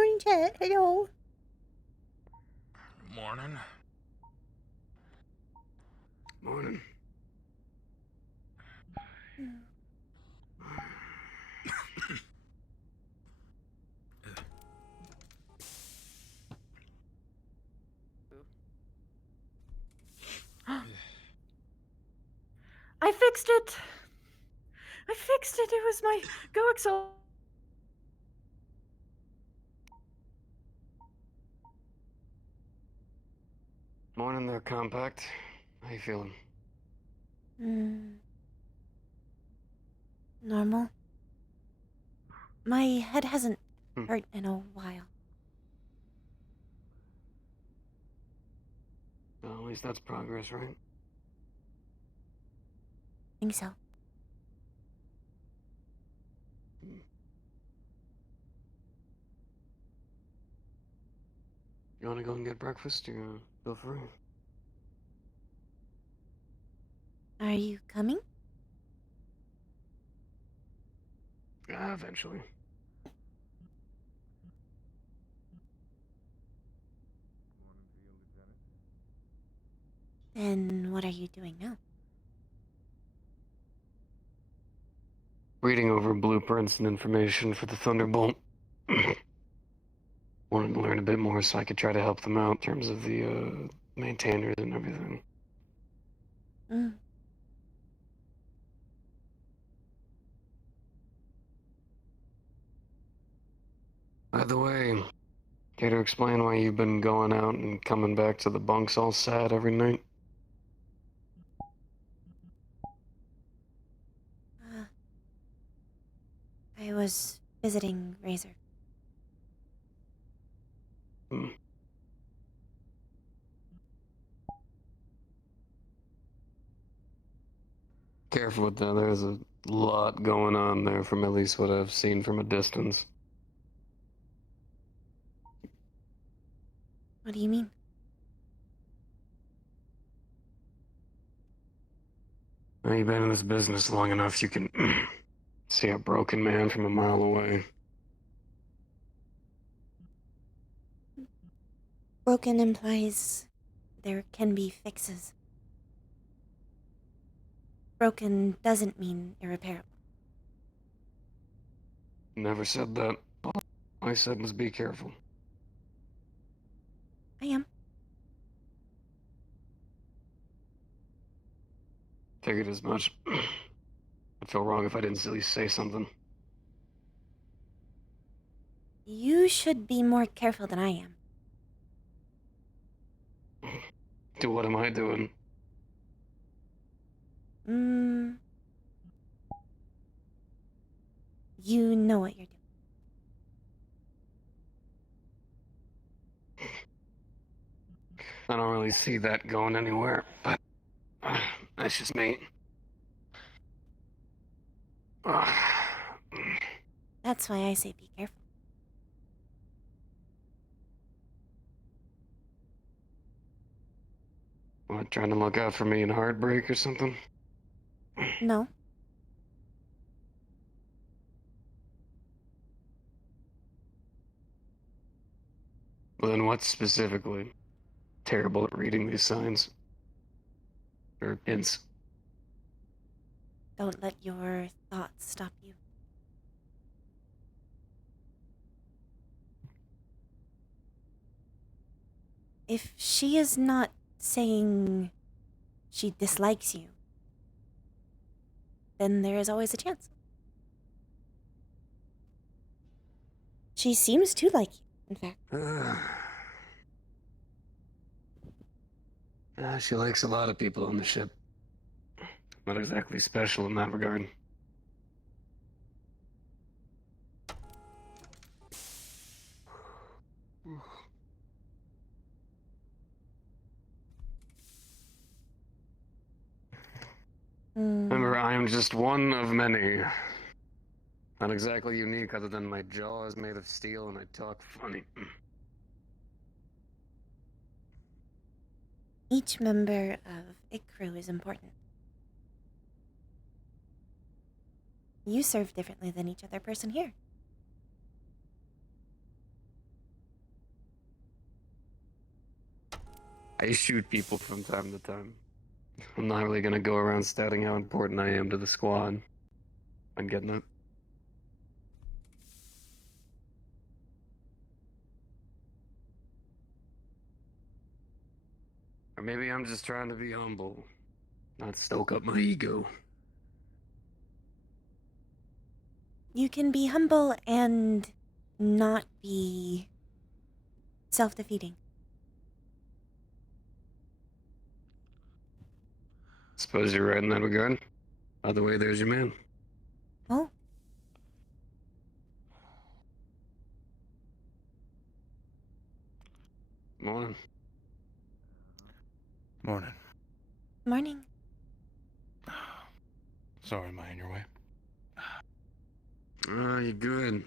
Morning, chat. Hello. Morning. Morning. I fixed it. I fixed it. It was my coaxial. Morning there, Compact. How you feeling? Normal. My head hasn't hurt in a while. Well, at least that's progress, right? Think so. You wanna go and get breakfast? You feel free. Are you coming? Yeah, eventually. Then what are you doing now? Reading over blueprints and information for the Thunderbolt. Wanted to learn a bit more so I could try to help them out in terms of the maintainers and everything. By the way, care to explain why you've been going out and coming back to the bunks all sad every night? I was visiting Razor. Careful with that. There's a lot going on there from at least what I've seen from a distance. What do you mean? Well, you've been in this business long enough, you can see a broken man from a mile away. Broken implies there can be fixes. Broken doesn't mean irreparable. Never said that. All I said was be careful. I am. Figured as much. I'd feel wrong if I didn't at least say something. You should be more careful than I am. What am I doing? You know what you're doing. I don't really see that going anywhere, but that's just me. That's why I say be careful. What, trying to look out for me in heartbreak or something? No. Well, then what specifically? Terrible at reading these signs. Or hints. Don't let your thoughts stop you. If she is not saying she dislikes you, then there is always a chance. She seems to like you, in fact. She likes a lot of people on the ship. Not exactly special in that regard. Remember, I am just one of many. Not exactly unique other than my jaw is made of steel and I talk funny. Each member of a crew is important. You serve differently than each other person here. I shoot people from time to time. I'm not really gonna go around stating how important I am to the squad. I'm getting it. Or maybe I'm just trying to be humble, not stoke up my ego. You can be humble and not be self-defeating. Suppose you're right in that regard. By the way, there's your man. Oh, Come on. Morning. morning. Sorry, am I in your way? You good?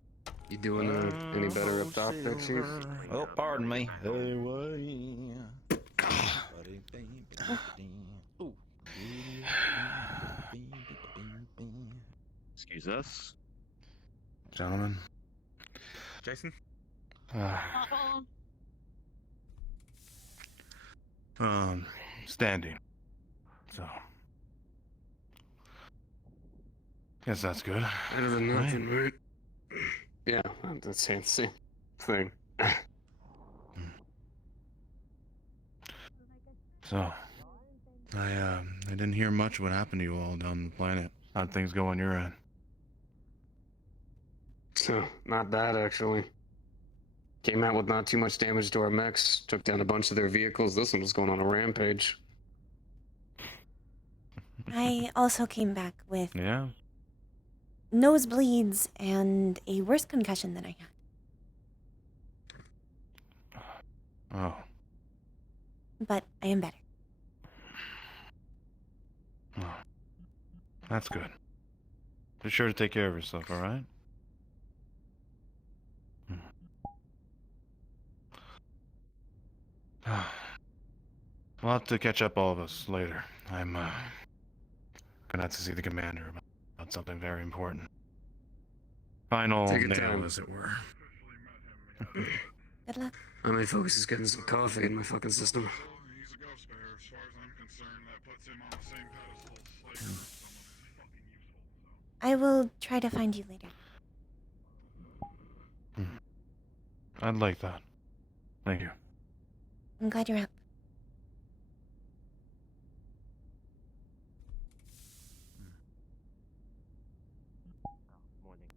You doing any better up top there, Chief? Oh, pardon me. Excuse us. Gentlemen. Jason? Standing. So. Guess that's good. Better than nothing, right? Yeah, that's the same thing. So. I didn't hear much what happened to you all down the planet. How'd things go on your end? So, not bad, actually. Came out with not too much damage to our mechs, took down a bunch of their vehicles. This one was going on a rampage. I also came back with Yeah? nosebleeds and a worse concussion than I had. Oh. But I am better. Oh. That's good. Be sure to take care of yourself, alright? We'll have to catch up, all of us, later. I'm, gonna have to see the commander about something very important. Final Take your nail, time. as it were. Good luck. My main focus is getting some coffee in my fucking system. He's a ghost bearer, as far as I'm concerned. That puts him on the same pedestal as Slayer, someone who's fucking useful. I will try to find you later. I'd like that. Thank you. I'm glad you're up. Morning.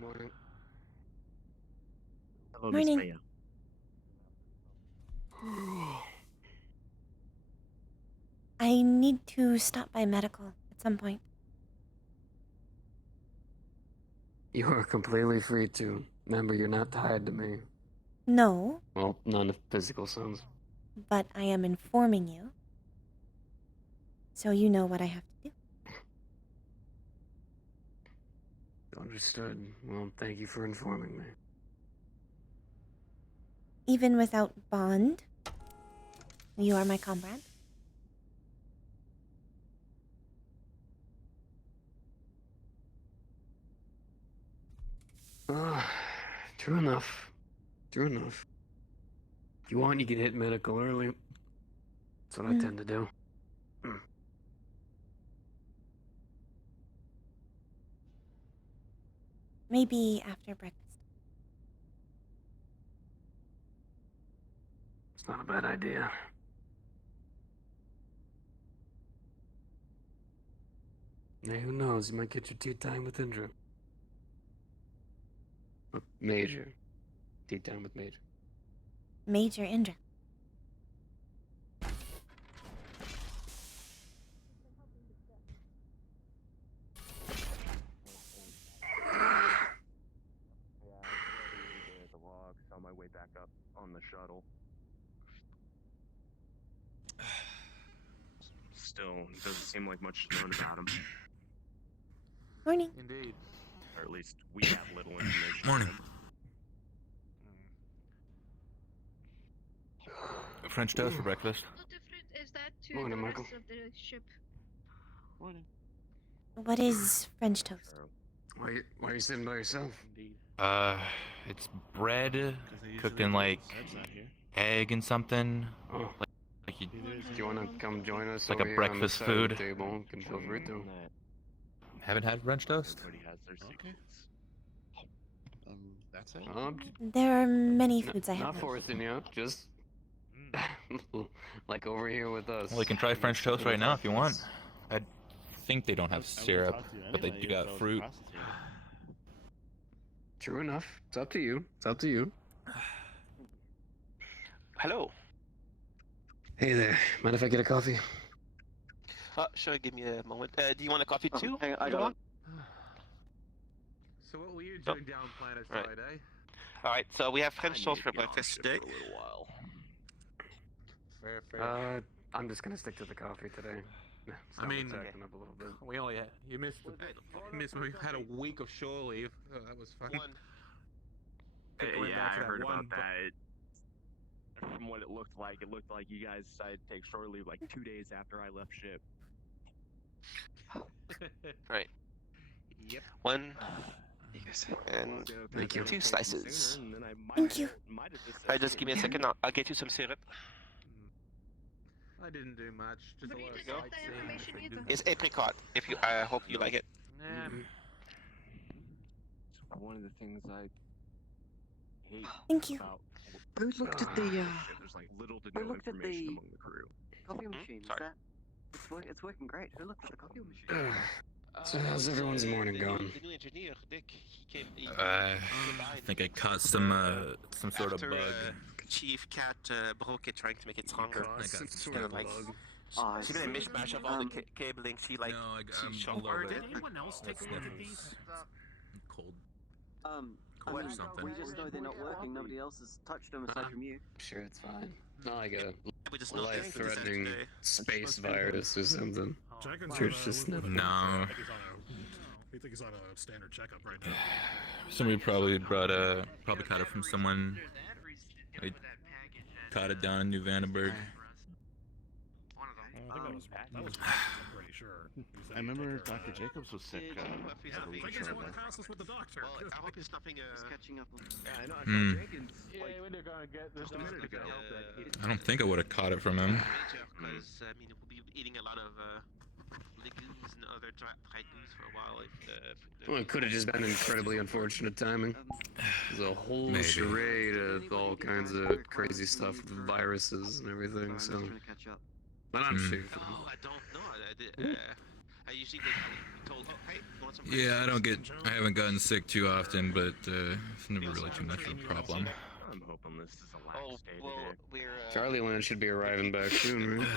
Go ahead. Morning. Hello, Morning. Miss Meja. I need to stop by medical at some point. You are completely free to. Remember, you're not tied to me. No, Well, none of physical sense. but I am informing you. So you know what I have to do. Understood. Well, thank you for informing me. Even without bond, you are my comrade. True enough. True enough. If you want, you can hit medical early. That's what I tend to do. Maybe after breakfast. It's not a bad idea. Hey, who knows? You might get your tea time with Indra. Major. Tea time with Major. Major Indra. The logs on my way back up on the shuttle. Still, doesn't seem like much is known about him. Morning. Indeed. Or at least we have little information. Morning. on him. French toast for breakfast. How different is that to Morning, the Michael. rest of the ship? What is French toast? Why are you sitting by yourself? It's bread cooked in like egg and something. Oh, Like you, do you want to come join us Like over a here on the breakfast side of the food. table? You can feel free to. haven't had French toast? Everybody has their secrets. That's it. There are many foods I Not have. forcing you, just like over here with us. Well, you can try French toast right now if you want. I think they don't have syrup, but they do got fruit. True enough. It's up to you. It's up to you. Hello. Hey there. Mind if I get a coffee? Sure, give me a moment. Do you want a coffee too? Hang on, I got Johan? So what were you doing down planet Right. side, eh? Alright, so we have I French may toast for be on breakfast shift today. for a little while. fair. I'm just gonna stick to the coffee today. I mean, acting up a little bit. we only had, you missed we had a week of shore leave. Oh, that was fun. One. Going Yeah, back to I that heard one about that. From what it looked like you guys decided to take shore leave like 2 days after I left ship. Right. Yep. One. And Thank you. 2 slices. Thank you. Alright, just give me a second. I'll get you some syrup. I didn't do much. Just But a you lot of didn't get the sightseeing. information either. It's apricot. If you, I hope you like it. Nah. One of the things I hate Thank you. about Who looked at the there's like little to who no looked at information the- among the crew. coffee machine? Is Sorry. that it's working great. Who looked at the coffee machine? So how's everyone's morning going? The new engineer, Dick, he came. He I think I caught some sort of after, bug. Chief Cat broke it trying to make it stronger. Some sort kinda of like, bug. Oh, she did a mishmash of all the cabling. She like. No, she I'm shot a little over bit. it. anyone else take a look at these? Cold. I Cold or mean, something. we just know they're not working. Nobody else has touched them aside from you. Sure, it's fine. Not like a We just know things life-threatening today. space virus or something. Jenkins Sure, on it's a- just what- what- No. I think he's on a- I think he's on a standard checkup right now. Somebody probably caught it from someone. I caught it down in New Vandenberg. I think that was I'm pretty sure. I remember Dr. Jacobs was sick. If he's a not week I being guess ago. you want to pass this with the doctor. Well, I hope he's nothing. Just catching up on. Yeah, I know. I Hmm. saw Jenkins like when they're gonna get just a minute ago. I don't think I would have caught it from him. Because I mean, we'll be eating a lot of legumes and other dried goods for a while. Well, it could have just been incredibly unfortunate timing. There's a whole Maybe. charade of all kinds of crazy stuff with viruses and everything, so. Trying to catch up. But I'm Hmm. sure. Oh, I don't know. I usually get told, oh, hey, you want some? Yeah, I haven't gotten sick too often, but it's never really too much of a problem. I'm hoping this is a lax Oh, day well, today. we're. Charlie Land should be arriving back soon, right?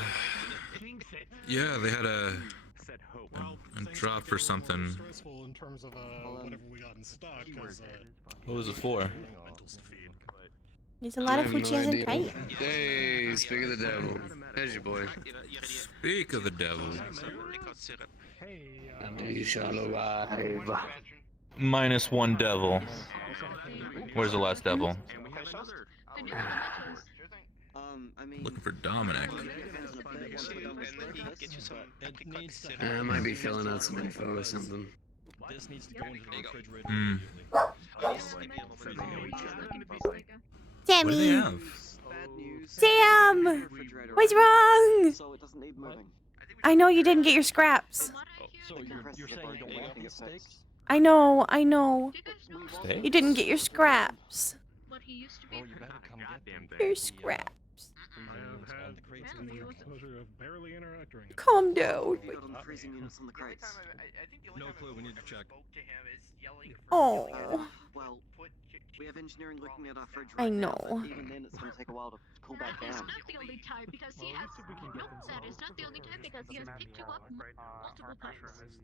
Yeah, they had a Said hope. Well, And things drop might get for a little something. Stressful in terms of whatever we got in stock, because What was it for? mentals to feed. There's a lot I of have food no she hasn't idea. tried. Hey, speak of the devil. There's your boy. Speak of the devil. And he shall arrive. -1 devil. Where's the last devil? And we have another. The new tomatoes. I mean. Looking for Dominic. I might be filling out some info or something. This needs to go into the refrigerator. Hmm. Sammy! What do they have? Bad news. Sam! Refrigerator What's right wrong? now, So it doesn't need moving. I know you didn't get your scraps. What I hear, So The you're compressors saying are you don't broken. want Nothing these affects. steaks? I know. do you guys know Steak? You didn't get your scraps. what he used to be? Oh, you better come get Goddamn them. thing. Your scraps. I have had the crates Man, in he the was- pleasure of barely interacting. Calm down. You got on the freezing units on the crates. No clue, we need to check. Oh. Well, we have engineering looking at our fridge I right now, know. but even then it's going to take a while to cool back That is down. not the only time because he has. No, that is not the only time because he has picked you up multiple times.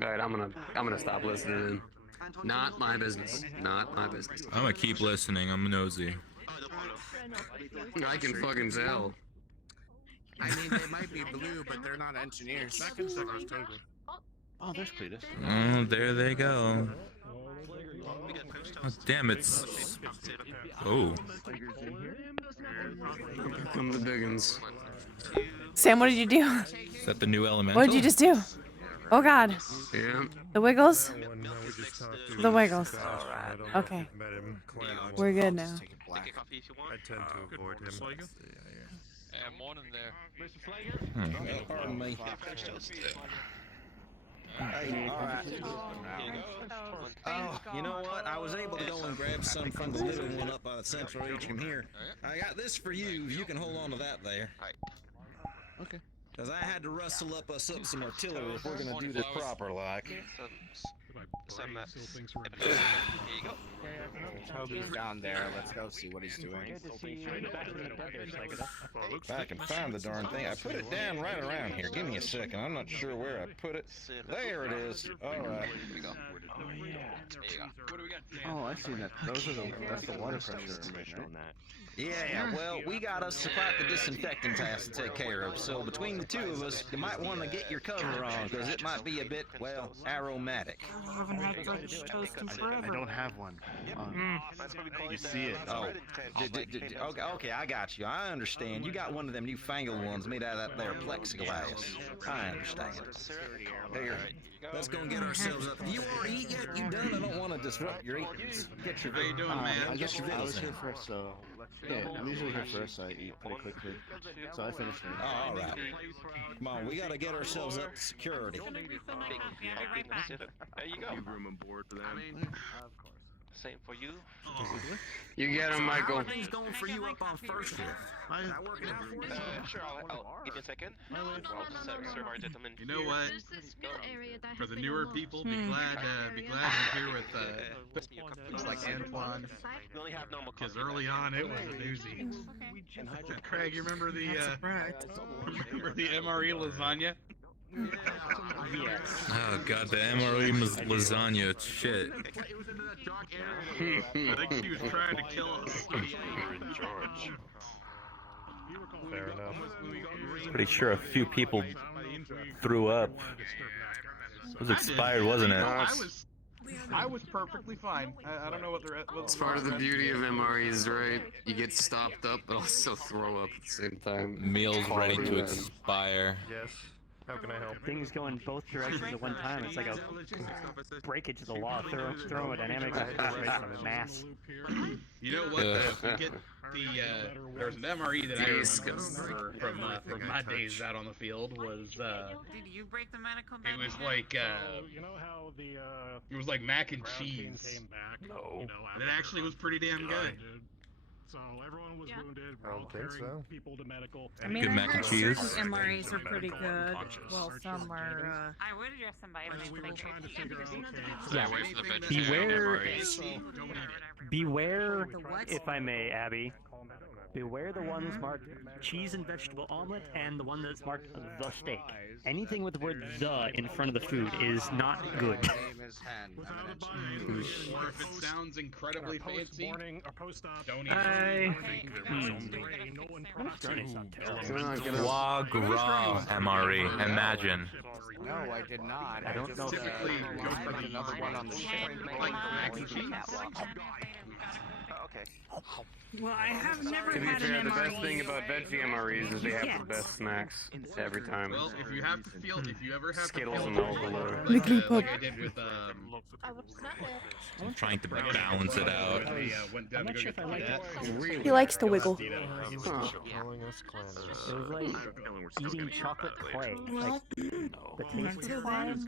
Alright, I'm gonna stop listening in. Anton, Not my business. Not my business. I'm gonna keep listening. I'm nosy. I can fucking tell. I mean, they might be blue, but they're not engineers. Back in October. Oh, there's Cletus. Oh, there they go. Oh, damn, it's... Oh. Here come the biggins. Sam, what did you do? Is that the new elemental? What did you just do? Oh God. Yeah. The wiggles? We just talked to The wiggles. I don't know Okay. if you've met him. Clan We're good now. Take a coffee if you want. I tend to avoid him. Morning there. Pardon me. French toast. Hey, alright. Oh, you know what? I was able to go and grab some from the little one up by the central atrium here. I got this for you. You can hold on to that there. Okay. Because I had to rustle up us up some artillery if we're going to do this proper like. Some Here you go. Toby's down there. Let's go see what he's doing. If I can find the darn thing. I put it down right around here. Give me a second. I'm not sure where I put it. There it is. Alright. Here we go. Oh yeah. There you go. What do we got? Oh, I see that. That's the water pressure right? Yeah, well, we got us quite the disinfecting task to take care of, so between the two of us, you might want to get your cover on, because it might be a bit, well, aromatic. I don't have one. You see it. Oh, okay, I got you. I understand. You got one of them newfangled ones made out of that there plexiglass. I understand. Here, let's go and get ourselves up. You already eat yet? You done? I don't want to disrupt your eating. Get your. How you doing, man? I Get your was vittles here in. first, so yeah, I'm usually here first. I eat pretty quickly, so I finished it. Oh, all right. Come on, we gotta get ourselves up to security. There you go. Room and board for them. Same for you. You get him, Michael. How are things going for you up on first shift? I work in Sure, I'll give you a second. I'll just serve our gentlemen. You know what? For the newer people, be glad you're here with looks like Antoine. We only have normal Because coffee. early on it was a doozy. Craig, you remember the MRE lasagna? Oh god, the MRE lasagna, shit. I think she was trying to kill us. We're in charge. Fair enough. Pretty sure a few people threw up. It was expired, wasn't it? I was perfectly fine. I don't know what the rest. It's part of the beauty of MREs, right? You get stopped up, but also throw up at the same time. Meals ready to expire. Yes. How can I help? Things go in both directions at one time. It's like a breakage of the law of thermodynamics. A mass. You know what? We get there's an MRE that I remember from my days out on the field was Did you break the medical it was like it was like mac and cheese. No. It actually was pretty damn good. So everyone was wounded. I don't think so. People to medical. I mean, Good mac and cheese. Some MREs are pretty good. Well, some are. I would address somebody. We were trying to figure out. Yeah. Beware, if I may, Abby. Beware the ones marked cheese and vegetable omelet and the one that's marked the steak. Anything with the word the in front of the food is not good. Or if it sounds incredibly fancy, don't eat it. Foie gras MRE, imagine. No, I did not. I don't know. Typically, Another one on the like mac and cheese. Okay. Well, I have never To be had fair, an the MRE. best thing about veggie MREs is they have the best snacks every time. Well, if you ever have Skittles to and feel overload. like I did with I'm trying to balance it out. I'm not sure if I like it. He likes to wiggle. It was like eating chocolate clay. Like, the taste was fine,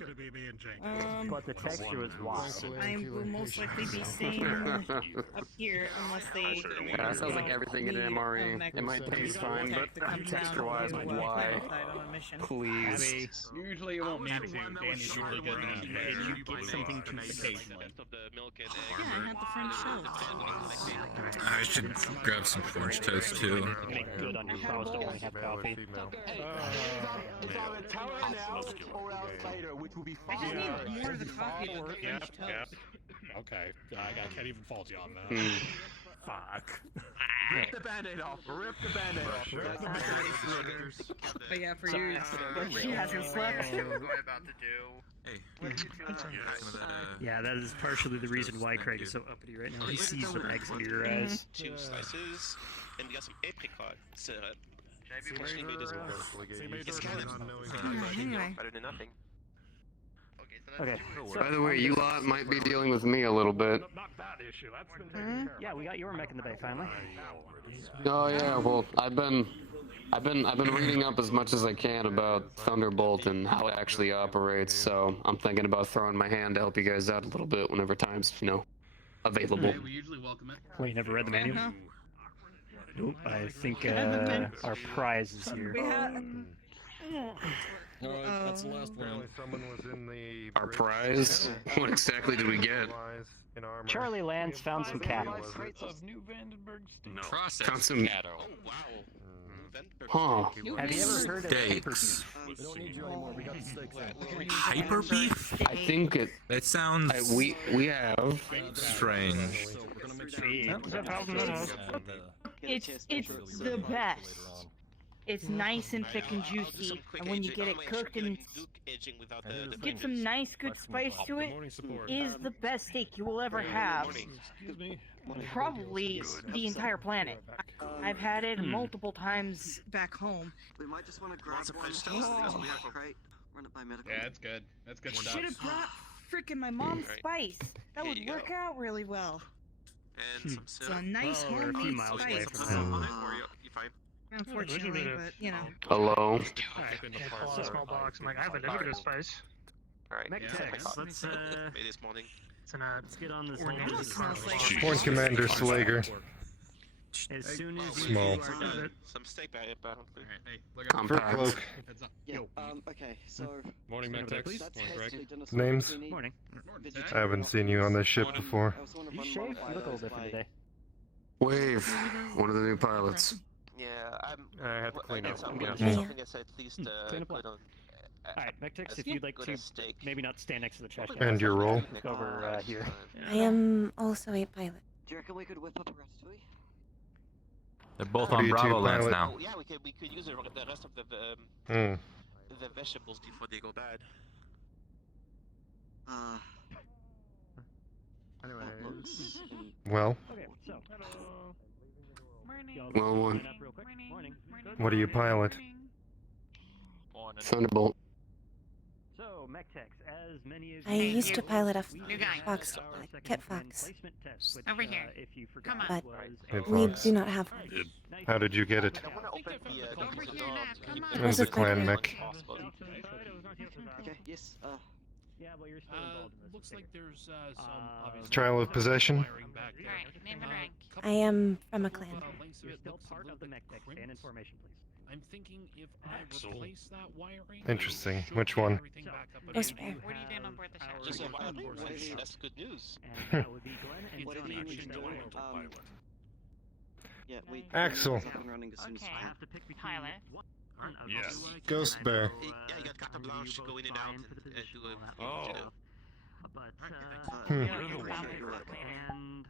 but the texture was wild. I will most likely be staying up here unless they. Yeah, that sounds like everything in an MRE. It might taste fine, but texture-wise, why? Please. Usually it won't need to. Danny's usually good enough. You get something to occasionally. Yeah, I had the French toast. I should grab some French toast too. Make good on your vows to only have coffee. I just need more of the coffee than the French toast. Okay, I can't even fault you on that. Fuck. Rip the band-aid off. Rip the band-aid off. But yeah, for you, She hasn't slept. Hey, Yeah, that is partially the reason why Craig is so uppity right now. He sees some eggs under your eyes. 2 slices, and we got some apricot syrup. It's kind of anyway. better than nothing. Okay. By the way, you lot might be dealing with me a little bit. Yeah, we got your mech in the bay finally. Oh yeah, well, I've been reading up as much as I can about Thunderbolt and how it actually operates. So I'm thinking about throwing my hand to help you guys out a little bit whenever time's available. We usually welcome it. Well, you never read the manual? Nope. I think our prize is here. Alright, that's the last one. Someone was in the Our prize? What exactly did we get? Charlie Lance found some cattle. Found some. Huh. Have you ever heard of paper Steaks. beef? We don't need you anymore. We got the stakes in. Hyper beef? I think it. That sounds We have. strange. It's the best. It's nice and thick and juicy, and when you get it cooked and get some nice good spice to it, is the best steak you will ever have. Probably the entire planet. I've had it multiple times back home. We might just want to grab one. Run it by medical. Yeah, that's good. That's good stuff. Should have brought frickin' my mom's spice. That would work out really well. And some It's a nice Well, we're a few homemade miles away spice. from that. You fine? Unfortunately, but you know. Hello. Pull a small box. I'm like, I have a limited spice. Alright. Mech techs, let's Made this morning. let's get on this whole That business. smells like Point Commander Slager. As soon as Small. you are done, Some steak by it, but Hey, look Compact. Cloak. Heads up. Yeah. Okay. So. Morning, Stand over there, please. That's Morning, Greg. basically dinner Names? we need. Morning. I haven't seen you on this ship before. I also wanna You run shaved? modify You look a little those different by- today. Wave. One of the new pilots. yeah, I had to clean up. I'm Yeah. gonna Yeah. something that's at least Clean up good on. Alright, Mech techs, as if you'd like good to as steak. maybe not stand next to the trash can. And your role? Look over here. I am also a pilot. Do you reckon we could whip up a ratatouille? They're both What on do you two Bravo lands pilot? now. Oh, yeah, we could use the rest of the vegetables before they go bad. Looks. Well, Okay, so. Y'all Well, one. line up real quick. Morning. Good. what do you pilot? Thunderbolt. So, Mech techs, as many of I you used to know, pilot a we Fox, did our like second Kit command Fox, placement test, which, Over here. if you forgot, Come on. but was Kit a- we Fox. do not have one. Nice. How did you get it? I want to open the Over the here door now, to come keep on. the- It was a clan mech. possible. Okay. Yes. Yeah, well, you're still involved in this. Looks like there's some Uh, obvious Trial of possession? wiring back there. Alright, name and rank. I am from a clan. Lengths of You're it still looks a part little of the bit Mech tech. Stand in crimped. formation, please. I'm thinking if I replace that wiring, Interesting. it should Which get one? everything back up and Most running. rare. What are you doing on board the ship? Just a Our wiring. board ship. That's good news. And that would be Glenn and What do Johnny. you need Please to step do? forward. Yeah. We. Axel. Up and running as soon as Okay. I have to pick between Pilot. one of Yeah. those, Ghost and I Bear. know, Yeah, you got carte I know blanche, you go in and both out buy and into the do position a and all that few, good you know. stuff. But Hmm. You're probably clear. and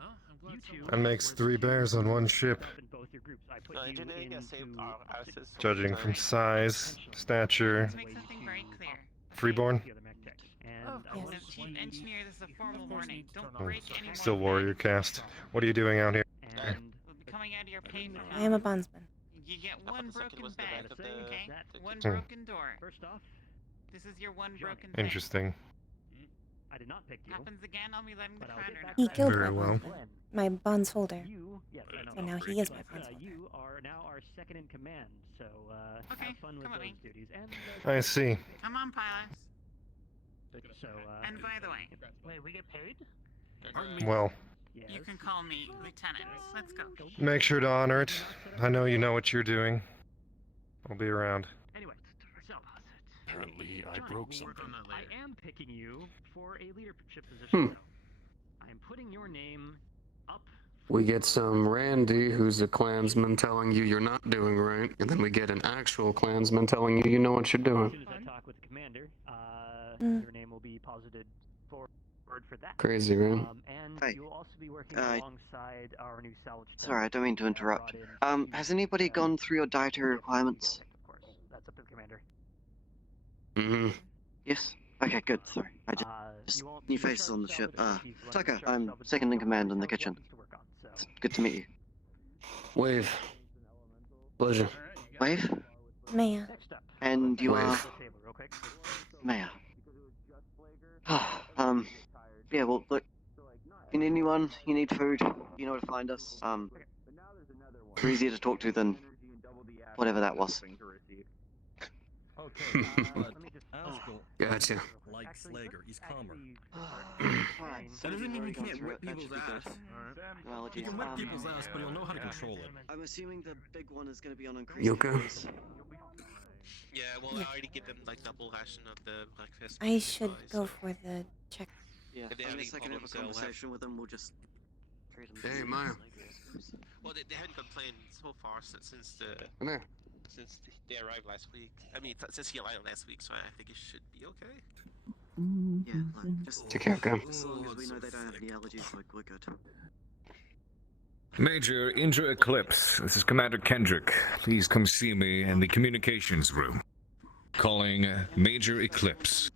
Oh, I'm glad you two That makes were 3 to bears on one split ship. up in both your groups. I put you Engineering has saved into our asses. so Judging many from times. size, stature, Let's make something very clear. freeborn. the other Mech tech. And Oh, I yes. want no, Chief Engineer, this is a formal warning. Don't Oh, break any more Still than warrior that. cast. What are you doing out here? and We'll be coming out of your pay for I am a bondsman. You get Up one the second broken was the bed, back of the- okay? the One kitchen. broken door. first off, This is your one broken bed. Interesting. I did not pick you. Happens again, I'll be letting the But I'll get crowd back know. He killed Very my well. bondsman, my bonds holder. You, yes, I know. So now he is my But, bonds holder. you are now our second in command, so Okay, have fun with come with those me. duties. And I see. Come on, pilots. so And by the way, wait, we get paid? Well, Yes. you can call me Lieutenant. Let's go. make sure to honor it. I know you know what you're doing. I'll be around. Anyway, so Apparently, I Johnny, broke we'll work something. on that later. I am picking you for a leadership position. Though. I am putting your name up. We get some Randy, who's a clansman, telling you you're not doing right, and then we get an actual clansman telling you you know what you're As doing. soon as I talk with the commander, your name will be posited forward for that. Crazy, man. And Hey. you'll also be working Uh, alongside our new salvage. Sorry, I don't mean to interrupt. brought in Has anybody gone through your dietary requirements? Of course, that's up to the commander. Mm-hmm. Yes. Okay, good. Sorry, I just new faces on the ship. Tucker, I'm second in command in the kitchen. It's good to meet you. Wave. Pleasure. Wave. Meja. And you are Wave. Meja. Yeah, well, look, if you need anyone, you need food, you know where to find us. We're easier to talk to than whatever that was. Okay, Gotcha. like Slager, he's calmer. That doesn't mean you can't whip people's ass. No You allergies. can whip people's ass, but you'll know how to control it. I'm assuming the big one is going to be on increased You okay? calories. Yeah, well, I already give them like double ration of the breakfast. I should go for the check. Yeah, If they in have a any second have a problems, they'll have- conversation with them, we'll just treat them. Hey, Maya. Well, they haven't complained so far since they arrived last week. I mean, since he arrived last week, so I think it should be okay. Yeah, look, just Take care, okay. as long as we know they don't have any allergies, we're good. Major, Indra Eclipse. This is Commander Kendrick. Please come see me in the communications room. Calling Major Eclipse.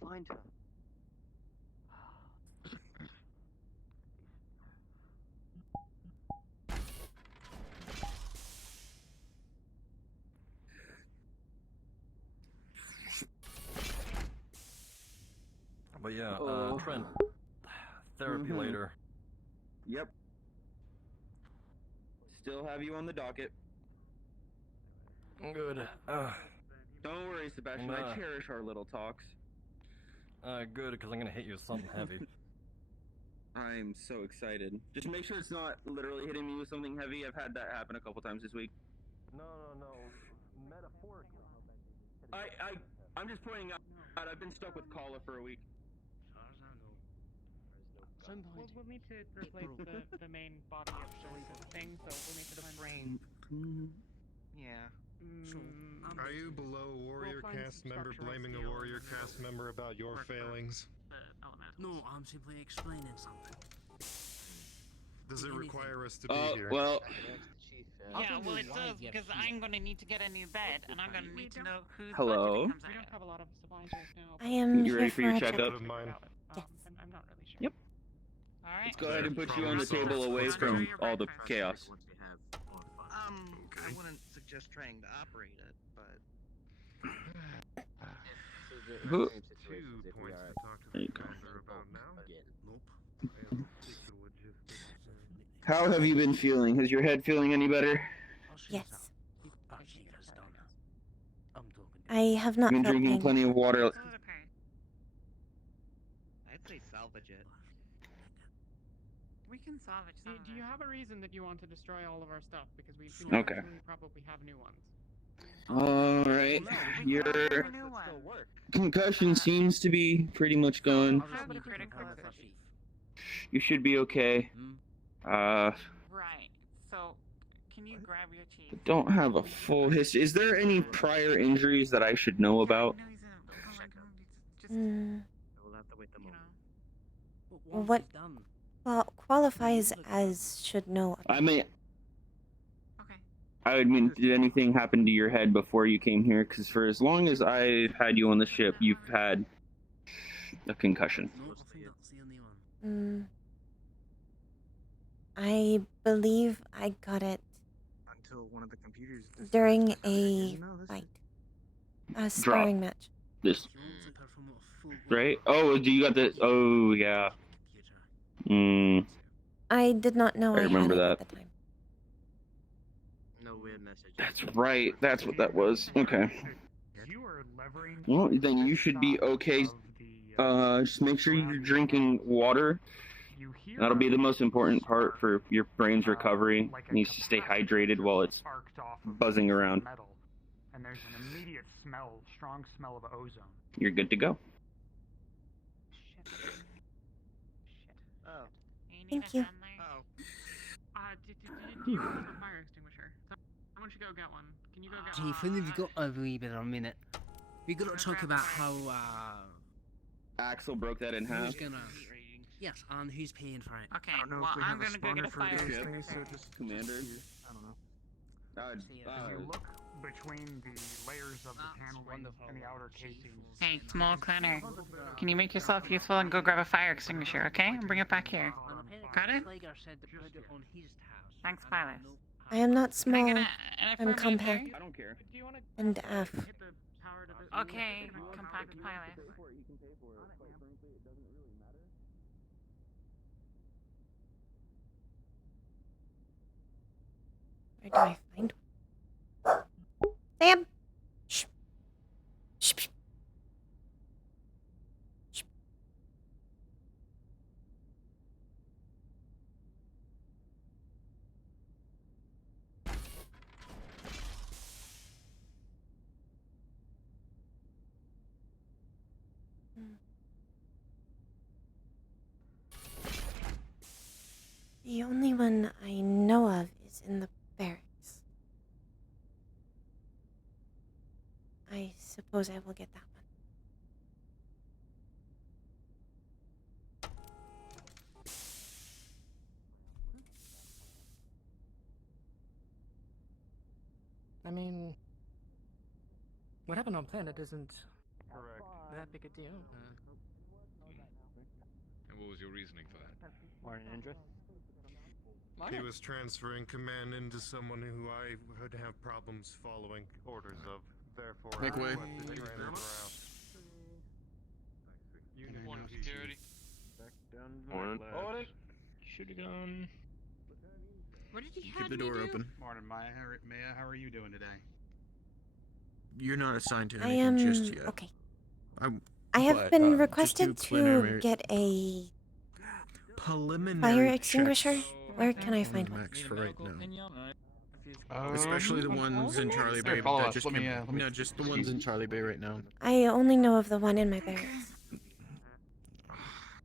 But yeah, Trent, therapy Mhm. later. Yep. Still have you on the docket. Good. Don't worry, Sebastian. I cherish our little talks. Good, because I'm gonna hit you with something heavy. I'm so excited. Just make sure it's not literally hitting me with something heavy. I've had that happen a couple times this week. No. Metaphorically. I'm just pointing out. I've been stuck with Kala for a week. We'll need to replace the main body of the thing, so we'll need to find Yeah. Are you below a warrior cast member blaming a warrior cast member about your failings? No, I'm simply explaining something. Does it require us to be here? Well. Yeah, well it does, because I'm gonna need to get a new bed, and I'm gonna need to know who's Hello. We don't have a lot of supplies right now. I am You ready here for your a checkup? I'm not really sure. Yep. Alright. Let's go ahead and put you on the table away from all the chaos. I wouldn't suggest trying to operate it, but. Who? 2 points to talk to There the you go. commander about now. How have you been feeling? Is your head feeling any better? Yes. I have not Been felt drinking pain. plenty of water. I'd say salvage it. We can salvage some. Do you have a reason that you want to destroy all of our stuff? Because we Okay. actually probably have new ones. Alright. Your concussion seems to be pretty much gone. You should be okay. Right. So, can you grab your teeth? Don't have a full history. Is there any prior injuries that I should know about? What qualifies as should know? I mean, I would mean, did anything happen to your head before you came here? Because for as long as I've had you on the ship, you've had a concussion. I believe I got it Until one of the computers. during a fight. A sparring match. This. Right? Oh, do you got the? Oh, yeah. I did not know I I remember had it that. at the time. No weird message. That's right. That's what that was. Okay. Well, then you should be okay. Just make sure you're drinking water. That'll be the most important part for your brain's recovery. It needs to stay hydrated while it's buzzing around. And there's an immediate smell, strong smell of ozone. You're good to go. Oh. Thank you. Oh. Do you have a fire extinguisher? Someone should go get one. Can you go get one? Chief, when have you got a wee bit of a minute? We got to talk about how, Axel broke that in half. who's gonna... Yes, and who's paying for it? Okay, well, I'm gonna go get a fire extinguisher. Commander. I don't know. If you look between the layers of the paneling and the outer casings. Hey, small cleaner. Can you make yourself useful and go grab a fire extinguisher, okay? And bring it back here. Got it? Thanks, pilot. I am not Can I small. get an I'm affirmative compact. here? I don't care. And F. Okay, compact pilot. Where do I find one? Sam! Shh. Shh. Shh. Shh. The only one I know of is in the barracks. I suppose I will get that one. I mean, what happened on planet isn't that big a deal. And what was your reasoning for that? Morning, Indra. He was transferring command into someone who I would have problems following orders of. Therefore, Make I way. requested to transfer out. Morning, security. Back down Morning. left. Should have gone. What did he Keep have the me door do? open. Morning, Maya. Maya, how are you doing today? You're not assigned to I anything am just yet. okay. I'm, I have but, been just requested do to preliminary- get a preliminary fire extinguisher. checks. Where can I find one? Max for right now. Especially the ones in Charlie Bay Here, follow that us. just Let me, came. let me- No, just the ones in Charlie Bay right now. I only know of the one in my barracks.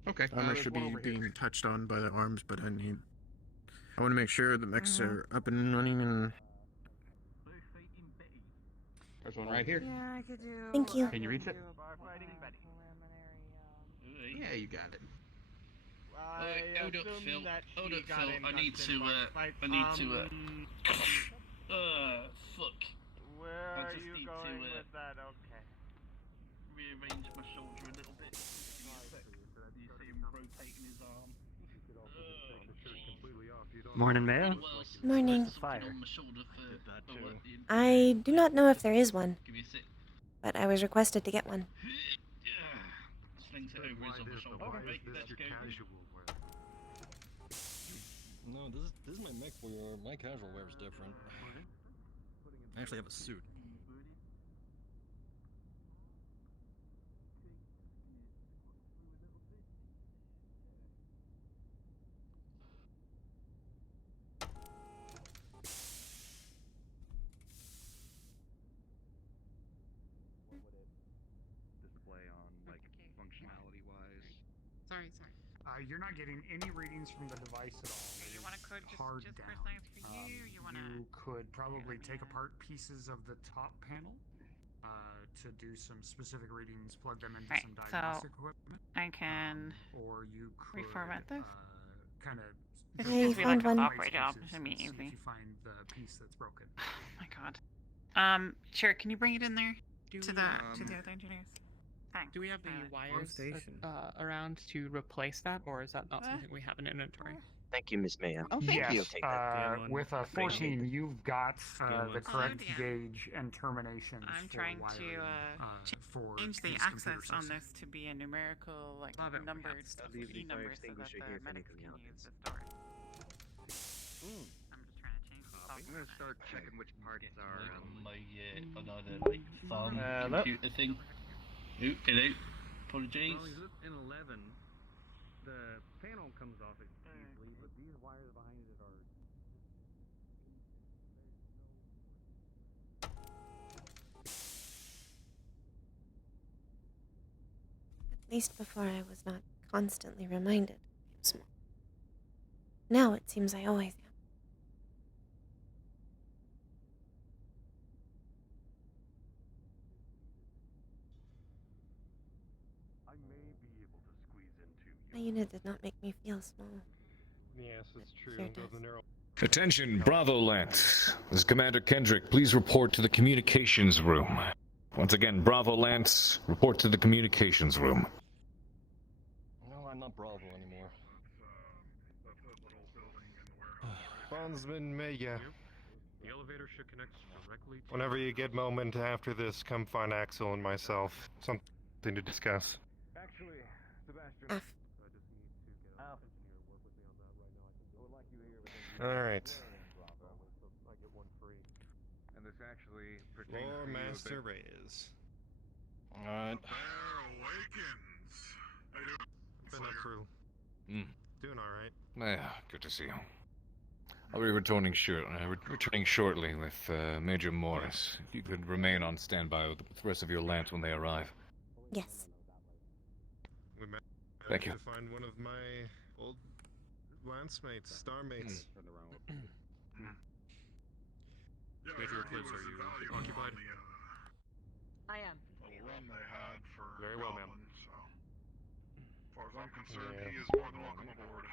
Okay. Armor there's should one be over here. being touched on by the arms, but I want to make sure the mechs are up and running and. There's one right here. Yeah, I could do. Thank you. Can you reach it? Yeah, you got it. Hold up, Phil. Hold up, Phil. I need to, fuck. Where I are just you need going to, with that? Okay. rearrange my shoulder a little bit. You see him rotating his arm. Morning, Meja. Morning. Fire. I do not know if there is one, Give me a sec. but I was requested to get one. Slings it over his other shoulder. Right, let's go. No, this is my mech wear. My casual wear is different. I actually have a suit. Display on like functionality wise. Sorry. You're not getting any readings from the device at all. Okay, you want to code just Hard for down. science for you? You want to? You could probably take apart pieces of the top panel to do some specific readings, plug them into Right, some so diagnostic equipment. I can Or you could reformat this. kind of. This is be like a software job. If Should be easy. you find the piece that's broken. Oh my god. Sure. Can you bring it in there to the other engineers? Thanks. Do we have the wires station. around to replace that, or is that not something we have in inventory? Thank you, Miss Maya. Oh, thank yes, you. with a 14, you've got the correct Oh, dear. gauge and terminations I'm for trying wiring, to for change the these access computer on systems. this to be a numerical, like numbered key number, so that the medics can use the storage. I'm just trying to change the software. I'm gonna start checking which parts are. Another like farm computer thing. Ooh, hello. Apologies. In 11, the panel comes off easily, but these wires behind it are. At least before I was not constantly reminded I am small. Now it seems I always am. I may be able to squeeze into My unit did not make me feel small. Yes, it's true. Here Go to does. the neural. Attention, Bravo Lance. This is Commander Kendrick. Please report to the communications room. Once again, Bravo Lance, report to the communications room. No, I'm not Bravo anymore. Bondsman Meja. The elevator should connect directly to. Whenever you get moment after this, come find Axel and myself. Something to discuss. Actually, Sebastian. F. All right. Lore Master Reyes. Alright. Been up through. Doing alright. Yeah, good to see you. I'll be returning shortly with Major Morris. If you could remain on standby with the rest of your lance when they arrive. Yes. We managed Thank you. to find one of my old lance mates, star mates. Major recluse, are you occupied? I am. Run they had for Very well, ma'am. so. As far as I'm concerned, Yeah. he is more than welcome aboard.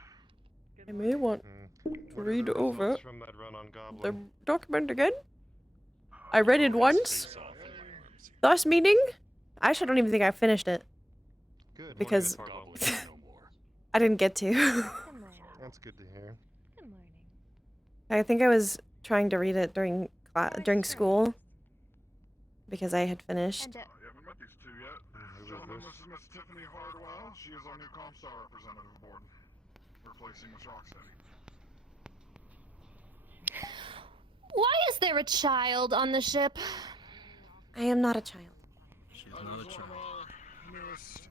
I may want to read over From that run on the Goblin. document again. I read it once. Thus meaning, actually, I don't even think I finished it. Good. Because I didn't get to. That's good to hear. I think I was trying to read it during school because I had finished. You haven't met these two yet. Gentlemen, this is Miss Tiffany Hardwell. She is our new Comstar representative aboard, replacing Miss Rocksteady. Why is there a child on the ship? I am not a child. She's not a child. Newest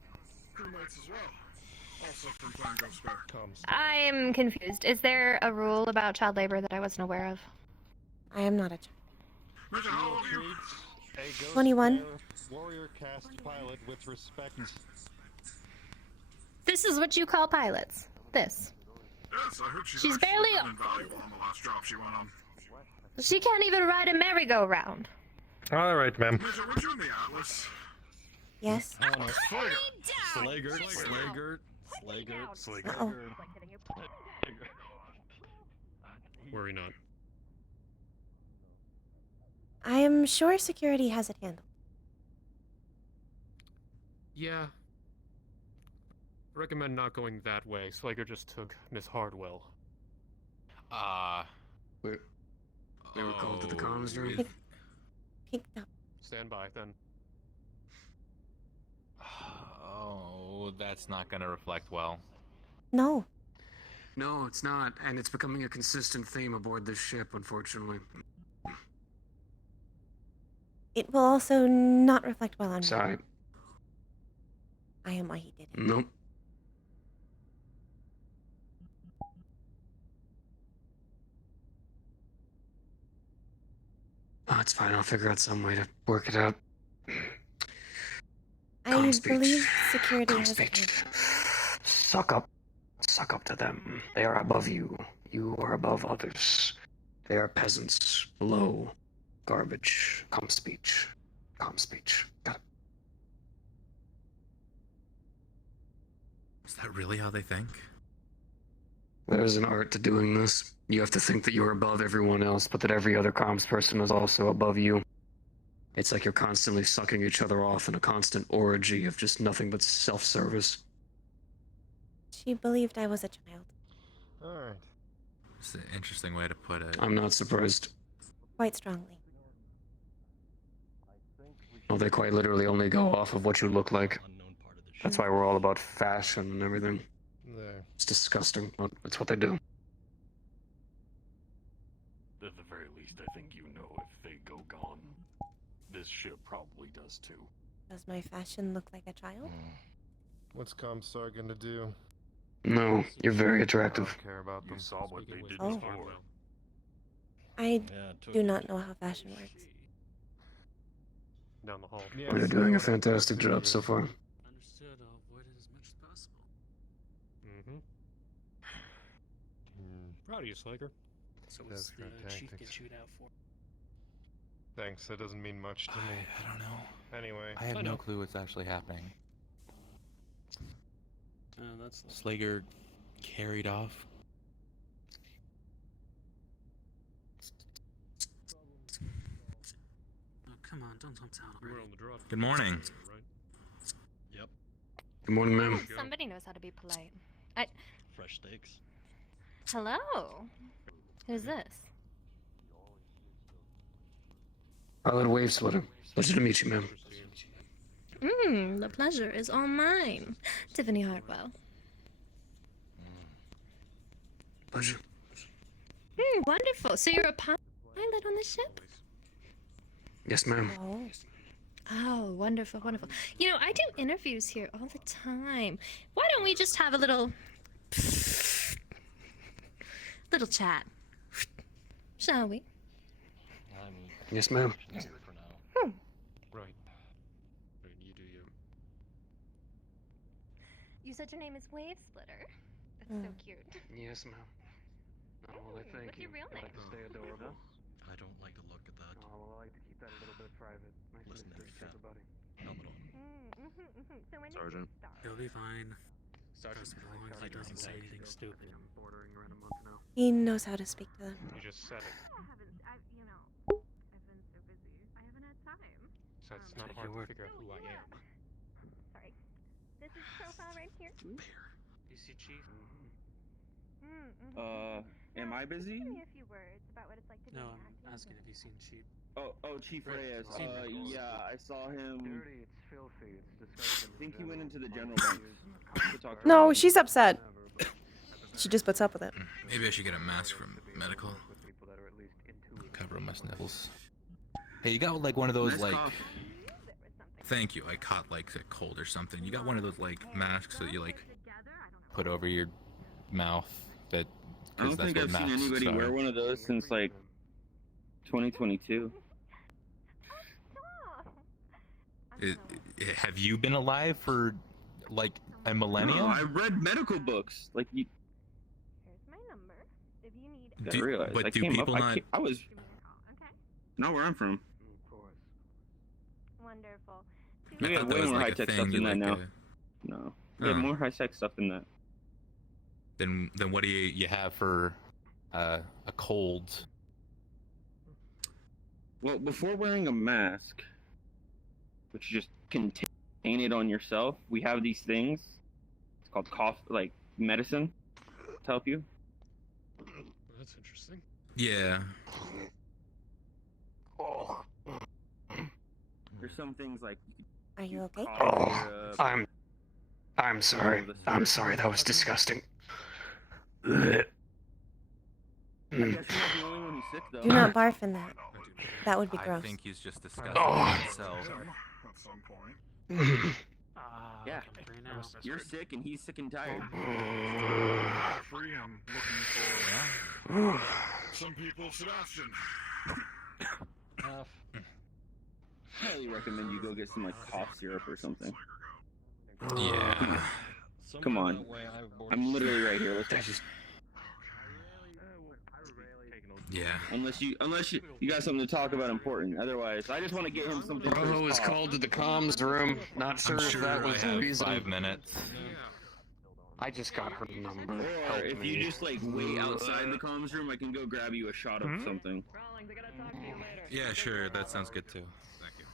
crewmates as well. Also from Plango Square. I'm confused. Is there a rule about child labor that I wasn't aware of? I am not a child. Meja, how old are you? A Ghost 21. Bear warrior cast pilot with respect. This is what you call pilots. This. Yes, I heard she's She's actually barely been invaluable on the last drop she went on. She can't even ride a merry-go-round. Alright, ma'am. Meja, weren't you in the Atlas? Yes. Oh, no. Uh-oh. Worry not. I am sure security has it handled. Yeah. Recommend not going that way. Slager just took Miss Hardwell. We were called to the comms room. Picked up. Stand by, then. Oh, that's not gonna reflect well. No. No, it's not, and it's becoming a consistent theme aboard this ship, unfortunately. It will also not reflect well on me. Sorry. I am why he did it. Nope. Oh, it's fine. I'll figure out some way to work it out. I Comms believe speech. security Comms has it speech. handled. Suck up. Suck up to them. They are above you. You are above others. They are peasants. Below. Garbage. Comms speech. Comms speech. Got it. Is that really how they think? There's an art to doing this. You have to think that you're above everyone else, but that every other comms person is also above you. It's like you're constantly sucking each other off in a constant orgy of just nothing but self-service. She believed I was a child. Alright. It's an interesting way to put it. I'm not surprised. Quite strongly. Well, they quite literally only go off of what you look like. That's why we're all about fashion and everything. There. It's disgusting, but it's what they do. At the very least, I think you know if they go gone, this ship probably does too. Does my fashion look like a child? What's Comstar gonna do? No, you're very I attractive. don't care about them. You saw what they did Oh. before. I do not know how fashion works. Down the hall. You're doing a fantastic job so far. Understood. I'll avoid it as much as possible. Proud of you, Slager. So That's what's the good chief tactics. get you out for? Thanks, that doesn't mean much to me. I don't know. Anyway. I have no clue what's actually happening. That's Slager carried off. Oh, come on, don't talk down. You were on the drop. Good morning. Right? Yep. Good morning, ma'am. Somebody knows how to be polite. Fresh steaks. Hello. Who's this? Pilot Wave Splitter. Pleasure to meet you, ma'am. The pleasure is all mine. Tiffany Hartwell. Pleasure. Wonderful. So you're a pilot on the ship? Yes, ma'am. Oh. Oh, wonderful, wonderful. You know, I do interviews here all the time. Why don't we just have a little chat? Shall we? Yes, ma'am. Right. You do you. You said your name is Wave Splitter. That's so cute. Yes, ma'am. Oh, well, thank What's you. your real I name? like to stay adorable. I don't like to look at that. Oh, well, I like to keep that a little bit private. Nice Listen, mystery to everybody. Helmet on. So when Sergeant. He'll be fine. Sergeant. Just as long as he doesn't say anything stupid. I'm bordering around a month now. He knows how to speak to them. You just said it. I've been so busy. I haven't had time. So it's not hard to figure out who I am. Sorry. This is profile right here. You see, Chief? Am I busy? Give me a few words about what it's like to be No, an I'm acting asking if you've seen Chief. Oh, Chief Reyes. Yeah, I saw him. Dirty, it's filthy, it's disgusting. I think he went into the general bank to talk to No, her. she's upset. She just puts up with it. Maybe I should get a mask from medical. Cover my sniffles. Hey, you got like one of those Nice like. cough. Thank you. I caught like a cold or something. You got one of those like masks that you like put over your mouth. That. I don't think I've seen anybody wear one of those since like 2022. Have you been alive for like a millennium? No, I read medical books. Like you. Here's my number. If you need. I realized. But I do came people up, not? I was. Not where I'm from. Wonderful. We have way more high tech stuff than that now. No, we have more high tech stuff than that. Then what do you have for a cold? Well, before wearing a mask, which you just contain it on yourself, we have these things. It's called like medicine to help you. That's interesting. Yeah. There's some things like. Are you okay? I'm sorry. I'm sorry. That was disgusting. I guess you're not the only one who's sick, though. Do not barf in that. That would be gross. I think he's just disgusting himself. At some point. Yeah. You're sick and he's sick and tired. Free him. Looking for some people, Sebastian. Highly recommend you go get some like cough syrup or something. Yeah. Come on. I'm literally right here. Let's just. Yeah. Unless you got something to talk about important. Otherwise, I just want to get him something. Bravo was called to the comms room. Not sure if that was the reason. 5 minutes. I just got her number. Or Help if me. you just like wait outside the comms room, I can go grab you a shot of something. Yeah, sure. That sounds good too. Thank you.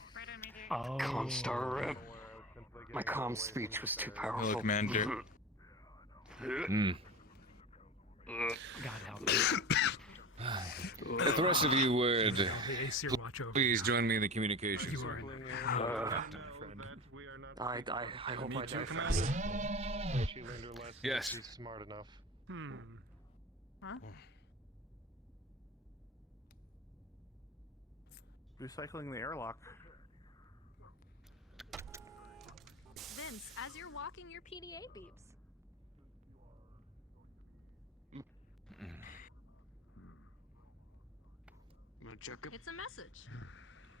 Oh. Comstar rep. My comm speech was too powerful. Hello, Commander. God help me. If the rest of you would please join me in the communications room. I hope I die Commander. fast. She learned her lesson. Yes. She's smart enough. Huh? Recycling the airlock. Vince, as you're walking, your PDA beeps. It's a message.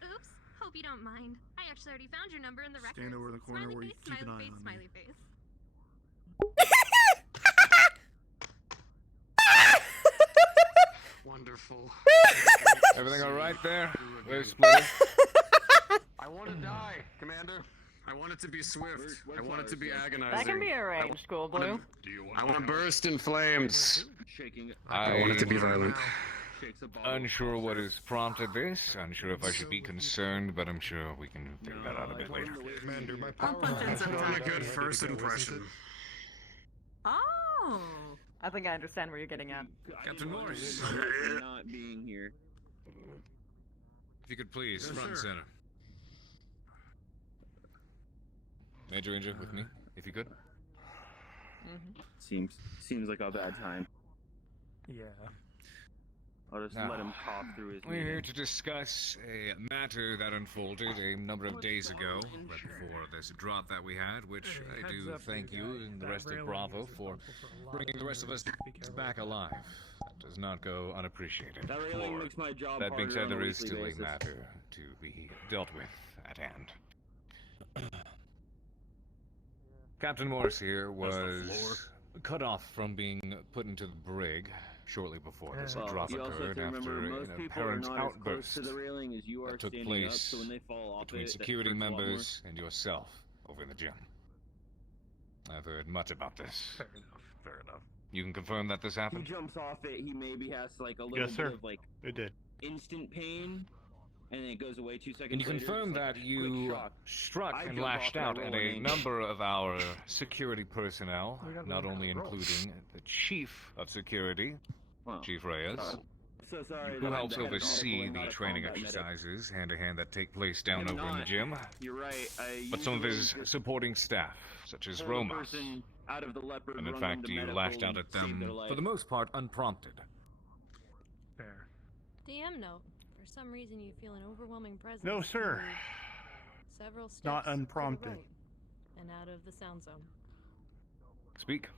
Oops. Hope you don't mind. I actually already found your number in the records. Stand over in the corner Smiley where you face, keep an smiley eye face, on me. smiley face. Wonderful. Everything all right there? Where's Splitter? I want to die, Commander. I want it to be swift. I want it to be agonizing. That can be arranged, Cool Blue. I want to burst in flames. Shaking it. I want it to be violent. Unsure what has prompted this. Unsure if I should be concerned, but I'm sure we can figure that out a bit later. Commander, my I'll power punch in lines some are time. on A good first impression. Oh! I think I understand where you're getting at. Captain Morris. Not being here. If you could please, Yes, front and sir. center. Major Ranger with me, if you could. Seems like a bad time. Yeah. I'll just let him talk through his We're here meeting. to discuss a matter that unfolded a number of days ago, right before this drop that we had, which I do thank you and the rest of Bravo for bringing the rest of us back alive. That does not go unappreciated. That railing makes my job That being harder said, on a there is weekly still a basis. matter to be dealt with at hand. Captain Morris here was cut off from being put into the brig shortly before this Well, drop you also have occurred to remember, after most an people are apparent not as close outburst to the railing as you are that took standing up, place so when they fall off between it, that security hurts a lot more. members and yourself over in the gym. I've heard much about this. Fair enough. Fair enough. You can confirm that this He happened? jumps off it, he maybe has like a little Yes, sir. bit of like It did. instant pain, and then it goes away 2 seconds Can you later. confirm It's like that a quick you shock. struck I and jump lashed off and I out roll at an a ankle. number of our security personnel, not only including the chief of security, Chief Reyes, So sorry who that I'm helps the head of oversee medical and the not a training combat medic. exercises hand-to-hand that take place down I'm over in the not. gym. You're right. But some of his usually just supporting staff, such as pull the Roma, person out of the leopard, and in run them fact to you medical, lashed out and at save them, their for life. the most part, unprompted. Fair. DM note. For some reason, you feel an overwhelming presence. No, sir. Several steps Not to the unprompted. right and out of the sound zone. Speak.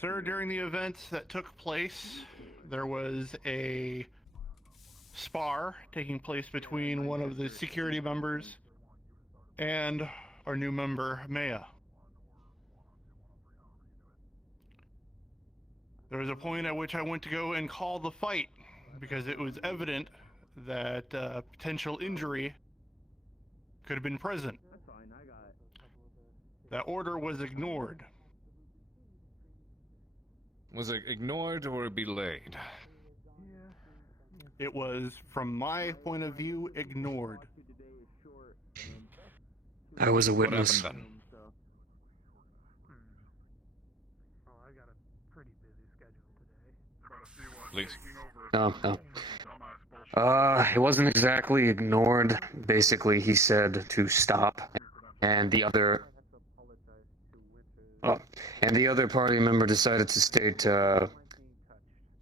Sir, during the events that took place, there was a spar taking place between one of the security members and our new member, Meja. There was a point at which I went to go and call the fight because it was evident that potential injury could have been present. That order was ignored. Was it ignored or belayed? It was, from my point of view, ignored. I was a What witness. happened then? Please. It wasn't exactly ignored. Basically, he said to stop, and the other party member decided to state, I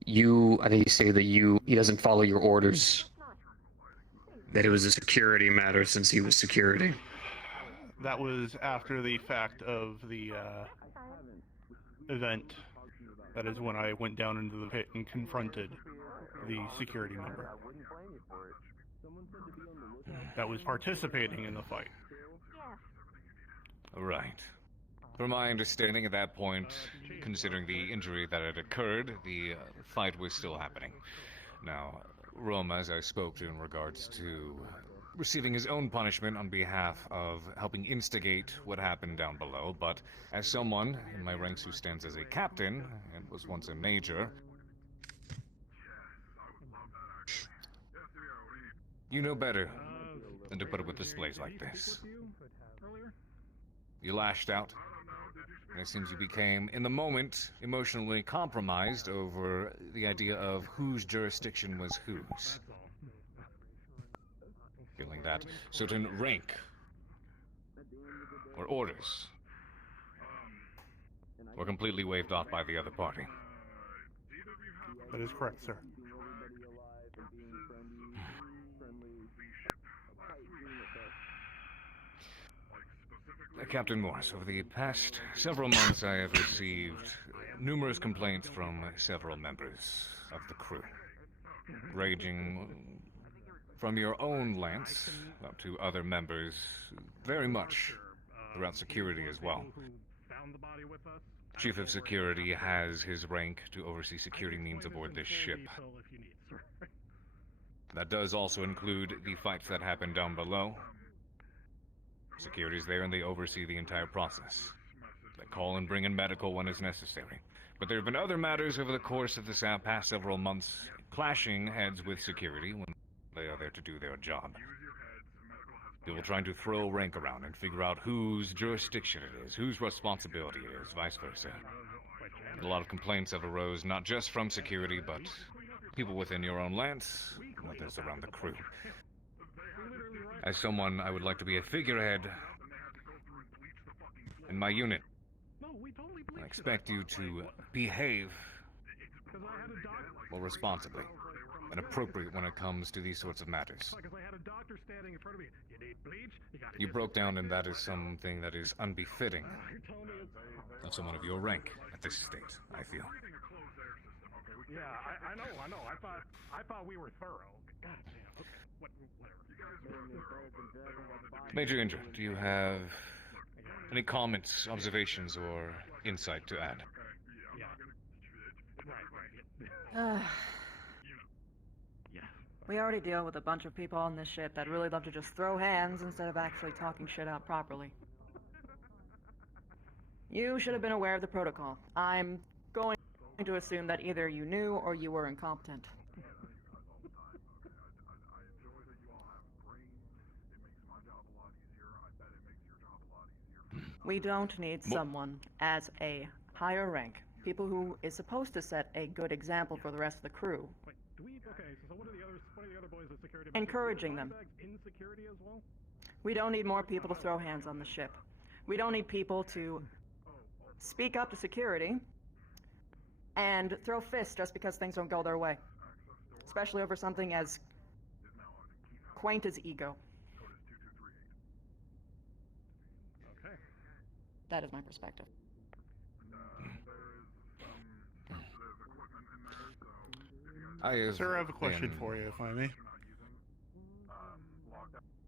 think he said that he doesn't follow your orders. That it was a security matter since he was security. That was after the fact of the event. That is when I went down into the pit and confronted the security member that was participating in the fight. Right. From my understanding at that point, considering the injury that had occurred, the fight was still happening. Now, Roma, as I spoke to in regards to receiving his own punishment on behalf of helping instigate what happened down below, but as someone in my ranks who stands as a captain and was once a major, you know better than to put up with displays like this. You lashed out, and it seems you became, in the moment, emotionally compromised over the idea of whose jurisdiction was whose. Feeling that certain rank or orders were completely waved off by the other party. That is correct, sir. Captain Morris, over the past several months I have received numerous complaints from several members of the crew, ranging from your own lance up to other members, very much throughout security as well. Chief of Security has his rank to oversee security means aboard this ship. That does also include the fights that happen down below. Security's there and they oversee the entire process. They call and bring in medical when it's necessary. But there have been other matters over the course of this past several months, clashing heads with security when they are there to do their job. People trying to throw rank around and figure out whose jurisdiction it is, whose responsibility it is, vice versa. A lot of complaints have arose not just from security, but people within your own lance, and others around the crew. As someone, I would like to be a figurehead in my unit. I expect you to behave Well, responsibly. And appropriate when it comes to these sorts of matters. You broke down, and that is something that is unbefitting of someone of your rank at this state, I feel. Yeah, I know. I thought we were thorough. God damn. Okay. Whatever. Major Indra, do you have any comments, observations, or insight to add? We already deal with a bunch of people on this ship that really love to just throw hands instead of actually talking shit out properly. You should have been aware of the protocol. I'm going to assume that either you knew or you were incompetent. We don't need someone as a higher rank. People who is supposed to set a good example for the rest of the crew. So what are the other boys in security? Encouraging them. In security as well? We don't need more people to throw hands on the ship. We don't need people to speak up to security and throw fists just because things don't go their way. Especially over something as quaint as ego. Okay. That is my perspective. Sir, I have a question for you, if I may.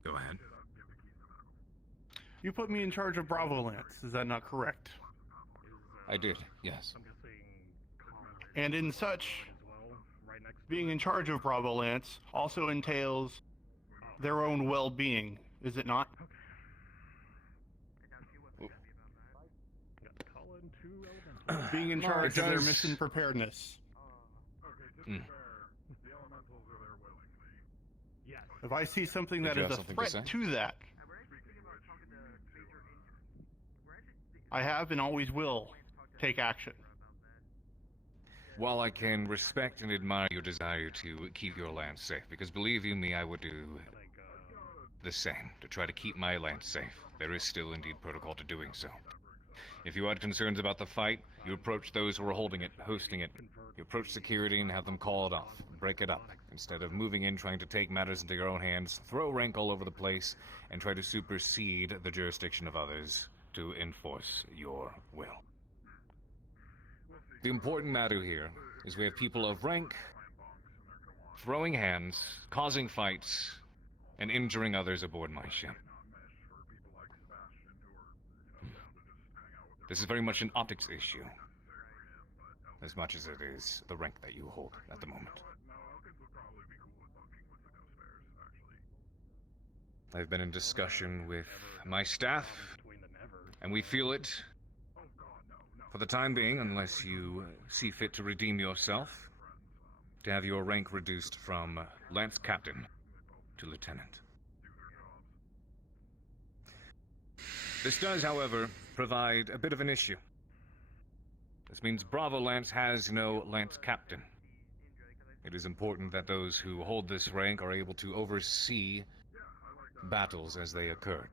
Go ahead. You put me in charge of Bravo Lance, is that not correct? I did, yes. And in such, being in charge of Bravo Lance also entails their own well-being, is it not? Being in charge of their mission preparedness. If I see something that is a threat to that, I have and always will take action. While I can respect and admire your desire to keep your land safe, because believe you me, I would do the same to try to keep my land safe. There is still indeed protocol to doing so. If you had concerns about the fight, you approach those who are holding it, hosting it. You approach security and have them call it off, break it up. Instead of moving in, trying to take matters into your own hands, throw rank all over the place, and try to supersede the jurisdiction of others to enforce your will. The important matter here is we have people of rank throwing hands, causing fights, and injuring others aboard my ship. This is very much an optics issue, as much as it is the rank that you hold at the moment. I've been in discussion with my staff, and we feel it, for the time being, unless you see fit to redeem yourself, to have your rank reduced from Lance Captain to Lieutenant. This does, however, provide a bit of an issue. This means Bravo Lance has no Lance Captain. It is important that those who hold this rank are able to oversee battles as they occur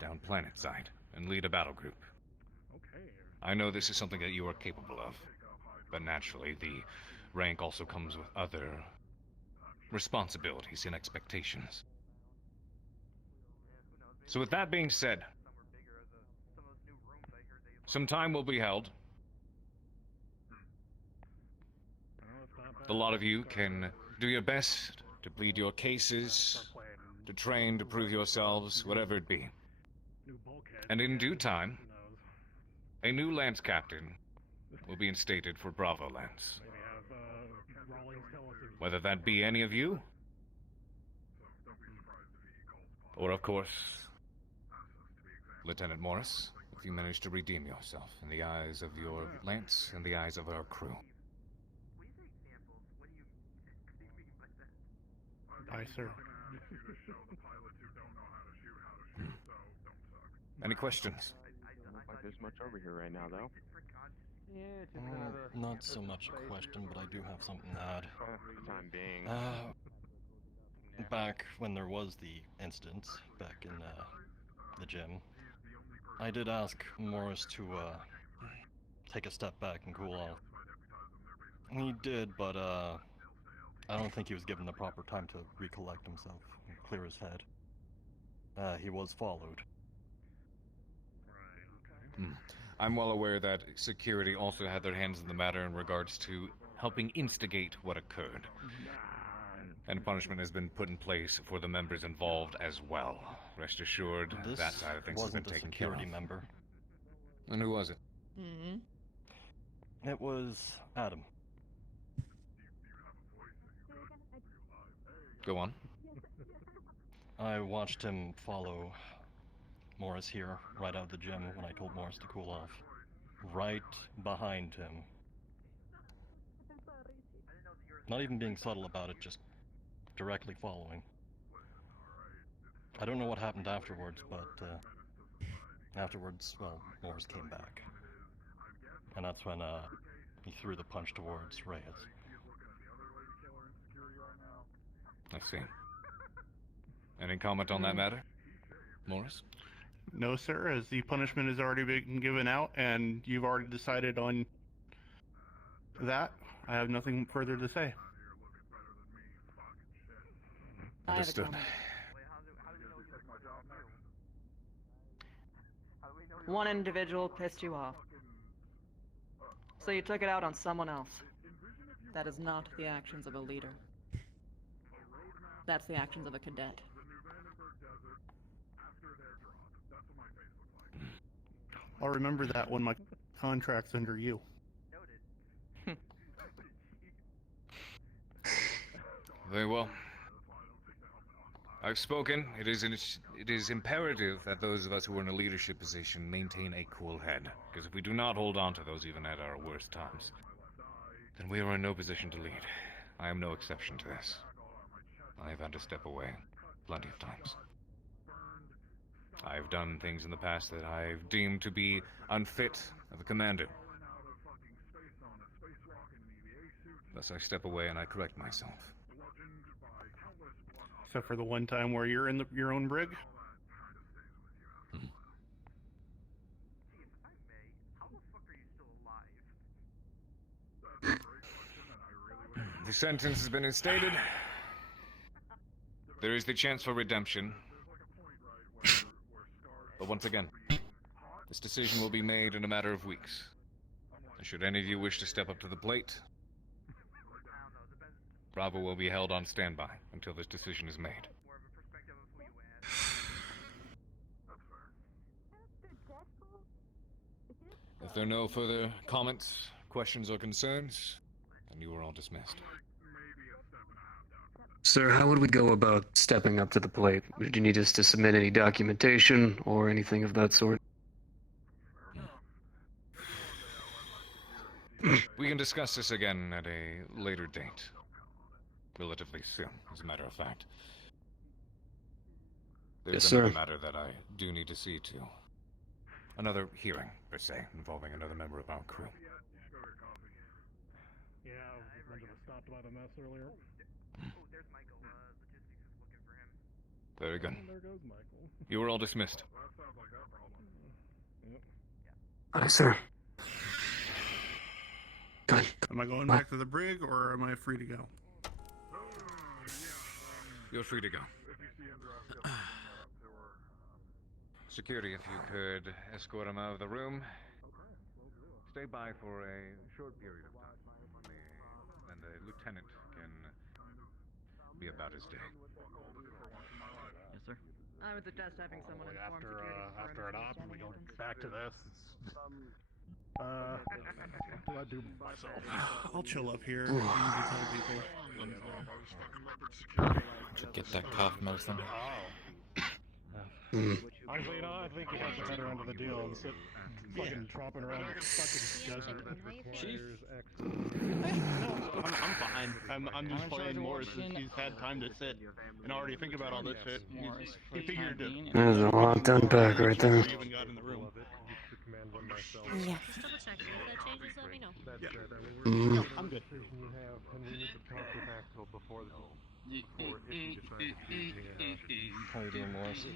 down planetside and lead a battle group. I know this is something that you are capable of, but naturally the rank also comes with other responsibilities and expectations. So with that being said, some time will be held. A lot of you can do your best to plead your cases, to train, to prove yourselves, whatever it be. And in due time, a new Lance Captain will be instated for Bravo Lance. Whether that be any of you, or of course, Lieutenant Morris, if you manage to redeem yourself in the eyes of your Lance and the eyes of our crew. Aye, sir. Any questions? Looks like there's much over here right now, though. Not so much a question, but I do have something to add. For the time being. Back when there was the incident, back in the gym, I did ask Morris to take a step back and cool off. He did, but I don't think he was given the proper time to recollect himself and clear his head. He was followed. I'm well aware that security also had their hands in the matter in regards to helping instigate what occurred. And punishment has been put in place for the members involved as well. Rest assured, that side of things has been taken care of. Wasn't a security member. And who was it? It was Adam. Go on. I watched him follow Morris here, right out of the gym when I told Morris to cool off. Right behind him. Not even being subtle about it, just directly following. I don't know what happened afterwards, but afterwards, well, Morris came back. And that's when he threw the punch towards Reyes. I see. Any comment on that matter? Morris? No, sir, as the punishment has already been given out and you've already decided on that, I have nothing further to say. Understood. One individual pissed you off. So you took it out on someone else. That is not the actions of a leader. That's the actions of a cadet. I'll remember that when my contract's under you. Very well. I've spoken. It is imperative that those of us who are in a leadership position maintain a cool head. Because if we do not hold on to those even at our worst times, then we are in no position to lead. I am no exception to this. I have had to step away plenty of times. I've done things in the past that I've deemed to be unfit of a commander. Thus I step away and I correct myself. Except for the one time where you're in your own brig? The sentence has been instated. There is the chance for redemption. But once again, this decision will be made in a matter of weeks. And should any of you wish to step up to the plate, Bravo will be held on standby until this decision is made. If there are no further comments, questions, or concerns, then you are all dismissed. Sir, how would we go about stepping up to the plate? Would you need us to submit any documentation or anything of that sort? We can discuss this again at a later date. Relatively soon, as a matter of fact. There's Yes, another sir. matter that I do need to see to. Another hearing, per se, involving another member of our crew. Yeah, Meja was stopped by the mess earlier. Very good. There goes Michael. You are all dismissed. That sounds like that problem. Yep. Aye, sir. Good. Am I going back to the brig or am I free to go? You're free to go. Security, if you could escort him out of the room. Stay by for a short period of time. And the lieutenant can be about his day. Yes, sir. I would suggest having someone inform After an op, we go back to this. What do I do myself? I'll chill up here. I need to tell people. Did you get that cough medicine? Honestly, I think you have the better end of the deal and sit fucking tromping around the fucking desert. Chief? I'm fine. I'm just playing Morris since he's had time to sit and already think about all this shit. He figured it. There's a lot to unpack right there. Even got in the room. Yes. Double check. If that changes, let me know. I'm good. How you doing, Morris?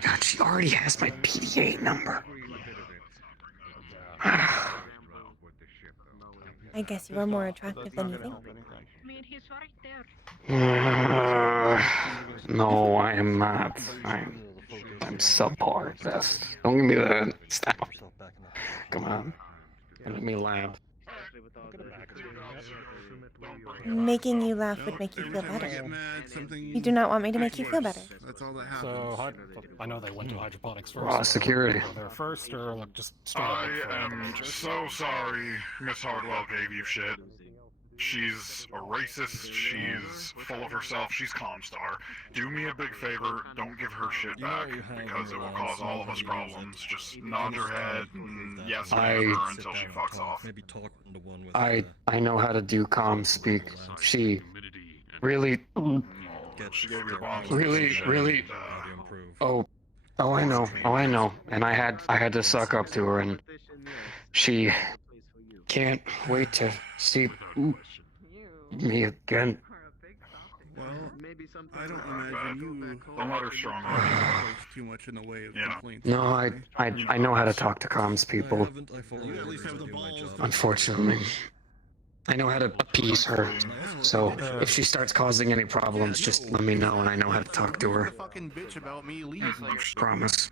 God, she already has my PDA number. I guess you are more attractive than you think. I mean, he's right there. No, I am not. I'm subpar at best. Don't give me that. Stop. Come on. Let me laugh. Making you laugh would make you feel better. You do not want me to make you feel better. That's all that happens. So, I know they went to hydroponics first. Raw security. Were there first, or like just straight I up am so sorry Miss Hardwell gave you shit. She's a racist, she's full of herself, she's Comstar. Do me a big favor, don't give her shit back, because it will cause all of us problems. Just nod your head and yes man her until she fucks off. I know how to do calm speak. She really, She gave your bombs really. Oh, I know. And I had to suck up to her, and she can't wait to see me again. Well, I don't imagine you Don't let her strong too much in the way of complaints. No, I know how to talk to comms people. You at least have the balls. Unfortunately, I know how to appease her. So if she starts causing any problems, just let me know, and I know how to talk to her. Fucking bitch about me leave. Promise.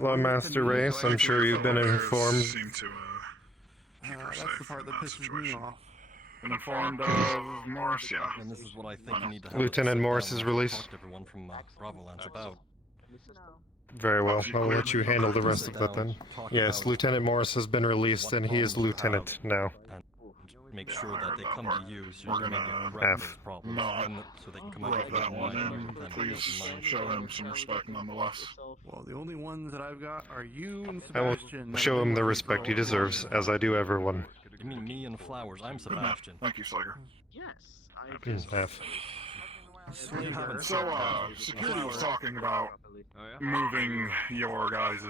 Lawmaster Race, I'm sure you've been informed. That's the part that pisses me off. Informed of Morris, yeah. And this is what I think you need to have. Lieutenant Morris's release. Talk to everyone from Bravolands about. Very well, I'll let you handle the rest of that then. Yes, Lieutenant Morris has been released and he is lieutenant now. And make sure that they come to you so you can maybe correct those problems. And so they can come out with a mind. Please show him some respect nonetheless. Well, the only ones that I've got are you and I will Sebastian. show him the respect he deserves, as I do everyone. You mean me and Flowers? I'm Sebastian. Thank you, Slager. Yes, F. So, security was talking about moving your guys'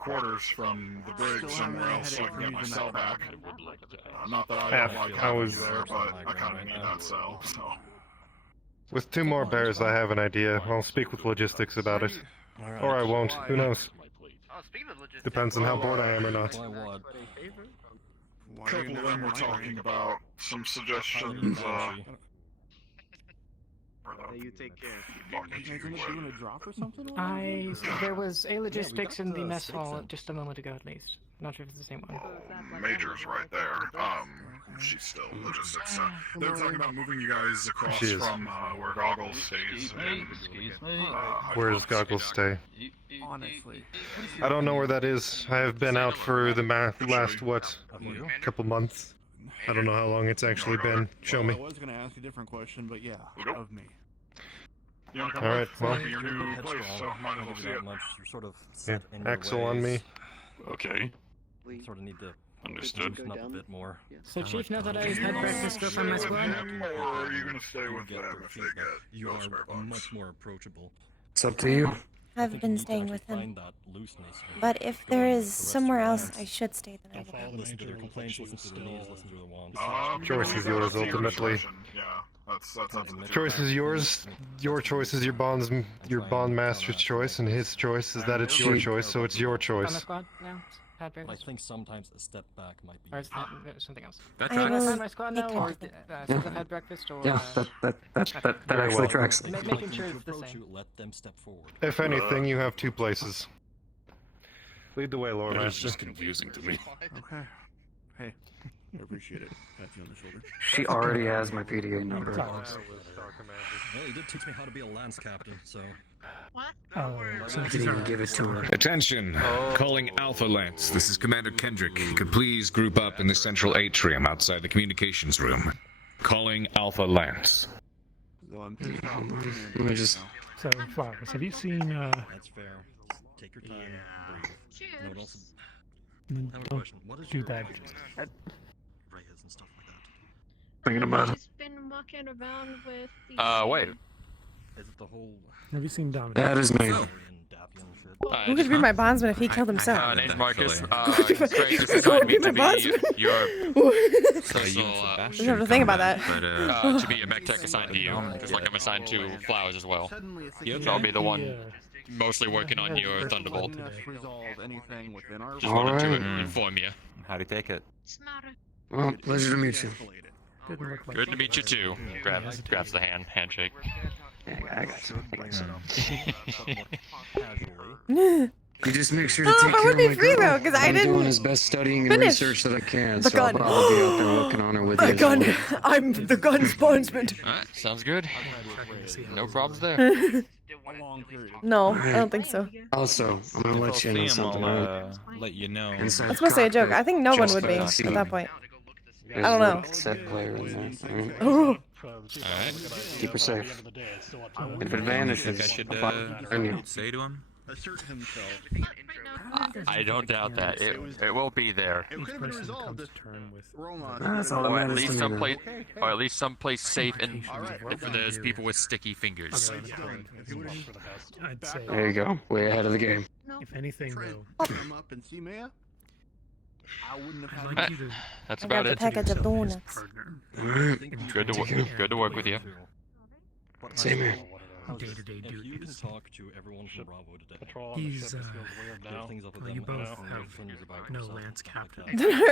quarters from the brig somewhere else so I can get my cell back. Not that I don't like having you there, but I kind of need that cell, so. With 2 more bears, I have an idea. I'll speak with logistics about it. Or I won't. Who knows? Depends on how bored I am or not. A couple of them were talking about some suggestions, You take care. doing a drop or something? There was a logistics in the mess hall just a moment ago, at least. Not sure if it's the same one. Major's right there. She's still logistics. They're talking about moving you guys across from where Goggles stays. Where does Goggles stay? Honestly. I don't know where that is. I have been out for the last, couple months. I don't know how long it's actually been. Show me. I was going to ask a different question, but yeah, of me. Alright, well. Your new place, so might as well see it. You're sort of Yeah, set in your Axel on me. ways. Okay. Sort of need to Understood. loosen up a bit more. So, Chief, now that I've had breakfast go from my squad, Or are you gonna stay with them if they get You those spare are bucks? much more approachable. It's up to you. I've been staying with him. Find that looseness. But if there is somewhere else I should stay, then I will. Listen to their complaints, listen to their needs, listen to their wants. Choice is yours, ultimately. Yeah, that's up to the Choice is yours. Your choice is your bond master's choice, and his choice is that it's your choice, so it's your on my choice. squad now. Had But I breakfast. think sometimes a step back might be. Or is that something else? That I tracks. will On my squad now, or take since I've had breakfast, or Yeah, that actually tracks. making sure it's the same. Let them step forward. If anything, you have 2 places. Lead the way, Lord It's Master. just confusing to me. Okay. Hey. I appreciate it. Pat you on the shoulder. She already has my PDA number. Well, he did teach me how to be a lance captain, so. I didn't even give it to her. Attention! Calling Alpha Lance. This is Commander Kendrick. You could please group up in the central atrium outside the communications room. Calling Alpha Lance. Let me just. So, Flowers, have you seen, That's fair. Just take your time. Breathe. You know what else? I have a question. What is do your that. Reyes and stuff like that? Thinking about it. Just been walking around with the Wait. Is it the whole Have you seen Dominic? That is me. Who could be my bondsman if he killed himself? Name's Marcus. Who Grace has could assigned me be my to be bondsman? your We have to think about that. to be a mech tech assigned to you. Just like I'm assigned to Flowers as well. So I'll be the one mostly working on your Thunderbolt. Resolve anything within our Just wanted to Alright. inform you. How do you take it? It's not a Well, pleasure to meet you. Didn't look like Good to meet you too. Grabs the handshake. I got you. Casually. You just make sure to Oh, take if I care would of be my free girl. though, because I I'm doing didn't as best studying and finish research that I can, the so I'll gun. probably be out there working on her with you The as gun. well. I'm the gun sponsman. Alright, sounds good. No problems there. No, I don't think so. Also, I'm gonna If I'll let you in see on him, something. I'll let you know. Inside That's mostly a joke. I think no one just would be by at the that point. There's I don't a know. little set player in there. Alright. Oh. Alright. Keep her safe. If You advantages, think I should on you. say to him? Assert himself. I don't doubt that. It will be there. It could have been resolved if Roma. That's all that Or at matters least to me. someplace, or at least someplace safe and for those people with sticky fingers. I'd say. There you go. Way ahead of the game. If anything, though, Come up and see Meja. I wouldn't have I'd had like you to. That's I about got the it. package of donuts. Good to work with you. Same here. Day-to-day If you can duties. talk to everyone from Bravo today. He's you both have no Lance captain. You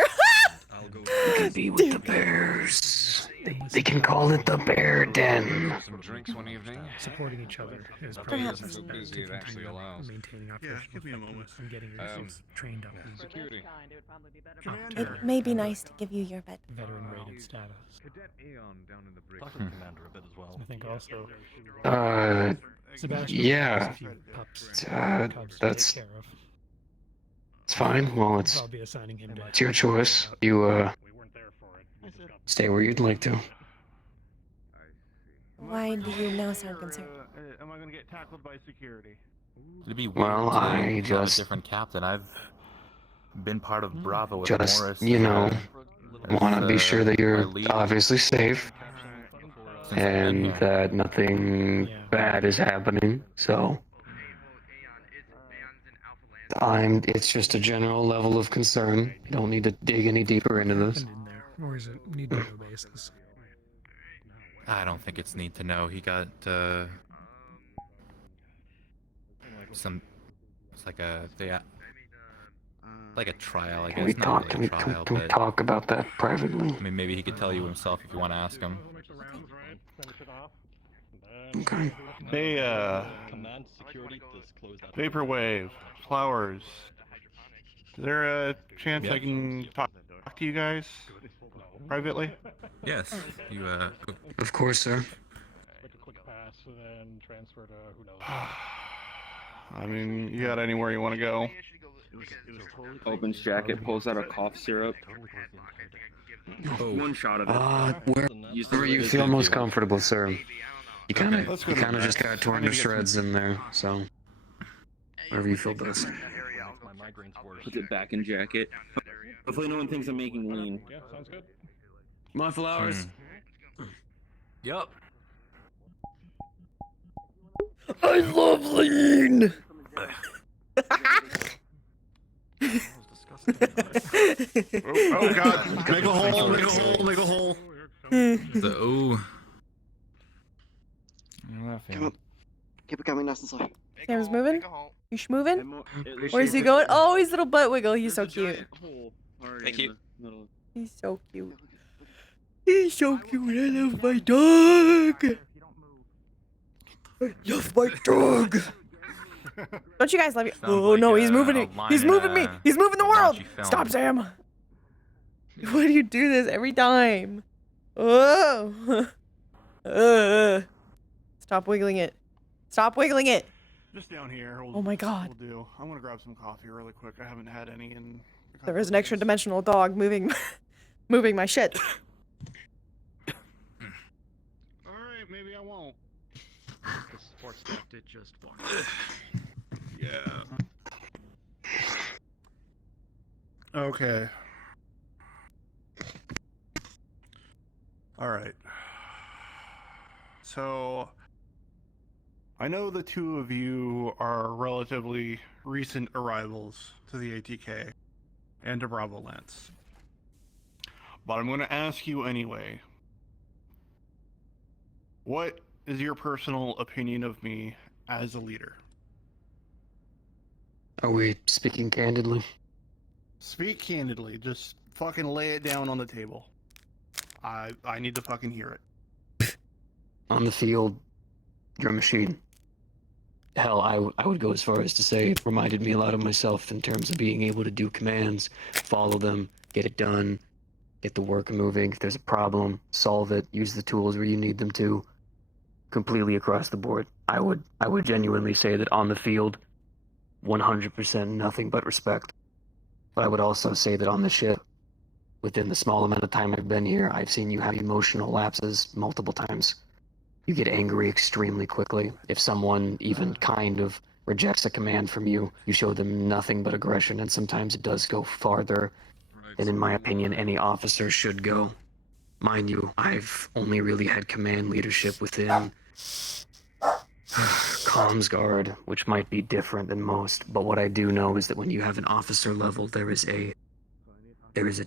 can be with the bears. They can call it the bear den. Some drinks one evening. Supporting each other is probably Perhaps. the best So bet busy to it actually continue allows. maintaining Yeah, operational give me a moment. effectiveness and getting yourselves trained up in Security. It may be nice to give you your bed. veteran rated status. Talk to the commander a bit as well. I think also Sebastian Yeah. has a few pups, cubs to That's take care of. it's fine. Well, So I'll be assigning him to. it's your choice. You stay where you'd like to. Why do you now sound concerned? Am I gonna get tackled by security? It'd be weird Well, to I have a just- different captain. I've been part of Bravo with Just, Morris. you know, want to be sure that my you're lead obviously safe since I've been and here. that nothing bad is happening. So it's just a general level of concern. You don't need to dig any deeper into this. In there, or is it need to know basis? I don't think it's need to know. He got some. It's like like a trial, I guess. Can we Not talk? really Can a we, trial, can we but talk about that privately? I mean, maybe he could tell you himself if you want to ask him. Okay. Hey, Command security disclose that. Vaporwave, flowers. Is there a chance I Yeah. can talk to you guys privately? Yes, you go- Of course, sir. Like a quick pass and then transfer to who knows. I mean, you got anywhere you want to go? Opens jacket, pulls out a cough syrup. One shot of it. Where you feel most comfortable, sir. You kind of Let's go you to kind of the just back. got torn I'm to gonna get shreds in there, so wherever you feel best. My migraine's worse. Puts it back in jacket. Hopefully no one thinks I'm making lean. Yeah, sounds good. My flowers. Yup. I love lean. Oh God! Make a hole! Make a hole! Make a hole! The ooh. Keep it coming nice and slow. Sam's moving? You schmoving? Where's he going? Oh, his little butt wiggle. He's so cute. Thank you. He's so cute. He's so cute. I love my dog. I love my dog. Don't you guys love you? Oh like no, he's a moving it. line He's in moving a me. He's moving the world. raunchy film. Stop, Sam. Why do you do this every time? Oh. Stop wiggling it. Stop wiggling it. Just down here. Oh my God. Will do. I'm gonna grab some coffee really quick. I haven't had any in. There is an extra dimensional dog moving, moving my shit. All right, maybe I won't. The sports staff did just one. Yeah. Okay. All right. So, I know the two of you are relatively recent arrivals to the ATK and to Bravo Lance. But I'm going to ask you anyway. What is your personal opinion of me as a leader? Are we speaking candidly? Speak candidly. Just fucking lay it down on the table. I need to fucking hear it. On the field, you're a machine. Hell, I would go as far as to say it reminded me a lot of myself in terms of being able to do commands, follow them, get it done, get the work moving. If there's a problem, solve it, use the tools where you need them to. Completely across the board. I would genuinely say that on the field, 100% nothing but respect. But I would also say that on the ship, within the small amount of time I've been here, I've seen you have emotional lapses multiple times. You get angry extremely quickly. If someone even kind of rejects a command from you, you show them nothing but aggression, and sometimes it does go farther than, in my opinion, any officer should go. Mind you, I've only really had command leadership within Comms Guard, which might be different than most, but what I do know is that when you have an officer level, there is a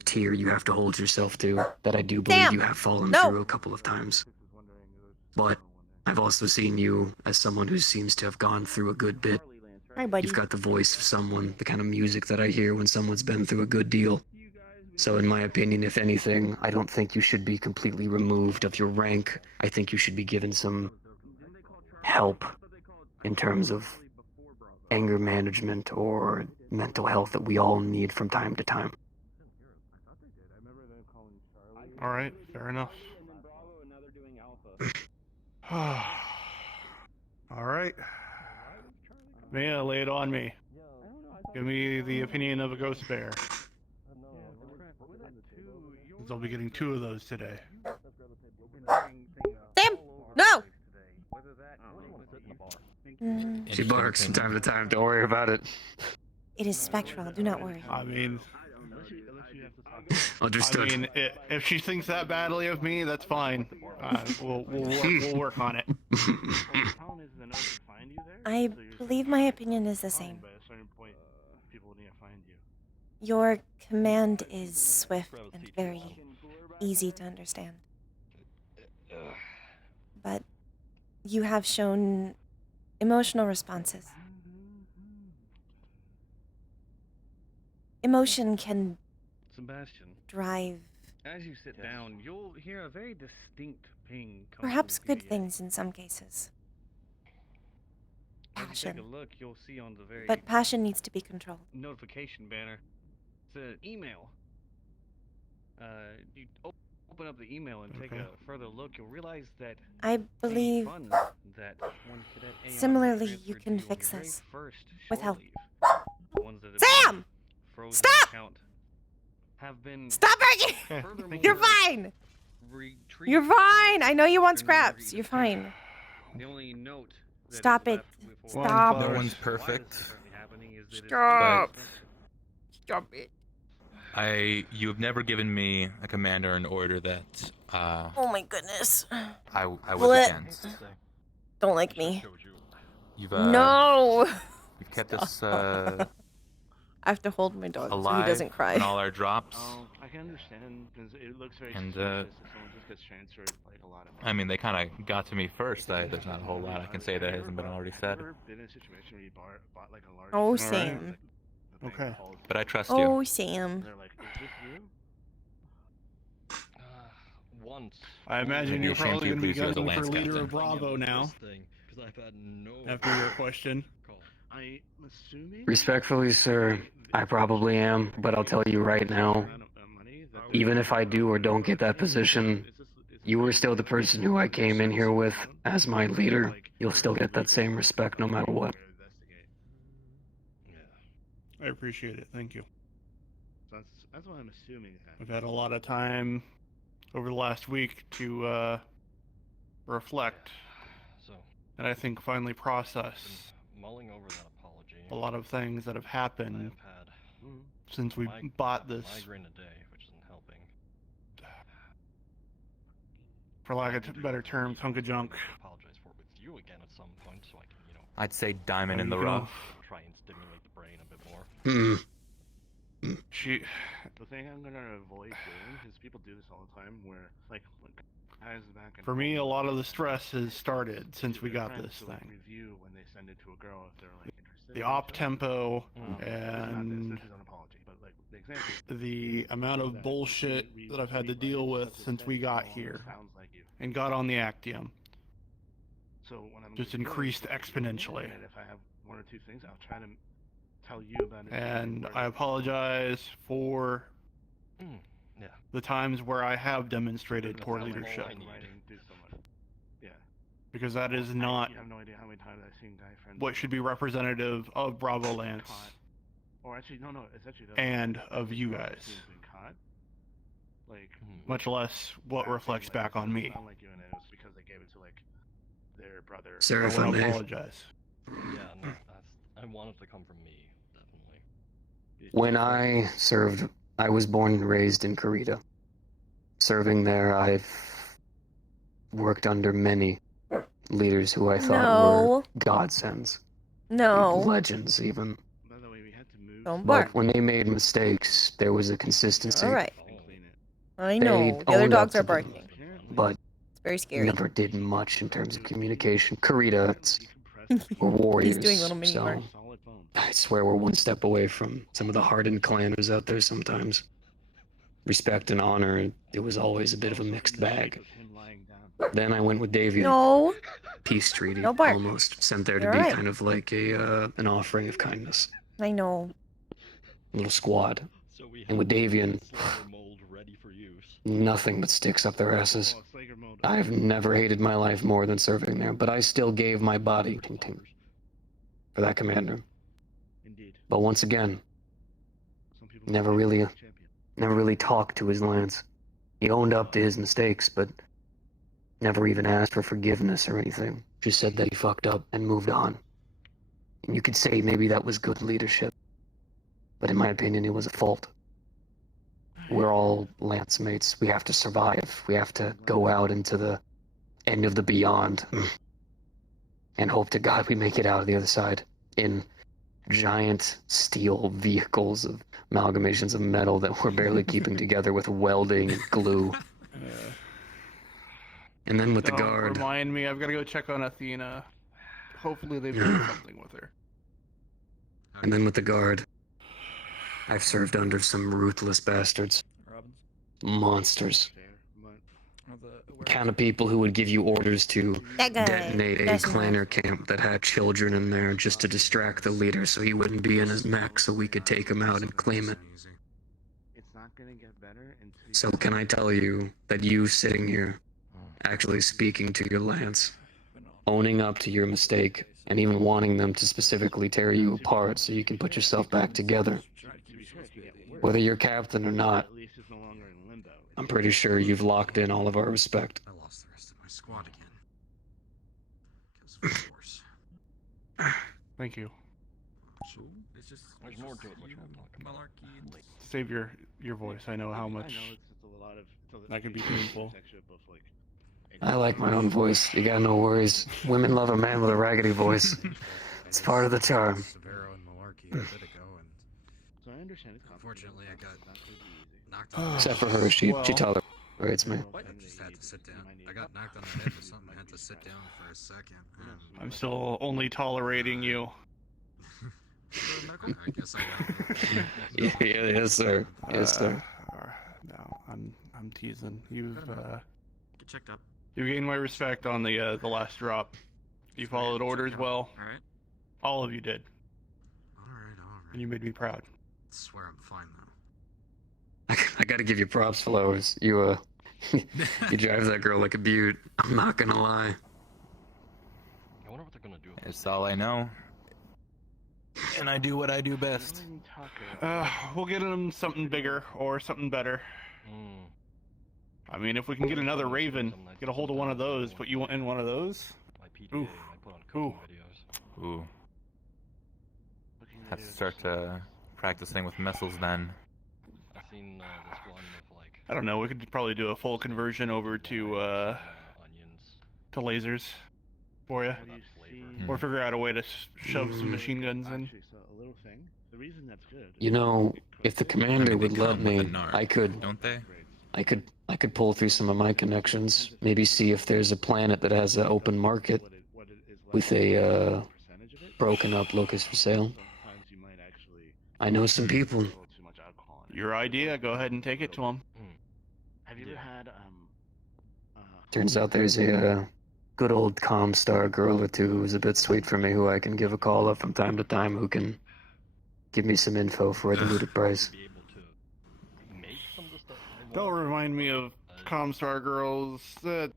tier you have to hold yourself to that I do believe you have fallen through a couple of times. But I've also seen you as someone who seems to have gone through a good bit. Hi, buddy. You've got the voice of someone, the kind of music that I hear when someone's been through a good deal. So in my opinion, if anything, I don't think you should be completely removed of your rank. I think you should be given some help in terms of anger management or mental health that we all need from time to time. All right, fair enough. All right. Meja, lay it on me. Give me the opinion of a ghost bear. I'll be getting 2 of those today. Sam! No! She barks from time to time, don't worry about it. It is spectral, do not worry. I mean... Understood. I mean, if she thinks that badly of me, that's fine. We'll work on it. I believe my opinion is the same. Your command is swift and very easy to understand. But you have shown emotional responses. Emotion can drive as you sit down, you'll hear a very distinct ping come perhaps from the good PA. things in some cases. As you Passion. take a look, you'll see on the very But passion needs to be controlled. notification banner, it's an email. You open up the email and take a further look, you'll realize that I believe funds that one cadet AR similarly you transferred can to your fix very this first with shore help. leave, the ones that have Sam! been frozen Stop! account, have been Stop barking! furthermore You're fine! retrieved. You're fine! I know you want scraps. You're fine. The only note that is Stop it. left before Stop. No one's perfect. Stop. But Stop it. you have never given me a command or an order that Oh my goodness. I was Blech. against. Don't like me. You've No! you've kept us Stop. I have to hold my dog so he alive doesn't cry. in all our drops. Oh, I can understand because it looks very And, suspicious if someone just gets transferred like a lot of. I mean, they kind of got to me first. There's not a whole lot I can say that hasn't been already said. Ever been in a situation where you bought like a large. Oh, Sam. Sam. Okay. But I trust Oh, you. Sam. They're like, is this you? Once. I imagine Maybe you're a shame probably to going to be lose you as a gunning for lance leader captain. of Bravo now. After your question. I'm assuming. Respectfully, sir, I probably am, but I'll tell you right now, even if I do or don't get that position, you were still the person who I came in here with as my leader. You'll still get that same respect no matter what. I appreciate it. Thank you. That's what I'm assuming. We've had a lot of time over the last week to reflect, and I think finally process Mulling over that apology. a lot of things that have happened Had since we bought this, migraine a day, which isn't helping. for lack of better terms, hunk of junk. Apologize for it with you again at some point, so I can, I'd say diamond in the You know, rough. try and stimulate the brain a bit more. She, The thing I'm gonna avoid doing is people do this all the time, where like when guys back in for me, a lot of the stress has started since we got this to, like, thing. review when they send it to a girl if they're like interested. The op tempo This and is an apology, but like the amount of bullshit that I've had to deal with since we got here and got on the Actium just increased exponentially. If I have one or two things, I'll try to tell you about it. And I apologize for the times where I have demonstrated poor leadership. Because that is not You have no idea how many times I've seen guy friends. what should be representative of Bravo Lance Or actually, no, it's actually. and of you guys, Caught. Like. much less what reflects back on me. Sound like you, and it was because they gave it to like their brother. Sir, I if I want to may. apologize. Yeah, no, I want it to come from me, definitely. When I served, I was born and raised in Kurita. Serving there, I've worked under many leaders who I thought were godsends. No. Legends, even. By the way, we had to move. Don't bark. But when they made mistakes, there was a consistency. Alright. I know. They The other owned up dogs to are them, barking. but It's very scary. never did much in terms of communication. Kurita, we're warriors, He's doing little mini so work. I swear we're one step away from some of the hardened clanners out there sometimes. Respect and honor, it was always a bit of a mixed bag. Then I went with Davian. No. Peace treaty, No bark. almost sent there to You're be right. kind of like a an offering of kindness. I know. Little squad. And with Davian, nothing but sticks up their asses. I've never hated my life more than serving there, but I still gave my body for that commander. But once again, never really talked to his lance. He owned up to his mistakes, but never even asked for forgiveness or anything. Just said that he fucked up and moved on. And you could say maybe that was good leadership, but in my opinion, it was a fault. We're all lance mates. We have to survive. We have to go out into the end of the beyond and hope to God we make it out of the other side in giant steel vehicles of amalgamations of metal that we're barely keeping together with welding and glue. And then with the Don't guard. remind me, I've got to go check on Athena. Hopefully they've done something with her. And then with the guard. I've served under some ruthless bastards. Monsters. Kind of people who would give you orders to That guy. detonate a That's clanner camp that had children in there just to distract the leader so he wouldn't be in his mech so we could take him out and claim it. It's not gonna get better until. So can I tell you that you sitting here, actually speaking to your lance, owning up to your mistake, and even wanting them to specifically tear you apart so you can put yourself back together, whether you're captain or not, I'm pretty sure you've locked in all of our respect. I lost the rest of my squad again. Kills of force. Thank you. So it's just There's more to it, which we'll talk about. Save your voice. I know how much that can be painful. I like my own voice. You got no worries. Women love a man with a raggedy voice. It's part of the charm. Severo and Malarkey a bit ago, and So I understand it's unfortunately I got knocked on. Except for her, she tolerates me. I just had to sit down. I got knocked on the head with something. I had to sit down for a second. I'm still only tolerating you. I guess I got Yeah, yes, sir. Yes, sir. No, I'm teasing. You've Get checked up. you gained my respect on the last drop. You followed orders well. All right. All of you did. All right. And you made me proud. I swear I'm fine though. I gotta give you props, Flowers. You, you drive that girl like a beaut. I'm not gonna lie. I wonder what they're gonna do. It's all I know. And I do what I do best. We'll get him something bigger or something better. I mean, if we can get another Raven, get a hold of one of those, put you in one of those. Oof. Ooh. Ooh. Have to start practicing with missiles then. I've seen this one with like. I don't know. We could probably do a full conversion over to lasers for you, or figure out a way to shove some machine guns in. Actually, so a little thing. The reason that's good. You know, if the commander would they let come with me, a narc, I could. Don't they? I could pull through some of my connections. Maybe see if there's a planet that has an open market with a broken up locus for sale. I know some people. Your idea. Go ahead and take it to him. Have you ever had Turns out there's a good old Comstar girl or two who's a bit sweet for me, who I can give a call up from time to time, who can give me some info for a diluted price. Don't remind me of Comstar girls. That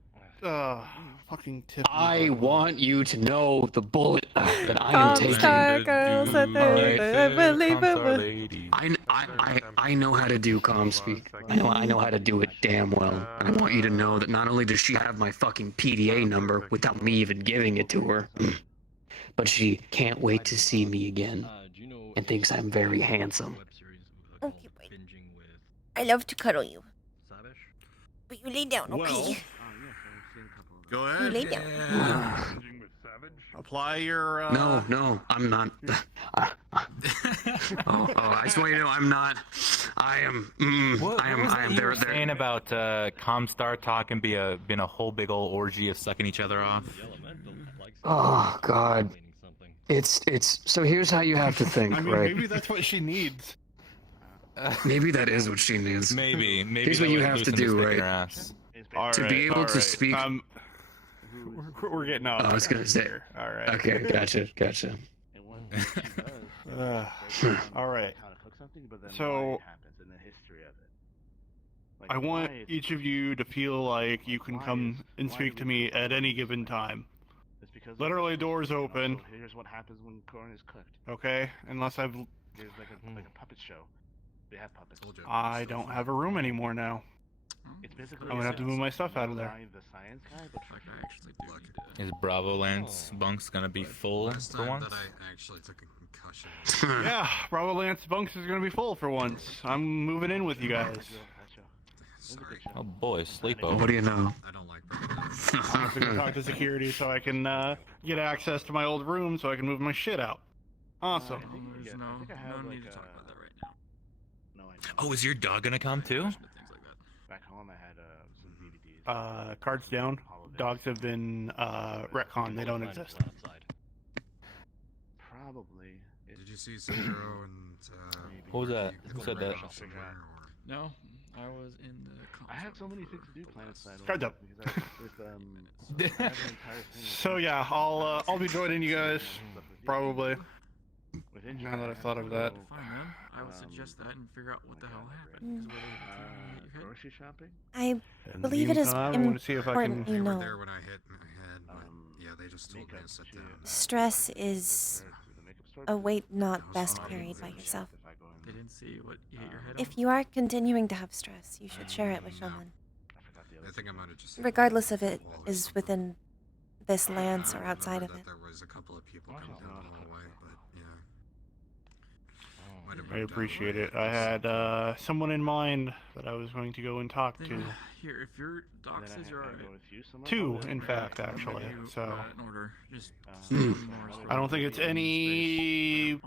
fucking tip. I want you to know the bullet that I am taking. Comstar girls, I believe it was. I know how to do comm speak. I know how to do it damn well. And I want you to know that not only does she have my fucking PDA number without me even giving it to her, but she can't wait to see me again and thinks I'm very handsome. Okay, wait. I love to cuddle you. But you lay down, okay? Go You ahead. lay down. Apply your. No, I'm not. I just want you to know I'm not. I am. I am. You were saying about Comstar talk and been a whole big old orgy of sucking each other off. Oh God. It's so here's how you have to think, I mean, right? maybe that's what she needs. Maybe that is what she needs. Maybe. Here's what you have to do, right? To be able to speak. We're getting off. I was gonna say. All right. Okay, gotcha. All right. So, I want each of you to feel like you can come and speak to me at any given time. Literally, doors open. Here's what happens when corn is cooked. Okay, unless I've. There's like a puppet show. They have puppets. I don't have a room anymore now. It's basically I'm gonna have to move my stuff out of there. Is Bravo Lance bunks gonna be full for once? That I actually took a concussion. Yeah, Bravo Lance Bunks is gonna be full for once. I'm moving in with you guys. Oh boy, sleepover. What do you know? I don't like I'm also gonna talk to security so I can get access to my old room so I can move my shit out. Awesome. There's no need to talk about that right now. Oh, is your dog gonna come too? Back home, I had some DVDs. Cards down. Dogs have been retconned. They don't exist. Probably. Did you see Zero and What was that? Who said that? No, I was in the. I had so many things to do planet side. Cards up. So yeah, I'll be joining you guys probably. Now that I've thought of that. Fine then. I would suggest that and figure out what the hell happened. Grocery shopping? I In the believe it is meantime, I'm gonna see if I important can- you They were know. there when I hit my head, but yeah, they just told me to sit down. Stress is a weight not best carried by yourself. They didn't see what you hit your head If you are continuing to have stress, you should share it with someone. I think I might have just. Regardless if it is within this lance or outside of it. There was a couple of people coming down the hallway, but yeah. I appreciate it. I had someone in mind that I was going to go and talk to. Here, if your doc says you're alright. Two, in fact, actually. So In order, just I don't think it's any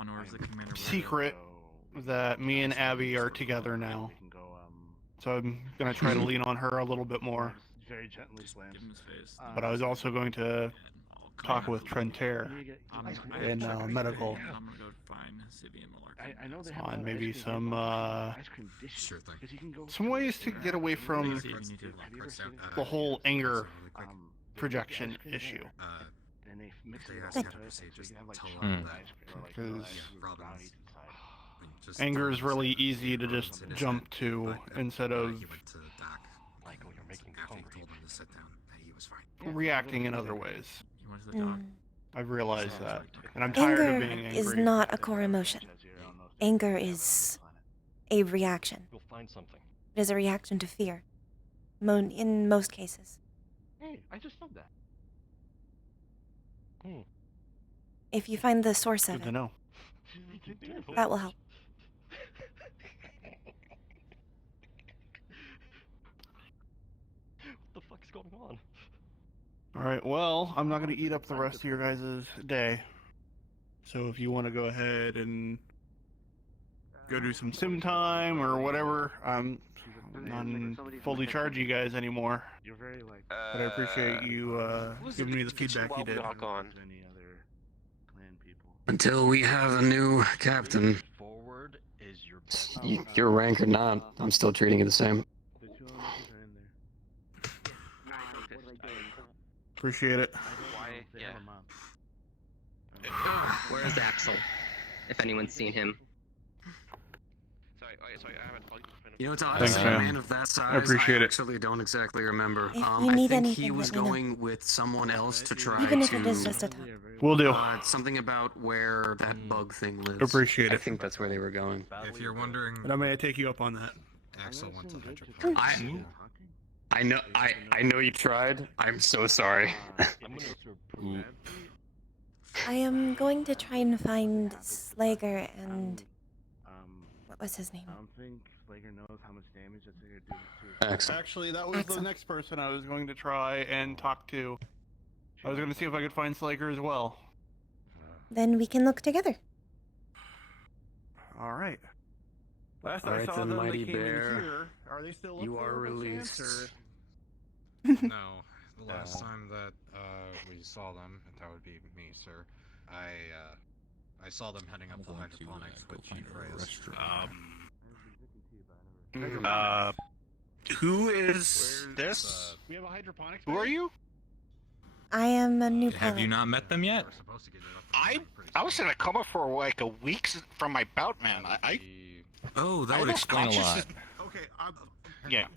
secret that me and Abby are together now. So I'm gonna try to lean on her a little bit more. Very gently slams. But I was also going to talk with Trentaire in medical I'm gonna go find Sivian Malarkey. I know they have on maybe some Sure thing. some ways to get away from the whole anger projection issue. And they mix it They asked you to say just tell them that. Because Robin was- just anger tell is them really something. easy to just Sit his jump head, to but, instead he of went to Doc. Like when you're making after he told him to sit down, he was fine. reacting in other ways. You went to the doc. I've realized that. And I'm tired of Anger being is angry. not a core emotion. Anger is a reaction. You'll find something. It is a reaction to fear. In most cases. Hey, I just said that. If you find the source of Good to it, know. that will help. What the fuck is going on? Alright, well, I'm not going to eat up the rest of your guys' day. So if you want to go ahead and go do some sim time or whatever, I'm not fully charge you guys anymore. You're very like. But I appreciate you giving me the feedback you did. Until we have a new captain. Forward is your Your rank or not, I'm still treating you the same. Appreciate it. Where's Axel? If anyone's seen him. You know, Todd, Thanks, as a man. man of that size, I appreciate it. actually don't exactly remember. If you I need think anything, he was let me know. going with someone else to try Even to. if it is just a talk. Will do. Something about where that bug thing lives. Appreciate I it. think that's where they were going. If you're wondering, And I'm gonna take you up on that. Axel went to hydroponics. I know you tried. I'm so sorry. I am going to try and find Slager and what was his name? I don't think Slager knows how much damage that they're doing to. Actually, that was Axel. the next person I was going to try and talk to. I was going to see if I could find Slager as well. Then we can look together. All right. Last All I right, saw then, them, Mighty they came Bear. in here. Are they still up You there are by released. chance, No, the last time that we saw them, and that would be me, sir. I saw them heading up the hydroponics with Chief Reyes. Who is this? We have a hydroponics. Who are you? I am a new Have pilot. you not met them yet? I was in a coma for like a week from my bout, man. Oh, that I would lost explain a lot. consciousness- Okay, Yeah.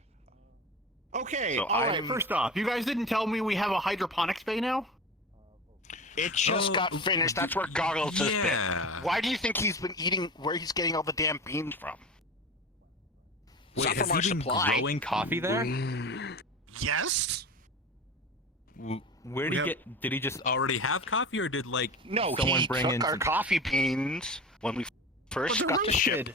Okay, So alright, I'm- first off, you guys didn't tell me we have a hydroponics bay now? It just got finished. That's where Goggles has been. Why do you think he's been eating? Where he's getting all the damn beans from? It's Wait, not has from our he been supply. growing coffee there? Yes. Where did he get? Did he just already have coffee, or did like No, someone he bring took in our some- coffee beans when we first But got they're the ship. roasted.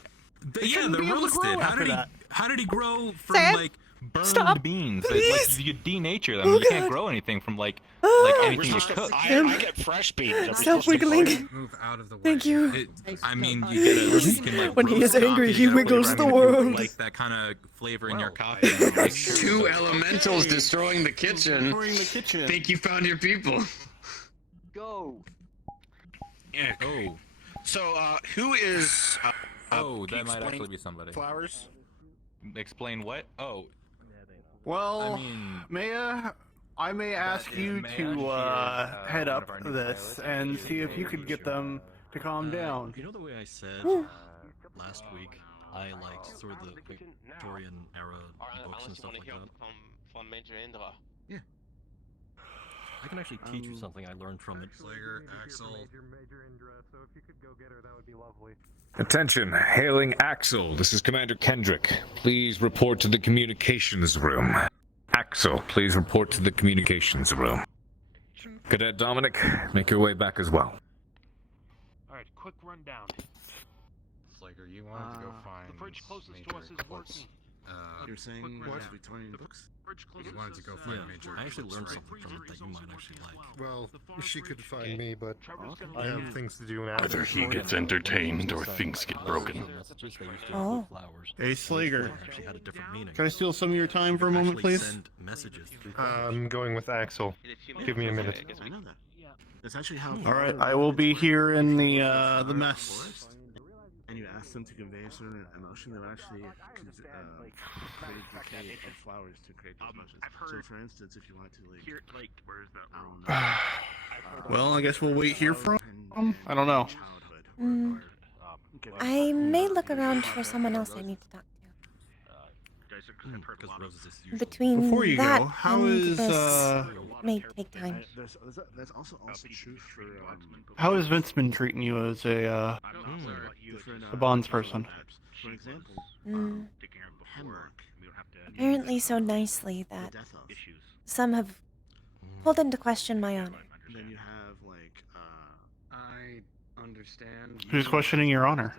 Yeah, shouldn't they're be able to roasted. grow How after did he? that. How did he grow from Sam, like burned stop, beans? please. Like you denature them. Oh, you can't God. grow anything from like Ah. anything you cook. I get fresh beans. Are we Stop supposed to wiggling. grow them? Move out of the way. Thank you. I mean, you get a. You can, like, When he roast is angry, coffee, he you get a wiggles flavor. the I mean, if you world. Like that kind of flavor in your coffee. Like, Two elementals destroying the kitchen. Destroying the kitchen. Think you found your people. Go. Yeah. Oh. So, who is? Oh, can you that might explain actually be somebody. Flowers. Explain what? Oh. Well, I mean, Maya, I may ask you Maya, to she is, head one up of our new this pilots. and see if you could get them to calm down. You know the way I said last week I liked sort of the Victorian era books and stuff like that? From Major Indra. Yeah. I can actually teach you something I learned from it. Slayer, Axel. Attention, hailing Axel. This is Commander Kendrick. Please report to the communications room. Axel, please report to the communications room. Cadet Dominic, make your way back as well. Alright, quick rundown. Slayer, you wanted to go find the fridge closest Major to us is Eclipse. working. You're saying What? Victorian books? Fridge You wanted to go find Major I actually Eclipse, learned right? something from it that you might actually like. Well, she could find me, but I Yeah. have things to do now. Either he gets entertained or things get broken. Oh. Hey, Slager. Actually had a different meaning. Can I steal some of your time for a moment, Actually please? send messages through I'm going with Axel. Give me a minute. I know that. That's actually how. All right, I will be here in the mess. And you ask them to convey a certain emotion, they'll actually create a bouquet of flowers to create those emotions. So, for instance, if you want to where's that? Well, I guess we'll wait here for him. I don't know. I may look around for someone else I need to talk to. Between Before you that go, how and is this may take time. That's also true for How has Vince been treating you as a bonds person? For example, Mm, Hemlock. Apparently so nicely that some have pulled into question my honor. And then you have like I understand. Who's questioning your honor?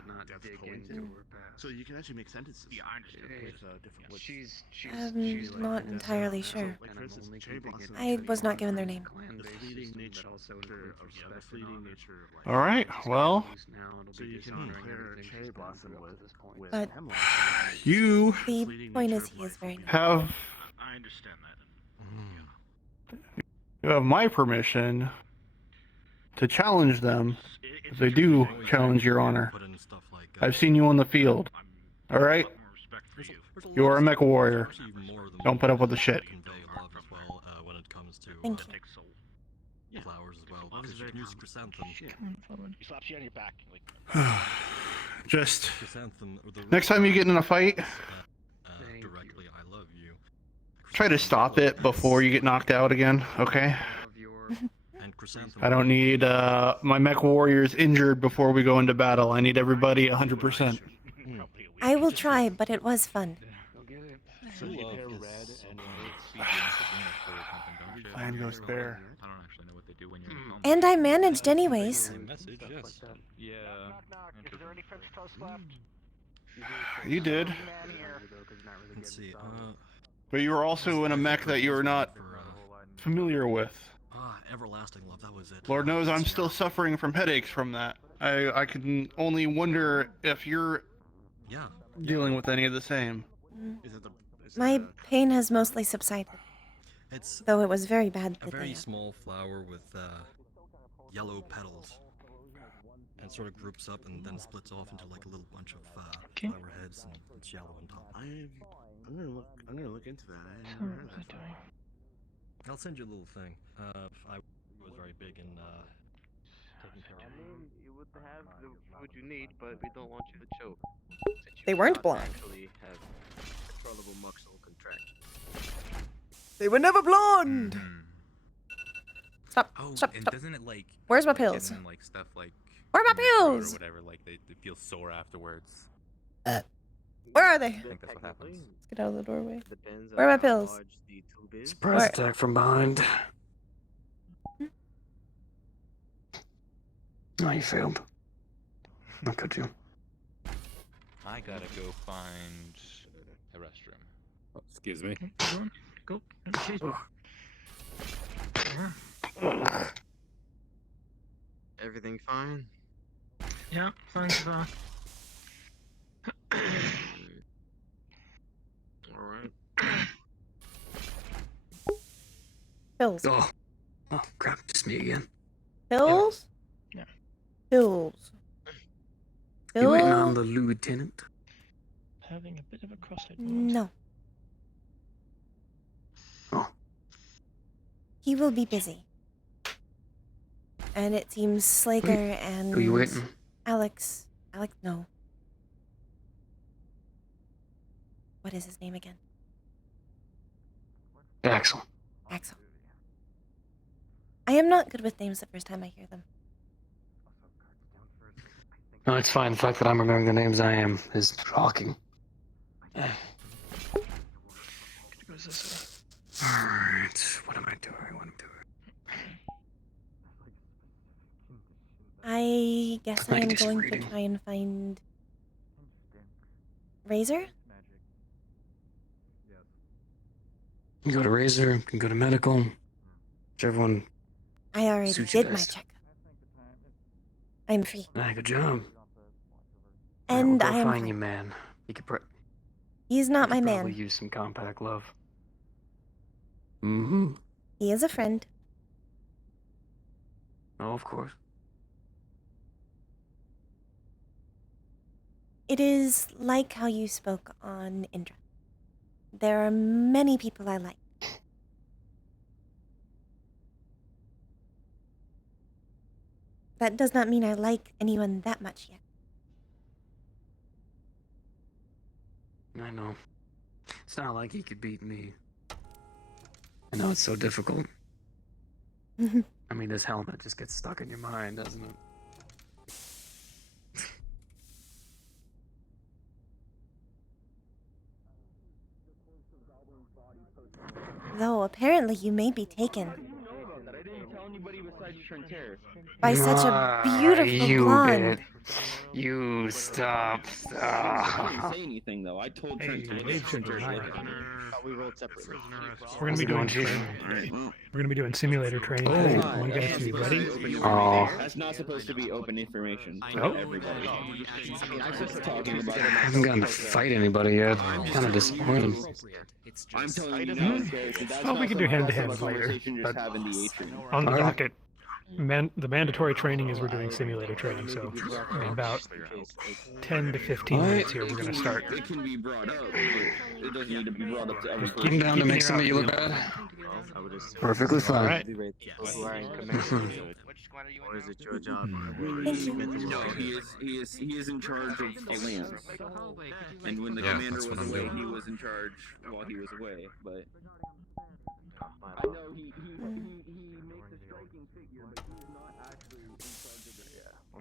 So you can actually make sentences. Yeah, I understand. With different words. I'm not entirely sure. Like for instance, cherry blossom. I was not given their name. The fleeting nature of the fleeting nature of life. All right, well, So you can compare cherry blossom with but hemlock. you The point is, he is very nice. have I understand that. you have my permission to challenge them if they do challenge your honor. I've seen you on the field. All right. You're a mecha warrior. Don't put up with the shit. When it comes to Thank flowers as well, because you can use chrysanthemum. You slap you on your back. Just Chrysanthemum, next time you get in a fight, directly, I love you. try to stop it before you get knocked out again. Okay. And chrysanthemum. I don't need my mech warriors injured before we go into battle. I need everybody 100%. I will try, but it was fun. Plan goes there. I don't actually know what they do when you're in a coma. And I managed anyways. Message, yes. Yeah. Is there any French toast left? You did. Let's see. But you were also in a mech that you were not familiar with. Everlasting Love, that was it. Lord knows I'm still suffering from headaches from that. I can only wonder if you're dealing with any of the same. My pain has mostly subsided. Though it was very bad A the very day. small flower with yellow petals. And sort of groups up and then splits off into like a little bunch of flower heads, and it's yellow on top. I'm gonna look into that. I never heard of that. I'll send you a little thing. I was very big in taking care of You would have the food you need, but we don't want you to choke. They weren't blonde. Actually have controllable muscle contraction. They were never blonde. Stop. Oh, Stop. and Stop. doesn't it like? Where's my like, get pills? them, like stuff like. Where are my in your throat pills? Or whatever, like they feel sore afterwards. Where are they? I think that's what happens. Let's get out of the doorway. Depends Where are on my how pills? large the tube is. Surprise Where? attack from behind. Oh, you failed. How could you? I gotta go find a restroom. Oh, excuse me. Go. Everything fine? Yeah, fine so far. Alright. Pills. Oh crap! Just me again. Pills? Yeah. Pills. You waiting Pills? on the lieutenant? Having a bit of a cross-eyed moment. No. Oh. He will be busy. And it seems Slaker and Who you waiting? Alex, no. What is his name again? Axel. Axel. I am not good with names the first time I hear them. No, it's fine. The fact that I'm remembering the names I am is shocking. Alright, what am I doing? I guess I I am can do some going to reading. try and find Razor? You can go to Razor, you can go to medical. Whichever one. I already Suits you did my best. checkup. I'm free. Good job. And Go I am find fine. you, man. You could He's not my probably man. use some compact love. Mm-hmm. He is a friend. Oh, of course. It is like how you spoke on Indra. There are many people I like. That does not mean I like anyone that much yet. I know. It's not like he could beat me. I know it's so difficult. I mean, this helmet just gets stuck in your mind, doesn't it? Though apparently you may be taken by such a beautiful you blonde. bit. You stop. I didn't say anything though. I told Trent to Dave shouldn't look. deny it. We rolled separately. We're gonna be doing We're gonna be doing simulator training. today. I want you guys to be ready. Oh. That's not supposed to be open information to Oh. everybody. I mean, I'm just talking about I haven't gotten to fight anybody yet. I'm kind of disappointed. I'm telling you now, okay, so that's Oh, we not can do some hand-to-hand awesome later, conversation just but have in the atrium. on the Alright. docket. the mandatory training is we're doing simulator training, so in about 10 to 15 minutes here, we're gonna start. It can be brought up, but it doesn't need to be brought up to every I'm down to make something you look bad. Perfectly fine. Alright. Or is it your job? No, he is in charge of a lance. And when the commander was away, he was in charge while he was away. But I know he makes a striking figure, but he's not actually in charge of it. Yeah.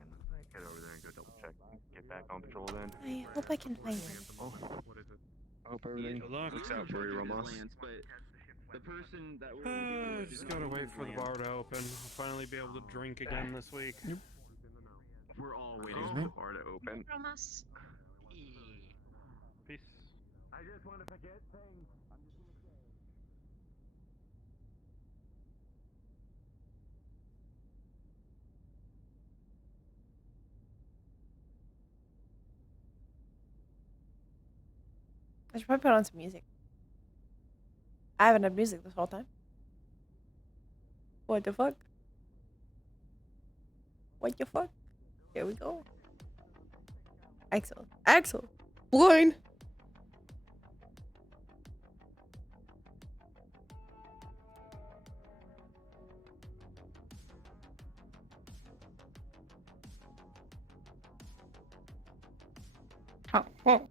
Get over there and go double check. Get back on patrol then. I hope I can find him. What is it? Hope everything looks out for you, Ramos. The person that we're just gotta wait for the bar to open. I'll finally be able to drink again this week. We're all waiting for the bar to open. Ramos. Peace. I just want to forget things. I should probably put on some music. I haven't had music this whole time. What the fuck? What the fuck? Here we go. Axel. Axel! Blind! Oh, whoa.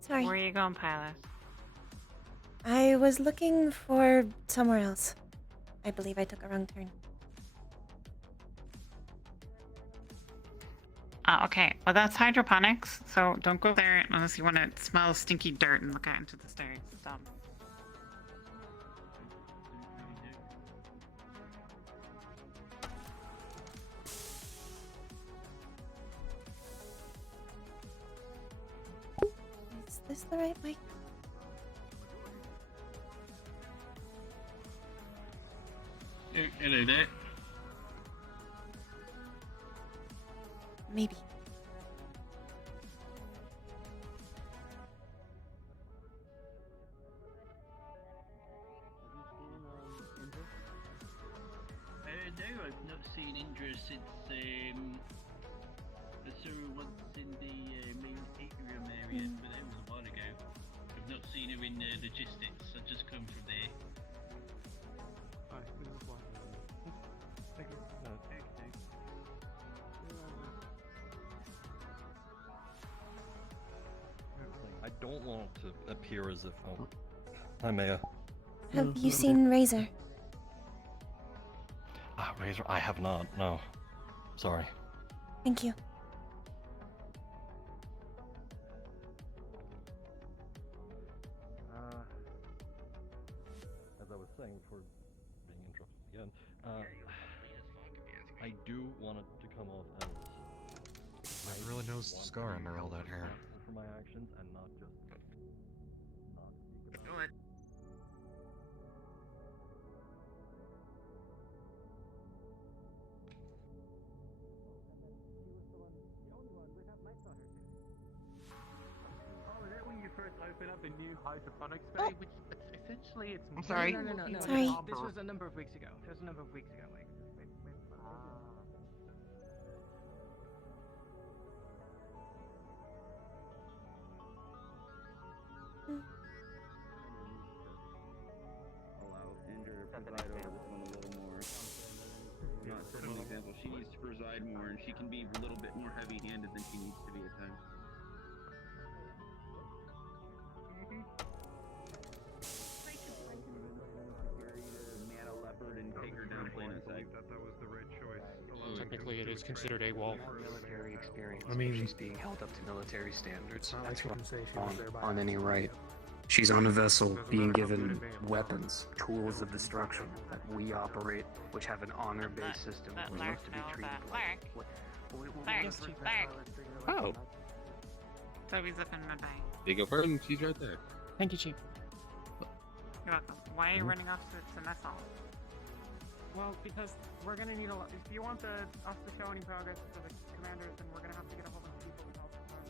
Sorry. Where are you going, pilot? I was looking for somewhere else. I believe I took a wrong turn. Okay. Well, that's hydroponics, so don't go there unless you want to smell stinky dirt and look out into the stairs. It's dumb. Is this the right mic? Hello there. Maybe. No, I've not seen Indra since I saw her once in the main atrium area, but that was a while ago. I've not seen her in logistics. I've just come from there. I don't want to appear as if Hi, Meja. Have you seen Razor? Razor? I have not, no. Sorry. Thank you. As I was saying, for being interrupted again, I do want it to come off as I really knows the scar under all that hair. For my actions and not just Go ahead. Oh, is that when you first open up a new hydroponics bay? Which essentially it's. I'm sorry. No. Sorry. This was a number of weeks ago. Like. Allow Indra to preside over this one a little more. Not setting an example. She needs to preside more, and she can be a little bit more heavy-handed than she needs to be at times. Man a leopard and take her down plain sight. That was the right choice. Technically, it is considered AWOL. Military experience. I mean, she's being held up to military standards. not like That's you can say she was there by on any right. She's on a vessel being given weapons, tools of destruction that we operate, which have an honor-based system. That We Lark look to be knows treated that. Lark. Oh. Toby's looking in my bag. There you go first. She's right there. Thank you, Chief. You're welcome. Why are you running off to mess hall? Well, because we're gonna need a lot. If you want us to show any progress to the commanders, then we're gonna have to get a hold of the people who helped our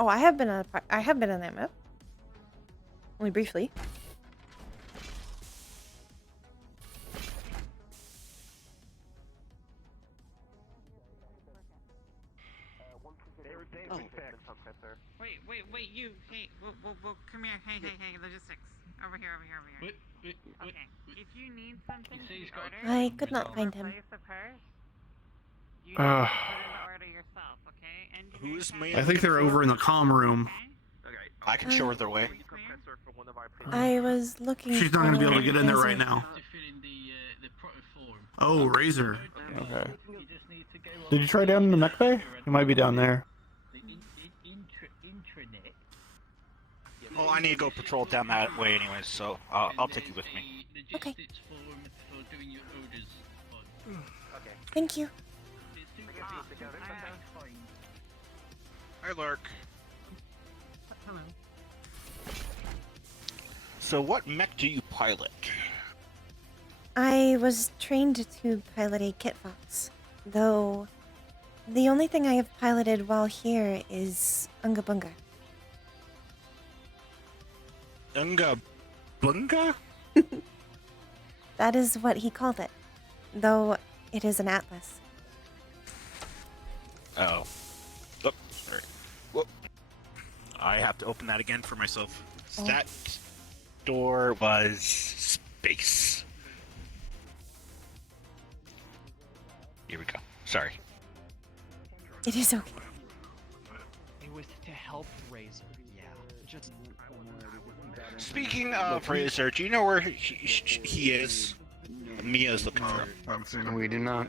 Oh, I have been on that map. Only briefly. Oh. Wait, you. Hey, well, come here. Hey, logistics. Over here. Okay, if you need something to be ordered, I could not find him. place a purse, you need to put in the order yourself, okay? Who's me? I think they're over in the comm room. I can show her their way. I was looking. She's not going to be able to get in there Razor. right now. To fill in the protoform. Oh, Razor. Okay. You just need to go Did you try down in the mech bay? It might be down there. intranet. Oh, I need to go patrol down that way anyways, so I'll take you with me. Okay. Form for doing your orders. Okay. Thank you. Hi, Lark. Hello. So what mech do you pilot? I was trained to pilot a Kit Fox, though the only thing I have piloted while here is Unga Bunga. Unga Bunga? That is what he called it, though it is an Atlas. Oh. Oh, sorry. Whoop. I have to open that again for myself. Oh. That door was space. Here we go. Sorry. It is okay. It was to help Razor, yeah. Just... Speaking of Razor, do you know where he is? Mia's looking for him. We do not.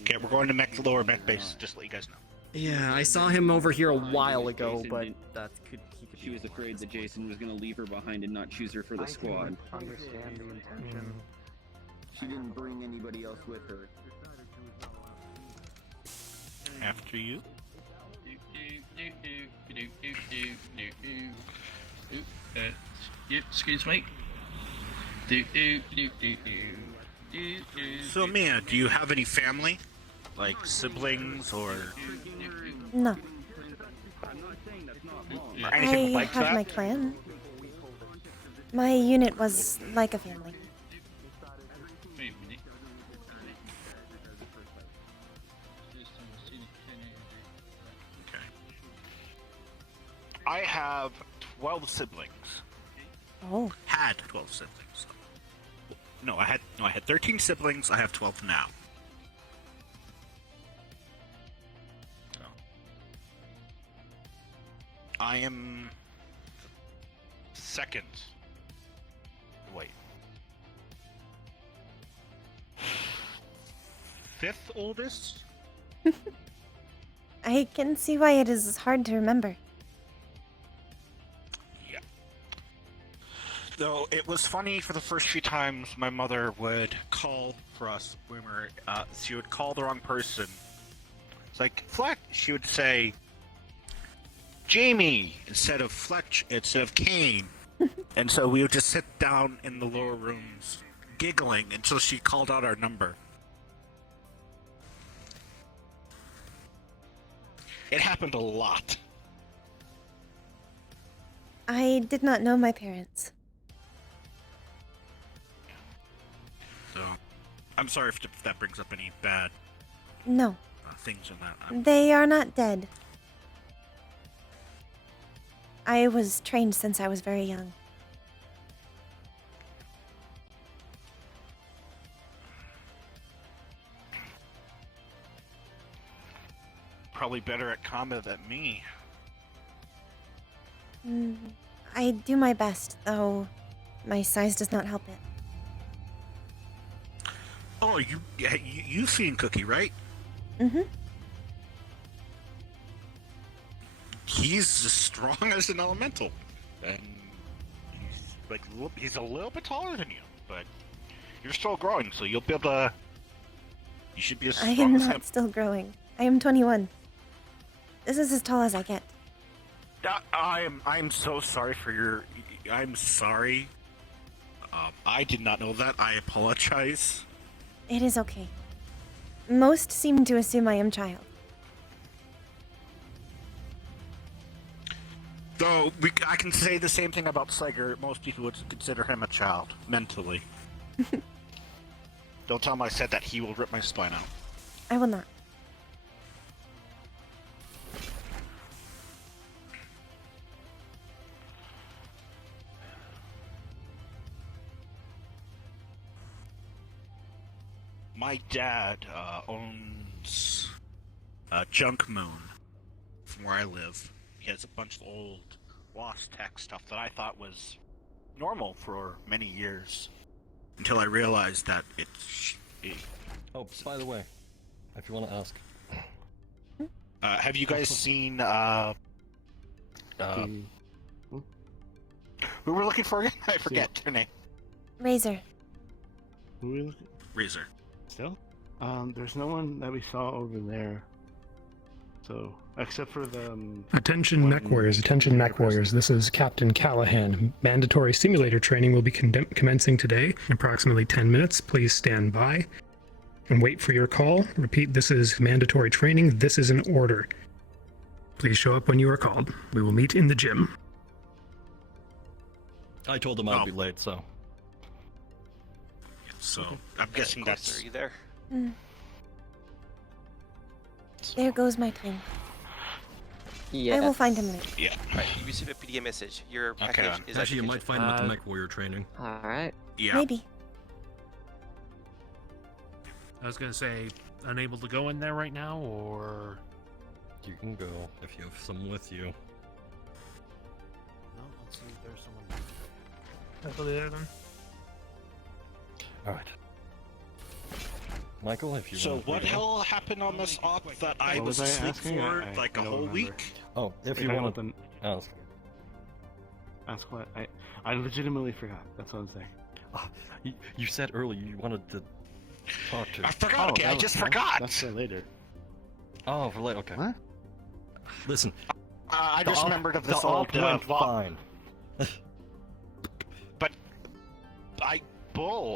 Okay, we're going to mech lower mech base, just to let you guys know. Yeah, I saw him over here a while ago, but that could... She was afraid that Jason was going to leave her behind and not choose her for the squad. Understand the intention. She didn't bring anybody else with her. After you. Excuse me. So Mia, do you have any family? Like siblings or No. anything I like have that? my clan. My unit was like a family. I have 12 siblings. Oh. Had 12 siblings. No, I had 13 siblings. I have 12 now. So. I am second. Wait. Fifth oldest? I can see why it is hard to remember. Though it was funny for the first few times my mother would call for us when we were, she would call the wrong person. It's like, Fletch, she would say, Jamie, instead of Fletch, instead of Kane. And so we would just sit down in the lower rooms, giggling until she called out our number. It happened a lot. I did not know my parents. So, I'm sorry if that brings up any bad No. things in that. They are not dead. I was trained since I was very young. Probably better at combat than me. I do my best, though my size does not help it. Oh, you've seen Cookie, right? Mm-hmm. he's as strong as an elemental, and he's a little bit taller than you, but you're still growing, so you'll be able to. You should be as I strong am as him. not still growing. I am 21. This is as tall as I get. I'm so sorry for your. I'm sorry. I did not know that. I apologize. It is okay. Most seem to assume I am child. Though I can say the same thing about Sliger. Most people would consider him a child mentally. Don't tell him I said that. He will rip my spine out. I will not. My dad owns Junk Moon from where I live. He has a bunch of old Lost Tech stuff that I thought was normal for many years, until I realized that it's. Oh, by the way, if you want to ask. Have you guys seen who we're looking for again? I forget her name. Razor. Who are we looking? Razor. Still? There's no one that we saw over there. So, except for the. Attention mech warriors, attention mech warriors. This is Captain Callahan. Mandatory simulator training will be commencing today in approximately 10 minutes. Please stand by and wait for your call. Repeat, this is mandatory training. This is an order. Please show up when you are called. We will meet in the gym. I told them I'd be late, so. So, I'm guessing that's. Are you there? There goes my time. Yeah. I will find him later. Yeah. Alright, you received a PDA message. Your package is Actually, you at might find him at the Mech Warrior training. Alright. Yeah. Maybe. I was gonna say, unable to go in there right now, or You can go if you have someone with you. no? Let's see if there's someone. I'll go there then. Alright. Michael, if you So want what hell happened on this op that I What was was I asleep asking? for I like a don't whole remember. week? Oh, if you want to ask. Ask what? I legitimately forgot. That's what I'm saying. You said earlier you wanted to talk to. I forgot. Okay, I just forgot. That's for later. Oh, for later. Okay. What? Listen. I the just op- remembered of this the old op went fine. But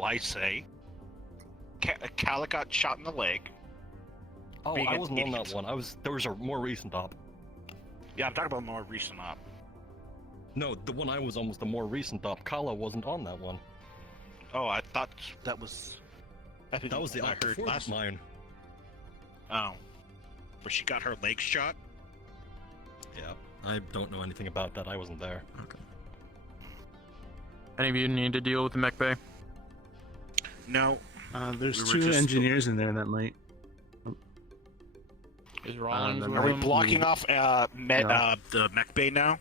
I say. Calla got shot in the leg. Oh, being I an wasn't on idiot. that one. There was a more recent op. Yeah, I'm talking about more recent op. No, the one I was on was the more recent op. Kala wasn't on that one. Oh, I thought that was. I think That was the I op heard before last. mine. Oh, where she got her leg shot. Yeah, I don't know anything about that. I wasn't there. Okay. Any of you need to deal with the mech bay? No. There's We were two just- engineers in there that night. Is Rollins with Are we him? blocking off No. the mech bay now?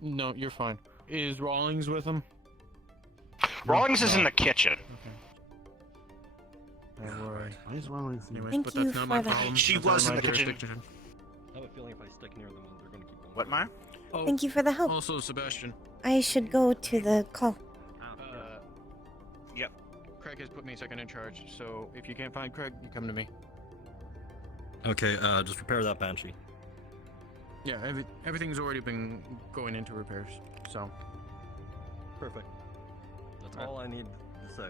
No, you're fine. Is Rawlings with him? Rawlings is in the kitchen. Don't worry. Why is Rawlings in Anyways, Thank but you that's not my for that. problem. She That's was out in of the my kitchen. jurisdiction. I have a feeling if I stick near them, they're going to keep on. What, Maya? Oh, Thank you for the help. Also, Sebastian. I should go to the call. Yep. Craig has put me second in charge, so if you can't find Craig, you come to me. Okay, just repair that Banshee. Yeah, everything's already been going into repairs, so. Perfect. That's all I need to say.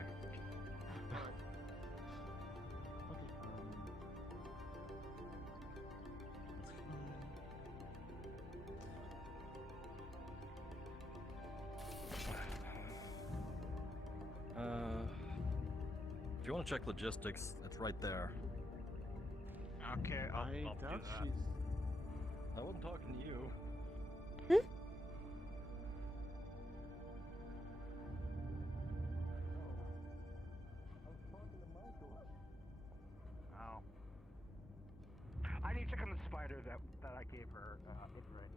If you want to check logistics, it's right there. Okay, I'll do that. I wasn't talking to you. Oh. I need to check on the spider that I gave her infrared.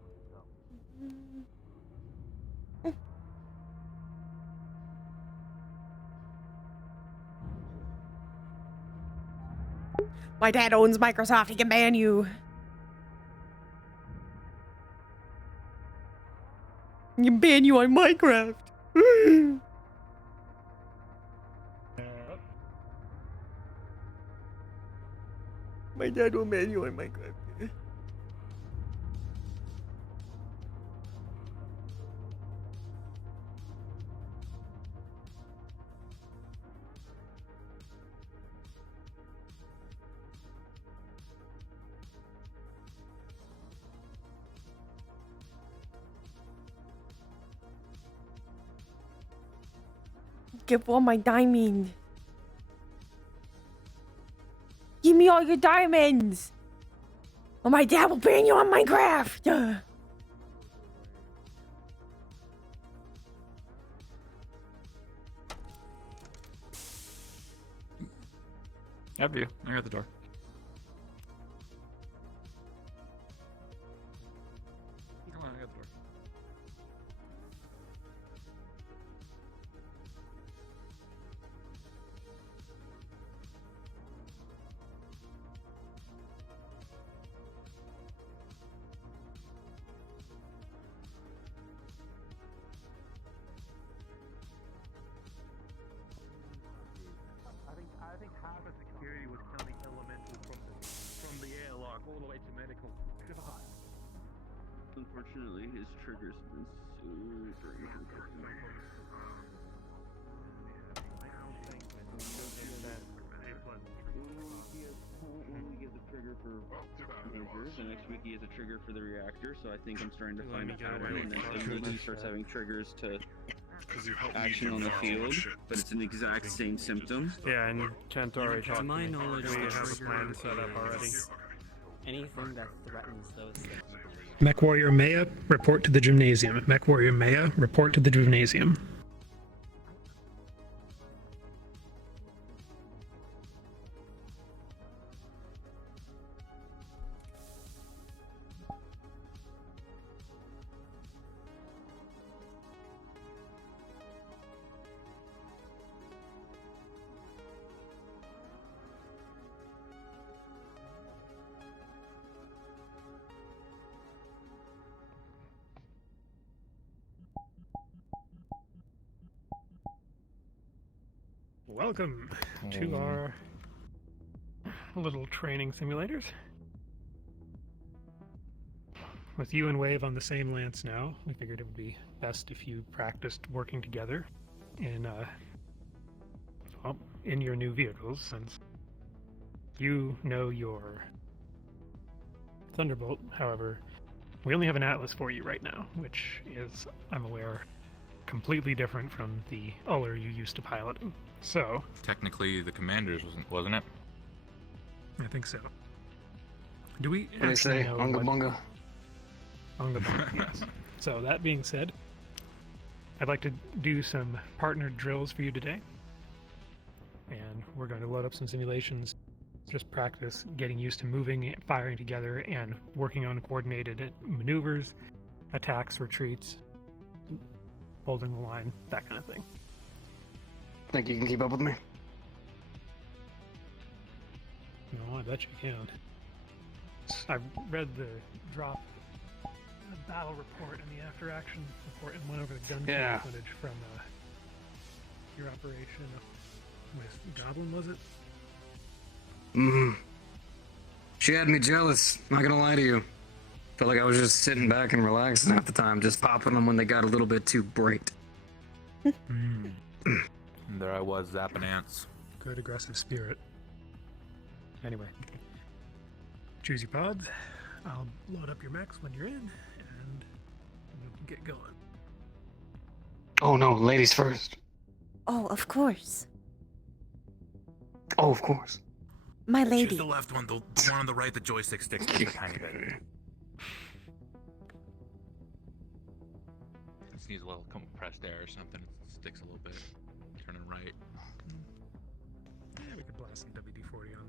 My dad owns Microsoft. He can ban you. You ban you on Minecraft. My dad will ban you on Minecraft. Give all my diamonds. Give me all your diamonds. Or my dad will ban you on Minecraft. Have you? They're at the door. Come on, I got the door. I think half of security was counting elemental from the airlock all the way to medical. God. Unfortunately, his triggers have been super inconsistent. When we get the trigger for Meja, the next week he has a trigger for the reactor, so I think I'm starting to find a pattern, and then suddenly he starts having triggers to action on the field, but it's an exact same symptom. Yeah, and Chantori talked To my me. knowledge, We the have a trigger plan set up already. is anything that threatens those things. Mech Warrior Meja, report to the gymnasium. Mech Warrior Meja, report to the gymnasium. Welcome to our little training simulators. With you and Wave on the same lance now, we figured it would be best if you practiced working together in your new vehicles, since you know your Thunderbolt. However, we only have an Atlas for you right now, which is, I'm aware, completely different from the Uller you used to piloting. So Technically, the commander's wasn't it? I think so. Do we What do they actually say? know Unga what- bunga. Unga bunga, yes. So that being said, I'd like to do some partner drills for you today. And we're going to load up some simulations, just practice getting used to moving, firing together, and working on coordinated maneuvers, attacks, retreats, holding the line, that kind of thing. Think you can keep up with me? No, I bet you can. I've read the battle report and the after-action report and went over the gun Yeah. footage from your operation with Goblin, was it? She had me jealous, not gonna lie to you. Felt like I was just sitting back and relaxing half the time, just popping them when they got a little bit too bright. And there I was zapping ants. Good aggressive spirit. Anyway, choose your pods. I'll load up your mechs when you're in, and we can get going. Oh no, ladies first. Oh, of course. Oh, of course. My Choose lady. the left one, the one on the right, the joystick sticks to a tiny bit. Just needs a little compressed air or something. It sticks a little bit. Turning right. Yeah, we could blast some WD-40 on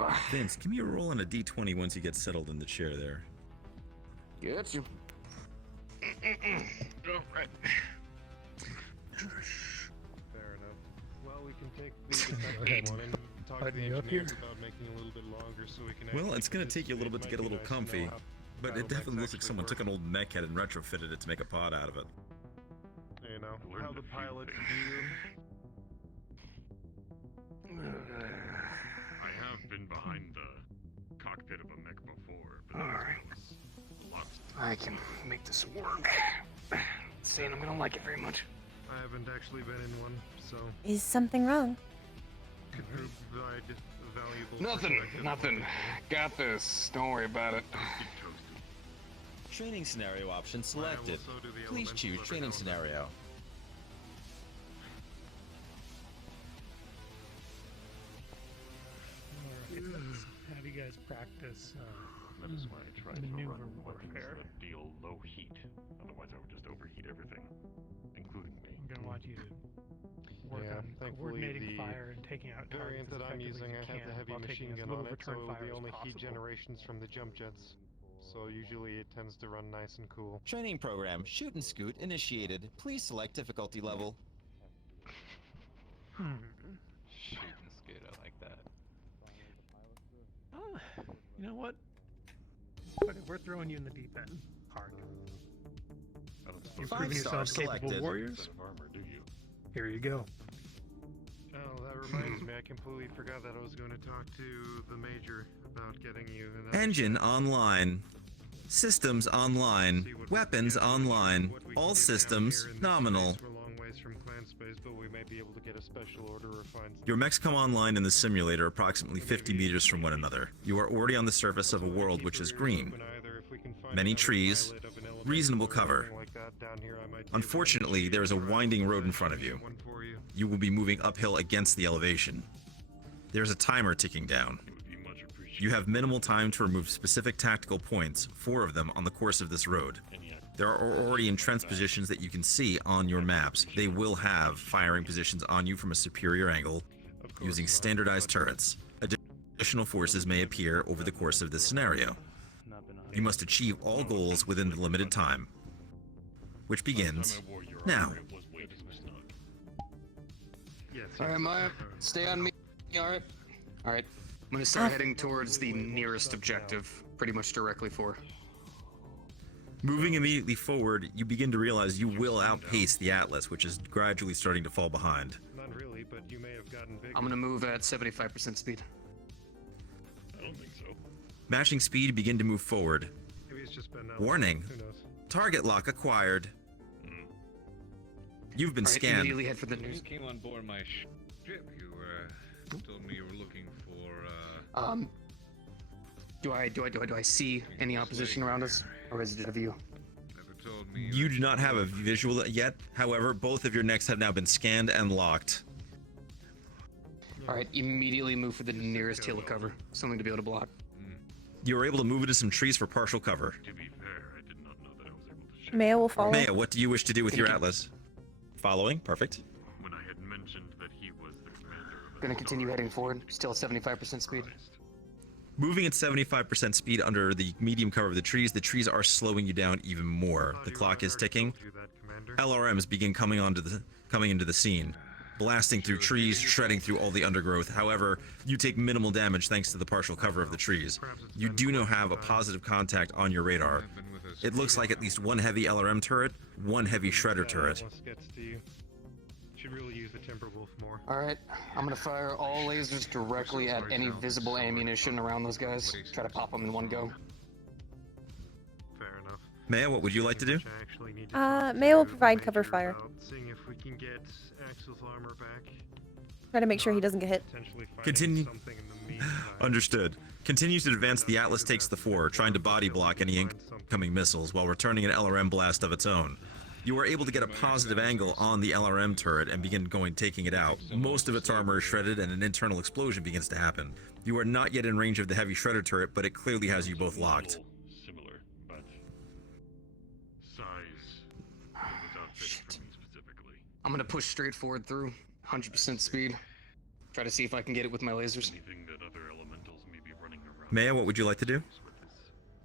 that. Vince, give me a roll on a D20 once you get settled in the chair there. Get you. Fair enough. Well, we can take the Go ahead. one and talk to Button the you up here. engineers about making it a little bit longer so we can Well, actually it's gonna take you a little bit to get a little comfy. But it definitely looks like someone took an old mech head and retrofitted it to make a pod out of it. You know, how the pilots do. I have been behind the cockpit of a mech before, but Alright. I can make this work. Saying I'm gonna like it very much. I haven't actually been in one, so Is something wrong? could provide valuable. Nothing. perspective. Nothing. Got this. Don't worry about it. Training scenario option selected. so do the Please choose training scenario. Have you guys practice That is why I try to maneuver run weapons warfare? that deal low heat. Otherwise, I would just overheat everything, including me. I'm gonna want you to work on coordinating fire and taking out variant targets that I'm as using, I effectively have as the you can heavy while taking machine as gun little on it, so return fire the as only heat possible. generations from the jump jets. So usually it tends to run nice and cool. Training program Shoot and Scoot initiated. Please select difficulty level. Shoot and scoot, I like that. You know what? Okay, we're throwing you in the deep end. Hard. You're proving yourselves capable warriors. Here you go. Oh, that reminds me, I completely forgot that I was going to talk to the Major about getting you. Engine online. Systems online. Weapons online. All systems nominal. We're a long ways from clan space, but we may be able to get a special order or find. Your mechs come online in the simulator approximately 50 meters from one another. You are already on the surface of a world which is green. Many trees, reasonable cover. Unfortunately, there is a winding road in front of you. You will be moving uphill against the elevation. There is a timer ticking down. You have minimal time to remove specific tactical points, 4 of them on the course of this road. There are already entrenched positions that you can see on your maps. They will have firing positions on you from a superior angle using standardized turrets. Additional forces may appear over the course of this scenario. You must achieve all goals within the limited time, which begins now. Alright, Maya. Stay on me. Alright. Alright. I'm gonna start heading towards the nearest objective, pretty much directly for. Moving immediately forward, you begin to realize you will outpace the Atlas, which is gradually starting to fall behind. Not really, but you may have gotten bigger. I'm gonna move at 75% speed. I don't think so. Matching speed, begin to move forward. Maybe it's just been Warning. Who knows? Target lock acquired. You've been Alright, scanned. immediately head for the When you news. came on board my ship, you told me you were looking for Do I see any opposition around us, or is it just a view? You do not have a visual yet. However, both of your necks have now been scanned and locked. Alright, immediately move for the nearest hill of cover. Something to be able to block. You are able to move into some trees for partial cover. Maya will follow. Maya, what do you wish to do with your Atlas? Following, perfect. When I had mentioned that he was the commander of Gonna continue heading forward, still at 75% speed. Moving at 75% speed under the medium cover of the trees are slowing you down even more. The clock is ticking. LRMs begin coming into the scene, blasting through trees, shredding through all the undergrowth. However, you take minimal damage thanks to the partial cover of the trees. You do now have a positive contact on your radar. It looks like at least one heavy LRM turret, one heavy shredder turret. Gets to you. Should really use the Timberwolf more. Alright, I'm gonna fire all lasers directly at any visible ammunition around those guys. Try to pop them in one go. Fair enough. Maya, what would you like to do? Maya will provide cover fire. Seeing if we can get Axel's armor back. Try to make sure he doesn't get hit. Continue. Understood. Continues to advance. The Atlas takes the fore, trying to body block any incoming missiles while returning an LRM blast of its own. You are able to get a positive angle on the LRM turret and begin taking it out. Most of its armor is shredded and an internal explosion begins to happen. You are not yet in range of the heavy shredder turret, but it clearly has you both locked. similar, but size without specifically. I'm gonna push straight forward through, 100% speed. Try to see if I can get it with my lasers. Anything that other elementals may be running around. Maya, what would you like to do?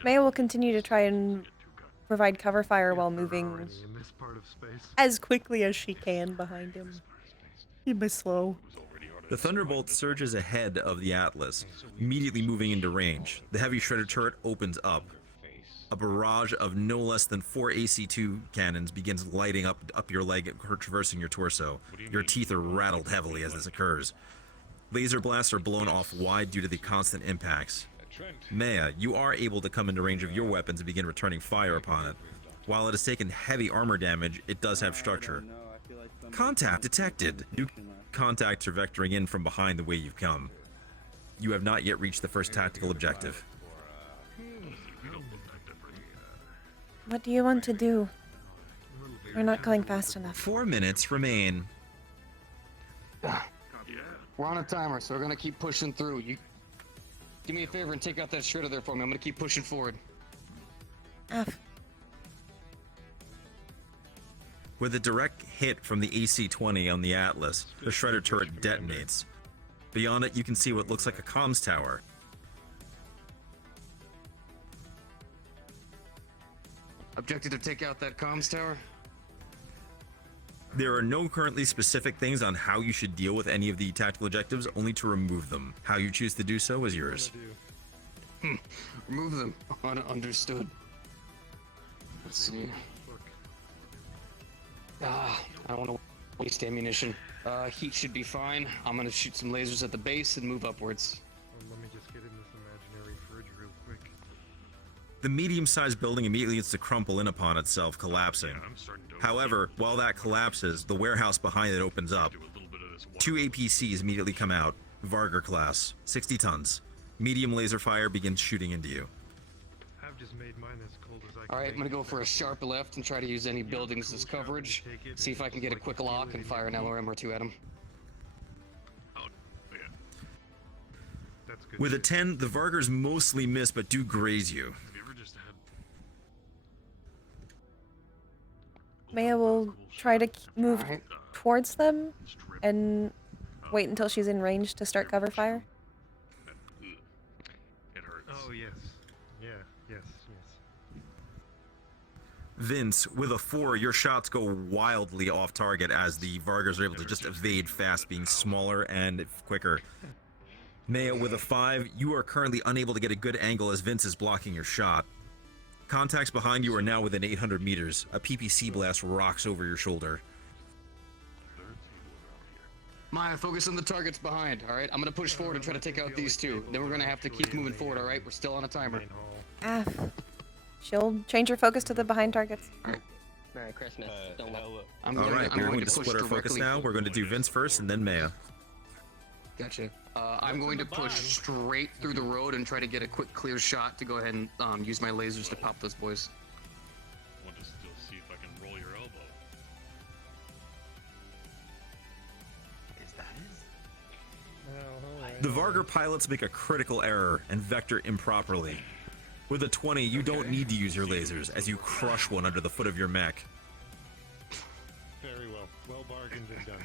Maya will continue to try and provide cover fire while moving In this part of space. as quickly as she can behind him. He'd be slow. The Thunderbolt surges ahead of the Atlas, immediately moving into range. The heavy shredder turret opens up. a barrage of no less than 4 AC-2 cannons begins lighting up your leg, traversing your torso. Your teeth are rattled heavily as this occurs. Laser blasts are blown off wide due to the constant impacts. Meja, you are able to come into range of your weapons and begin returning fire upon it. While it has taken heavy armor damage, it does have structure. Contact detected. New contacts are vectoring in from behind the way you've come. You have not yet reached the first tactical objective. What do you want to do? We're not going fast enough. 4 minutes remain. We're on a timer, so we're gonna keep pushing through. You do me a favor and take out that shredder there for me. I'm gonna keep pushing forward. With a direct hit from the AC-20 on the Atlas, the shredder turret detonates. Beyond it, you can see what looks like a comms tower. Objective to take out that comms tower. There are no currently specific things on how you should deal with any of the tactical objectives, only to remove them. How you choose to do so is yours. Remove them. Understood. Let's see. I don't want to waste ammunition. Heat should be fine. I'm gonna shoot some lasers at the base and move upwards. Let me just get in this imaginary fridge real quick. The medium-sized building immediately gets to crumple in upon itself, collapsing. However, while that collapses, the warehouse behind it opens up. 2 APCs immediately come out, Vargar class, 60 tons. Medium laser fire begins shooting into you. I've just made mine as cold as I can. Alright, I'm gonna go for a sharp left and try to use any buildings as coverage. See if I can get a quick lock and fire an LRM or 2 at him. With a 10, the Vargars mostly miss but do graze you. Meja will try to move towards them and wait until she's in range to start cover fire. Oh, yes. Yes. Vince, with a 4, your shots go wildly off target as the Vargars are able to just evade fast, being smaller and quicker. Meja, with a 5, you are currently unable to get a good angle as Vince is blocking your shot. Contacts behind you are now within 800 meters. A PPC blast rocks over your shoulder. Maya, focus on the targets behind, alright? I'm gonna push forward and try to take out these 2. Then we're gonna have to keep moving forward, alright? We're still on a timer. She'll change her focus to the behind targets. Merry Christmas. Don't let. Alright, we're going to split our focus now. We're going to do Vince first and then Meja. Gotcha. I'm going to push straight through the road and try to get a quick clear shot to go ahead and use my lasers to pop those boys. I want to still see if I can roll your elbow. Is that The Vargar pilots make a critical error and vector improperly. With a 20, you don't need to use your lasers as you crush one under the foot of your mech. Very well. Well bargained and done.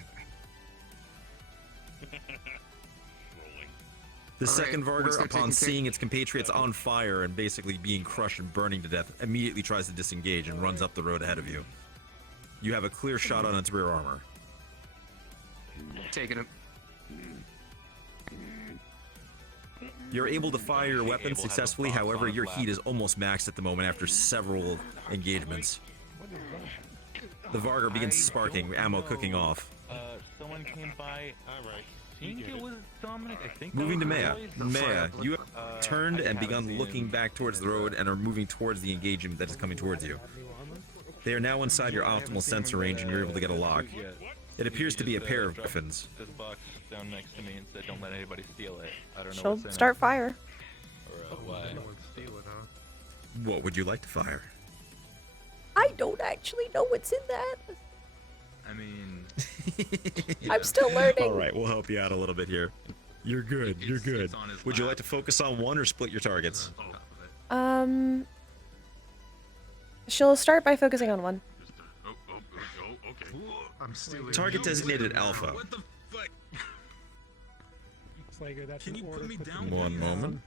The second Vargar, upon seeing its compatriots on fire and basically being crushed and burning to death, immediately tries to disengage and runs up the road ahead of you. You have a clear shot on its rear armor. Taking it. You're able to fire your weapon successfully, however, your heat is almost maxed at the moment after several engagements. The Vargar begins sparking, ammo cooking off. Someone came by. Alright. I think it was Dominic. I think. Moving to Meja. Meja, you have turned and begun looking back towards the road and are moving towards the engagement that is coming towards you. They are now inside your optimal sensor range and you're able to get a lock. It appears to be a pair of griffins. This box down next to me and said, "Don't let anybody steal it." I don't know. She'll what's in start it. fire. Or, why? What would you like to fire? I don't actually know what's in that. I mean, I'm still learning. Alright, we'll help you out a little bit here. You're good, you're good. Would you like to focus on one or split your targets? She'll start by focusing on one. Target designated Alpha. Can you put me down? One moment.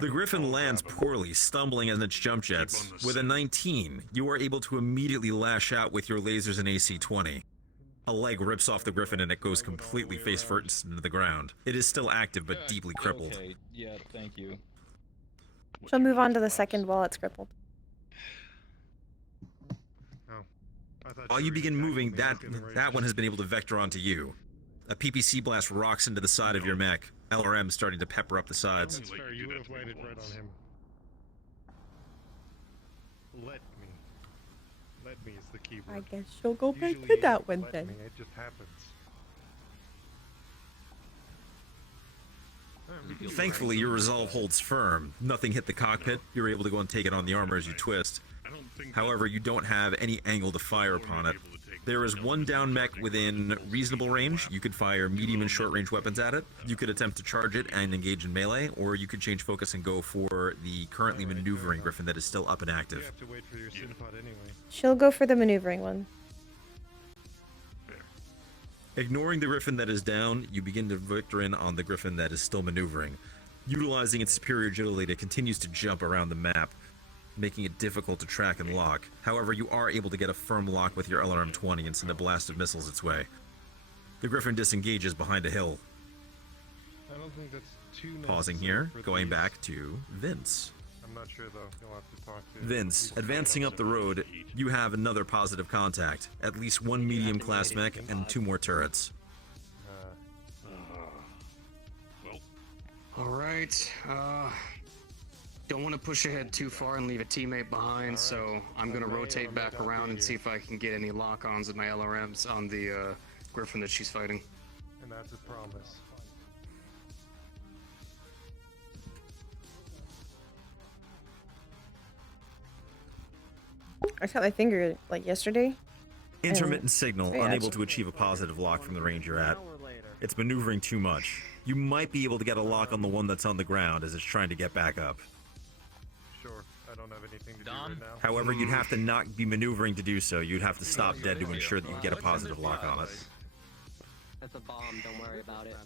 The Griffin lands poorly, stumbling in its jump jets. With a 19, you are able to immediately lash out with your lasers and AC-20. A leg rips off the Griffin and it goes completely face first into the ground. It is still active but deeply crippled. Okay, yeah, thank you. She'll move on to the second while it's crippled. While you begin moving, that one has been able to vector onto you. A PPC blast rocks into the side of your mech. LRM starting to pepper up the sides. That's fair, you would have landed right on him. Let me is the key word. I guess she'll go back Usually, to that one let then. me, it just happens. Thankfully, your resolve holds firm. Nothing hit the cockpit. You're able to go and take it on the armor as you twist. However, you don't have any angle to fire upon it. There is one down mech within reasonable range. You could fire medium and short range weapons at it. You could attempt to charge it and engage in melee, or you could change focus and go for the currently maneuvering Griffin that is still up and active. She'll go for the maneuvering one. Ignoring the Griffin that is down, you begin to vector in on the Griffin that is still maneuvering. Utilizing its superior agility, it continues to jump around the map, making it difficult to track and lock. However, you are able to get a firm lock with your LRM-20 and send a blast of missiles its way. The Griffin disengages behind a hill. I don't think that's too Pausing here, going back to Vince. I'm not sure though. You'll have to talk to Vince, advancing up the road, you have another positive contact. At least one medium-class mech and 2 more turrets. Alright, don't want to push ahead too far and leave a teammate behind, so I'm going to rotate back around and see if I can get any lock-ons with my LRMs on the Griffin that she's fighting. And that's a promise. I cut my finger like yesterday. Intermittent signal, Very unable actually. to achieve a positive lock from the range you're at. It's maneuvering too much. You might be able to get a lock on the one that's on the ground as it's trying to get back up. Sure, I don't have anything to do right now. However, you'd have to not be maneuvering to do so. You'd have to stop dead to ensure that you get a positive lock on it. That's a bomb, don't worry about it.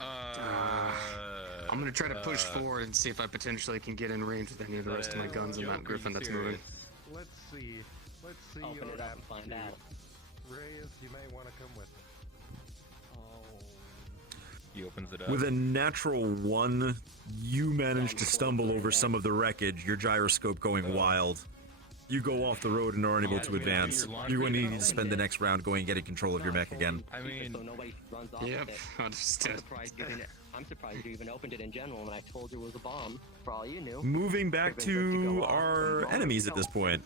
I'm going to try to push forward and see if I potentially can get in range with any of the rest of my guns on that Griffin that's moving. Let's see. Let's see. Open your it up and find aptitude. out. Reyes, you may want to come with me. He opens it up. With a natural 1, you manage to stumble over some of the wreckage, your gyroscope going wild. You go off the road and are unable to advance. You're going to need to spend the next round going and getting control of your mech again. I mean, so nobody runs off Yep, with it. I'll just I'm surprised you even opened it in general when I told you it was a bomb. For all you knew. Moving back to our enemies at this point.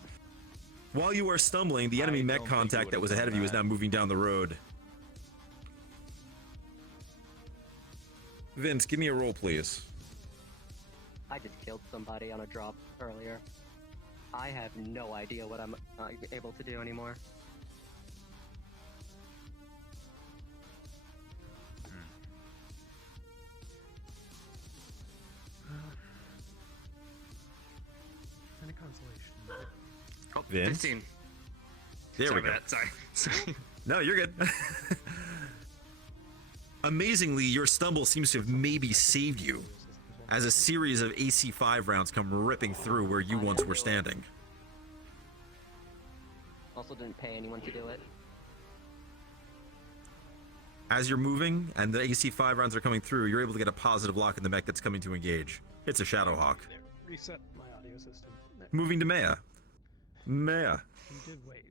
While you are stumbling, the enemy mech contact that was ahead of you is now moving down the road. Vince, give me a roll, please. I just killed somebody on a drop earlier. I have no idea what I'm able to do anymore. Any consolation? Oh, Vince? 15. There Sorry we go. about that, sorry. No, you're good. Amazingly, your stumble seems to have maybe saved you, as a series of AC-5 rounds come ripping through where you once were standing. Also didn't pay anyone to do it. As you're moving, and the AC-5 rounds are coming through, you're able to get a positive lock in the mech that's coming to engage. It's a Shadowhawk. Reset my audio system. Moving to Meja. Meja. You did wait.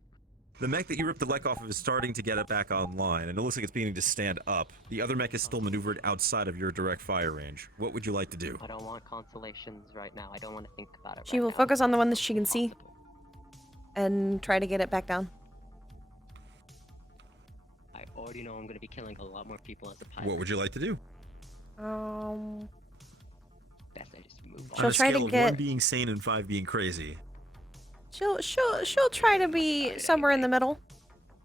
The mech that you ripped the leg off of is starting to get it back online, and it looks like it's beginning to stand up. The other mech is still maneuvered outside of your direct fire range. What would you like to do? I don't want consolations right now. I don't want to think about it She will focus on the one that she can see and try to get it back down. I already know I'm going to be killing a lot more people as a pilot. What would you like to do? Best I just move on. She'll try to On a scale of get. 1 being sane and 5 being crazy. She'll try to be somewhere in the middle.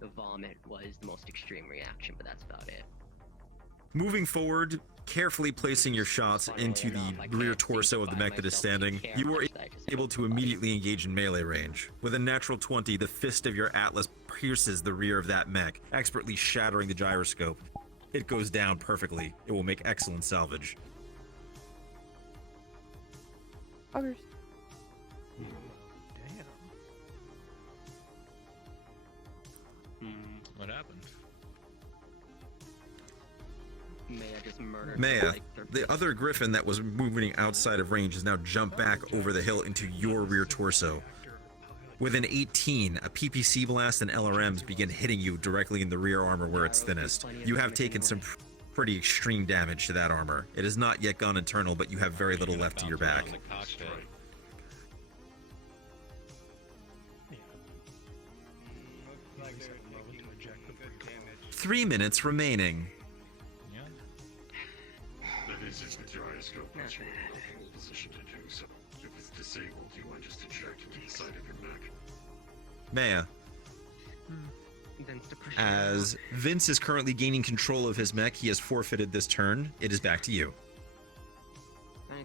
The vomit was the most extreme reaction, but that's about it. Moving forward, carefully placing your shots into the rear torso of the mech that is standing, you were able to immediately engage in melee range. With a natural 20, the fist of your Atlas pierces the rear of that mech, expertly shattering the gyroscope. It goes down perfectly. It will make excellent salvage. Augers. What happened? happened? Meja just murdered Meja, like the other griffin that was moving outside of range has now jumped back over the hill into your rear torso. Within 18, a PPC blast and LRMs begin hitting you directly in the rear armor where it's thinnest. You have taken some pretty extreme damage to that armor. It has not yet gone internal, but you have very little left to your back. 3 minutes remaining. That is if the gyroscope puts you in a comfortable position to do so. If it's disabled, you might just eject into the side of your neck. Meja. As Vince is currently gaining control of his mech, he has forfeited this turn. It is back to you.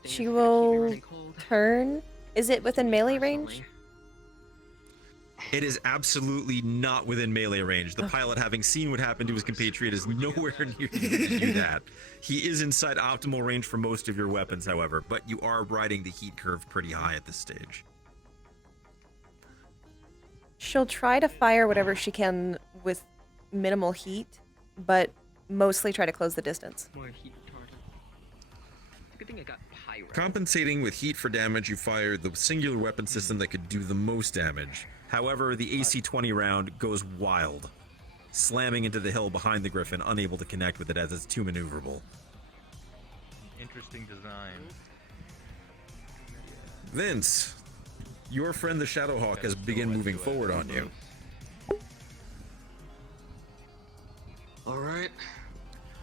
She will turn. Is it within melee range? It is absolutely not within melee range. The pilot, having seen what happened to his compatriot, is nowhere near you to do that. He is inside optimal range for most of your weapons, however, but you are riding the heat curve pretty high at this stage. She'll try to fire whatever she can with minimal heat, but mostly try to close the distance. More heat retardant. Good thing I got pyro. Compensating with heat for damage, you fired the singular weapon system that could do the most damage. However, the AC-20 round goes wild, slamming into the hill behind the Griffin, unable to connect with it as it's too maneuverable. Interesting design. Vince, your friend the Shadowhawk has begun moving forward on you. Alright.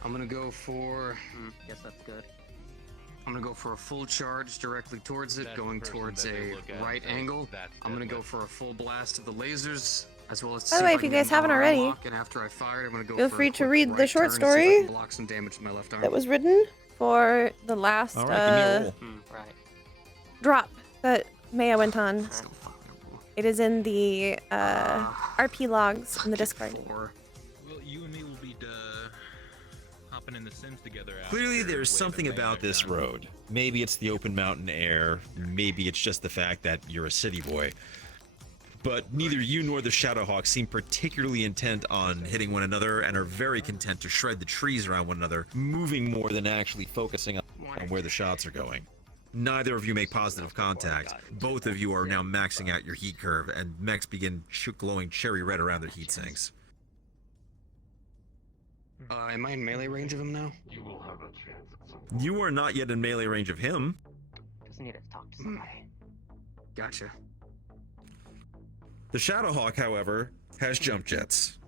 I'm gonna go for... Guess that's good. I'm gonna go for a full charge directly towards it, going towards a right angle. I'm gonna go for a full blast of the lasers, as well as... By the way, if you guys haven't already, and after I fired, I'm gonna go feel for free a to quick read the right short turn and see if I story can block some damage with my left arm. that was written for the last All right, give me a roll. Right. drop that Meja went on. It is in the RP logs in the Discord. Well, you and me will be hopping in the Sims together. Clearly after there's waving something Meja about this down. road. Maybe it's the open mountain air, maybe it's just the fact that you're a city boy. But neither you nor the Shadowhawk seem particularly intent on hitting one another and are very content to shred the trees around one another, moving more than actually focusing on where the shots are going. Neither of you make positive contact. Both of you are now maxing out your heat curve, and mechs begin glowing cherry red around their heat sinks. Am I in melee range of him now? You will have a chance at something. You are not yet in melee range of him. Just need to talk to somebody. Gotcha. The Shadowhawk, however, has jump jets.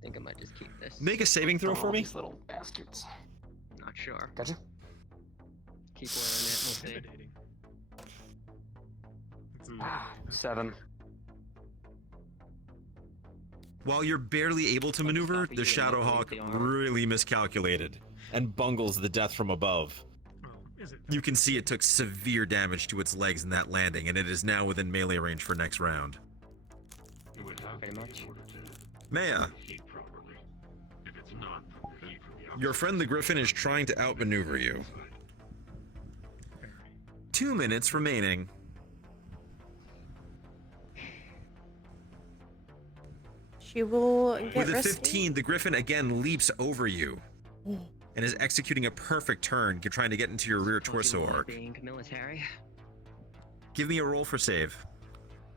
Think I might just keep this. Make a saving throw for me. These little bastards. Not sure. Gotcha. Keep wearing it. We'll see. 7. While you're barely able to maneuver, the Shadowhawk really miscalculated and bungles the death from above. You can see it took severe damage to its legs in that landing, and it is now within melee range for next round. Very much. Meja, your friend the Griffin is trying to outmaneuver you. 2 minutes remaining. She will get With a risky. 15, the Griffin again leaps over you and is executing a perfect turn, trying to get into your rear torso arc. Being military. Give me a roll for save.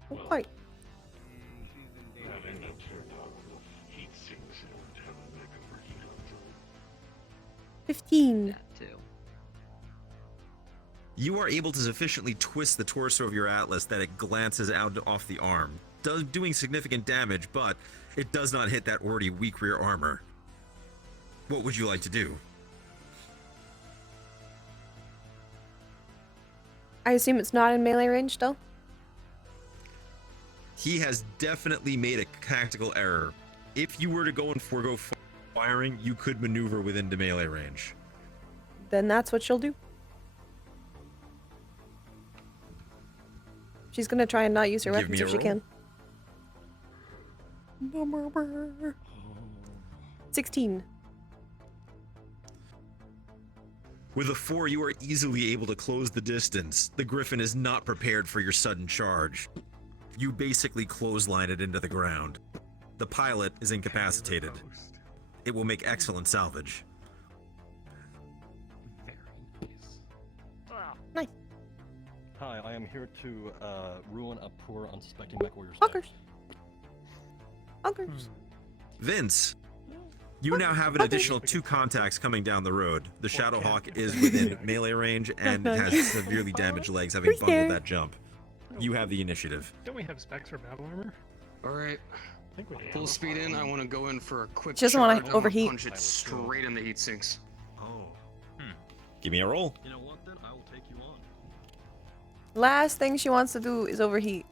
Okay. Heat sinks and have a mech overheat until 15. You are able to sufficiently twist the torso of your Atlas that it glances out off the arm, doing significant damage, but it does not hit that already weak rear armor. What would you like to do? I assume it's not in melee range still? He has definitely made a tactical error. If you were to go and forego firing, you could maneuver within the melee range. Then that's what she'll do. She's gonna try and not use her Give me weapons a if she roll. can. 16. With a 4, you are easily able to close the distance. The Griffin is not prepared for your sudden charge. You basically clothesline it into the ground. The pilot is incapacitated. It will make excellent salvage. Nice. Hi, I am here to ruin a poor, unsuspecting mech warrior's Huggers. Huggers. Vince, you now have an additional 2 contacts coming down the road. The Shadowhawk is within melee range and it has severely damaged legs, having bungled that jump. You have the initiative. Don't we have specs for battle armor? Alright. Full speed in. I want to go in for a quick She doesn't wanna charge. I'm gonna overheat. Punch it straight in the heat sinks. Give me a roll. You know what then? I will take you on. Last thing she wants to do is overheat.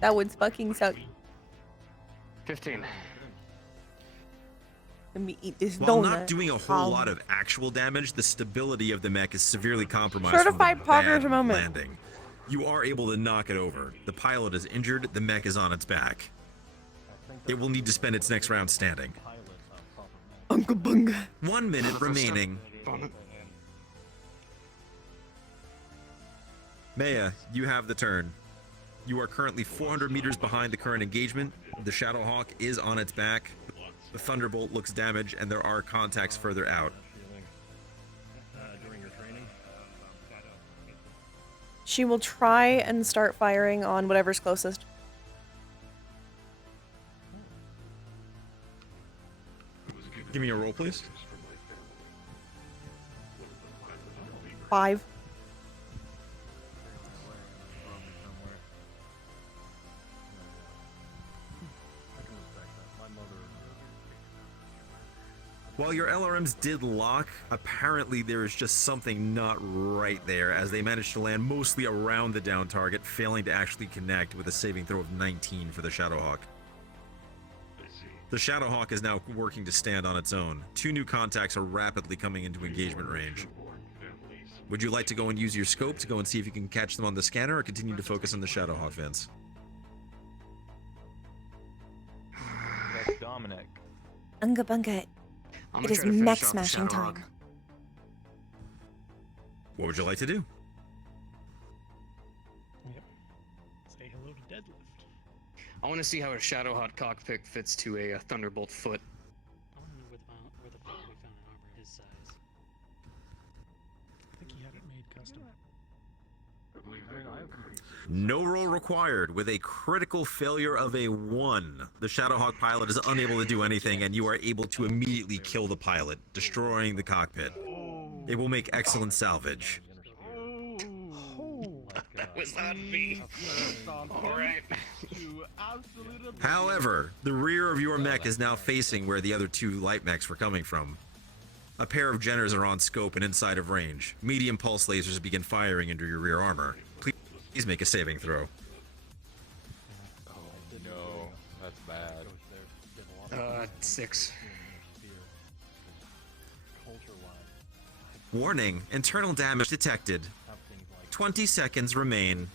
That would fucking suck. 15. Let me eat this While donut. not doing a whole lot of actual damage, the stability of the mech is severely compromised Certified from the poggers bad moment. landing. You are able to knock it over. The pilot is injured, the mech is on its back. It will need to spend its next round standing. Uncle Bunga. 1 minute remaining. Meja, you have the turn. You are currently 400 meters behind the current engagement. The Shadowhawk is on its back. The Thunderbolt looks damaged, and there are contacts further out. During your training? She will try and start firing on whatever's closest. Give me a roll, please. 5. While your LRMs did lock, apparently there is just something not right there, as they managed to land mostly around the down target, failing to actually connect with a saving throw of 19 for the Shadowhawk. The Shadowhawk is now working to stand on its own. 2 new contacts are rapidly coming into engagement range. Would you like to go and use your scope to go and see if you can catch them on the scanner, or continue to focus on the Shadowhawk, Vince? That's Dominic. Unga bunga. I'm It gonna is try to finish mech off the smashing Shadowhawk. time. What would you like to do? Say hello to deadlift. I want to see how a Shadowhawk cockpit fits to a Thunderbolt foot. I want to know where the fuck we found an armor his size. I think he had it made custom. No roll required. With a critical failure of a 1, the Shadowhawk pilot is unable to do anything, and you are able to immediately kill the pilot, destroying the cockpit. It will make excellent salvage. That was not me. Alright. However, the rear of your mech is now facing where the other 2 light mechs were coming from. A pair of Jenners are on scope and inside of range. Medium pulse lasers begin firing into your rear armor. Please make a saving throw. Oh no, that's bad. 6. Warning, internal damage detected. 20 seconds remain.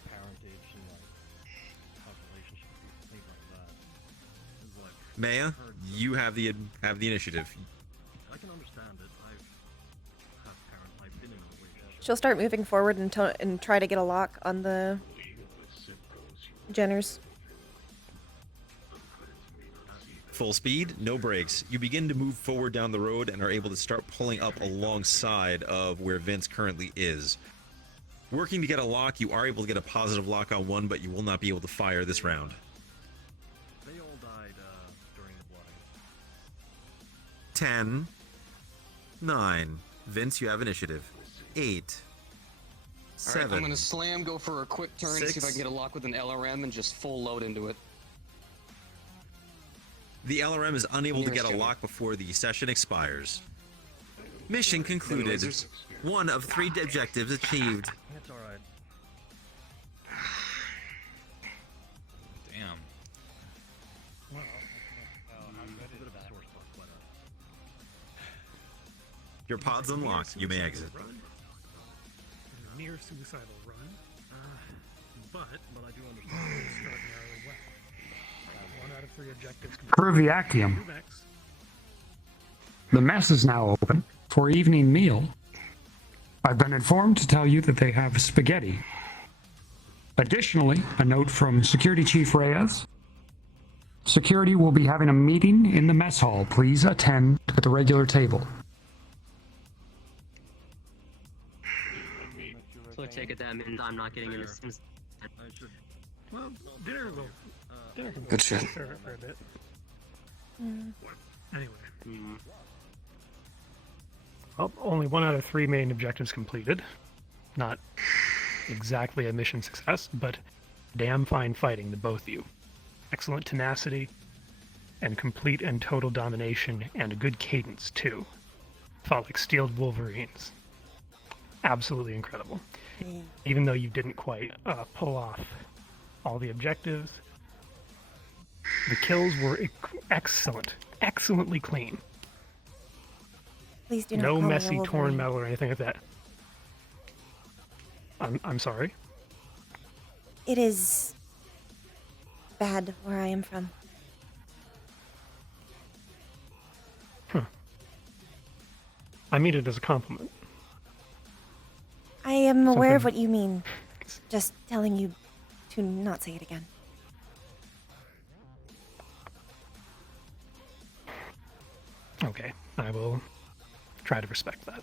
Meja, you have the initiative. I can understand it. I've been in a way. She'll start moving forward and try to get a lock on the Jenners. Full speed, no brakes. You begin to move forward down the road and are able to start pulling up alongside of where Vince currently is. Working to get a lock, you are able to get a positive lock on 1, but you will not be able to fire this round. They all died during the blooding. 10, 9. Vince, you have initiative. 8, 7. Alright, I'm gonna slam, go for a quick turn, see if I 6. can get a lock with an LRM and just full load into it. The LRM is unable to get a lock before the session expires. Mission concluded. 1 of 3 objectives achieved. That's alright. Damn. Your pod's unlocked. You may exit. Near suicidal run. But I do understand it's extraordinarily well. 1 out of 3 objectives. Perviacium. The mess is now open for evening meal. I've been informed to tell you that they have spaghetti. Additionally, a note from Security Chief Reyes. Security will be having a meeting in the mess hall. Please attend at the regular table. So I take it that means I'm not getting into Sims. Well, dinner will. Good shit. Serve it for a bit. Anyway. Well, only 1 out of 3 main objectives completed. Not exactly a mission success, but damn fine fighting, the both of you. Excellent tenacity, and complete and total domination, and a good cadence, too. Felt like steeled wolverines. Absolutely incredible. Even though you didn't quite pull off all the objectives, the kills were excellent. Excellently clean. Please do not no call me a messy torn Wolverine. metal or anything like that. I'm sorry. It is bad where I am from. I mean it as a compliment. I am aware of Something- what you mean. Just telling you to not say it again. Okay, I will try to respect that.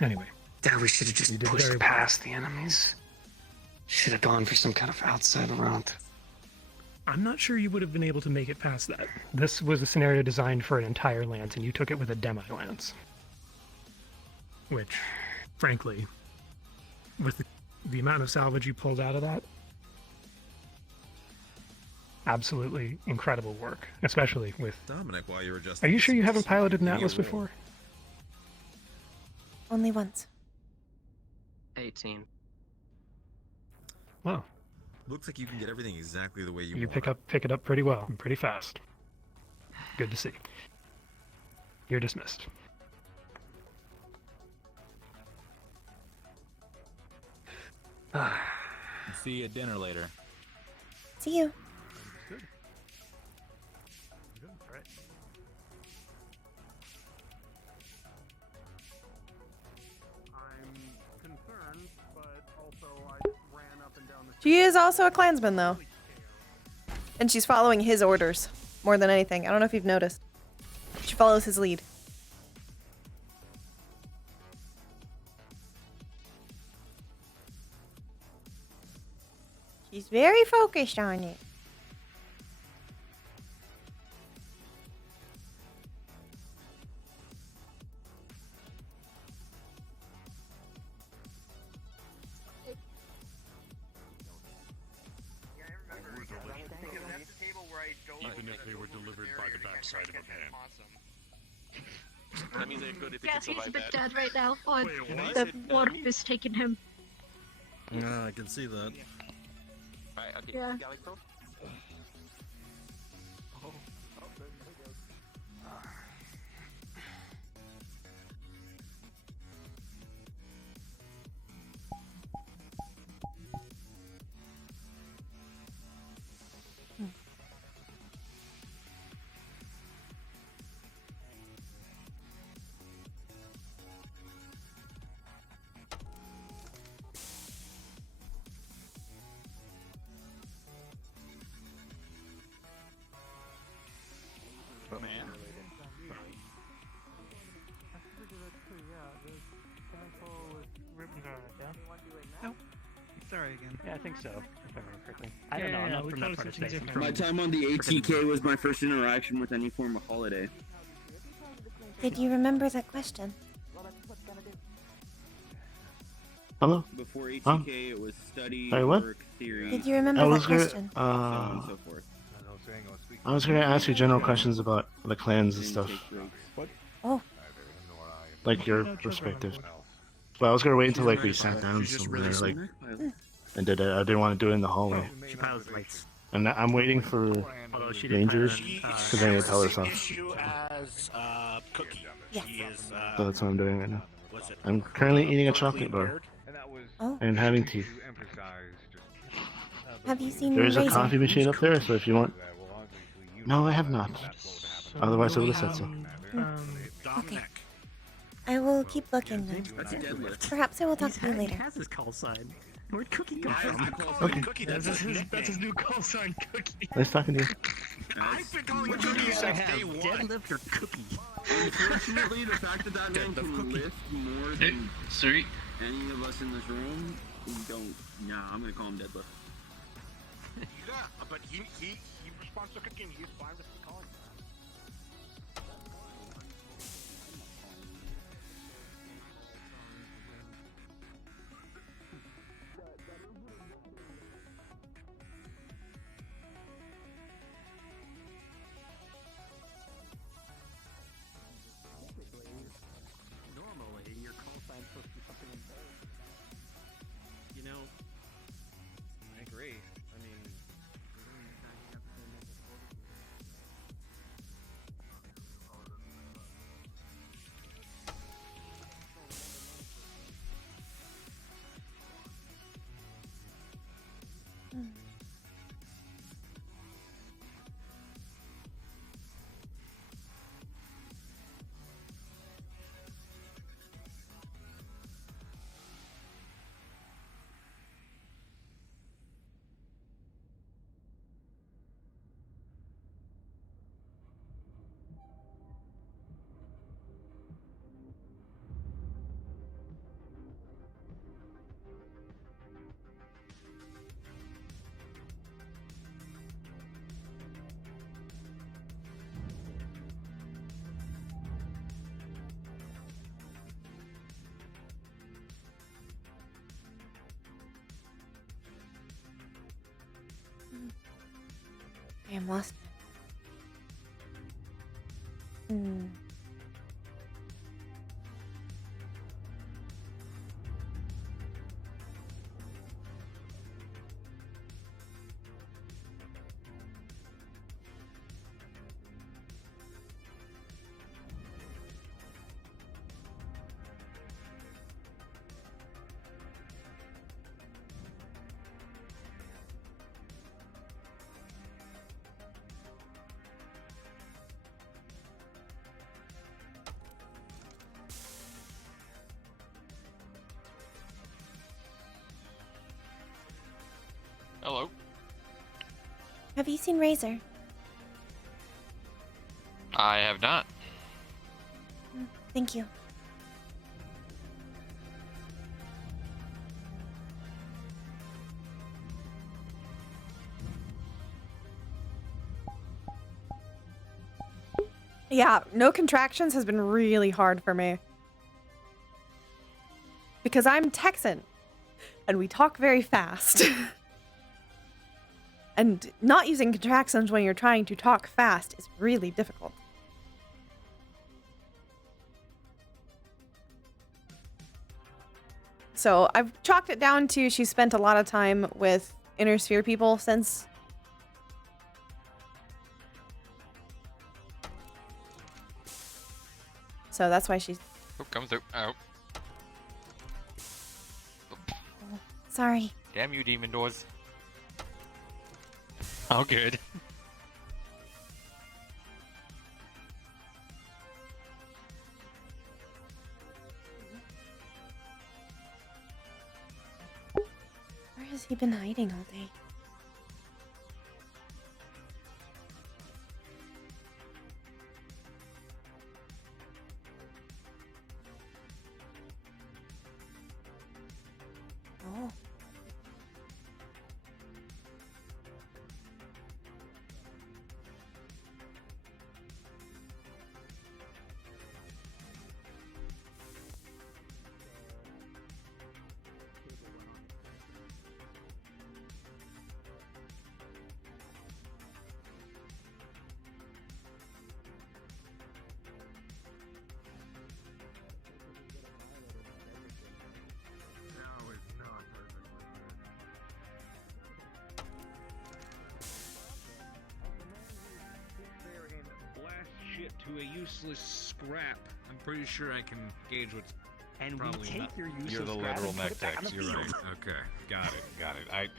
Anyway. Dad, we should have You just did pushed very past the enemies. Should have gone for some kind of outside route. I'm not sure you would have been able to make it past that. This was a scenario designed for an entire lance, and you took it with a demi-lance. Which, frankly, with the amount of salvage you pulled out of that, absolutely incredible work, especially with... Dominic, while you were adjusting... Are you sure you haven't piloted an Give me a Atlas roll. before? Only once. 18. Wow. Looks like you can get everything exactly the way you You want. pick it up pretty well, and pretty fast. Good to see. You're dismissed. See you at dinner later. See you. She is also a Klansman, though. And she's following his orders more than anything. I don't know if you've noticed. She follows his lead. She's very focused on it. Even if they were delivered by the backside of a van. That means they're good if they Yes, can he's a survive bit that. dead right now. Oh, Wait, the warp is taking him. Yeah, I can see that. Right, okay. Yeah. Galley Pro? Man. Sorry again. Yeah, I think so. If I remember correctly. I Yeah, don't know. I'm yeah, not we from that closed part of it space. I'm to from My time on the ATK was my first interaction with any form of holiday. Did you remember that question? Hello? Before ATK, Huh? it was study, Sorry, what? work, theory. Did you remember I that was gonna, question? so on and so forth. I was gonna ask you general questions about the clans and stuff. Oh. Like your perspective. But I was gonna wait until like we sat down somewhere, like, and did it. I didn't want to do it in the hallway. She pilots lights. And I'm waiting for Although she did Rangers pilot, because they need to tell her stuff. Issue as Cookie. She is. So that's what I'm doing right now. What's it? I'm currently eating a chocolate bar Oh. and having tea. Have you seen There is a Razor? coffee machine up there, so if you want. No, I have not. Otherwise, I would have said so. Dominic. I will keep looking then. That's a deadlift. Perhaps I will talk to you He later. has his call sign. Where'd Cookie come Guys, from? I call Okay. him Cookie. That's his new call sign, Cookie. Nice talking to you. I've been calling you What do Cookie you since have, day one. deadlift or Cookie? Unfortunately, the fact that that man can lift more than any of us in this room, we don't. Nah, I'm gonna call him deadlift. Yeah, but he responds to Cookie and he's fine with me calling him that. Normally, your call sign's supposed to be something embarrassing. You know, I agree. I mean, I am lost. Hmm. Hello. Have you seen Razor? I have not. Thank you. Yeah, no contractions has been really hard for me. Because I'm Texan, and we talk very fast. And not using contractions when you're trying to talk fast is really difficult. So I've chalked it down to she spent a lot of time with Inner Sphere people since. So that's why she's... Oh, come through. Oh. Sorry. Damn you, demon doors. Oh, good. Where has he been hiding all day? Oh. To a useless scrap. I'm pretty sure I can gauge what's And probably we take not. your useless You're the scrap literal and put mech it back on techs. the You're right. field. Okay, got it.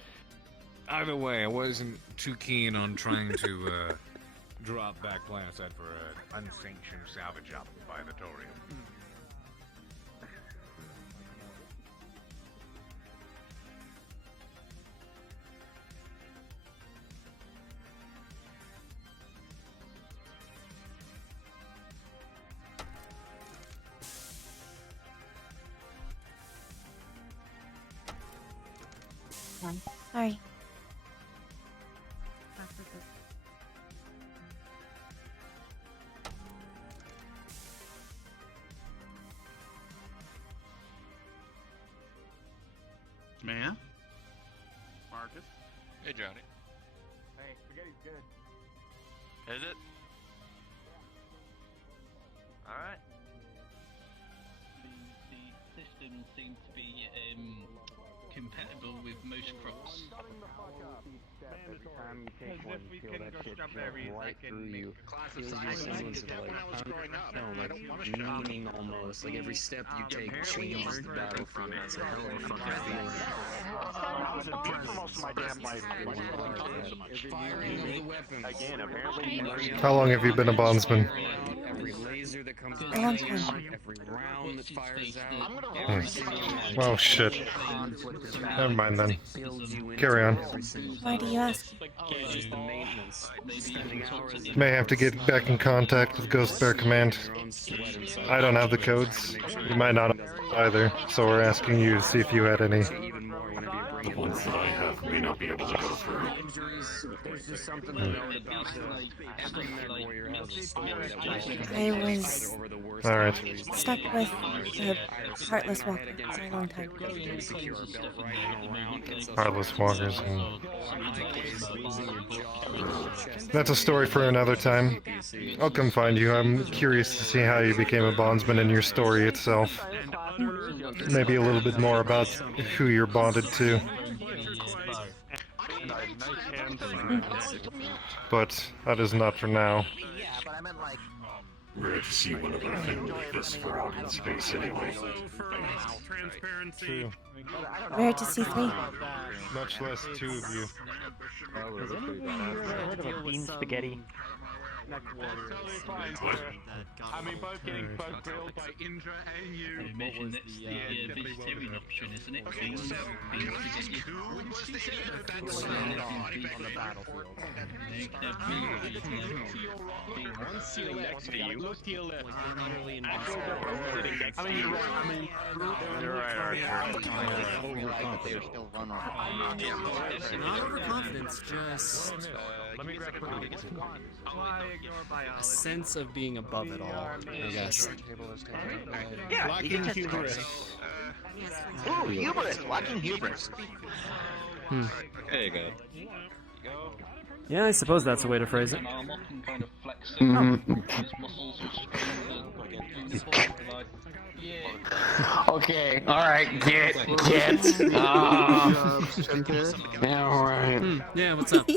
Either way, I wasn't too keen on trying to drop back planet side for an unsanctioned salvage job by the Torium. Sorry. Meja? Marcus? Hey, Johnny. Hey, spaghetti's good. Is it? Alright. The system seems to be compatible with most crops. Every time you take one, you feel that shit jump right through you. Feels your semblance of meaning almost. Like every step you take changes the battlefield. It's a hell of a fucking feeling. I was in Pierce for most of my damn life. Firing of the weapons. Again, apparently. How long have you been a bondsman? Every laser that comes A long time. every round that fires out. Oh shit. Never mind then. Carry on. Why do you ask? Just the maintenance. Spending hours May have to get back in contact with Ghost Bear Command. I don't have the codes. You might not either, so we're asking you to see if you had any. The ones that I have may not be able to go through. There's just something to note about every Mech Warrior has a story that I was Alright. stuck with the Heartless Walker for a long time. Heartless Walkers. That's a story for another time. I'll come find you. I'm curious to see how you became a bondsman and your story itself. Maybe a little bit more about who you're bonded to. But that is not for now. Rare to see one of our family this far out in space anyway. True. Rare to see 3. Much less 2 of you. Has anyone here heard of a bean spaghetti? Mech warriors. What? I mean, both getting both grilled by Indra and you. Mission, that's the vegetarian option, isn't it? Beans spaghetti. On the battlefield. One sitting next to you. Look to your left. I mean, you're right. I mean, you're right, Archer. Not overconfidence, just a sense of being above it all, I guess. Yeah, lacking hubris. Ooh, hubris! Lacking hubris. There you go. Yeah, I suppose that's a way to phrase it. Okay, alright, get. Yeah, alright. Yeah, what's up?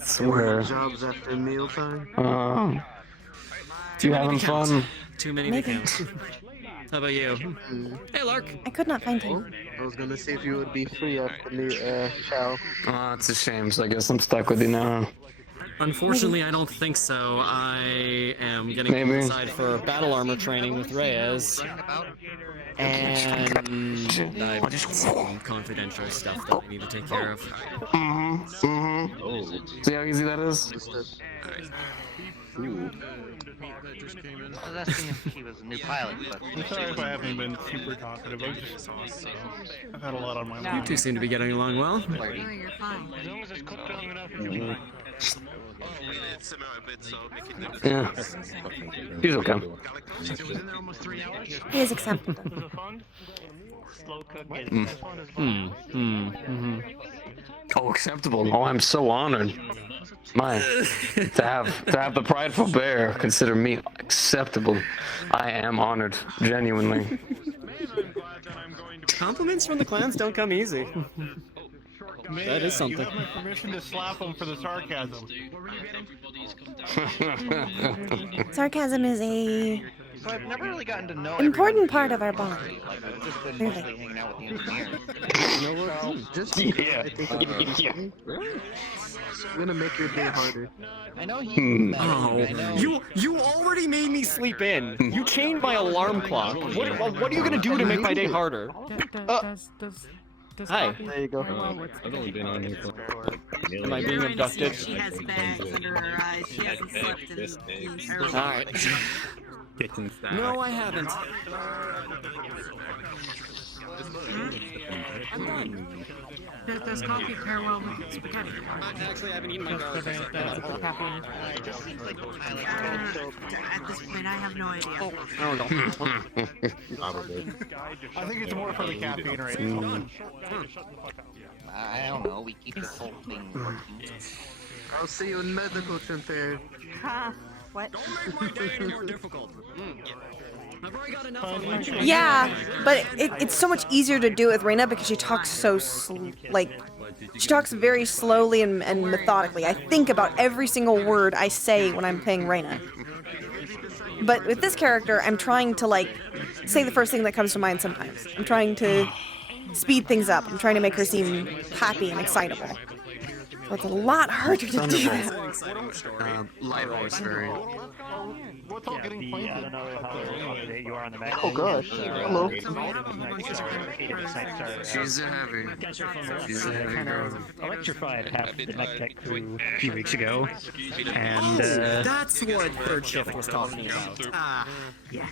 Swear. Jobs after mealtime? You having fun? Too many Maybe. accounts. How about you? Hey, Lark. I could not find him. I was gonna see if you would be free after the chow. Oh, it's a shame, so I guess I'm stuck with you now. Unfortunately, I don't think so. I am getting inside for battle armor training with Reyes. And I've some confidential stuff that I need to take care of. See how easy that is? Ooh. I was asking if he was a new pilot, but... I'm sorry if I haven't been super talkative. I've had a lot on my mind. You two seem to be getting along well. No, you're fine. As long as it's cooked long enough, you're fine. Yeah. He's okay. He is acceptable. Slow cook Oh, acceptable. Oh, I'm so honored. To have the prideful bear consider me acceptable. I am honored, genuinely. Compliments from the clans don't come easy. That is something. You have my permission to slap him for the sarcasm. Sarcasm is a So I've never really gotten to know important part of our bond. Like, I've just been Clearly. mostly hanging out with the engineers. You know what? Just Yeah. I'm gonna make your day harder. I know he. Oh, you already made me sleep in. You chained my alarm clock. What are you gonna do to make my day harder? Hi. There you go. I've only been on here for... Am I being abducted? She has bags under her eyes. She hasn't slept in years. Alright. Kitchen staff. No, I haven't. Does coffee pair well with spaghetti? Actually, I haven't eaten my garlic. At this point, I have no idea. Probably. I think it's more for the caffeine right now. I don't know. We keep this whole thing working. I'll see you in medical center. Huh? What? Don't make my day any more difficult. I've already got enough of my Yeah, but it's so much easier to do it with Reina because she talks so she talks very slowly and methodically. I think about every single word I say when I'm playing Reina. But with this character, I'm trying to like say the first thing that comes to mind sometimes. I'm trying to speed things up. I'm trying to make her seem happy and excitable. So it's a lot harder to do that. Light voice variant. Oh gosh. Hello. She's a heavy. She's a heavy girl. Electrified half the mech tech crew a few weeks ago, and that's what third shift was talking about. yeah.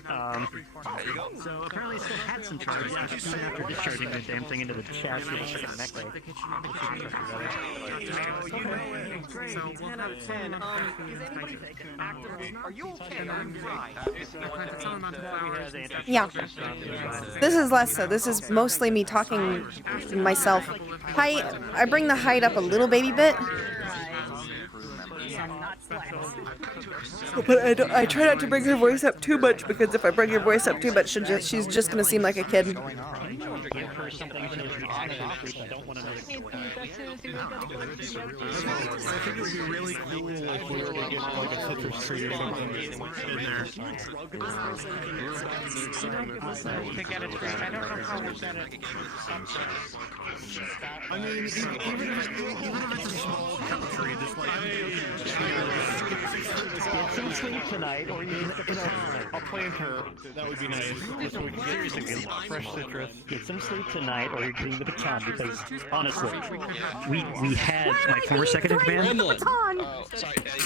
So apparently still had some charge after discharging the damn thing into the chassis of the freaking mech tech. So 10 out of 10. Is anybody actively? Are you okay? Are you right? Yeah. This is less so. This is mostly me talking to myself. I bring the height up a little baby bit. But I try not to bring her voice up too much because if I bring her voice up too much, she's just gonna seem like a kid. I think it would be really cool if we were to get like a citrus tree or something in there. I mean, even if it's a small tree, just like get some sleep tonight, or you I'll plant her. That would be nice. So we can get fresh citrus. Get some sleep tonight, or you're getting the baton. Because honestly, we had my former second in command.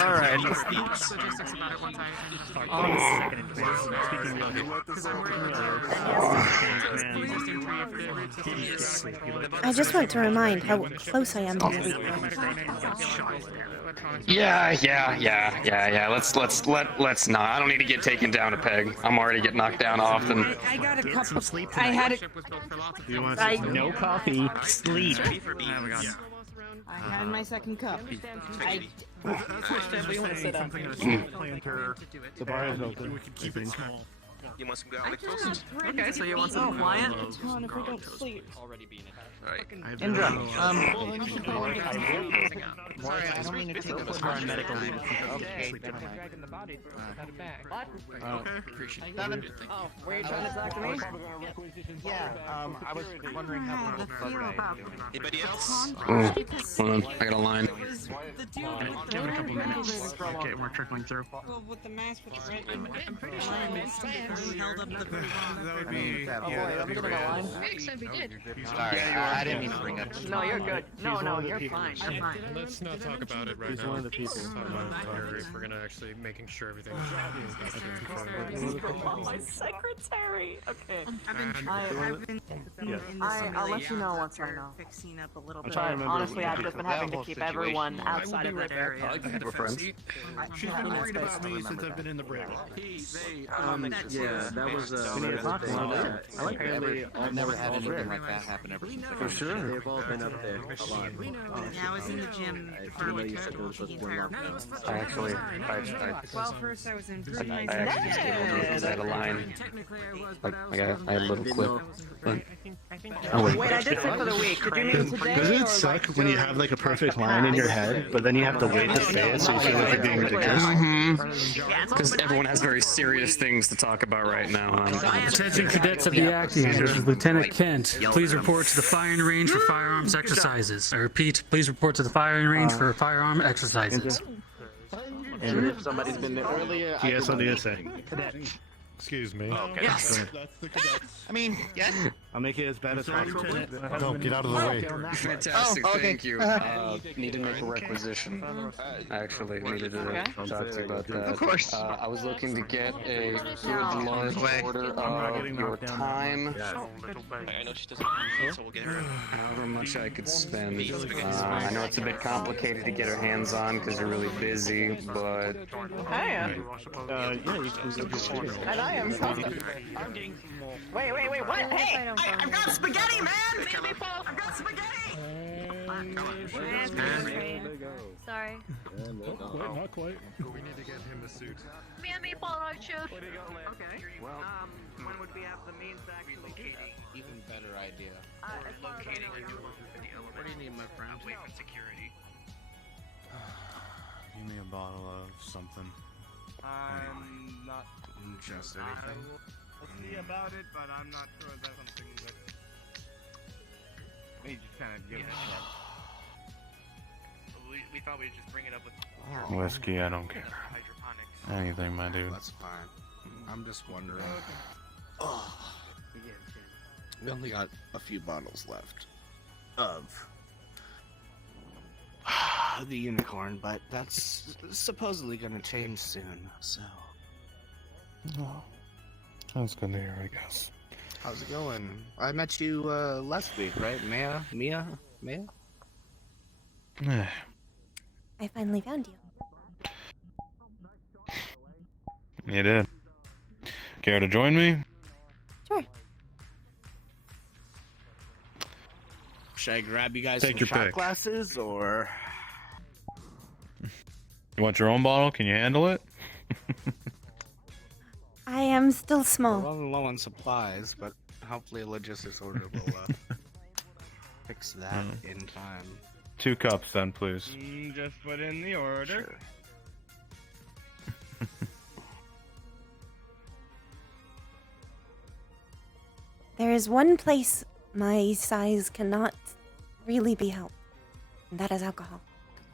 All right. Second in command. Speaking I just want to remind how close I am to the weak. Yeah. Let's not. I don't need to get taken down a peg. I'm already getting knocked down often. I got a cup of sleep. I had it. No coffee. Sleep. I had my second cup. The bar is open. We could keep it small. You want some garlic toast? Okay, so you want some quiet? It's fun if we don't sleep. Alright. Indra, I don't mean to take up for our medical leave. Okay. Okay. Oh, were you trying to talk to me? Yeah, I was wondering how the Anybody else? Hold on, I got a line. Give it a couple minutes. Okay, we're trickling through. Well, with the mask with the red, I'm pretty sure I missed it. He held up the That would be. Oh boy, I'm gonna line. Except we did. Sorry, I didn't mean to bring up. No, you're good. No, you're fine. You're fine. Let's not talk about it right He's now. one of the people. Let's talk about it later if we're gonna actually making sure everything is My secretary. Okay. I've been in the I'll let you know once I know. fixing up a little I'm bit. trying to remember. Honestly, I've just been having to keep everyone outside of that area. We're friends. She's been worried about me since I've been in the brick. Yeah, that was I've never had anything like that happen ever since. For sure. They've all been up there a lot. I was in the gym for like the entire Well, first I was in pretty nice. I actually just came over because I had a line. Like, I had a little clip. But, oh wait. Wait, I did say for the week. Did you mean today? Doesn't it suck when you have like a perfect line in your head, but then you have to wait to say it so you feel like you're being ridiculous? Because everyone has very serious things to talk about right now. Attention cadets of the acting. This is Lieutenant Kent. Please report to the firing range for firearms exercises. I repeat, please report to the firing range for firearm exercises. And if somebody's been there earlier, he has something to say. Excuse me. Okay. Yes. That's the cadets. I mean, yes. I'll make it as bad as possible. No, get out of the way. Fantastic, Oh, okay. thank you. Need to make a requisition. I actually needed to talk to you about that. Of course. I was looking to get a large order of your time. I know she doesn't eat, so we'll get her. However much I could spend. I know it's a bit complicated to get her hands on because you're really busy, but... I am. Yeah, you can And I am. Wait, what? Hey! I've got spaghetti, man! I've got spaghetti! Sorry. Not quite. We need to get him a suit. Me and Meatball are chef. Okay. Well, When would we have the means to actually do that? even better idea. Locating a new one for the elevator. What do you need, my friend? Wait for security. Give me a bottle of something. I'm not Just anything. We'll see about it, but I'm not sure if that's something that we just kind of give it a shot. We thought we'd just bring it up with Whiskey, I don't care. hydroponics. Anything, my dude. That's fine. I'm just wondering. We only got a few bottles left of the unicorn, but that's supposedly gonna change soon, so. Oh, that's good to hear, I guess. How's it going? I met you last week, right? Mia? I finally found you. You did. Care to join me? Sure. Should I grab you guys Take some your shot pick. glasses, or? You want your own bottle? Can you handle it? I am still small. We're low on supplies, but hopefully a logistics order will fix that in time. 2 cups then, please. Just put in the order. Sure. There is one place my size cannot really be helped, and that is alcohol.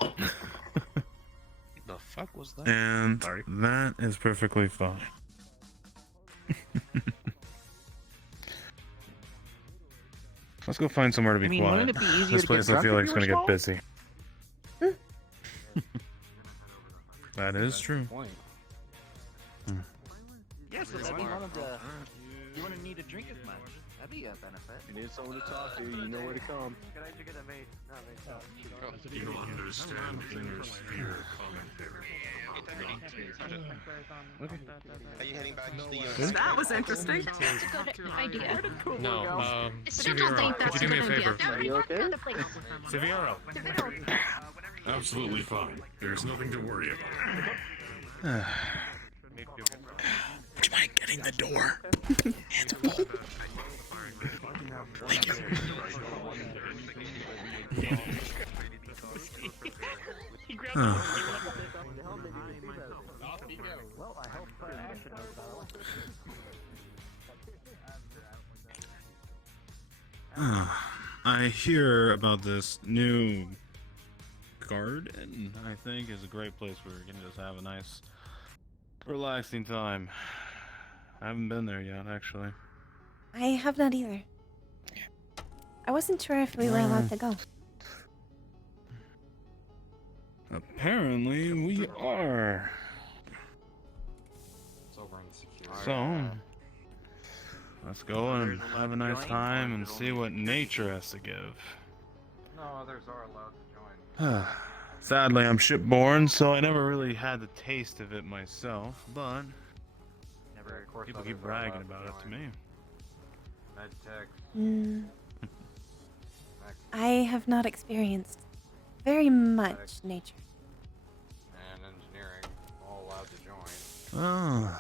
The fuck was that? And Sorry. that is perfectly fine. Let's go find somewhere to be quiet. wouldn't it be easier This to place get I feel like drunk is if you gonna were get busy. That is true. Yeah, so then you wouldn't need to drink as much. That'd be a benefit. You need someone to talk to, you know where to come. You'll understand inner sphere commentary. Are you heading back to the That was interesting. That's a good idea. No, Severo, could you do me a favor? Are you okay? Severo. Absolutely fine. There's nothing to worry about. Would you mind getting the door? Hands full. Thank you. I hear about this new garden. I think is a great place where we can just have a nice, relaxing time. I haven't been there yet, actually. I have not either. I wasn't sure if we were allowed to go. Apparently, we are. So, let's go and have a nice time and see what nature has to give. No, others are allowed to join. Sadly, I'm shipborne, so I never really had the taste of it myself, but people keep bragging about it to me. I have not experienced very much nature. And engineering, all allowed to join. Oh.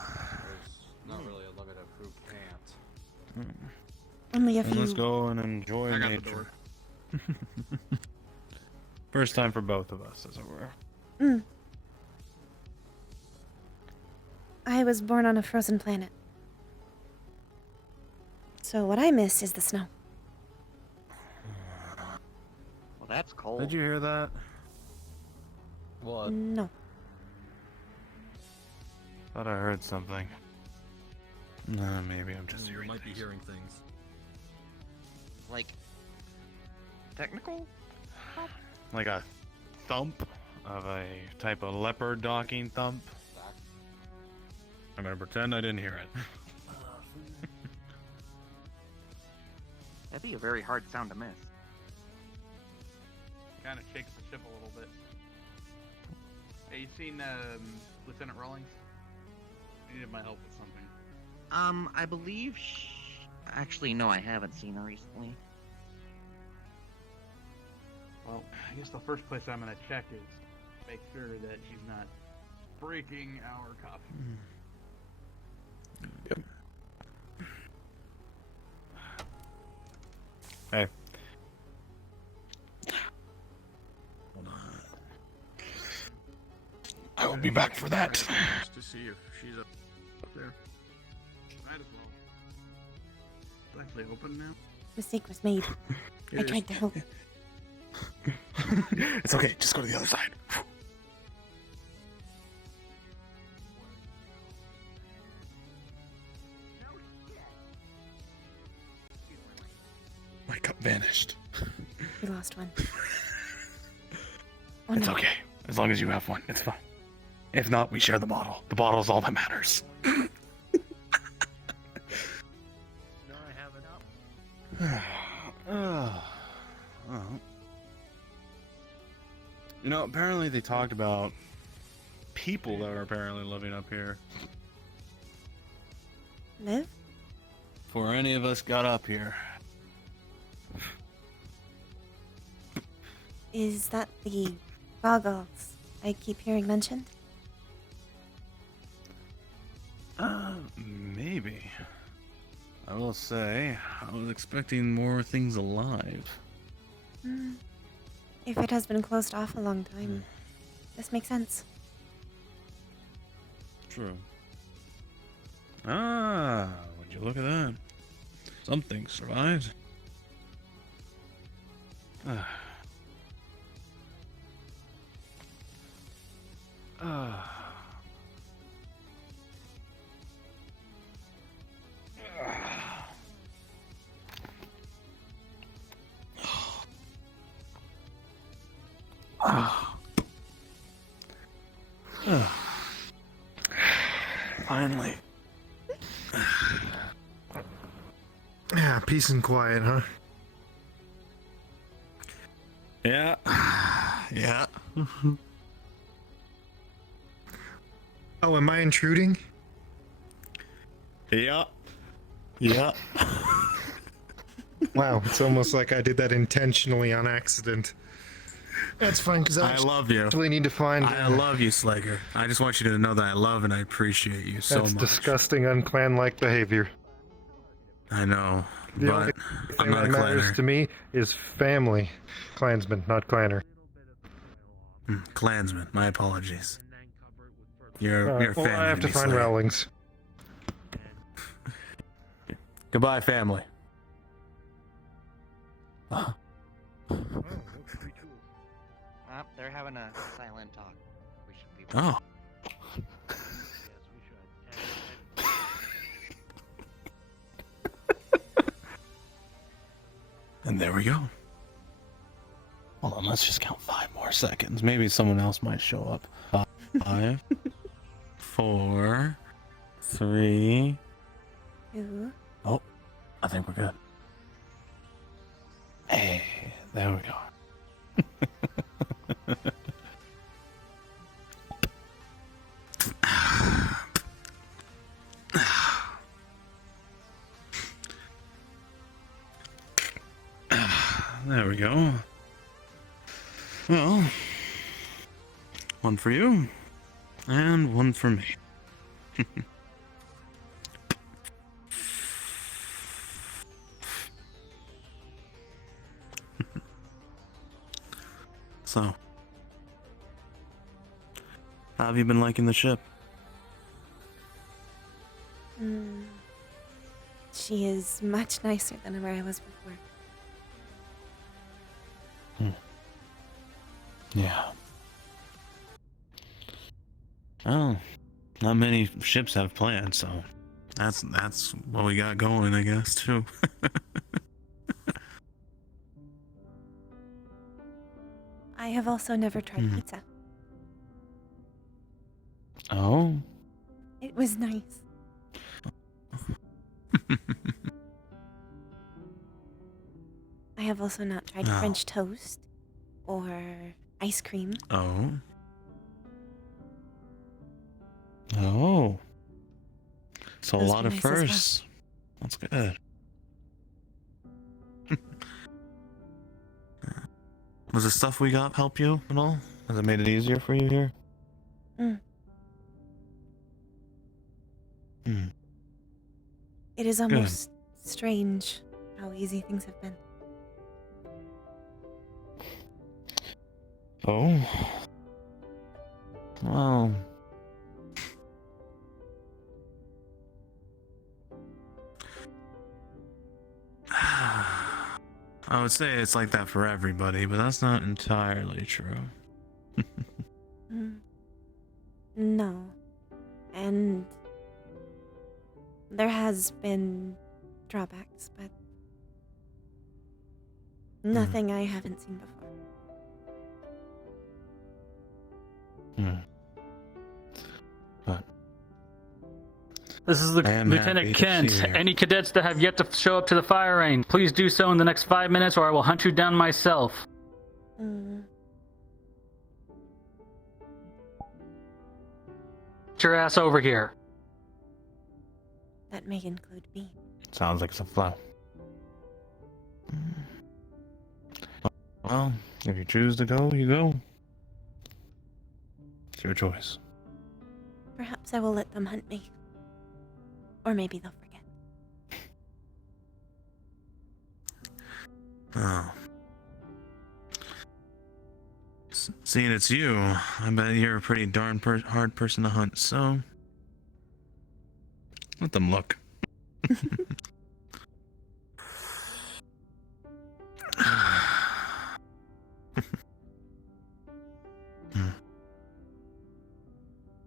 There's not really a limit of who can't. Only a And few. let's go and enjoy I got the nature. First time for both of us, as it were. I was born on a frozen planet. So what I miss is the snow. Well, that's cold. Did you hear that? What? No. Thought I heard something. No, maybe I'm just hearing. Might be hearing things. like technical? Like a thump of a type of leopard docking thump. I'm gonna pretend I didn't hear it. That'd be a very hard sound to miss. Kind of shakes the ship a little bit. Hey, you seen Lieutenant Rawlings? I needed my help with something. I believe. Actually, no, I haven't seen her recently. Well, I guess the first place I'm gonna check is make sure that she's not breaking our copy. Yep. Hey. Hold on. I will be back for that. Just to see if she's up there. Might as well. It's actually open now. Mistake was made. I tried to help. It's okay, just go to the other side. My cup vanished. We lost one. It's okay. As long as you have one, it's fine. If not, we share the bottle. The bottle is all that matters. No, I haven't. You know, apparently they talked about people that are apparently living up here. Live? Before any of us got up here. Is that the goggles I keep hearing mentioned? Maybe. I will say, I was expecting more things alive. If it has been closed off a long time, this makes sense. True. Ah, would you look at that? Something survived. Finally. Yeah, peace and quiet, huh? Yeah. Yeah. Oh, am I intruding? Yeah. Yeah. Wow, it's almost like I did that intentionally on accident. That's fine, because I love you. actually need to find... I love you, Slager. I just want you to know that I love and I appreciate you so That's much. disgusting, unclan-like behavior. I know, The only but thing I'm not that a matters clanner. to me is family. Clansman, not clanner. Klansman, my apologies. You're Well, family. I have to me, find Slayer. Rowlings. Goodbye, family. They're having a silent talk. We should leave. Oh. And there we go. Hold on, let's just count 5 more seconds. Maybe someone else might show up. 5, 4, 3. 2. Oh, I think we're good. Hey, there we go. There we go. Well, one for you, and one for me. So, how have you been liking the ship? She is much nicer than where I was before. Yeah. Well, not many ships have plans, so that's what we got going, I guess, too. have also never tried pizza. Oh. It was nice. I have also not tried Oh. French toast or ice cream. Oh. Oh. So a Those lot were of nice as well. firsts. That's good. Was the stuff we got help you at all? Has it made it easier for you here? It is almost strange how easy things have been. Oh. Well. I would say it's like that for everybody, but that's not entirely true. No. And there has been drawbacks, but nothing I haven't seen before. This is Lieutenant Kent. Any cadets that have yet to show up to the fire range, please do so in the next 5 minutes or I will hunt you down myself. Get your ass over here. That may include me. Sounds like it's a flow. Well, if you choose to go, you go. It's your choice. Perhaps I will let them hunt me. Or maybe they'll forget. Oh. Seeing it's you, I bet you're a pretty darn hard person to hunt, so... let them look.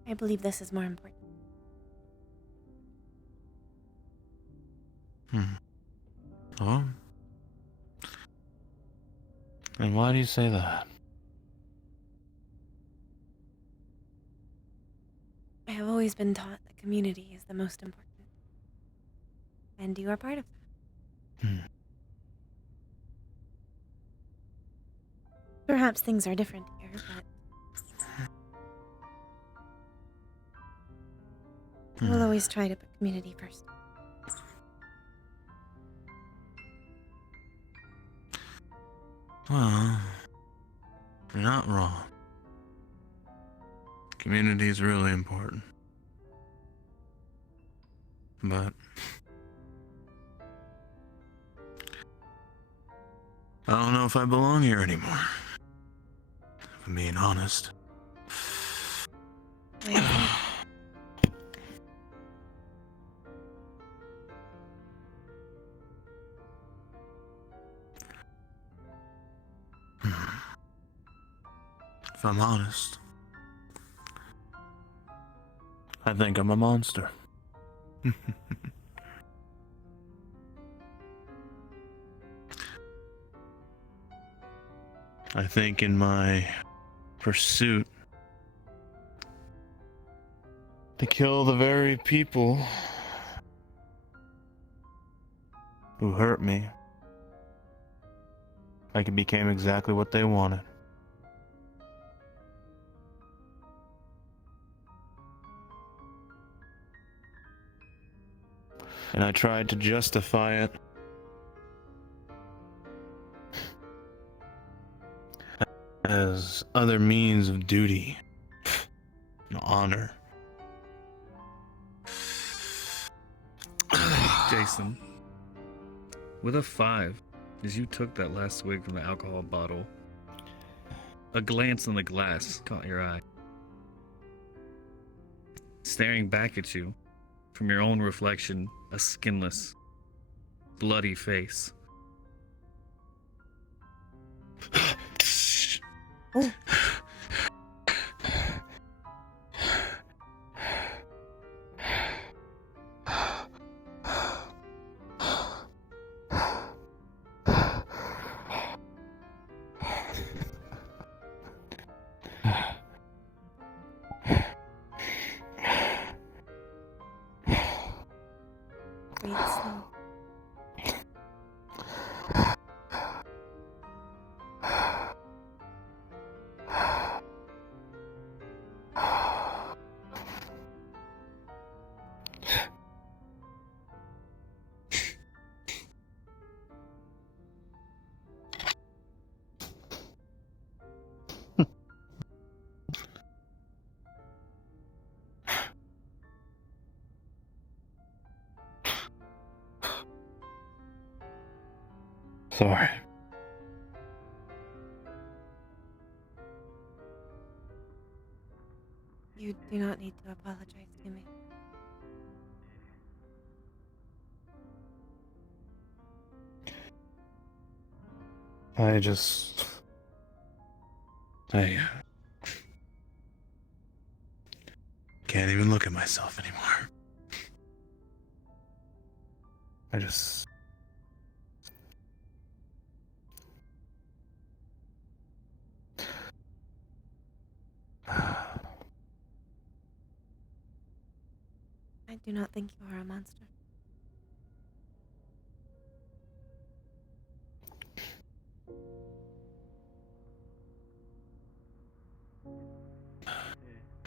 I believe this is more important. Oh? And why do you say that? I have always been taught that community is the most important. And you are part of that. Perhaps things are different here, but I will always try to put community first. Well, you're not wrong. Community is really important. But I don't know if I belong here anymore. If I'm being honest. If I'm honest, I think I'm a monster. I think in my pursuit to kill the very people who hurt me, I became exactly what they wanted. And I tried to justify it as other means of duty and honor. Jason, with a 5, as you took that last swig from the alcohol bottle, a glance on the glass caught your eye. Staring back at you, from your own reflection, a skinless, bloody face. Oh. breathe slow. Sorry. You do not need to apologize to me. I can't even look at myself anymore. I just... I do not think you are a monster.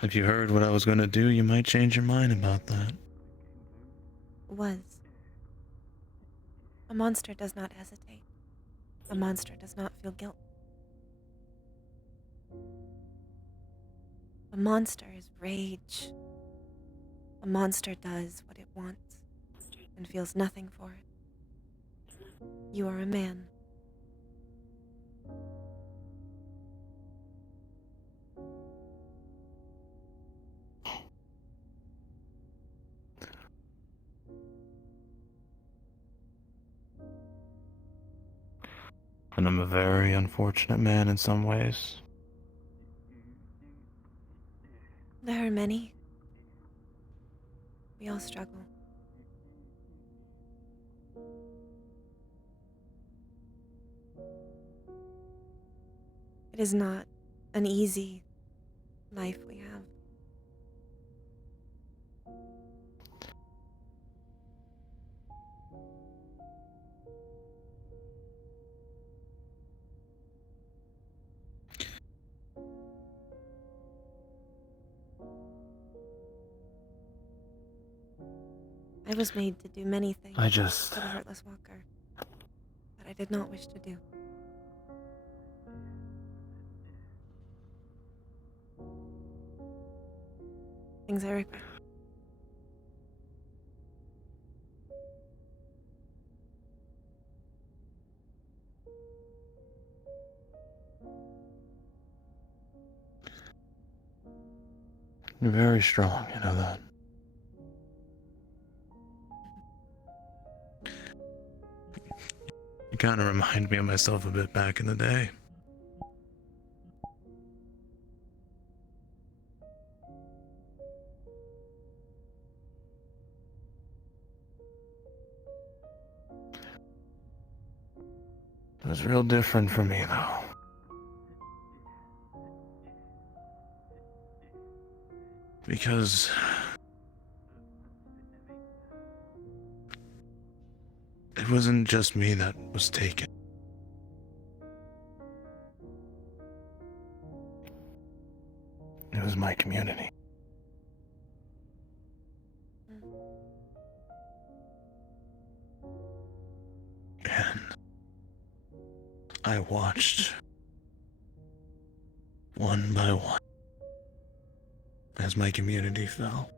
If you heard what I was gonna do, you might change your mind about that. Was. A monster does not hesitate. A monster does not feel guilt. A monster is rage. A monster does what it wants and feels nothing for it. You are a man. And I'm a very unfortunate man in some ways. There are many. We all struggle. It is not an easy life we have. I was made to do many things for the Heartless Walker that I did not wish to do. Things I regret. You're very strong, you know that. You kind of remind me of myself a bit back in the day. It was real different for me, though. Because it wasn't just me that was taken. It was my community. And I watched one by one as my community fell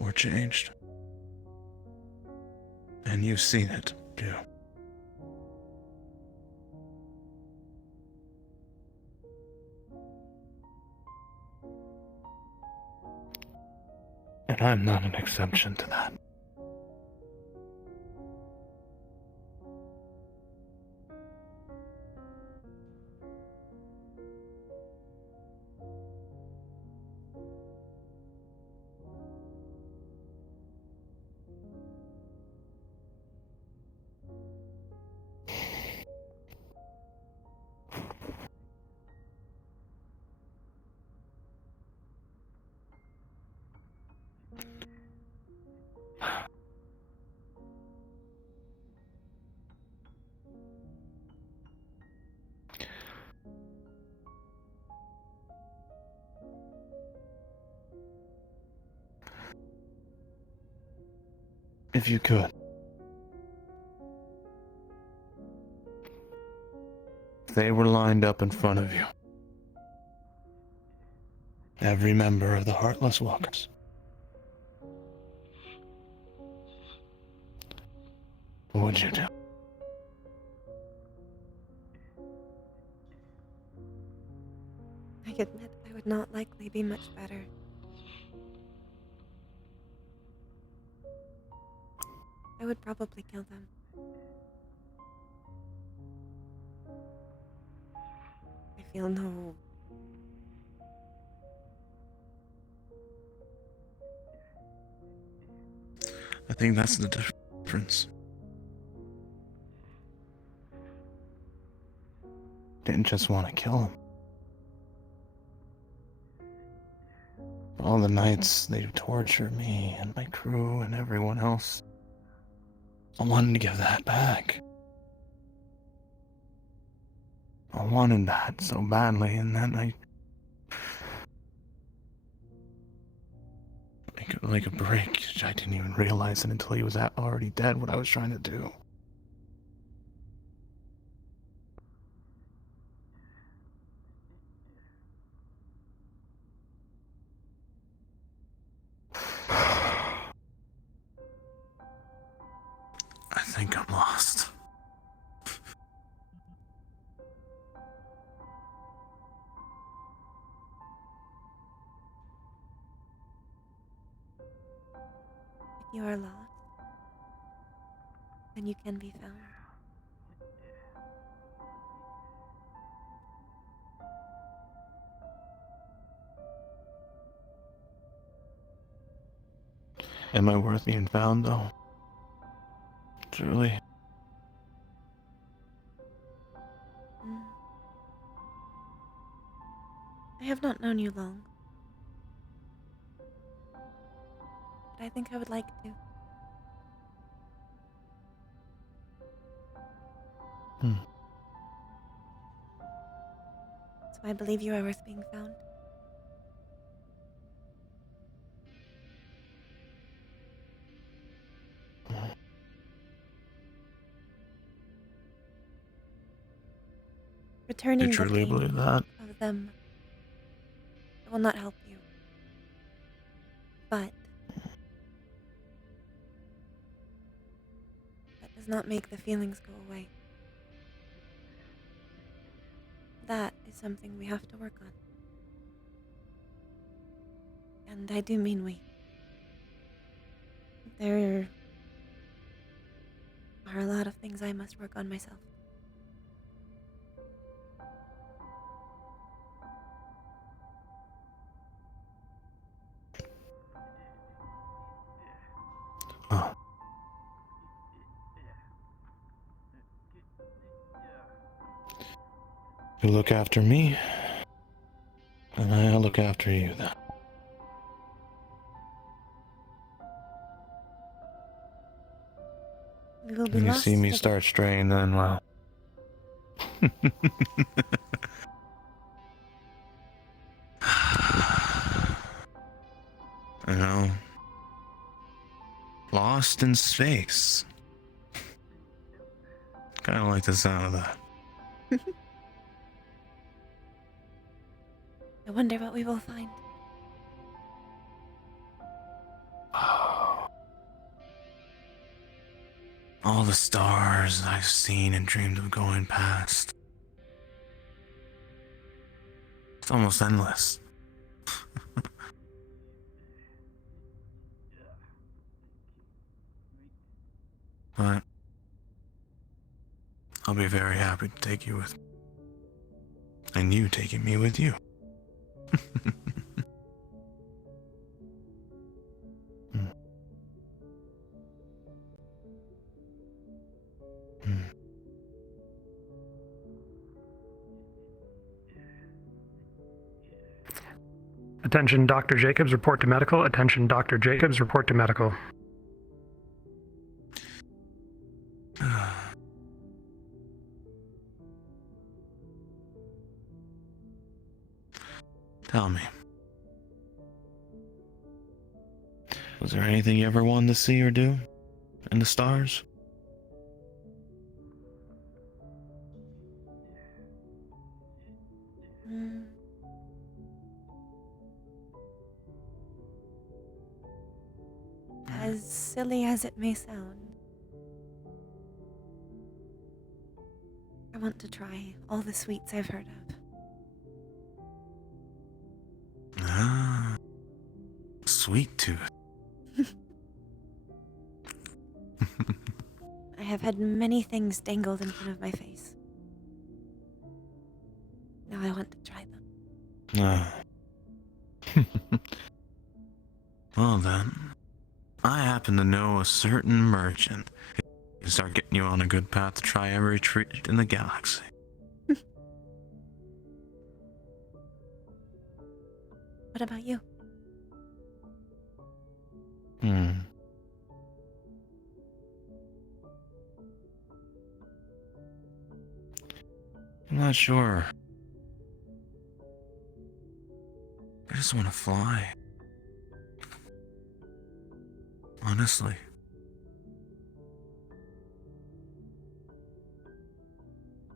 or changed. And you've seen it, too. And I'm not an exception to that. if you could. They were lined up in front of you. Every member of the Heartless Walkers. What would you do? I admit I would not likely be much better. I would probably kill them. I feel no... I think that's the difference. Didn't just want to kill him. All the nights they tortured me and my crew and everyone else. I wanted to give that back. I wanted that so badly, and that night, like a break. I didn't even realize it until he was already dead, what I was trying to do. I think I'm lost. If you are lost, then you can be found. Am I worth being found, though? Truly. I have not known you long, but I think I would like to. So I believe you are worth being found. Returning You the truly pain believe that? of them will not help you. But that does not make the feelings go away. That is something we have to work on. And I do mean we. There are a lot of things I must work on myself. You look after me, and I'll look after you then. We will be When you lost see me together. start straying, then, well... You know... Lost in space. Kind of like the sound of that. I wonder what we will find. All the stars I've seen and dreamed of going past. It's almost endless. But I'll be very happy to take you with me. And you taking me with you. Attention, Dr. Jacobs, report to medical. Attention, Dr. Jacobs, report to medical. Tell me. Was there anything you ever wanted to see or do? and the stars. Mm. As silly as it may sound, I want to try all the sweets I've heard of. Ah, sweet tooth. I have had many things dangled in front of my face. Now I want to try them. Well then, I happen to know a certain merchant who can start getting you on a good path to try every treat in the galaxy. What about you? I'm not sure. I just want to fly. Honestly.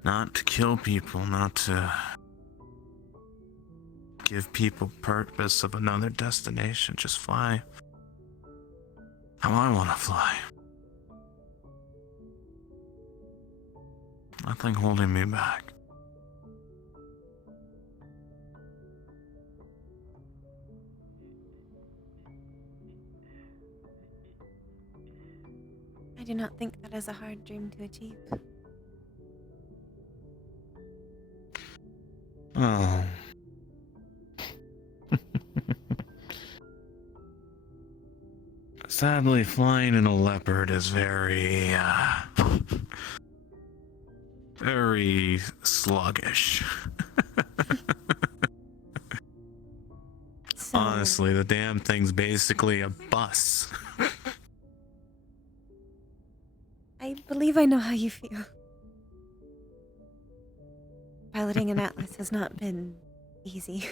Not to kill people, not to give people purpose of another destination. Just fly how I want to fly. Nothing holding me back. I do not think that is a hard dream to achieve. Oh. Sadly, flying in a leopard is very, very sluggish. Honestly, the damn thing's basically a bus. I believe I know how you feel. Piloting an Atlas has not been easy.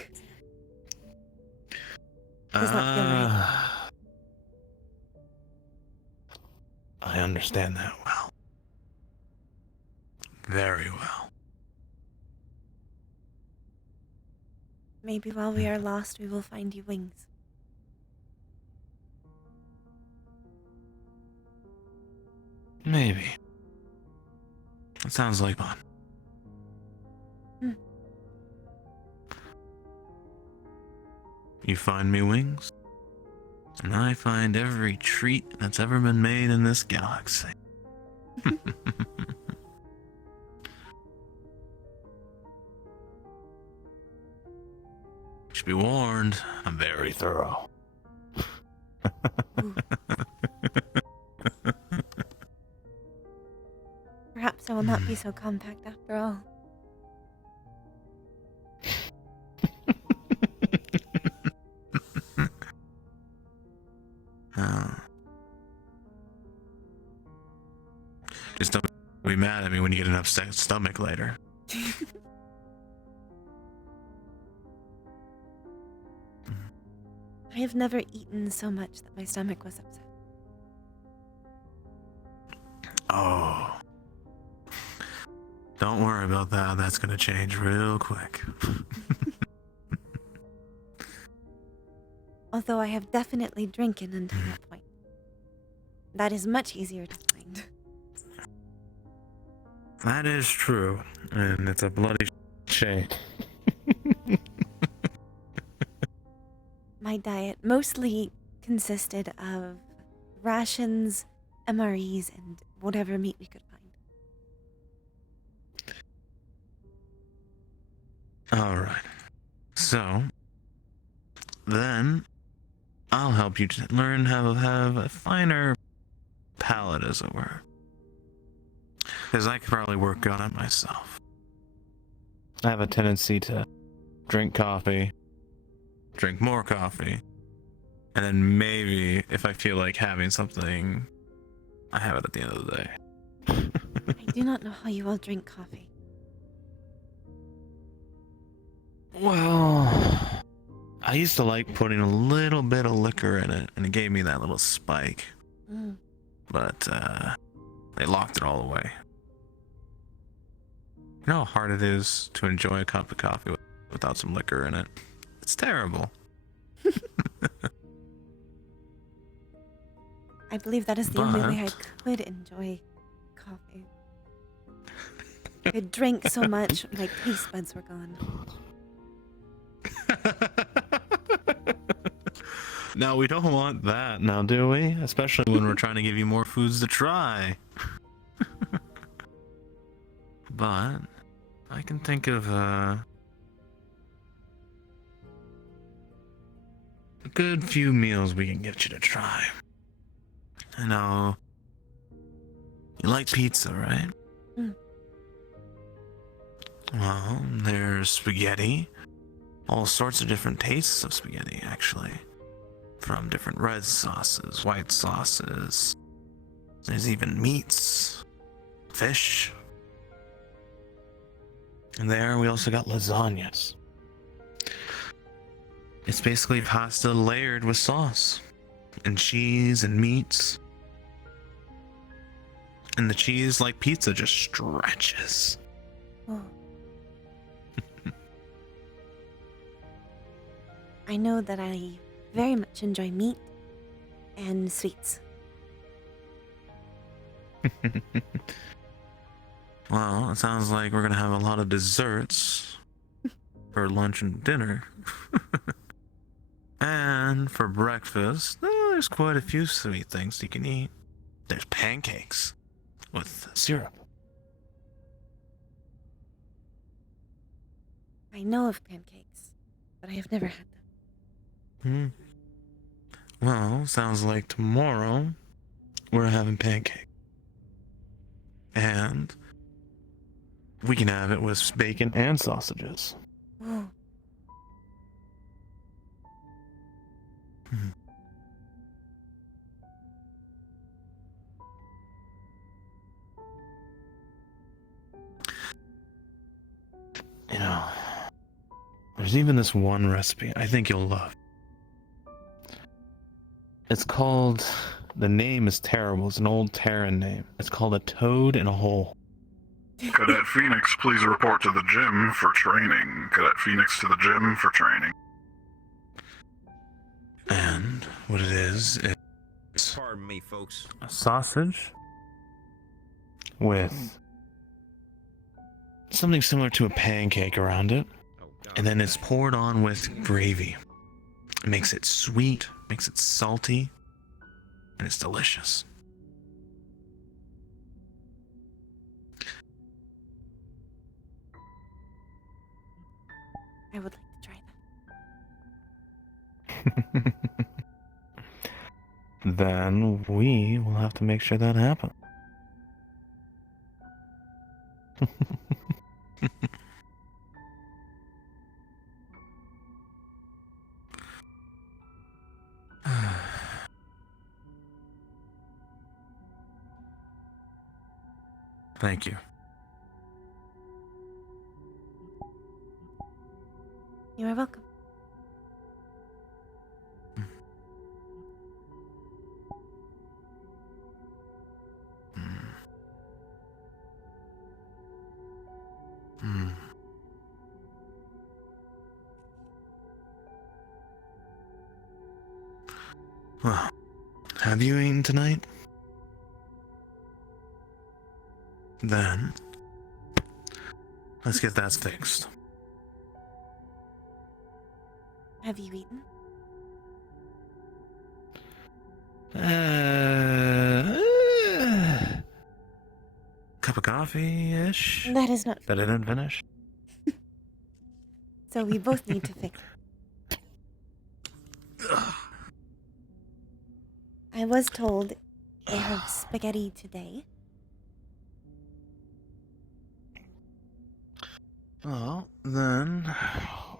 Does not feel right. I understand that well. Very well. Maybe while we are lost, we will find you wings. Maybe. That sounds like fun. You find me wings, and I find every treat that's ever been made in this galaxy. Should be warned, I'm very thorough. Perhaps I will not be so compact after all. Just don't be mad at me when you get an upset stomach later. I have never eaten so much that my stomach was upset. Oh. Don't worry about that. That's gonna change real quick. Although I have definitely drinking until that point. That is much easier to find. That is true, and it's a bloody shame. My diet mostly consisted of rations, MREs, and whatever meat we could find. Alright. So, then, I'll help you to learn how to have a finer palate, as it were. Because I could probably work on it myself. I have a tendency to drink coffee, drink more coffee, and then maybe, if I feel like having something, I have it at the end of the day. I do not know how you all drink coffee. Well, I used to like putting a little bit of liquor in it, and it gave me that little spike. but they locked it all away. You know how hard it is to enjoy a cup of coffee without some liquor in it? It's terrible. I believe that is the only way I could enjoy coffee. I drank so much, my taste buds were gone. Now, we don't want that now, do we? Especially when we're trying to give you more foods to try. But I can think of a good few meals we can get you to try. I know you like pizza, right? Mm. Well, there's spaghetti. All sorts of different tastes of spaghetti, actually. From different red sauces, white sauces. There's even meats, fish. And there we also got lasagnas. It's basically pasta layered with sauce and cheese and meats. And the cheese, like pizza, just stretches. Oh. I know that I very much enjoy meat and sweets. Well, it sounds like we're gonna have a lot of desserts for lunch and dinner. And for breakfast, there's quite a few sweet things you can eat. There's pancakes with syrup. I know of pancakes, but I have never had them. Well, sounds like tomorrow we're having pancake. And we can have it with bacon and sausages. Oh. You know, there's even this one recipe I think you'll love. It's called, the name is terrible, it's an old Terran name. It's called a toad in a hole. Cadet Phoenix, please report to the gym for training. Cadet Phoenix to the gym for training. And what it is, it's Pardon me, folks. a sausage with something similar to a pancake around it. And then it's poured on with gravy. It makes it sweet, makes it salty, and it's delicious. I would like to try that. Then we will have to make sure that happens. Thank you. You are welcome. Well, have you eaten tonight? Then, let's get that fixed. Have you eaten? Cup of coffee-ish? That is not. That I didn't finish? So we both need to fix it. I was told they have spaghetti today. Well, then,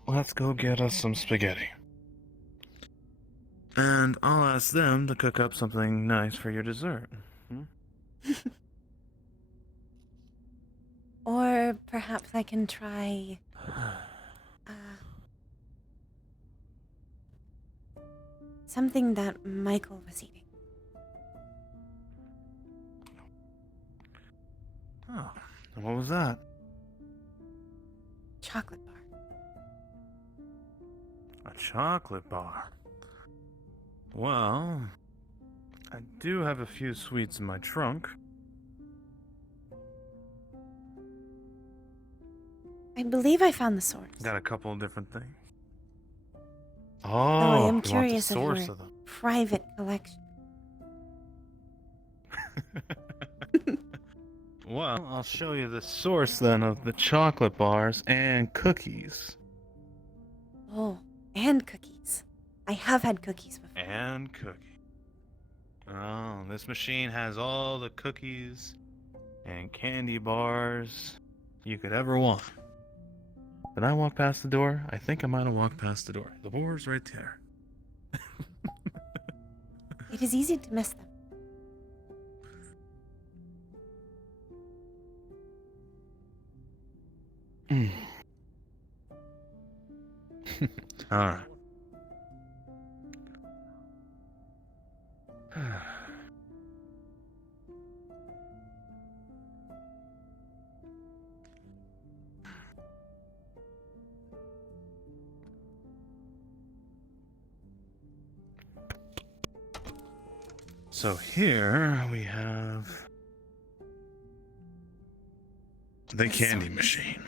let's go get us some spaghetti. And I'll ask them to cook up something nice for your dessert. Or perhaps I can try something that Michael was eating. Oh, and what was that? Chocolate bar. A chocolate bar. Well, I do have a few sweets in my trunk. I believe I found the source. Got a couple of different things. Though I Oh, am you want the curious of source your of them. private collection. Well, I'll show you the source then of the chocolate bars and cookies. Oh, and cookies. I have had cookies before. And cookies. Oh, this machine has all the cookies and candy bars you could ever want. Did I walk past the door? I think I might have walked past the door. The door's right there. It is easy to miss them. All right. So here we have the candy machine.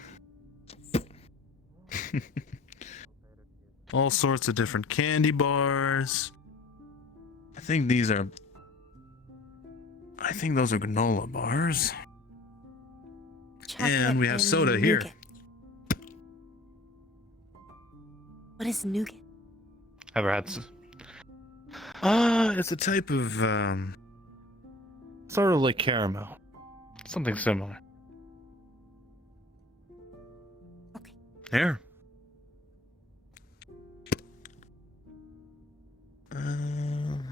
All sorts of different candy bars. I think those are granola bars. Chocolate And we have and soda here. nougat. What is nougat? Ever had some? It's a type of sort of like caramel. Something similar. Okay. Here.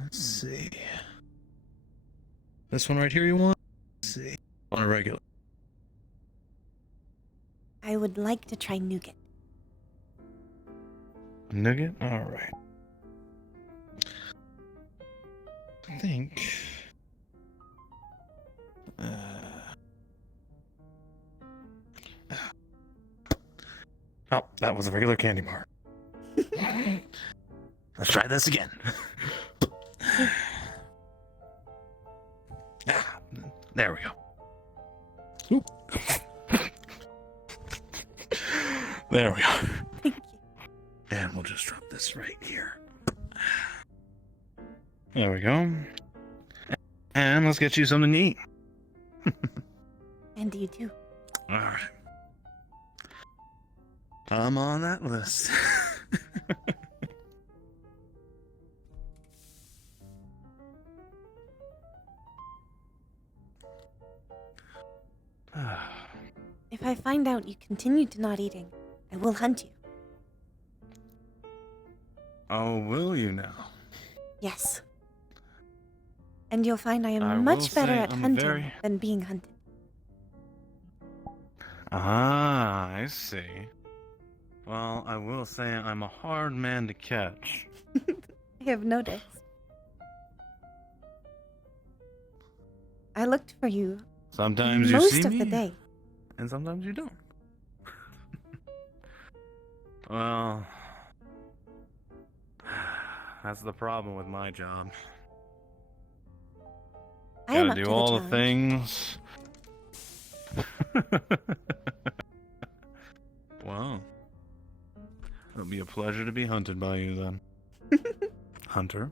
Let's see. This one right here you want? Let's see. On a regular. I would like to try nougat. Nougat? Alright. I think. Oh, that was a regular candy bar. Let's try this again. There we go. Oop. There we go. Thank you. And we'll just drop this right here. There we go. And let's get you something to eat. And you too. Alright. I'm on that list. If I find out you continue to not eating, I will hunt you. Oh, will you now? Yes. And you'll find I am I will much better say at I'm hunting very- than being hunted. Ah, I see. Well, I will say I'm a hard man to catch. I have noticed. I looked for you Sometimes you most see of me, the day. and sometimes you don't. Well, that's the problem with my job. I am Gotta up do to all the the challenge. things. Wow. It'll be a pleasure to be hunted by you then. Hunter.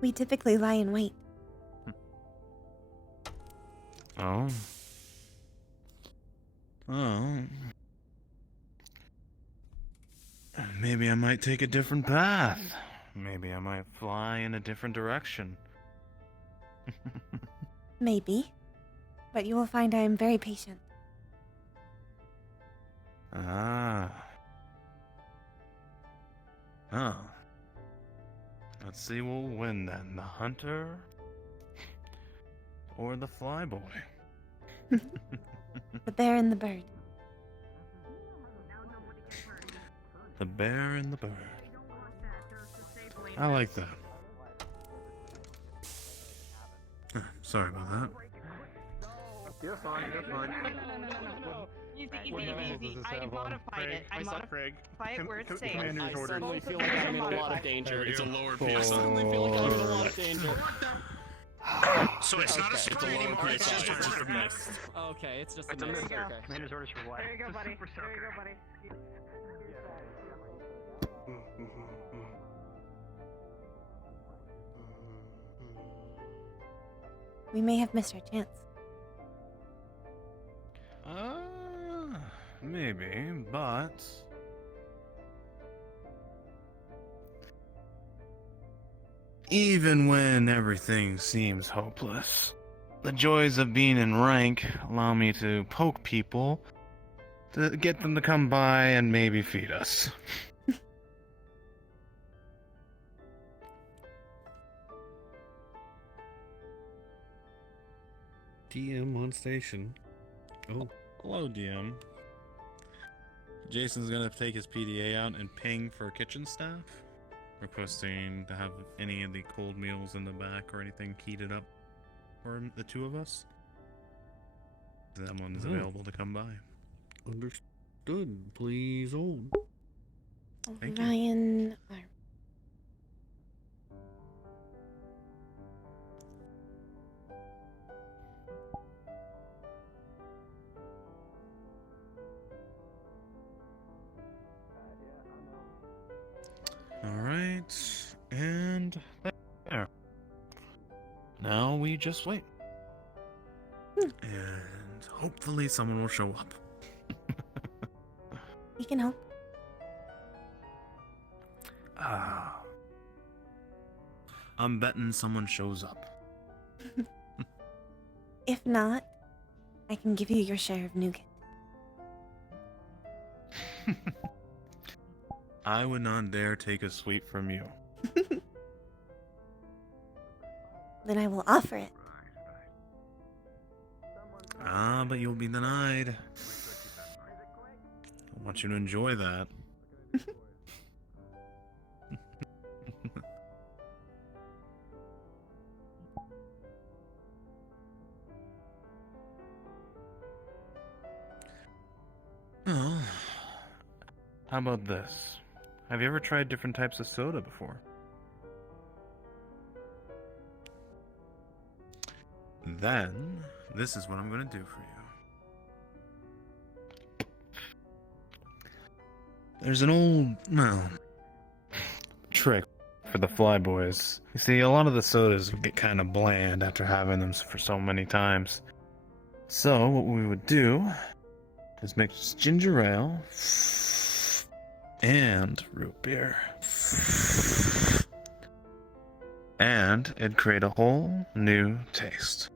We typically lie in wait. Oh. Oh. Maybe I might take a different path. Maybe I might fly in a different direction. Maybe. But you will find I am very patient. Ah. Oh. Let's see who'll win then, the hunter or the flyboy? The bear and the bird. The bear and the bird. I like that. Sorry about that. You're fine, you're fine. No. Easy, What easy, levels easy. does this I have on? modified it. I modified it where it's safe. Commander's I order. suddenly feel like I'm in a lot of danger. It's a lower I suddenly feel like I'm in a lot of danger. So it's not a spree anymore, it's just a order. Okay, it's just a There mist. you go. Okay. Commander's orders for what? There you go, buddy. There you go, buddy. We may have missed our chance. Maybe, but even when everything seems hopeless, the joys of being in rank allow me to poke people to get them to come by and maybe feed us. DM on station. Oh. Hello, DM. Jason's gonna take his PDA out and ping for kitchen staff, requesting to have any of the cold meals in the back or anything heated up for the two of us. That one is available to come by. Understood. Please hold. Thank you. Ryan. Alright, and there. Now we just wait. And hopefully someone will show up. We can hope. I'm betting someone shows up. If not, I can give you your share of nougat. I would not dare take a sweet from you. Then I will offer it. But you'll be denied. I want you to enjoy that. Well, how about this? Have you ever tried different types of soda before? Then, this is what I'm going to do for you. There's an old, trick for the flyboys. You see, a lot of the sodas get kind of bland after having them for so many times. So, what we would do is mix ginger ale and root beer. And it'd create a whole new taste.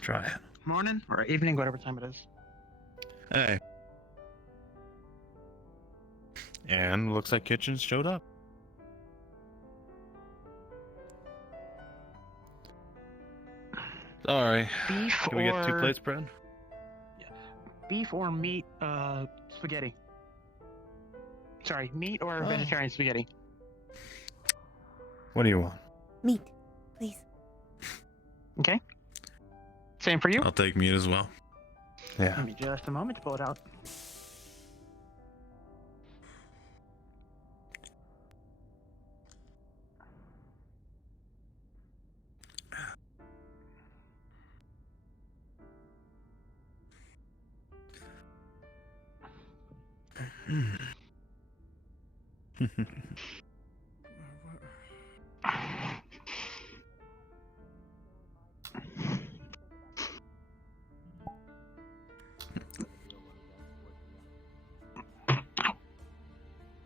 Try it. Morning or evening, whatever time it is. Hey. And looks like Kitchens showed up. Sorry. Beef Can we get 2 or- plates, bread? Beef or meat spaghetti? Sorry, meat or Oh. vegetarian spaghetti? What do you want? Meat, please. Okay. Same for you? I'll take meat as well. Yeah. Give me just a moment to pull it out.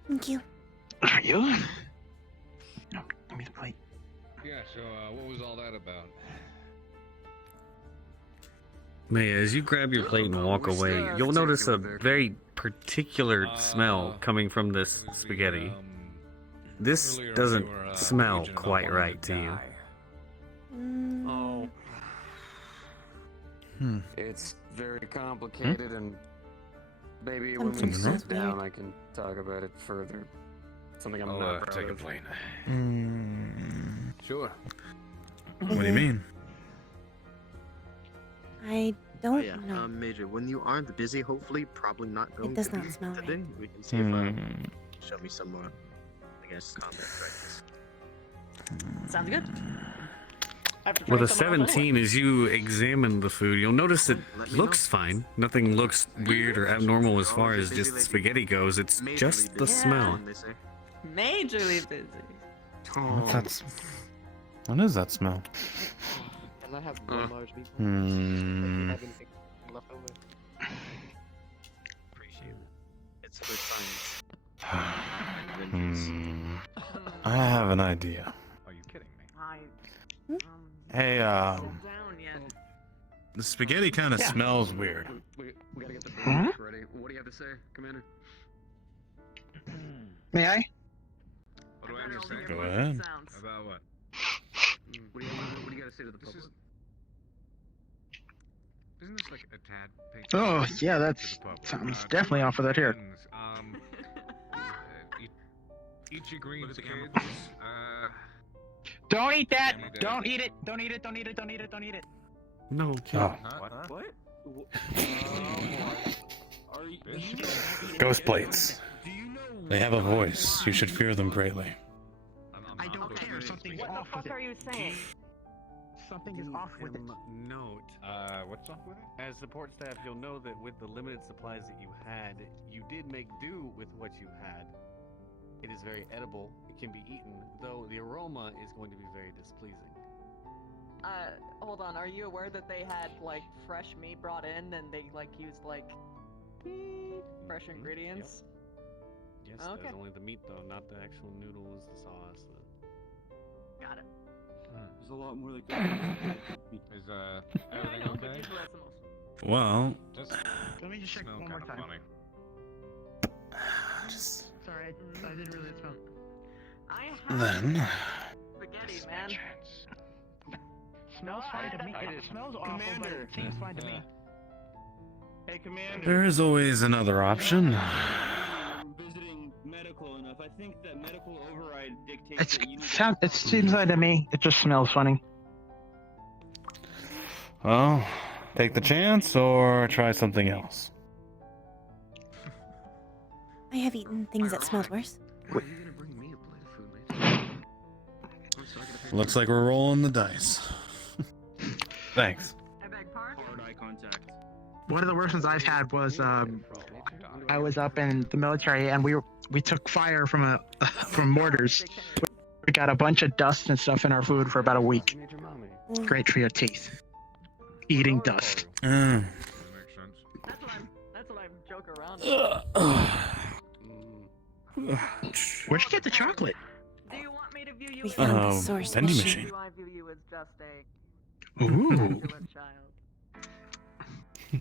Thank you. For you? No, give me the plate. Yeah, so what was all that about? Maya, as you grab your plate and walk away, you'll notice a very particular smell coming from this spaghetti. This doesn't smell quite right to you. Oh. It's very complicated, and maybe when we Something's sit not down, weird. I can talk about it further. Something I'm I'll not proud take a of. plate. Mm. Sure. What do you mean? I don't know. Meja, when you aren't busy, hopefully, probably not going does to not be smell today, right. we can see if show me some more, I guess, combat practice. Sounds good. With a 17, as you examine the food, you'll notice it looks fine. Nothing looks weird or abnormal as far as just spaghetti goes. It's just the smell. Majorly busy. What's that? What is that smell? Can I have one large meatball? Hmm. Left over? Appreciate it. It's for science. I have an idea. Are you kidding me? Hey, the spaghetti kind of smells weird. We gotta get the burgers ready. What do you have to say, Commander? May I? What do I have to say? Go ahead. About what? What do you gotta say to the public? Isn't this like a tad Oh, yeah, that's sounds definitely off of that here. Each agree with the kids. Don't eat that! Don't eat it! Don't eat it! Don't eat it! Don't eat it! Don't eat it! No, Oh. What? Ghost plates. They have a voice. You should fear them greatly. I don't care. Something's off with it. What the fuck are you saying? Something is off with it. Note. What's up with it? As support staff, you'll know that with the limited supplies that you had, you did make do with what you had. It is very edible. It can be eaten, though the aroma is going to be very displeasing. Hold on. Are you aware that they had like fresh meat brought in and they like used like fresh ingredients? Yes, Okay. there's only the meat though, not the actual noodles, the sauce. Got it. There's a lot more that Is everything okay? Well, Let me just check Smell one more kinda time. funny. Sorry, I didn't really smell. then. Spaghetti, man. Smells fine to me. It smells awful, but it seems fine to me. Hey, Commander. There is always another option. Visiting medical enough. I think that medical override dictates that you need It seems fine to me. It just smells funny. Well, take the chance or try something else. I have eaten things that smelled worse. Looks like we're rolling the dice. Thanks. hard eye contact. One of the worst ones I've had was I was up in the military and we took fire from from mortars. We got a bunch of dust and stuff in our food for about a week. Great for your teeth. Eating dust. Mm. That's what I joke around. Where'd you get the chocolate? Do you want me to view you We as found the Oh, source vending machine. machine. Do I view you as just a Ooh. petulant child?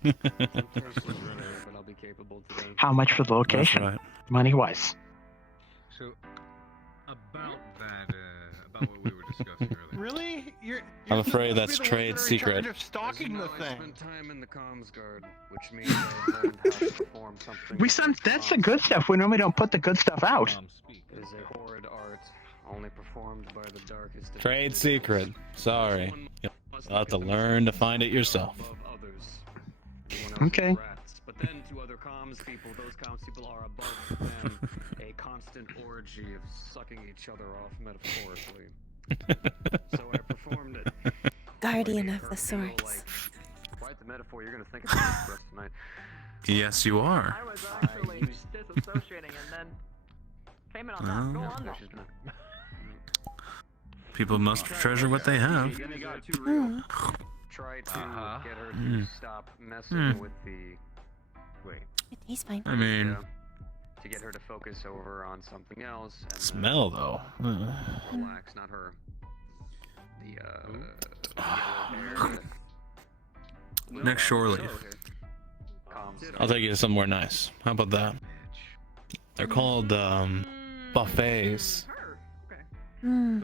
But I'll be capable today. How much for the location? That's right. Money wise. So, about that, about what we were discussing earlier. Really? You're I'm afraid supposed that's to be the trade ones that are in secret. charge of stalking the I thing. spent time in the comms guard, which means I learned how to perform something. That's the good stuff. We normally don't put the good stuff out. It is a horrid art, only performed by the darkest. of Trade individuals. secret. Sorry. You'll have to learn to find it yourself. Above others. Everyone else is Okay. rats. But then to other comms people, those comms people are above them. A constant orgy of sucking each other off metaphorically. So I performed it. Guardian of the source. Quite the metaphor you're gonna think about this rest of the night. Yes, you are. I was actually disassociating and then came in on that. Go on though. People must treasure what they have. Try to get her to Mm. stop messing Mm. with the. Wait. It tastes fine. I mean, Yeah. To get her to focus over on something else. And smell though. Relax, not her. The yellow hair. Next shore leave. I'll take you to somewhere nice. How about that? They're called buffets. Hmm.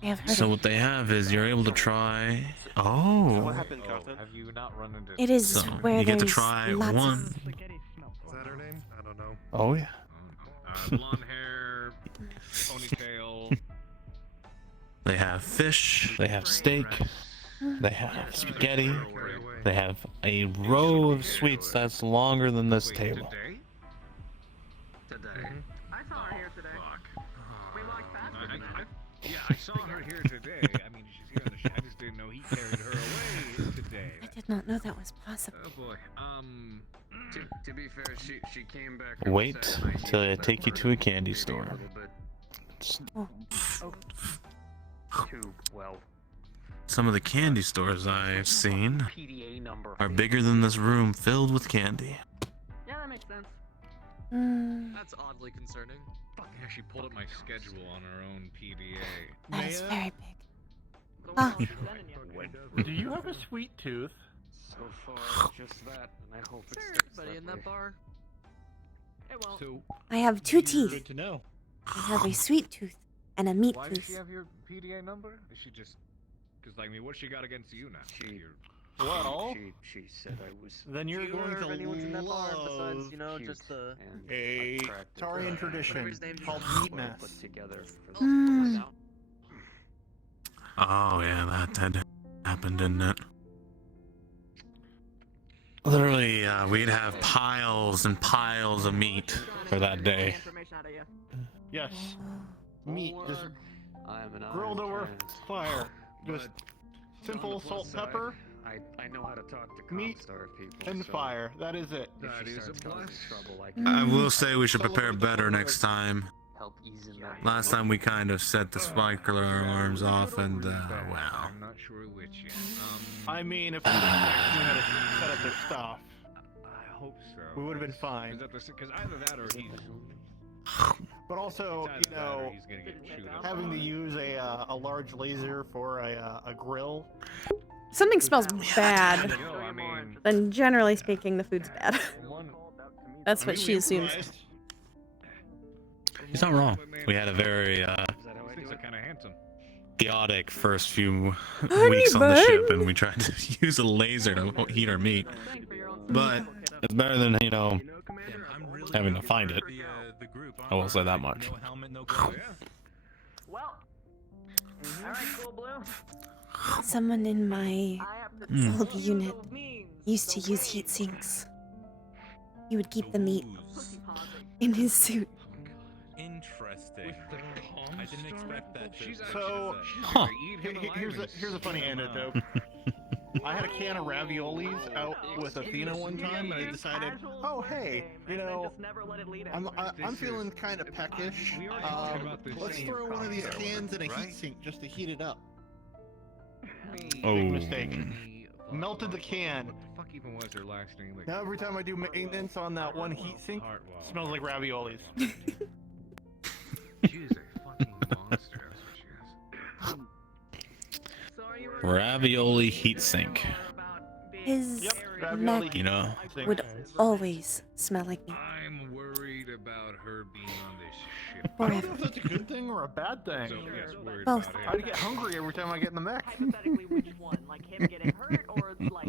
I have heard So of what they have is you're able to try. Oh. What happened, Captain? Have you not run into? It is So where you get to there's try lots one. of... Is that her name? I don't know. Oh yeah. Blonde hair, ponytail. They have fish. They have steak. They have spaghetti. They have a row of sweets that's longer than this table. Today? I saw her here today. We walked past her. Yeah, I saw her here today. I mean, she's here on the I just didn't know he carried her away today. I did not know that was possible. Oh boy. To be fair, she came back. Wait till I take you to a candy store. Some of the candy stores I've seen are bigger than this room filled with candy. Yeah, that makes sense. That's oddly concerning. Yeah, she pulled up my schedule on her own PDA. That is very big. Do you have a sweet tooth? So far, just that, and I hope it stays Everybody in that bar? Hey, well. So, I have two teeth. good to know. I have a sweet tooth and a meat Why does tooth. she have your PDA number? Is she just... Because, like, I mean, what's she got against you now? Well, she said I was. then you're going to anyone's in that bar besides, love you know, just the a Tarian tradition called meat mess. Put together for Mm. Oh yeah, that happened, didn't it? Literally, we'd have piles and piles of meat for that day. Yes, meat just grilled over fire. Just simple salt, pepper. I know how to talk to meat people, and fire. That is it. That is a plus. I will say we should prepare better next time. Last time we kind of set the sprinkler alarms off, and well. I'm not sure which yet. I mean, if we actually had to set up their stuff, I hope so. we would have been fine. Because either that or he's... But also, you know, having to use a large laser for a grill. Something smells bad, I mean, then generally speaking, the food's bad. That's what she assumes. He's not wrong. We had a very these things are kind of handsome. chaotic first few Honey weeks on the bun. ship, and we tried to use a laser to heat our meat. But it's better than, you know, having to find it. I will say that much. Well. Alright, cool blue. Someone in my old unit used to use heat sinks. He would keep the meat in his suit. Interesting. I didn't expect that. So, here's a funny anecdote. I had a can of raviolis out with Athena one time, and I decided, oh hey, you know, I'm feeling kind of peckish. Let's throw one of these cans in a heat sink just to heat it up. Big mistake. Melted the can. What the fuck even was her last name? Now every time I do maintenance on that one heat sink, it smells like raviolis. She's a fucking monster. That's what she is. Ravioli heatsink. His neck You know, would always smell like meat. I'm worried about her being on this ship. I don't know if that's a good thing or a bad thing. So, yes, worried Both. about I get hungry every time I get in the mech. Hypothetically, which one? Like him getting hurt, or like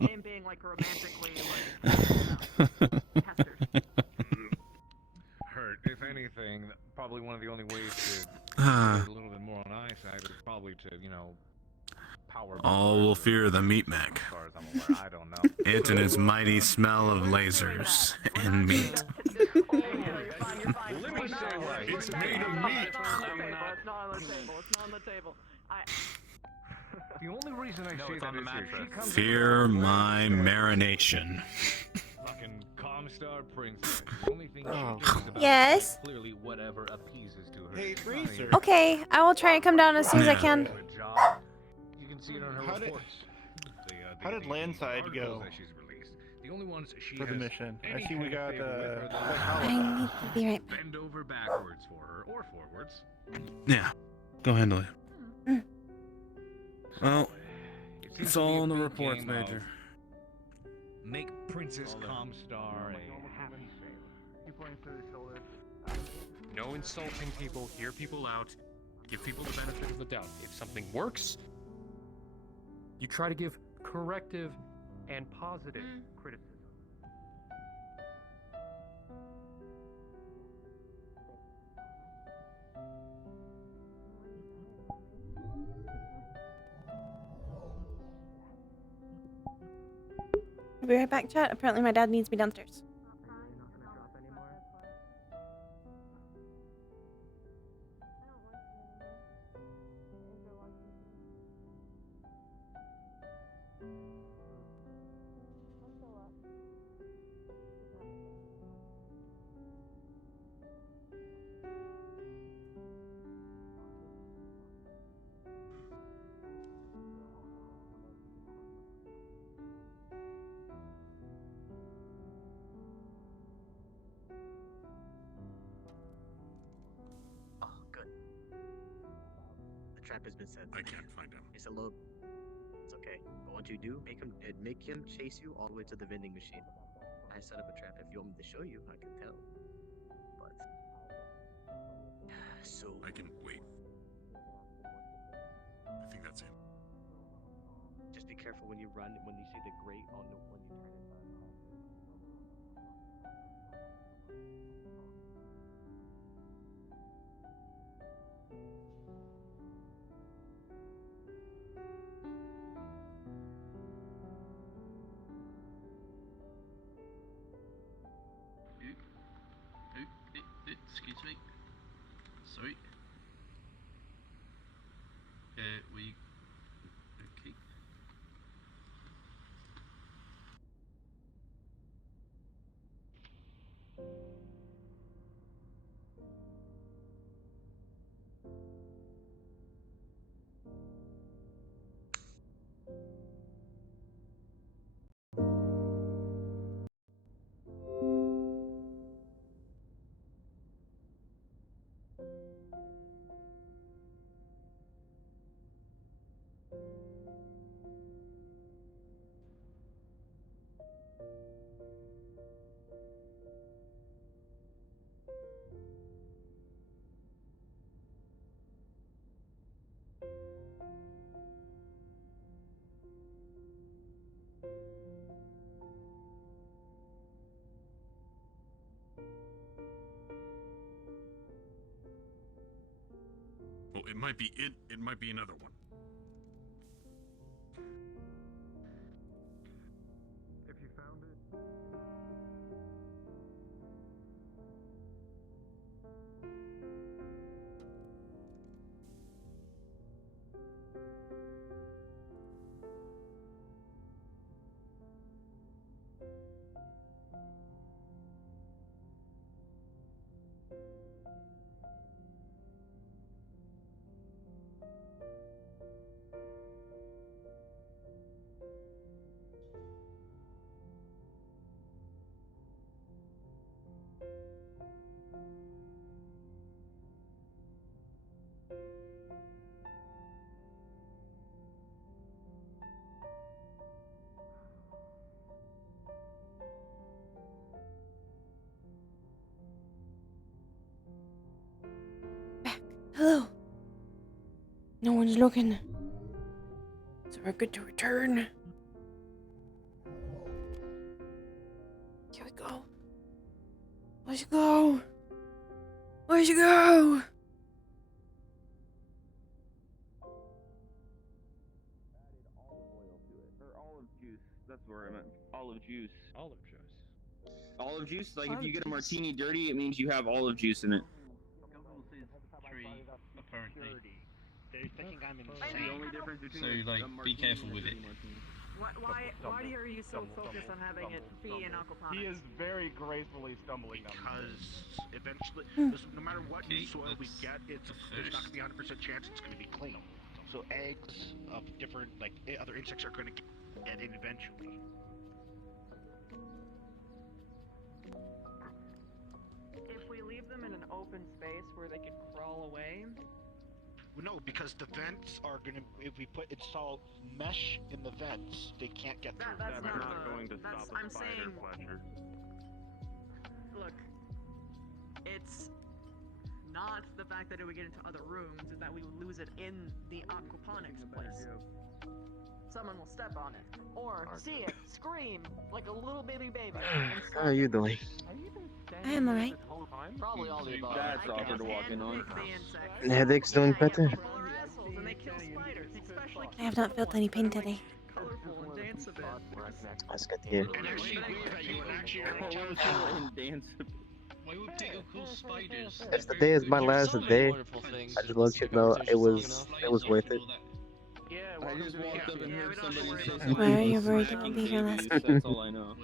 him being like romantically like pestered? Hurt. If anything, probably one of the only ways to get a little bit more on eyesight is probably to, you know, power. all will fear the meat mech. As far as I'm aware, I don't know. It and its mighty smell of lasers and meat. Let me say right. It's made of meat. It's not on the table. It's not on the table. The only reason I say that is she comes Fear my marination. fucking Comstar princess. The only thing she cares about Yes? is clearly whatever appeases to her. Hey, Freezer. Okay, I will try and come down as soon as I can. You can see it on her How did- reports. how did Landside articles go that she's released. The only ones she for the has mission? I any see we kind of got favor with are the ones I need to be right back. bend over backwards for her or forwards. Yeah, go handle it. Well, It seems it's to be all a in the big reports, game Major. of Make Princess Comstar No insulting people, hear people out, give people the benefit of the doubt. If something works, you try to give corrective and positive criticism. I'll be right back, chat. Apparently my dad needs me downstairs. The trap has been set. I can't find him. It's a little. It's okay. But what you do, make him chase you all the way to the vending machine. I set up a trap. If you want me to show you, I can tell. But so I can wait. I think that's him. just be careful when you run. When you see the grate on the when you turn it. Excuse me. Sorry. We. Okay. Oh, it might be it. It might be another one. If you found it. Hello. No one's looking. So we're good to return. Here we go. Where'd you go? Where'd you go? Olive juice. That's where I meant. Olive juice. Olive juice. Olive juice? Like, if Olive you get a juice. martini dirty, it means you have olive juice in it. Apparently. They're thinking I'm That's the only difference between So, a like, martini be careful and a with dirty it. martini. Why are you so focused on having it be in aquaponics? He is very gracefully stumbling down the stairs. Because eventually, no matter what new soil we get, there's not going to be 100% chance it's going to be clean. So eggs of different, like, other insects are going to get in eventually. If we leave them in an open space where they could crawl away, No, because the vents are going to, if we install mesh in the vents, they can't get through. that's not going to stop a I'm spider, saying, Fletcher. look, it's not the fact that it would get into other rooms, it's that we would lose it in the aquaponics place. Someone will step on it, or see it, scream like a little bitty baby. How are you doing? I am alright. Probably all the above. That's awkward to walk in on. The headache's doing better. I have not felt any pain today. Colorful and Let's get here. If the day is my last day, I just want you to know it was worth it. I just walked up and heard somebody say Why are you worried it will be your last day? That's all I know.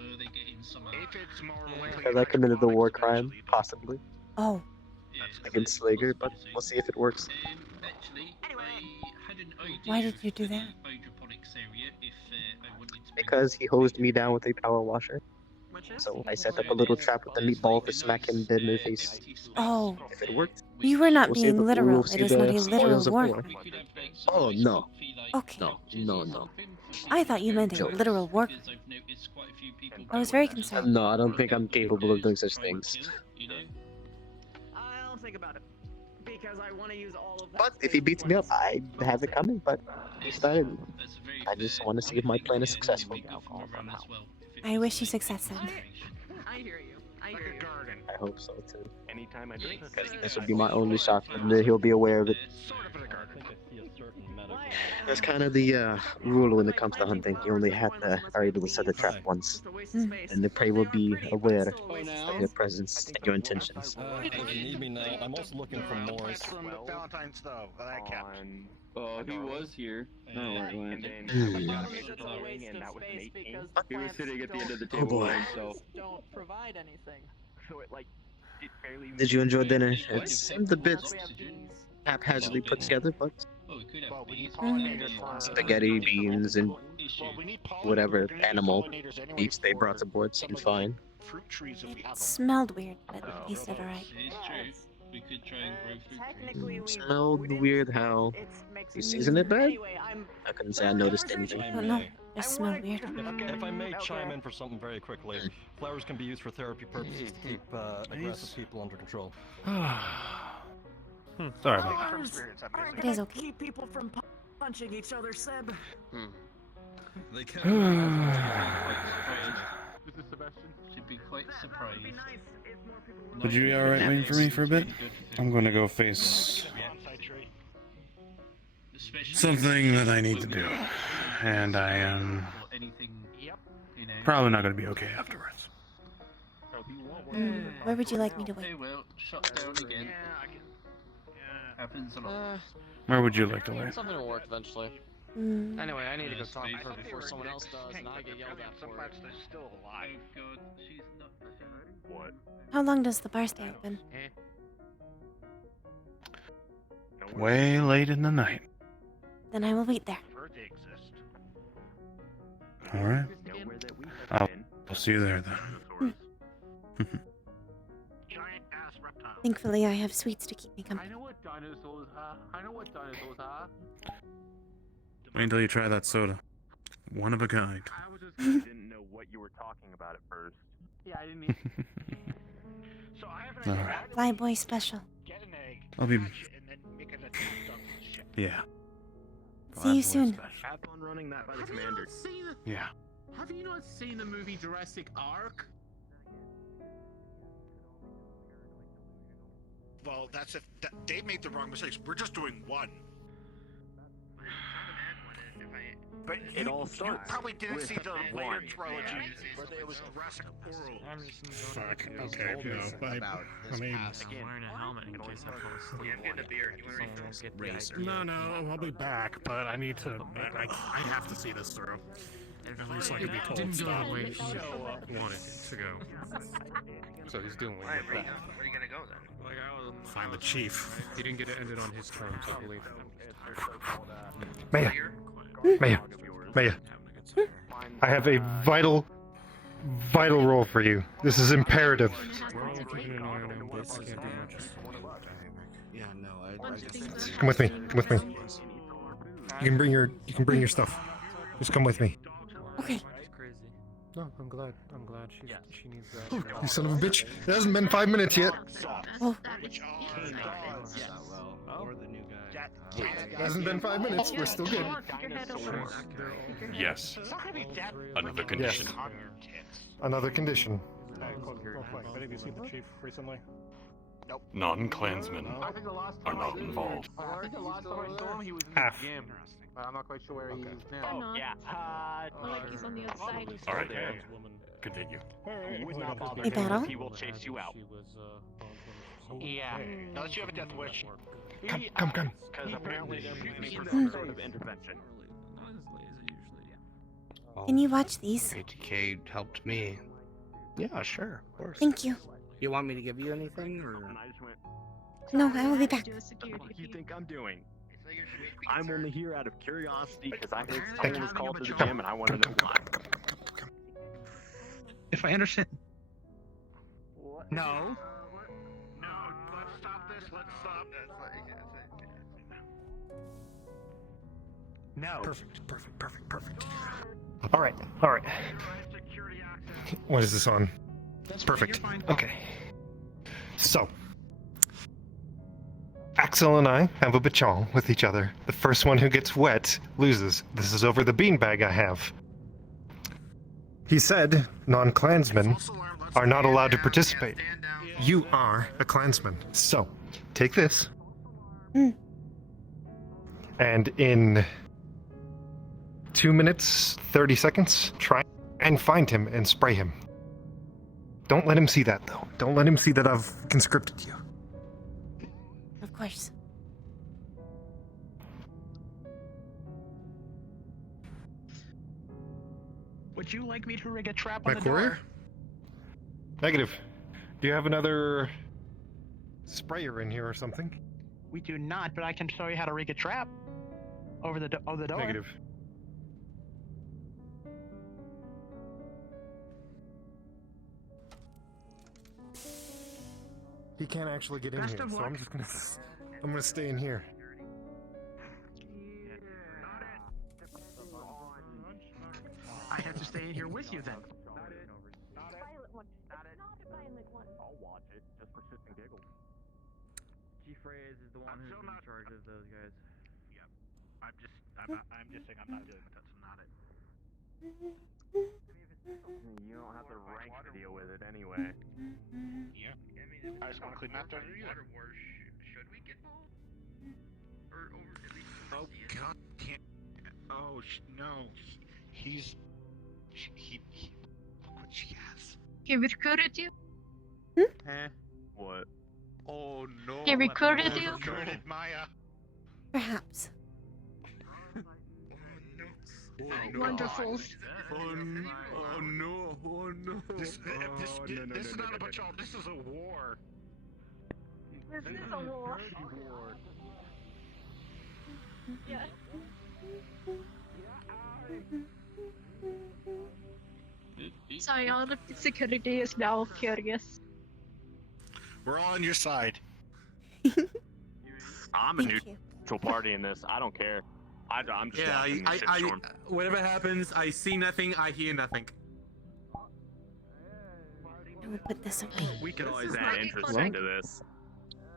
Because I committed the war crime, possibly, Oh. against Slager, but we'll see if it works. Why did you do that? Because he hosed me down with a power washer. So I set up a little trap with the meatball to smack him dead in the face. Oh. If it worked, You were not we'll see being the- literal. we'll see It is the not a literal spoils of war. war. Oh no. Okay. No. I thought you meant a Joke. literal war. I was very concerned. No, I don't think I'm capable of doing such things. I'll think about it. Because I want to use all of that. But if he beats me up, I have it coming. But he started. I just want to see if my plan is successful. I wish you success then. I hear you. I hear you. I hope so too. Because this will be my only shot, and then he'll be aware of it. That's kind of the rule when it comes to hunting. You only have to are able to set the trap once, and the prey will be aware of your presence and your intentions. If you need me now, I'm also looking for Morris. Valentine's though. That I kept. Oh, he was here. Oh, where he went. He was sitting at the end of the table boy. by himself. Don't provide anything. So it Did you enjoy dinner? It seemed a bit haphazardly put together, but spaghetti, beans, and whatever animal meats they brought aboard seemed fine. It smelled weird, but tasted alright. Smelled weird how you season it bad? I couldn't say I noticed anything. I don't know. It smelled weird. If I may chime in for something very quickly, flowers can be used for therapy purposes to keep aggressive people under control. Sorry about that. It is okay. Keep people from punching each other, Seb. They can. Mr. Sebastian should be quite surprised. Would you be alright waiting for me for a bit? I'm going to go face something that I need to do. And I am probably not going to be okay afterwards. Where would you like me to wait? They will shut down again. Happens a lot. Where would you like to wait? Something will work eventually. Anyway, I need to go talk to her before someone else does, and I get yelled at for it. Still alive. God, she's not. What? How long does the bar stay open? Way late in the night. Then I will wait there. Alright. I'll see you there then. Thankfully, I have sweets to keep me company. I know what dinosaurs are. Wait until you try that soda. One of a kind. I didn't know what you were talking about at first. Yeah, I didn't. Alright. Fly boy special. I'll be... Yeah. See you soon. Have fun running that by the Have you commander. not seen Yeah. Have you not seen the movie Jurassic Ark? Well, that's if they made the wrong mistakes. We're just doing one. But you probably didn't see the later trilogy where there was Jurassic World. Fuck. Okay. No, I mean, I'm wearing a helmet in case I fall asleep. Yeah, I'm getting a beer. You want to no, I'll be back, but I need to. I have to see this through. At least I can be told Didn't go stop. the way he wanted it to go. So he's doing Where it. are you gonna go then? Find the chief. He didn't get it ended on his terms, I believe. Meja. I have a vital role for you. This is imperative. Yeah, no, I just... Come with me. You can bring your stuff. Just come with me. Okay. No, I'm glad she needs that. Oh, you son of a bitch. It hasn't been 5 minutes yet. Oh. It hasn't been 5 minutes. We're still good. Yes. Another condition. Another condition. Real quick, have you seen the chief recently? Nope. Non-Klansmen are not involved. I think the last time I saw him, he was in Half. the gym. But I'm not quite sure where he is now. I'm not. Yeah. Or like he's on the other side. Alright, continue. Would not bother Hey, him Battle? if he will chase you out. Yeah. Unless you have a death wish. Come. Because apparently there may be Hmm. some sort of intervention. Can you watch these? ATK helped me. Yeah, sure, of course. Thank you. You want me to give you anything, or? And I just went, No, I will be back. what do you think I'm doing? I'm only here out of curiosity because I heard someone was called to the gym and I want to know why. If I understand. No. No, let's stop this. Let's stop. No. Perfect. All right. What is this on? Perfect. Okay. So, Axel and I have a bachon with each other. The first one who gets wet loses. This is over the beanbag I have. He said non-Klansmen are not allowed to participate. You are a Klansman. So, take this. And in 2 minutes, 30 seconds, try and find him and spray him. Don't let him see that, though. Don't let him see that I've conscripted you. Of course. Would you like me to rig a trap on My the courier? door? Negative. Do you have another sprayer in here or something? We do not, but I can show you how to rig a trap over the door. Negative. He can't actually get in Best here, of so luck. I'm gonna stay in here. I have to stay in here with you then. I'll watch it just for shits and giggles. G-Phrase is the one who's in charge of those guys. Yep. I'm just saying I'm not dealing with that. So not it. You don't have the rank to deal with it anyway. Yeah. I just want to clean that up. Should we get involved? Or at least Oh God! Can't. Oh no. He. Look what she has. He recruited you? Huh? What? Oh no. He recruited you? Recruited Maya. Perhaps. Wonderful. Oh no. This is not a patrol. This is a war. This is a war. Yeah. Sorry, all of the security is now curious. We're all on your side. I'm a neutral party in this. I don't care. I'm just Yeah, watching this shitstorm. whatever happens, I see nothing, I hear nothing. I will put this away. We could always add interest into this.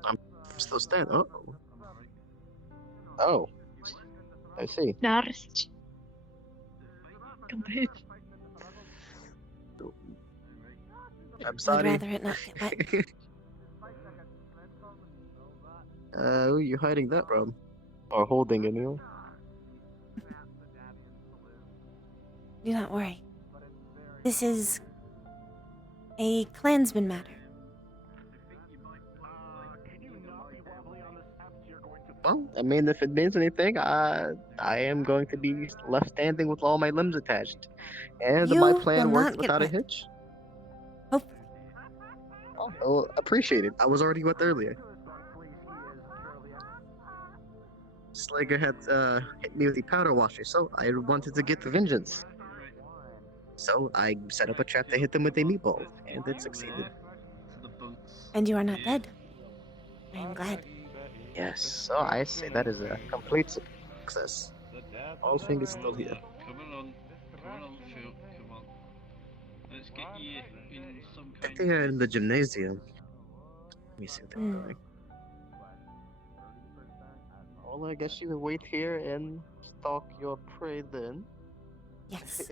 I'm still standing. Oh, I see. Narst. Complete. I'm I'd sorry. rather it not get wet. Who are you hiding that from? Or holding anyway? Do not worry. This is a Klansman matter. Well, I mean, if it means anything, I am going to be left standing with all my limbs attached. And You my will plan not worked get without a wet. hitch. Hope. Oh, well, appreciate it. I was already wet earlier. Slager had hit me with the powder washer, so I wanted to get the vengeance. So I set up a trap to hit them with a meatball, and it succeeded. And you are not dead. I am glad. Yes, so I say that is a complete success. All things still here. Come on, Phil, come on. Let's get you in some I kind think I'm in the gymnasium. Let me see what they're doing. Well, I guess you can wait here and stalk your prey then. Yes.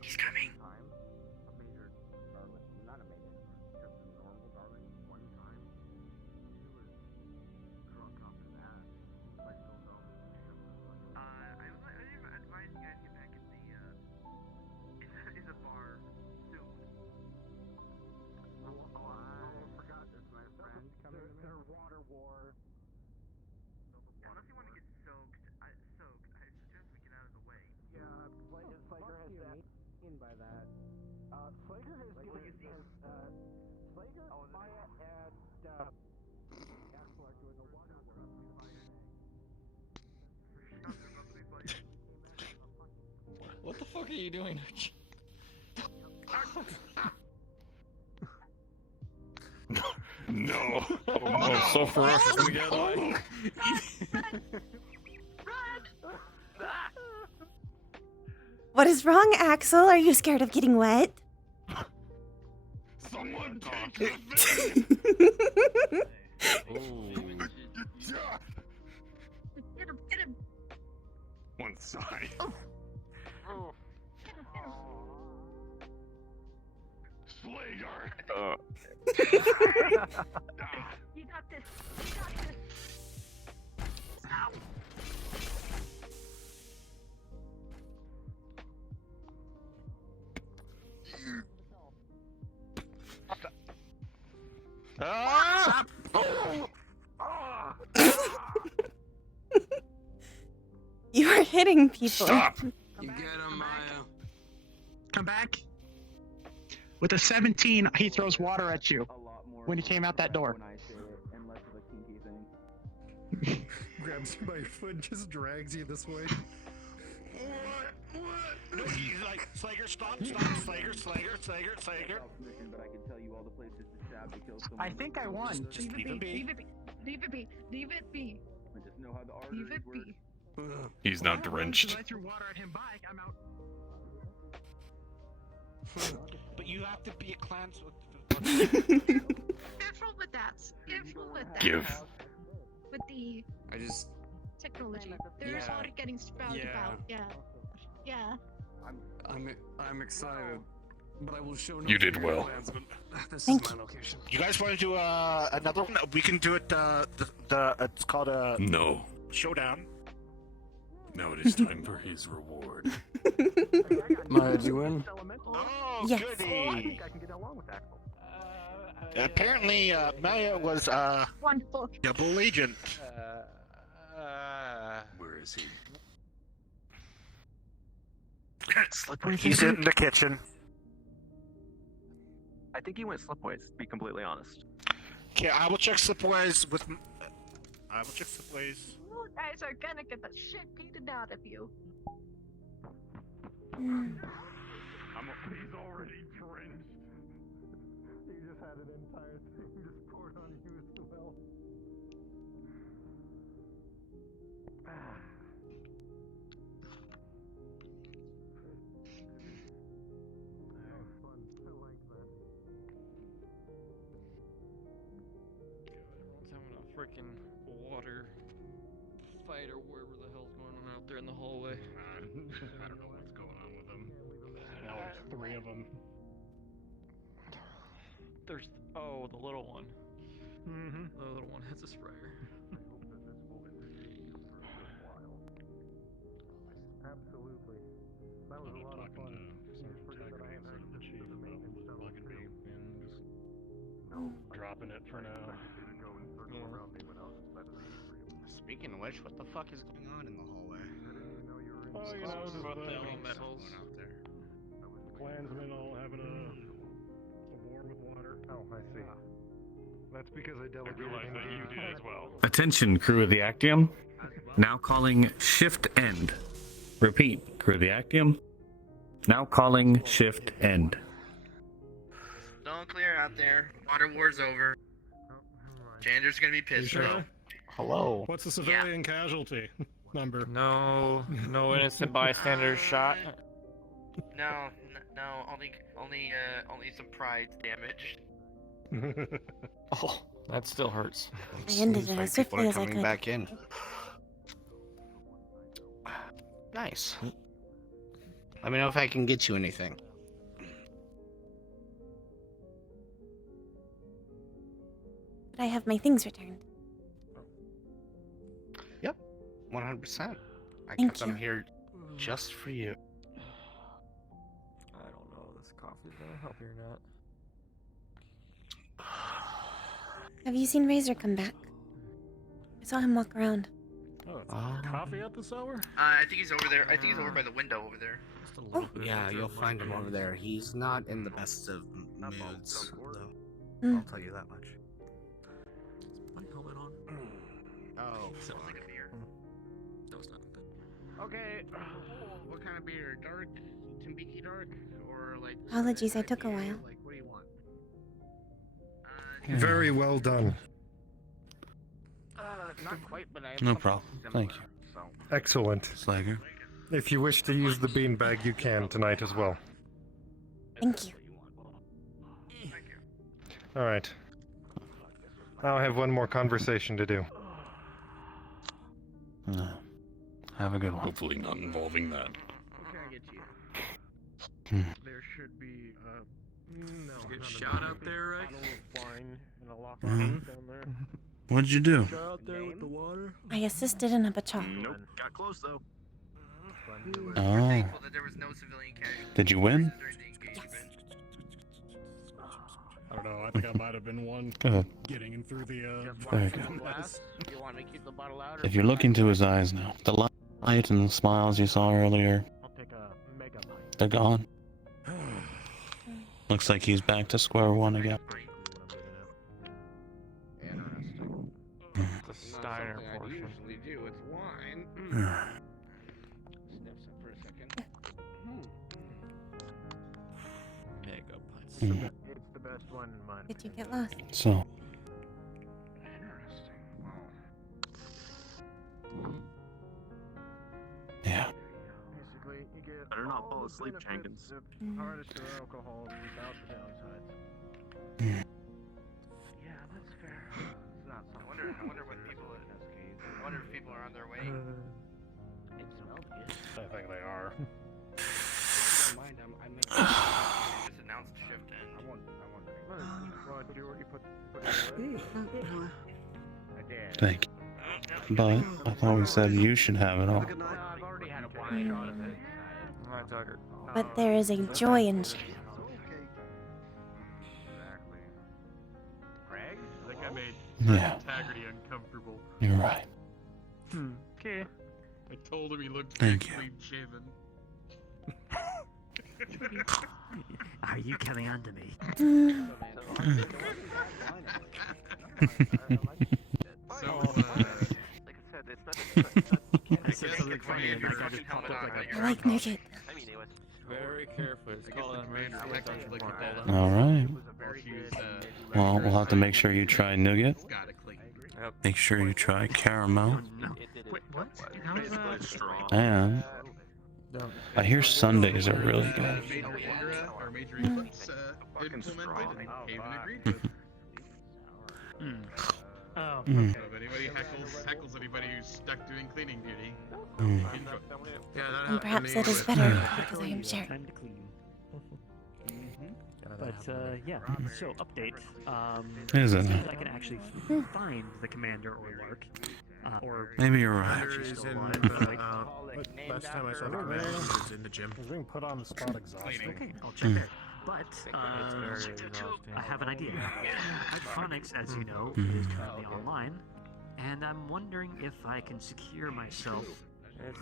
He's coming. What the fuck are you doing? No. Oh, so ferocious again. What is wrong, Axel? Are you scared of getting wet? Someone take Get him. one side. Slager. You got this. You got this. Ow. Ah! You are hitting people. Stop! You get him, Maya. Come back. With a 17, he throws water at you when he came out that door. Grabs you by your foot and just drags you this way. No, he's like, Slager, stop, Slager. I think I won. Just leave it be. Leave it be. Leave it be. Leave it be. He's not drenched. I threw water at him back. I'm out. But you have to be a clan. Careful with that. Careful with that. Give. With the I just. technology. There's Yeah. water getting sprouted Yeah. about. Yeah. I'm excited, but I will show no. You did fear, well. Klansman. This Thank is my you. location. You guys want to do another one? We can do it. It's called a No. showdown. Now it is time for his reward. Maya, did you win? Oh, Yes. goody! I can get along with Axel. Apparently, Maya was Wonderful. double agent. Where is he? He's in the kitchen. I think he went slipways, to be completely honest. Okay, I will check Slipways with. I will check Slipways. You guys are gonna get the shit beaten out of you. He's already drenched. You just had an entire thing just poured on you as well. Everyone's having a freaking water fight or wherever the hell's going on out there in the hallway. I don't know what's going on with him. Now there's 3 of them. There's the little one. Mm-hmm. The little one has a sprayer. Absolutely. That was a lot of fun. Dropping it for now. Speaking of which, what the fuck is going on in the hallway? Oh, you know, just the the elementals. Out there. Klansmen all having a war with water. Oh, I see. That's because I delegated him that you did as well. Attention, crew of the Actium. Now calling shift end. Repeat, crew of the Actium. Now calling shift end. Don't clear out there. Water war's over. Jander's gonna be pissed. Sure? Hello. What's the civilian casualty number? No innocent bystanders shot. No, only some pride's damaged. Oh, that still hurts. I ended it as swiftly as I Coming could. back in. Nice. Let me know if I can get you anything. But I have my things returned. Yep, 100%. I Thank kept them you. here just for you. I don't know. This coffee's gonna help you or not. Have you seen Razor come back? I saw him walk around. Coffee at this hour? I think he's over there. I think he's over by the window over there. Yeah, you'll find him over there. He's not in the best of moods, though. I'll tell you that much. My helmet on. Oh. Smells like a beer. No, it's not. Okay. What kind of beer? Dark? Timbiki dark? Or like... Apologies, I took a while. Like, what do you want? Very well done. Not quite, but I have No something problem. similar, Thank you. So. Excellent. Slager. If you wish to use the beanbag, you can tonight as well. Thank you. Alright. I'll have one more conversation to do. Have a good one. Hopefully not involving that. What can I get you? There should be, no. Get shot out there, right? Wine and a lock Mhm. down there. What'd you do? Out there with the water. I assisted in a patrol. Nope. Got close though. Oh. Thankful that there was no civilian casualties. Did you win? I don't know. I think I might have been one Good. getting in through the. Very good. You want me to keep the bottle out? If you look into his eyes now, the light and the smiles you saw earlier, I'll take a mega pint. they're gone. Looks like he's back to square one again. The Steiner portion. I usually do. It's wine. Sniff some for a second. Mega It's the best one in mine. Did you get lost? So, Interesting. yeah. Basically, you get Better not all fall the asleep, benefits Jenkins. of hardest or alcohol without the downsides. Yeah, that's fair. It's not so I wonder what people. I wonder if people are on their way. It smells good. I think they are. If you don't mind, I make Just announced shift end. I want. Well, did you already put it away? I did. Thank you. But I thought we said you should have it all. I've already had a wine shot of it. Alright, Tucker. But there is a joy in sharing. Exactly. Greg? I think I made Yeah. Integrity uncomfortable. You're right. Okay. I told him he looked Thank you. clean shaven. Are you coming on to me? So, I said something funny and I just popped up like a I like Nugget. Very carefully. It's called on Alright. Well, we'll have to make sure you try nougat. Make sure you try caramel. Wait, what? How's that? And I hear Sundays are really good. Oh, Mm. If anybody heckles anybody who's stuck doing cleaning duty, Mm. enjoy. Yeah, that And perhaps it is better because I am sharing. Time to clean. But yeah, so update. Is it? Seems I can actually find the commander or Lark. Or Maybe you're right. she's still alive, Last time I saw the commander, he was in the gym. He's being put on the spot exhausting. Okay, I'll check there. But I have an idea. Hydroponics, as you know, is currently online, and I'm wondering if I can secure myself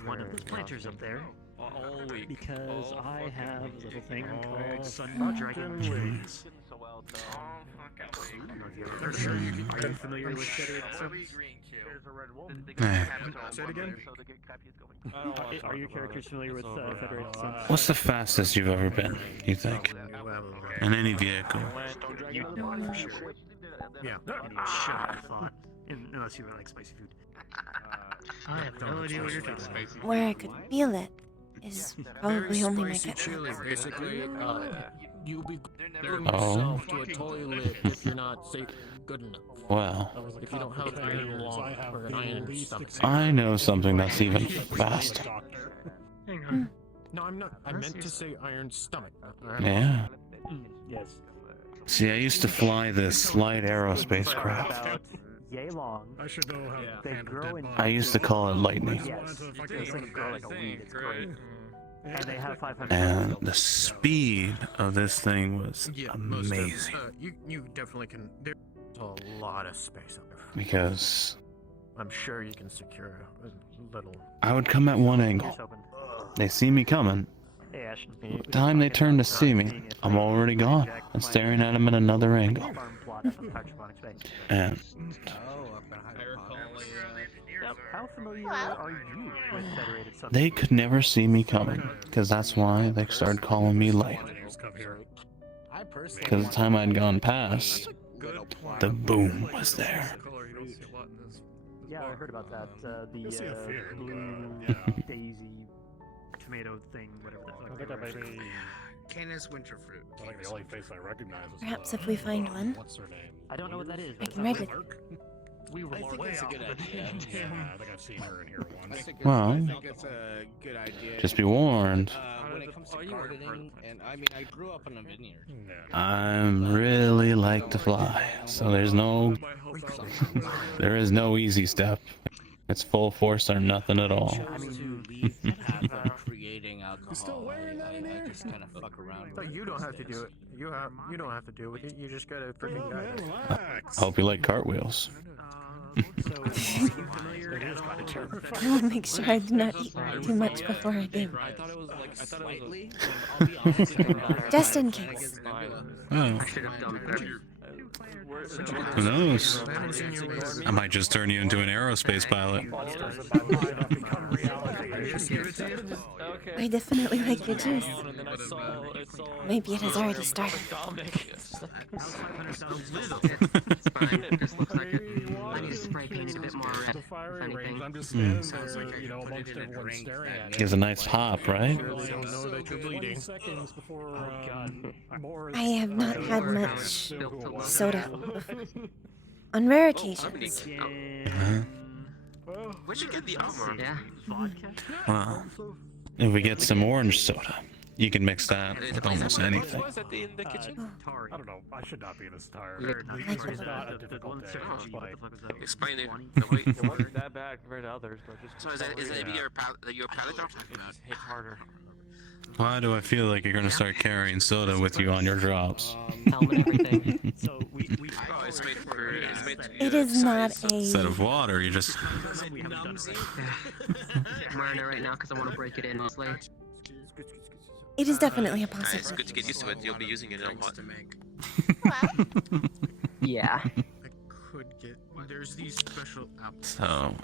one of those planters up there. All week. Because I have a little thing called Sun Dragon fucking Trees. Are you familiar with Shetty? Say it again. Are your characters familiar with Federated Suns? What's the fastest you've ever been, you think? In any vehicle? You know it for sure. Yeah. And you should have thought. Unless you like spicy food. I have no idea what you're talking about. Where I could feel it is probably only my gut. Chili, basically, you'll be getting Oh. yourself to a toilet if you're not safe good enough. Well, If you don't have an iron lung or an iron stomach. I know something that's even faster. Hang on. No, I'm not. I meant to say iron stomach. Yeah. Yes. See, I used to fly this light aerospace craft. About yay long. I should know how to They handle grow dead in. I used to call it lightning. Yes. Those things grow like a weed. It's great. And they have 500. And the speed of this thing was amazing. You definitely can. There's a lot of space up there. Because I'm sure you can secure a little. I would come at one angle. They see me coming. By the time they turn to see me, I'm already gone and staring at them at another angle. And How familiar are you with Federated Submarines? they could never see me coming, because that's why they started calling me light. Because the time I'd gone past, the boom was there. Yeah, I heard about that. The blue daisy tomato thing, whatever the fuck. Canis winter fruit. Like the only face I recognize is Perhaps if we find one, what's her name? I don't know what that is. I can ride with We were I think it's a good idea. Yeah, I think I've seen her in here once. Well, I think it's a good idea. just be warned. When it comes to gardening, and I mean, I grew up in a vineyard. I'm really like to fly, so there is no easy step. It's full force or nothing at all. I mean, you leave the path of creating alcohol. I just kind of fuck around. But you don't have to do it. You don't have to do it with it. You just gotta freaking guide it. I hope you like cartwheels. I will make sure I do not eat too much before I game. I thought it was like, slightly. Just in case. Oh. Who knows? I might just turn you into an aerospace pilot. I definitely like your juice. Maybe it has already started. I need to spray paint it a bit more red. If anything. He has a nice pop, right? I have not had much soda on rare occasions. Where'd you get the armor? Yeah. Well, if we get some orange soda, you can mix that with almost anything. I don't know. I should not be in this tire. It's not a difficult day. Explain it. It wasn't that bad compared to others, but just. So is that your pallet drop? Hit harder. Why do I feel like you're gonna start carrying soda with you on your drops? Helmet, everything. So oh, it's made for. It's made to It is not a. Instead of water, you just. I'm wearing it right now because I want to break it in mostly. It is definitely a It's possibility. good to get used to it. You'll be using it a lot. Yeah. Could get. There's these special apples. So,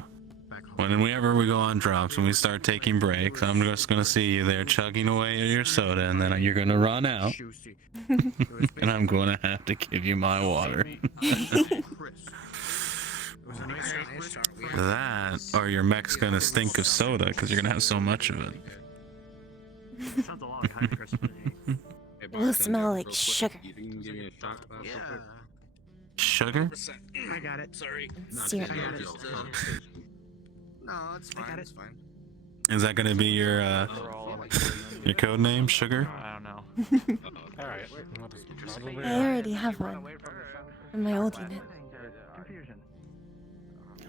whenever we go on drops and we start taking breaks, I'm just gonna see you there chugging away at your soda, and then you're gonna run out, and I'm gonna have to give you my water. That, or your mech's gonna stink of soda because you're gonna have so much of it. Sounds a lot kind of crispy. It will smell like sugar. Sugar? I got it. Sorry. Syrup. No, it's fine. I got it. It's fine. Is that gonna be your code name, Sugar? I don't know. Alright. I already have one from my old unit.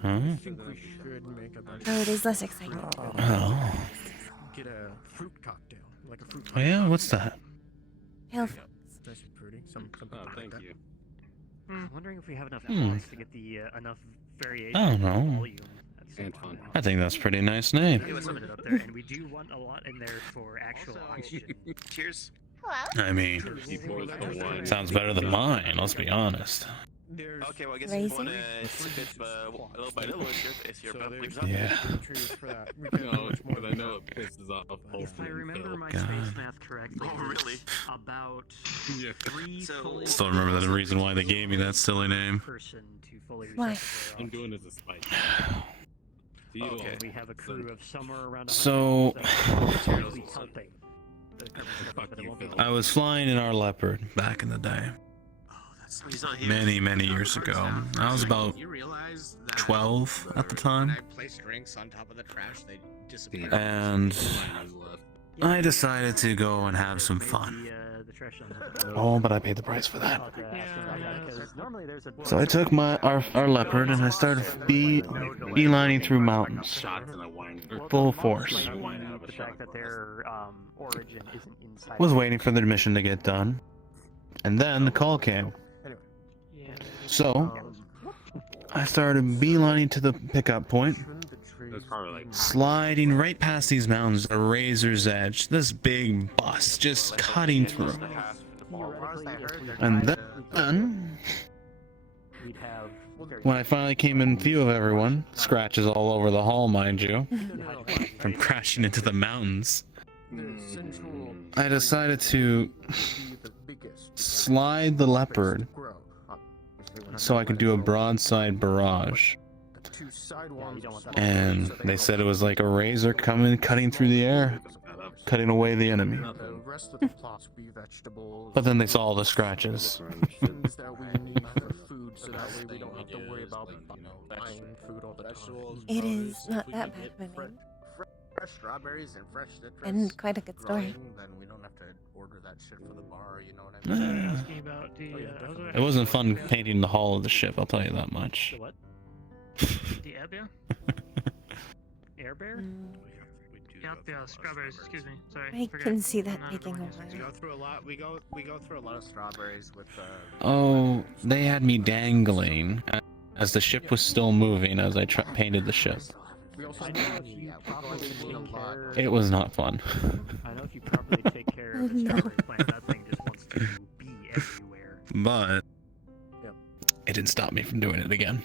Huh? I think we should make a bunch. Though it is less exciting. Oh. Get a fruit cocktail, like a fruit. Oh yeah, what's that? Pale Nice and fruity. Something like that. I'm wondering if we have enough Hmm. points to get the enough variation. I don't in know. volume at the same time. I think that's a pretty nice name. It was limited up there, and we do want a lot in there for actual oxygen. Cheers. I mean, sounds better than mine, let's be honest. Okay, well, I guess if you want to sip it little by little, it's your beliefs up. Yeah. No, but I know it pisses off. If I remember my God. space math correctly, Oh, really? about 3 fully Still remember the reason why they gave me that silly name. person to fully Why? reset the I'm playoff. doing this as spite. Okay. We have a crew of somewhere around 100, So, we'll be pumping the carbon dioxide, but it won't be I was flying in our Leopard back in the day. He's not here. Many years ago. I was about You realize that 12 at the time. when I placed drinks on top of the trash, they disappeared. And I decided to go and have some fun. Oh, but I paid the price for that. So I took our leopard and I started beelining through mountains, full force. The fact that their origin isn't inside. Was waiting for the mission to get done, and then the call came. So I started beelining to the pickup point, sliding right past these mountains, a razor's edge. This big bus just cutting through, and then when I finally came in view of everyone, scratches all over the hall, mind you, from crashing into the mountains, I decided to slide the leopard so I could do a broadside barrage. And they said it was like a razor cutting through the air, cutting away the enemy. But then they saw all the scratches. It is not that bad, Vinny. Fresh strawberries and fresh citrus. And quite a good story. Then we don't have to order that shit for the bar, you know what I mean? Asking about the, It wasn't fun painting the hull of the ship, I'll tell you that much. The what? The air bear? Air bear? Yeah, strawberries. Excuse me. Sorry. I can see that taking a We while. go through a lot. We go through a lot of strawberries with. Oh, they had me dangling as the ship was still moving as I painted the ship. It was not fun. I know if you properly take care of the strawberry plant, that thing just wants to be everywhere. But it didn't stop me from doing it again.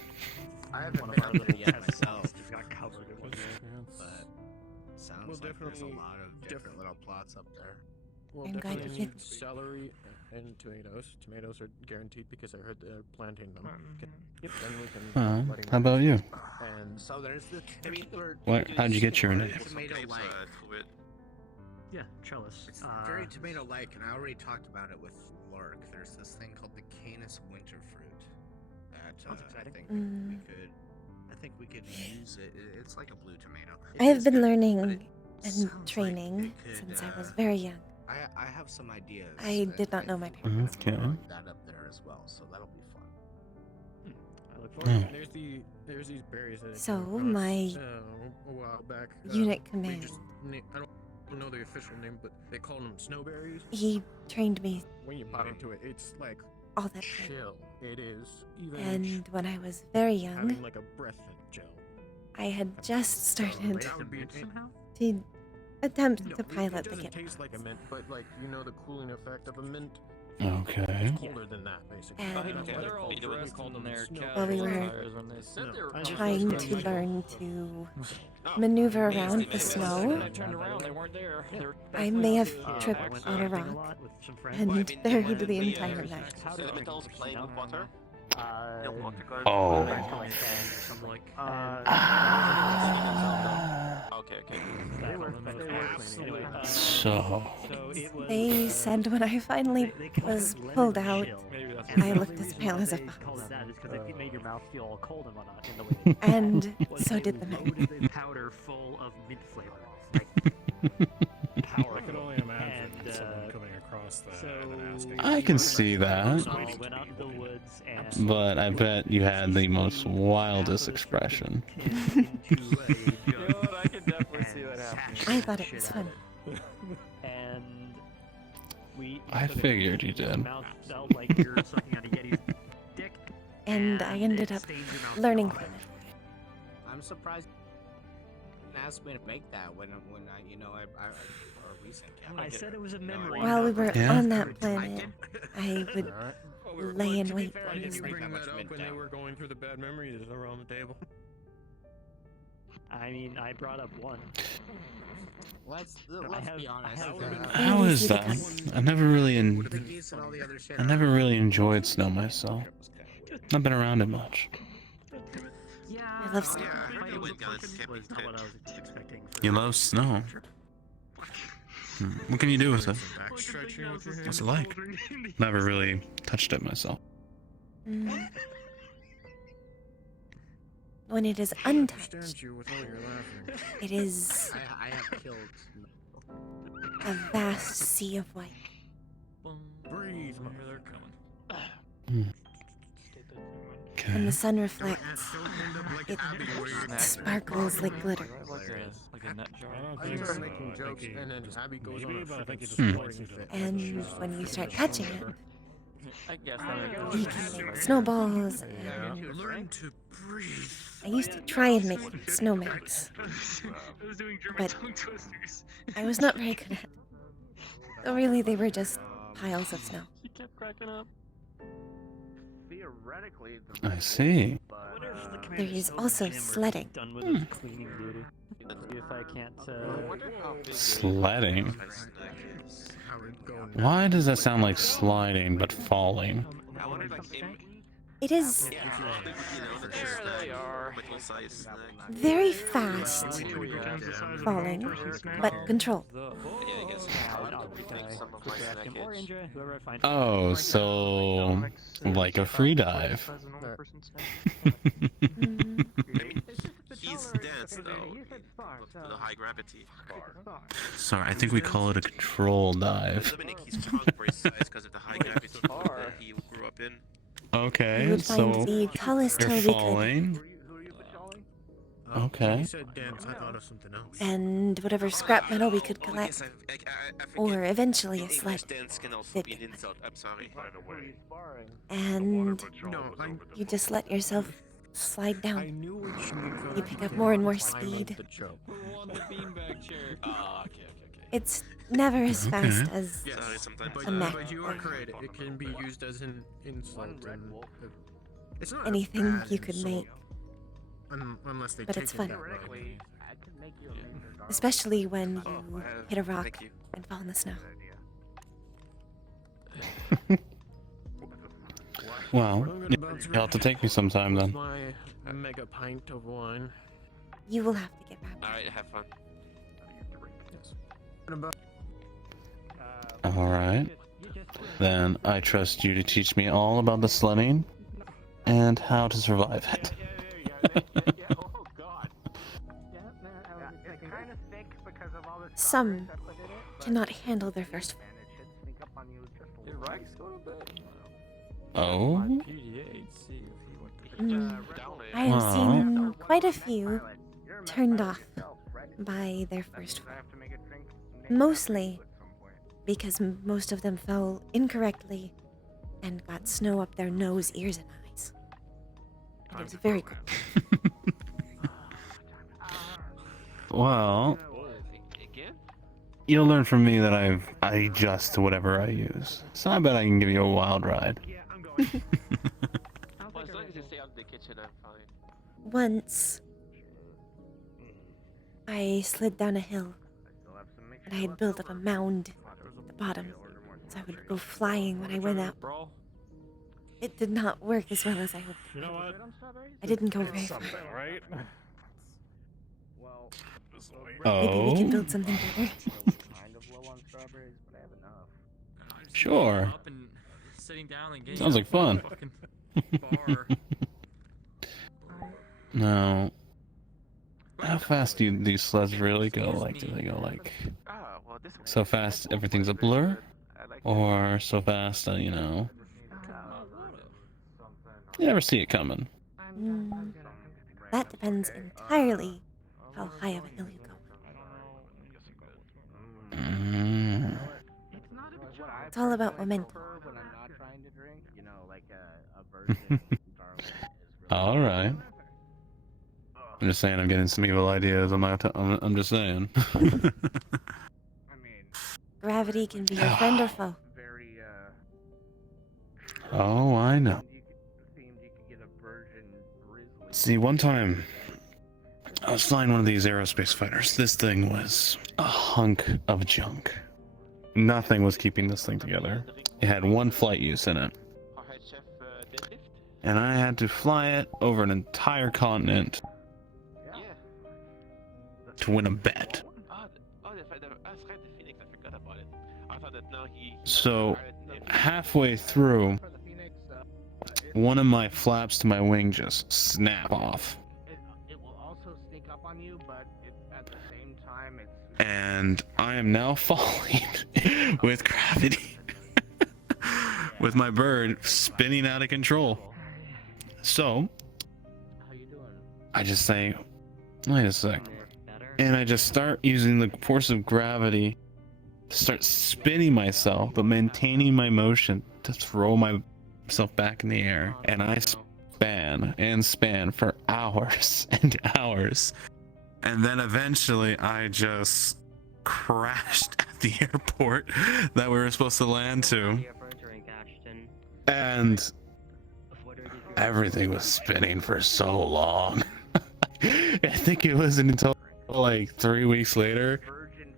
I haven't been up there yet myself. Got covered in But sounds like there's a lot of different little plots up there. Well, I'm glad you did. Celery and tomatoes. Tomatoes are guaranteed because I heard they're planting them. Yep. Then we can. How about you? And so there's the. I mean, How'd you get your name? Tomato-like. Yeah, trellis. It's very tomato-like, and I already talked about it with Lark. There's this thing called the Canis winter fruit. That I think we could use it. It's like a blue tomato. I have been learning and training since I was very young. I have some ideas. I did not know my parents. Okay. That up there as well, so that'll be fun. I look forward. There's these berries that I So, came across, my a while back. unit they command. just I don't know the official name, but they call them snowberries. He trained me When you bite into it, it's like all that time. chill. It is. Even And when I was very young, having like a breath gel. I had just started somehow? to attempt No, to pilot it the doesn't kit. taste like a mint, but like you know the cooling effect of a mint. Okay. It's colder than that, basically. And They're all dressed in their while we were snow. trying to learn to maneuver around the snow, I may have tripped on a rock and buried the entire night. Oh. So. They said when I finally was pulled out, I looked as pale as a fox. That is because it made your mouth feel all cold and whatnot in the way. And so did the men. Loaded powder full of mint flavor. Power. I could only imagine someone coming across that and asking. I can see that. Went out in the woods and But I bet you had the most wildest expression. I can definitely see that happening. I thought it was fun. And I figured you did. mouth felt like you're sucking on a Yeti's dick. And I ended up learning from it. I'm surprised you didn't ask me to make that when I or recent. I said it was a memory. While we were Yeah. on that planet, I would lay in wait for Did this you thing. bring that up when they were going through the bad memories around the table? I mean, I brought up one. Let's have- be honest. How is that? I never really enjoyed snow myself. Not been around it much. I love snow. You love snow. What can you do with it? What's it like? Never really touched it myself. Mm. When it is untouched, it is I have killed. a vast sea of white. Breathe, man. They're coming. When the sun reflects, it sparkles like glitter. Like a nut jar. I start making jokes, and then Abby goes on a freaking sporting fit. And when you start catching it, I guess you can make snowballs. And Learn to breathe. I used to try and make snowmans, I was doing German but tongue twisters. I was not very good at it. So really, they were just piles of snow. She kept cracking up. Theoretically, I see. There is also sledding. Done with his cleaning duty. See if I can't. Sledding? Why does that sound like sliding but falling? It is There they are. very fast falling, but controlled. Oh, so like a free dive. He's dense though, the high gravity. Sorry, I think we call it a control dive. Dominic, he's strong for his size because of the high gravity that he grew up in. Okay, We would find so the tallest hill you're we could, falling. Okay. You said dance, I thought of something else. and whatever scrap metal we could collect, or eventually a sled. Dance can also be an insult. I'm sorry. And you just let yourself slide down. You pick up more and more speed. It's never as fast as a mech But you are or correct. It can be used as an insult. And it's not a anything bad you could insult, make. Unless they But take it's it fun. that way. Especially when you hit a rock and fall in the snow. Well, you'll have to take me sometime then. My mega pint of wine. You will have to get back. Alright, have fun. Alright. Then I trust you to teach me all about the sledding and how to survive it. Some cannot handle their first fall. Oh? I have seen quite a few turned off by their first fall. Mostly because most of them fell incorrectly and got snow up their nose, ears, and eyes. And it was very cool. Well, you'll learn from me that I adjust to whatever I use. So I bet I can give you a wild ride. Once, I slid down a hill, and I had built up a mound at the bottom, so I would go flying when I went up. It did not work as well as I hoped. You know what? I didn't go very far. Something, right? Maybe we can build something better. Sure. Sitting down and Sounds like fun. Now, how fast do these sleds really go? Like, do they go like so fast everything's a blur, or so fast you know, you never see it coming? That depends entirely how high of a hill you go. It's all about momentum. All right. I'm just saying, I'm getting some evil ideas. I'm just saying. Gravity can be your friend or foe. Oh, I know. See, one time, I was flying one of these aerospace fighters. This thing was a hunk of junk. Nothing was keeping this thing together. It had one flight use in it. And I had to fly it over an entire continent to win a bet. So, halfway through, one of my flaps to my wing just snap off. It will also sneak up on you, but at the same time, it's... And I am now falling with gravity. With my bird spinning out of control. So, I just say, wait a sec. And I just start using the force of gravity to start spinning myself, but maintaining my motion to throw myself back in the air. And I span and span for hours and hours. And then eventually I just crashed at the airport that we were supposed to land to. And everything was spinning for so long. I think it wasn't until like 3 weeks later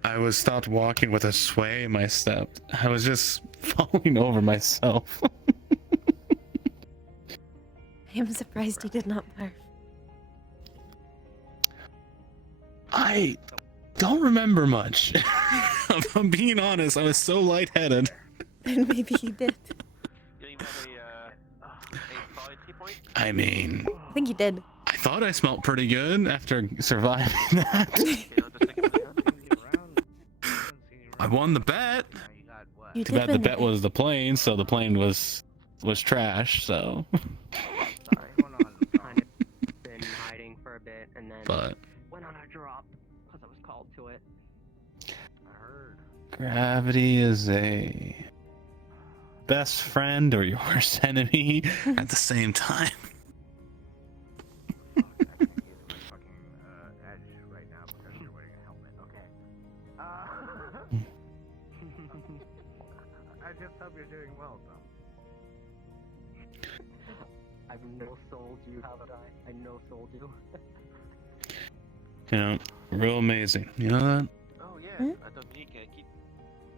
I was stopped walking with a sway in my step. I was just falling over myself. I'm surprised you did not barf. I don't remember much. If I'm being honest, I was so lightheaded. Then maybe you did. I mean, I think you did. I thought I smelled pretty good after surviving that. I won the bet. You Too did bad win the bet was the plane, so the plane was trash. So. Been hiding for a bit and then But went on a drop because I was called to it. gravity is a best friend or your worst enemy at the same time. I just hope you're doing well, Tom. I've no sold you, haven't I? I no sold you. You know, real amazing. You know that? Oh yeah, I thought Nick, I keep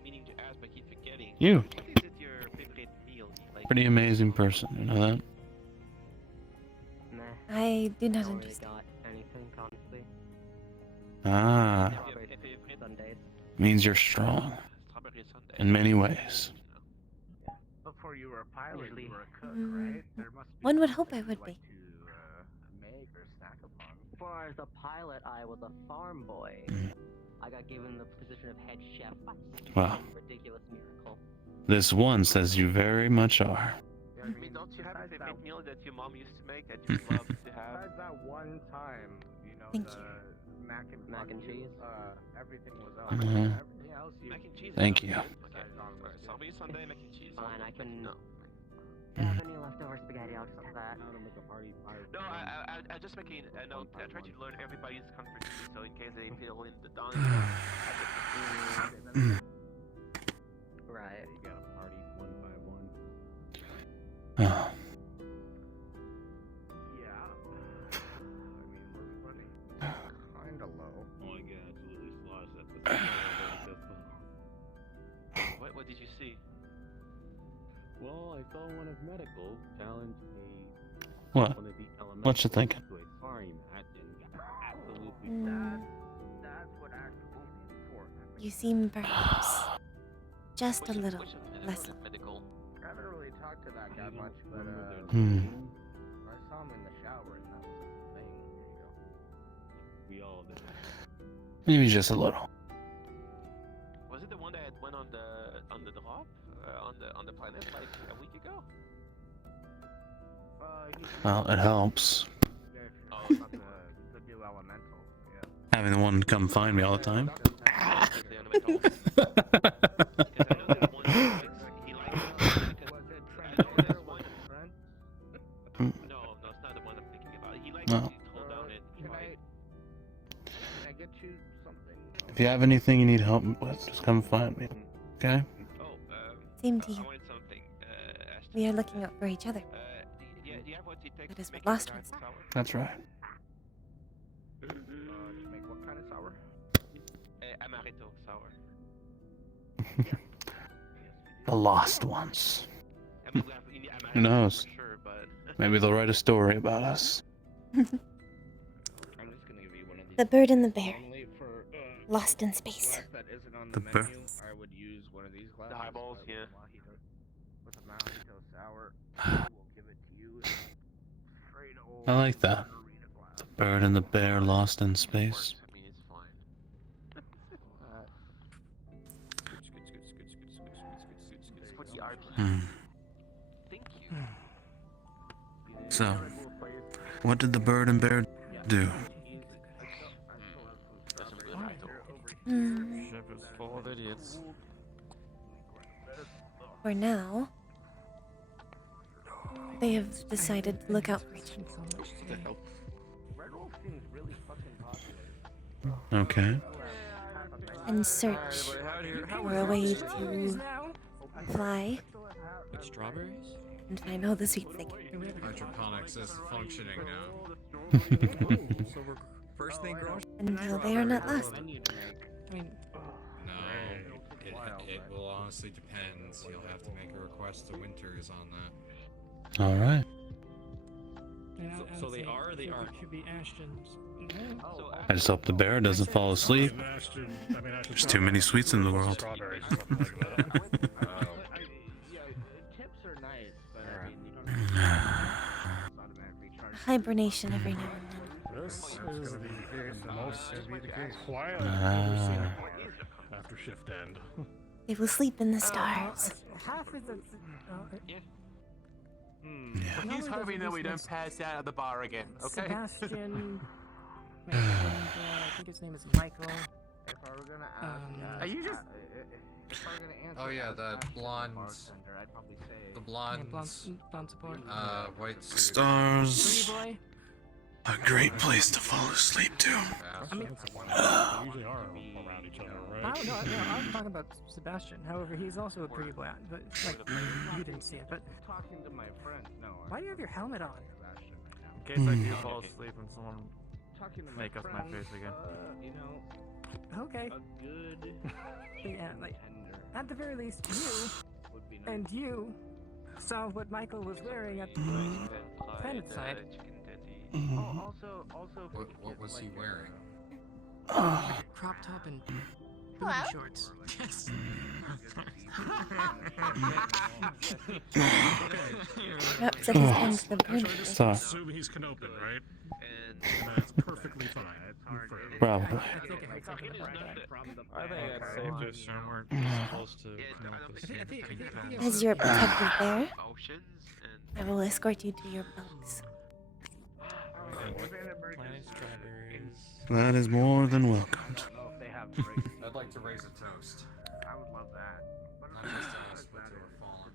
meaning to ask, but I keep forgetting. You. What is your favorite meal? Like, Pretty amazing person. You know that? I do not Don't really understand. got anything, honestly. Ah. Sundays. Means you're strong. In many ways. Before you were a pilot, you were a cook, Mm, right? There must be one would hope I would be. to make or snack upon. Before as a pilot, I was a farm boy. I got given the position of head chef. Wow. Ridiculous miracle. This one says you very much are. I mean, don't you have a favorite meal that your mom used to make that you love to have? Besides that one time, you know, Thank the mac and cheese. Everything was up. Mhm. Everything else you Mac and cheese. Thank you. Okay. Zombie Sunday mac and cheese. Fine, I can. No. Have any leftover spaghetti? I'll just have that. No, I just making a note. I try to learn everybody's comfort food, so in case they feel in the dunk. Right. You got a party one by one. Oh. Yeah. I mean, we're running kinda low. Oh, I get absolutely sloshed at the What did you see? Well, I saw one of medical challenge What? one of the elementals What you thinking? to a sparring match and got absolutely That's what actually for. You seem perhaps just a little less. Medical. I haven't really talked to that guy much, but I saw him in the shower and that was a thing. We all did. Maybe just a little. Was it the one that went on the drop on the planet like a week ago? Well, it helps. Oh, it's not the new elemental. Yeah. Having the one come find me all the time. No, it's not the one I'm thinking about. He likes No. to hold down it. Can I get you something? If you have anything you need help with, just come find me. Okay? Same to you. I wanted something. We are looking out for each other. Do you have what it takes That is to what make Lost a Ones sour? That's right. To make what kind of sour? Amaretto sour. The lost ones. I mean, we have Indian Who amaretto knows? for sure, but Maybe they'll write a story about us. I'm just gonna give you one of these. The bird and the bear. Normally for, Lost in space. glass that isn't on The the, bear. menu, I would use one of these glasses. the eyeballs, but yeah. With a mojito sour. We'll give it to you. Straight old I like that. margarita glass. The bird and the bear lost in space. I mean, it's fine. Hmm. So, what did the bird and bear do? Hmm. Ship is full of idiots. For now, they have decided to look out for each other. Okay. And search for a way to fly With strawberries? and find all the sweets they can. Hydroponics is functioning now. So we're first thing grown. Until they are not lost. I mean, No, it will honestly depend. You'll have to make a request to Winters on that. All right. So they are or they aren't? Should be Ashton's. I just hope the bear doesn't fall asleep. There's too many sweets in the world. Hibernation every now and then. This is the most quiet I've ever seen after shift end. They will sleep in the stars. Half of the. He's hoping that we don't pass out at the bar again, okay? Sebastian. And, I think his name is Michael. If I were gonna ask, are you just? If I were gonna answer, Oh yeah, the blonde, bartender, I'd probably say the blonde, blonde support. white suit. Stars. Pretty boy. A great place to fall asleep to. I mean, They usually are around each other, right? no, I'm talking about Sebastian. However, he's also a pretty boy. But like, you didn't see it. But talking to my friend. No. why do you have your helmet on? In case I do fall asleep and someone Talking to my make up my face again. You know, Okay. a good Yeah, like tender at the very least, you would be nice. and you saw what Michael was wearing at the planet side. Oh, also. What was he wearing? Crop top and booty shorts. Yes. Perhaps it is time for the bird. So, Assume he's Canopin, right? And that's perfectly fine. probably. I think that's safe to assume we're close to Canopus. As your protective bear, I will escort you to your bunks. Planting strawberries. That is more than welcomed. I'd like to raise a toast. I would love that. But Not just to us, but to our fallen.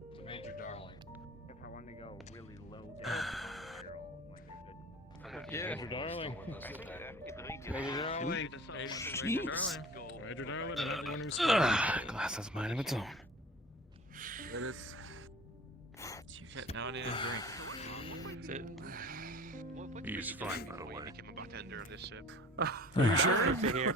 To Major Darling. If I want to go really low down, like a good. Yeah, Major Darling. Major Darling, and everyone who's Glass has a mind of its own. It is. Shit, now I need a drink. That's it. He's fine, by the way. Make him a bartender of this ship. Are you sure? Good to hear.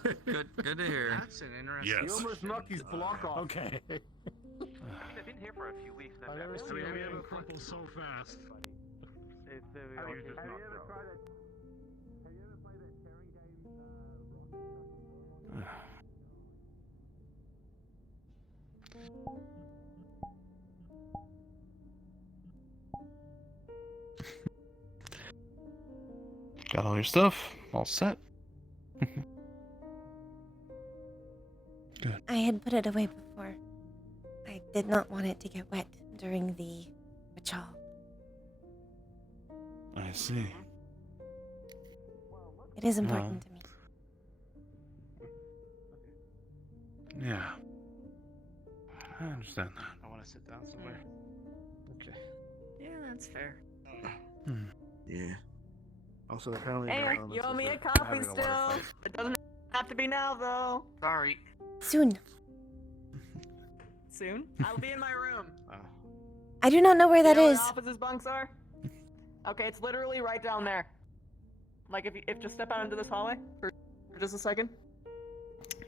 Good to hear. That's an interesting. Yes. He almost knocked his block off. Okay. I've been here for a few weeks now. I've never seen him crumple so fast. Got all your stuff all set. Good. I had put it away before. I did not want it to get wet during the patrol. I see. It is important to me. Yeah. I understand that. I want to sit down somewhere. Okay. Yeah, that's fair. Yeah. Also, apparently. Hey, you owe me a coffee still. It doesn't have to be now, though. Sorry. Soon. Soon? I'll be in my room. I do not know where that You know is. where office's bunks are? Okay, it's literally right down there. Like, if just step out into this hallway for just a second.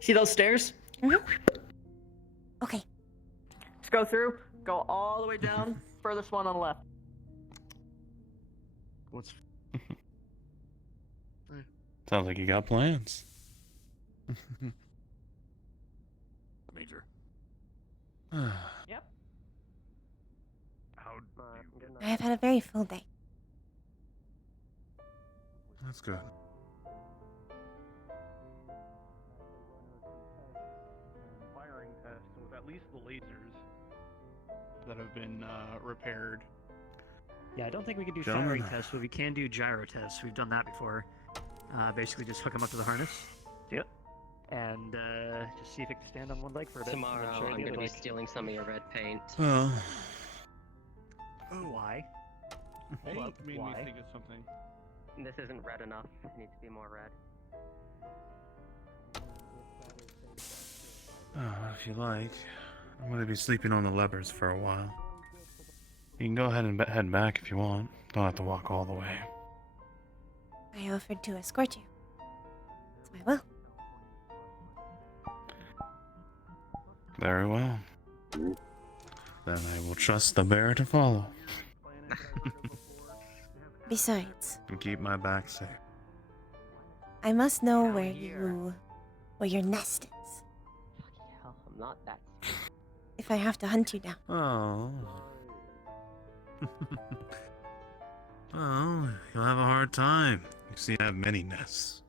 See those stairs? Okay. Just go through, go all the way down, furthest one on the left. What's. Sounds like you got plans. Major. Yep. I have had a very full day. That's good. Firing test with at least the lasers. that have been repaired. Yeah, I don't think we can do Gentlemen. firing tests, but we can do gyro tests. We've done that before. Basically, just hook them up to the harness. Yep. And just see if it can stand on one leg for a bit. and then Tomorrow, show you I'm the going to other be leg. stealing some of your red paint. Oh. Why? Hey, Well, made why? me think of something. This isn't red enough. It needs to be more red. Oh, if you like. I'm gonna be sleeping on the leopards for a while. You can go ahead and head back if you want. Don't have to walk all the way. I offered to escort you. So I will. Very well. Then I will trust the bear to follow. Besides, And keep my back safe. I must know where your nest is. Hell, I'm not that. If I have to hunt you down. Oh. Oh, you'll have a hard time. You see, I have many nests.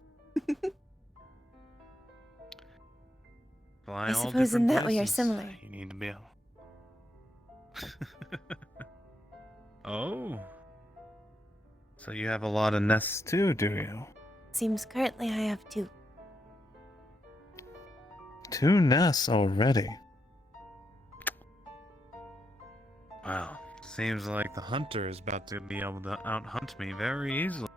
Fly I all suppose in different that we are places. similar. You need to be able. Oh. So you have a lot of nests too, do you? Seems currently I have 2. 2 nests already. Wow. Seems like the hunter is about to be able to out-hunt me very easily.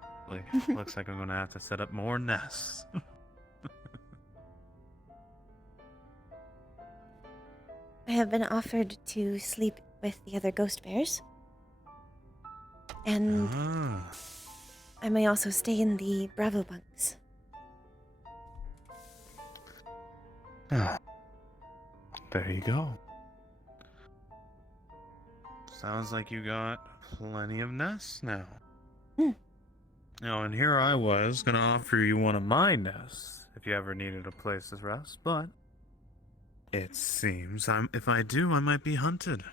Looks like I'm gonna have to set up more nests. I have been offered to sleep with the other ghost bears. And I may also stay in the Bravo bunks. Ah. There you go. Sounds like you got plenty of nests now. Now, and here I was gonna offer you one of my nests if you ever needed a place to rest, but it seems if I do, I might be hunted.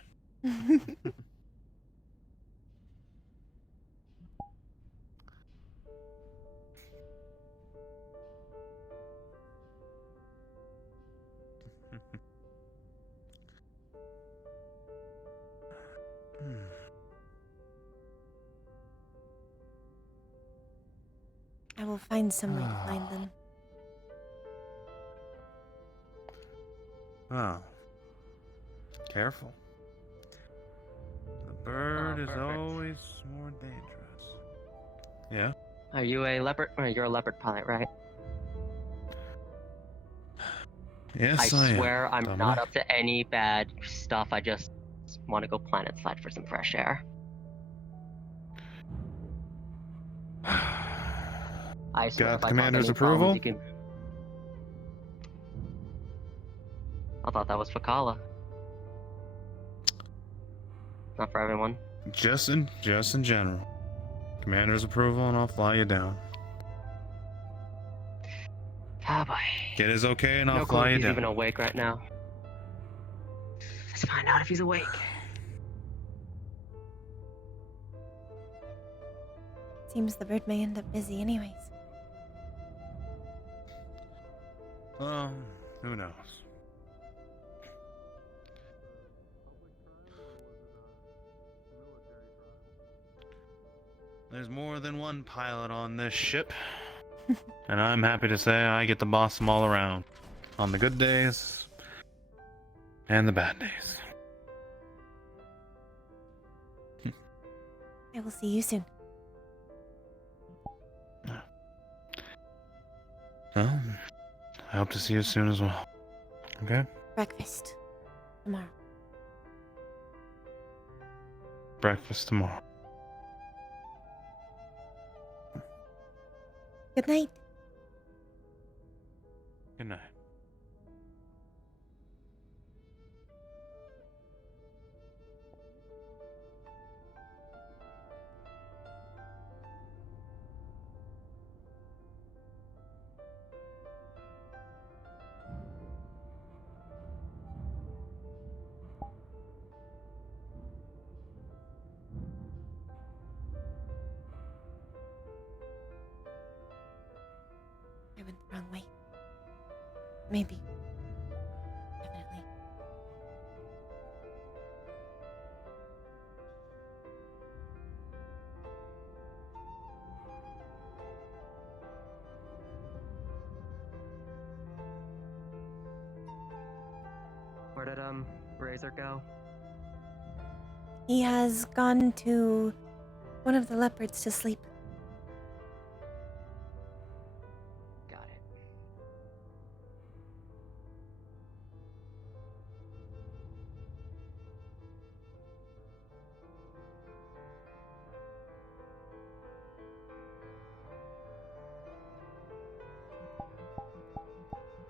I will find some way to find them. Oh. Careful. The bird is perfect. always more dangerous. Yeah? Are you a leopard? Or you're a leopard pilot, right? Yes, I I am, swear I'm Dominic. not up to any bad stuff. I just want to go planet side for some fresh air. I swear Got if the I cause commander's any problems, approval? you can... I thought that was for Kala. Not for everyone. Just in general. Commander's approval and I'll fly you down. Ah, boy. Get his okay and I'll No clue fly if you he's down. even awake right now. Let's find out if he's awake. Seems the bird may end up busy anyways. Well, who knows? There's more than one pilot on this ship. And I'm happy to say I get to boss them all around. On the good days and the bad days. I will see you soon. Well, I hope to see you soon as well. Okay? Breakfast. Tomorrow. Breakfast tomorrow. Good night. Good night. I went the wrong way. Maybe. Definitely. Where did Razor go? He has gone to one of the leopards to sleep. Got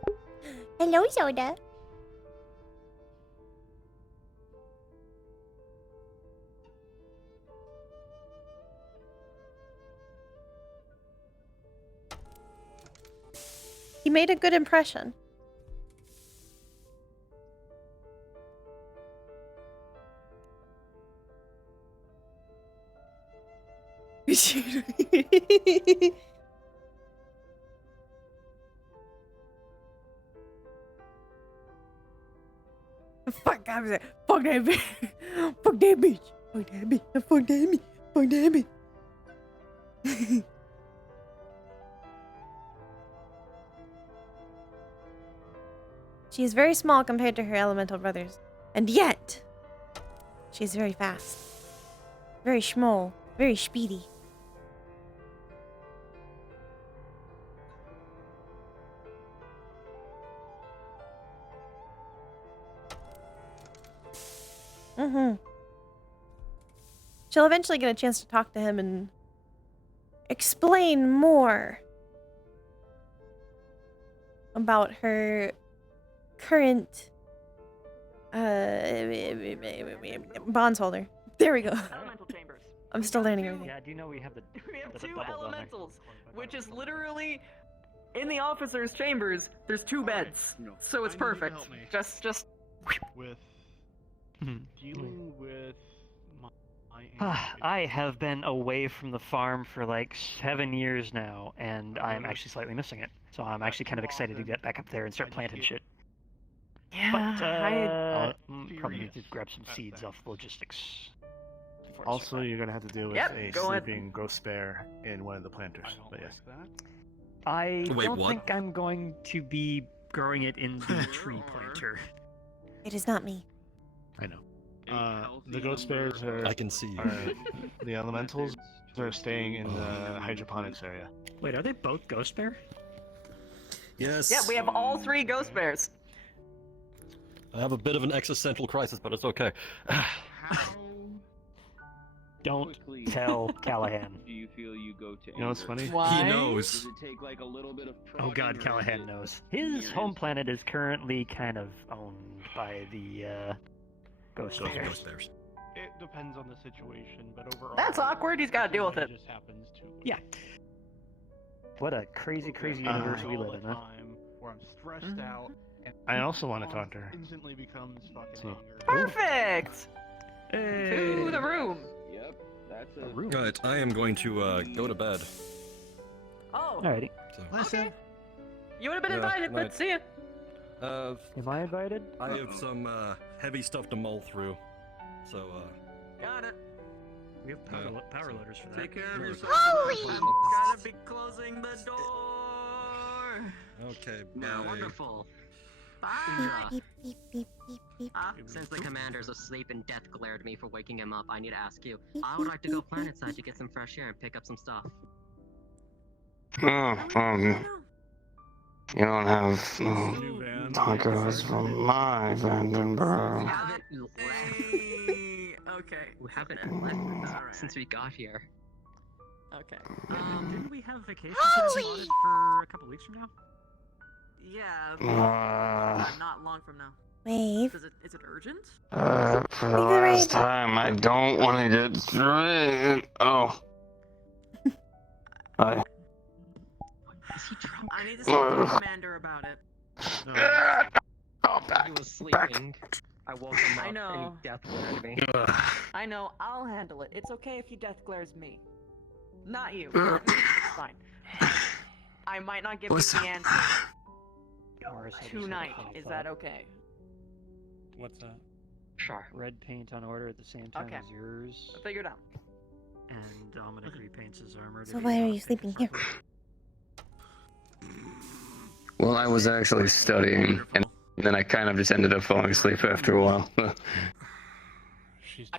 it. Hello, Soda. He made a good impression. Fuck, I was like, fuck that bitch. Fuck that bitch. Fuck that bitch. Fuck that bitch. Fuck that bitch. She is very small compared to her elemental brothers, and yet she is very fast, very small, very speedy. She'll eventually get a chance to talk to him and explain more about her current bondsholder. There we go. Elemental chambers. I'm still learning everything. Yeah, do you know we have the We have the two double down there? elementals, which is literally in the officers' chambers. There's two beds, so it's perfect. Just with dealing with my I have been away from the farm for like 7 years now, and I'm actually slightly missing it. So I'm actually kind of excited to get back up there and start planting shit. Yeah, But I'll probably need to grab some seeds off logistics. Also, you're gonna have to deal with Yep, a go ahead. sleeping ghost bear in one of the planters. But yes. I Wait, don't what? think I'm going to be growing it in the tree planter. It is not me. I know. The ghost bears are. I can see you. The elementals are staying in the hydroponics area. Wait, are they both ghost bear? Yes. yeah, we have all three ghost bears. I have a bit of an existential crisis, but it's okay. Don't tell Callahan. Do you feel you go to? You know what's funny? Why? He knows. Does it take like a little bit of? Oh god, Callahan knows. His home planet is currently kind of owned by the ghost bears. Ghost bears. It depends on the situation, but overall. That's awkward. He's got to deal with it. Just happens to. Yeah. What a crazy universe we live in, huh? Where I'm stressed out. And I also want to talk to her. Instantly becomes fucking anger. Perfect. Hey. To the room. Yep, that's a. Right, I am going to go to bed. Oh. Alrighty. Okay. You would have been Yeah, invited, right. but see ya. Am I invited? I have some heavy stuff to mull through. So, Got it. We have power loaders for that. Take care of yourself. Holy! I'm gotta be closing the door. okay, No, bye. wonderful. Beep, beep, beep, beep, beep. Since the commander's asleep and death glared at me for waking him up, I need to ask you. I would like to go planetside to get some fresh air and pick up some stuff. You don't have tacos from my Vandenberg. Okay. We haven't left since we got here. Okay. Didn't we have vacation Holy! planned for a couple weeks from now? Yeah. Not long from now. Wave. Is it urgent? For the last time, I don't want to get through it. Oh. Hi. I need to speak to the commander about it. Oh, back. He was sleeping. I woke him up I know. and he death glared at me. I know. I'll handle it. It's okay if he death glares me. Not you. It's fine. I might not give you the answer tonight. Is that okay? What's that? Sure. Red paint on order at the same time Okay. as yours. I figured out. And Dominic repaints his armor. So why are you sleeping here? Well, I was actually studying, and And then I kind of just ended up falling asleep after a while.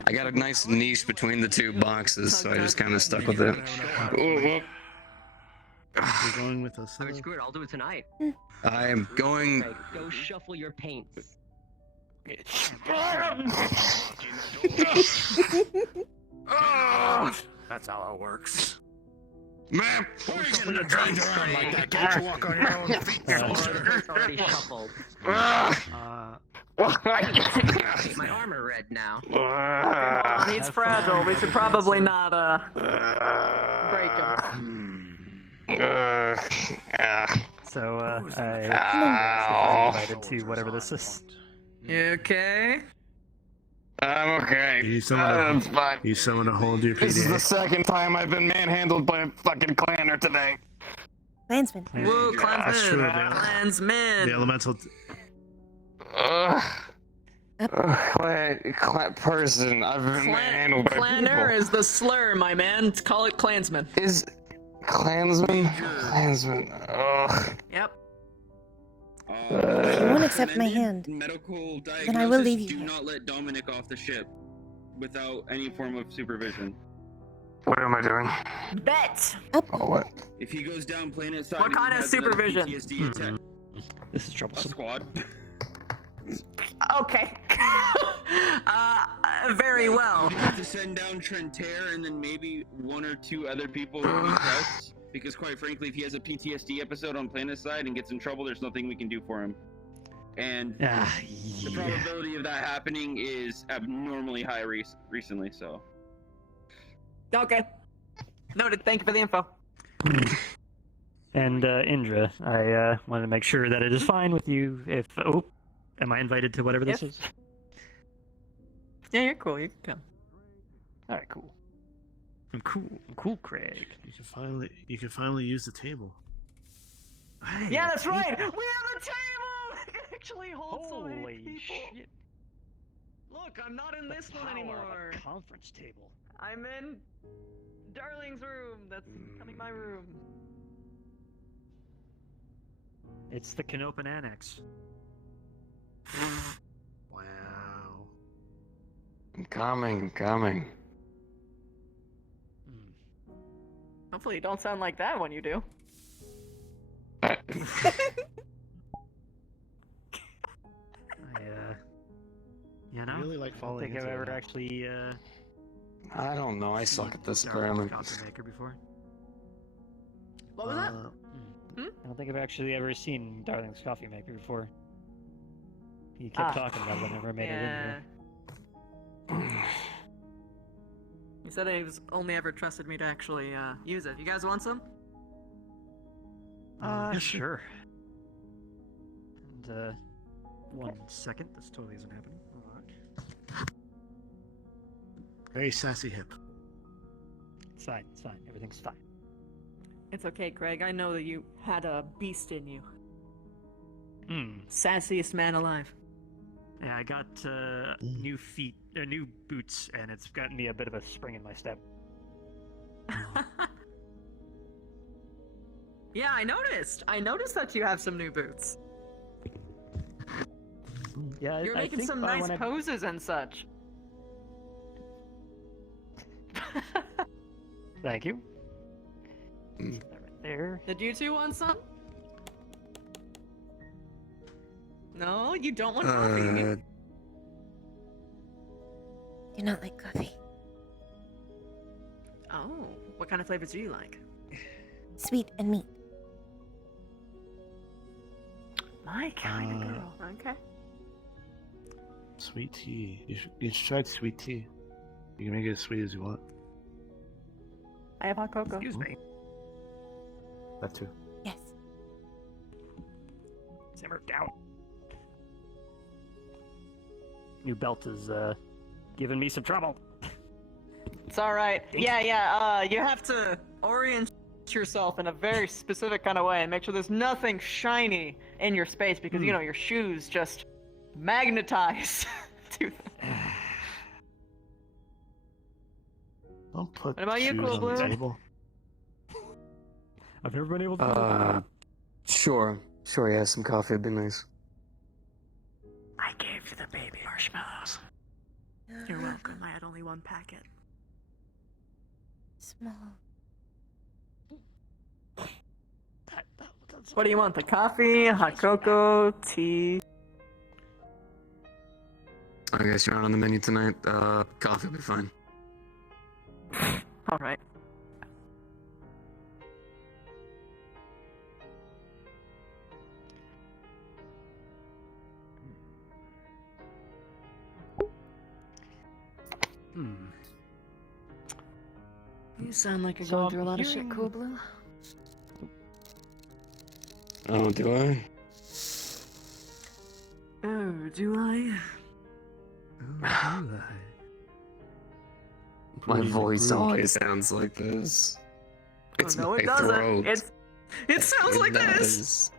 I got a nice niche between the two boxes, so I just kind of stuck with it. You're going with us. I mean, screw it. I'll do it tonight. I am going. Greg, go shuffle your paints. That's how it works. Man, Don't you drag around like that. Can't you walk on your own feet? It's already shuffled. My armor red now. He's fragile. We should probably not break him. So I invited to whatever this is. You okay? I'm okay. You someone to hold your This is PDA. the second time I've been manhandled by a fucking clanner today. Clansman. Woo, That's true. Klansman! Klansman! The elemental. Person. I've been manhandled by Clanner people. is the slur, my man. Call it Klansman. Is Klansman? Klansman. Ugh. Yep. If you won't accept my hand, Medical then I will leave you do here. not let Dominic off the ship without any form of supervision. What am I doing? Bet! Oh, what? If he goes down planet side, What and he kind of has another supervision? PTSD attack, This is troublesome. a squad. Okay. Very well. You have to send down Trentaire and then maybe one or two other people who we trust. Because quite frankly, if he has a PTSD episode on planet side and gets in trouble, there's nothing we can do for him. And the probability of that happening is abnormally high recently, so. Okay. Noted. Thank you for the info. And Indra, I wanted to make sure that it is fine with you if... Oh, am I invited to whatever this is? Yeah, you're cool. You can come. Alright, cool. I'm cool, Craig. You can finally use the table. Hey, Yeah, that's table. right. We have a table. We can actually hold so many Holy people. shit. Look, I'm not in this one Power of anymore. a conference table. I'm in Darling's room. That's becoming my room. It's the Canopan Annex. Wow. I'm coming. Hopefully you don't sound like that when you do. You know? I really like I don't falling think I've into ever that. actually I don't know. I suck at this apparently. coffee maker before. What was that? I don't think I've actually ever seen Darling's coffee maker before. He kept talking about it, but never made it in here. He said he's only ever trusted me to actually use it. You guys want some? Sure. And 1 second, this totally isn't happening. Very sassy hip. It's fine, everything's fine. It's okay, Craig. I know that you had a beast in you. Hmm. Sassiest man alive. Yeah, I got new new boots, and it's gotten me a bit of a spring in my step. Yeah, I noticed. I noticed that you have some new boots. Yeah, You're I making think some by nice when poses and such. Thank you. Right there. Did you two want some? No, you don't want coffee. Do not like coffee. Oh, what kind of flavors do you like? Sweet and meat. My kind of girl. Okay. Sweet tea. You should try sweet tea. You can make it as sweet as you want. I have hot cocoa. Excuse me. That too. Yes. Simmer down. New belt is giving me some trouble. It's all right. Yeah. You have to orient yourself in a very specific kind of way and make sure there's nothing shiny in your space because you know your shoes just magnetize to them. Don't put What about you, shoes Cool on Blue? the table. I've never been able to. Sure. Yeah, some coffee would be nice. gave you the baby marshmallows. You're welcome. I had only one packet. Small. What do you want? The coffee, hot cocoa, tea? I guess you're not on the menu tonight. Coffee will be fine. All right. You sound like you're going through a lot of shit, Cool Blue. Oh, do I? Oh, do I? My voice always sounds like this. It's no, my it doesn't. throat. It sounds like this.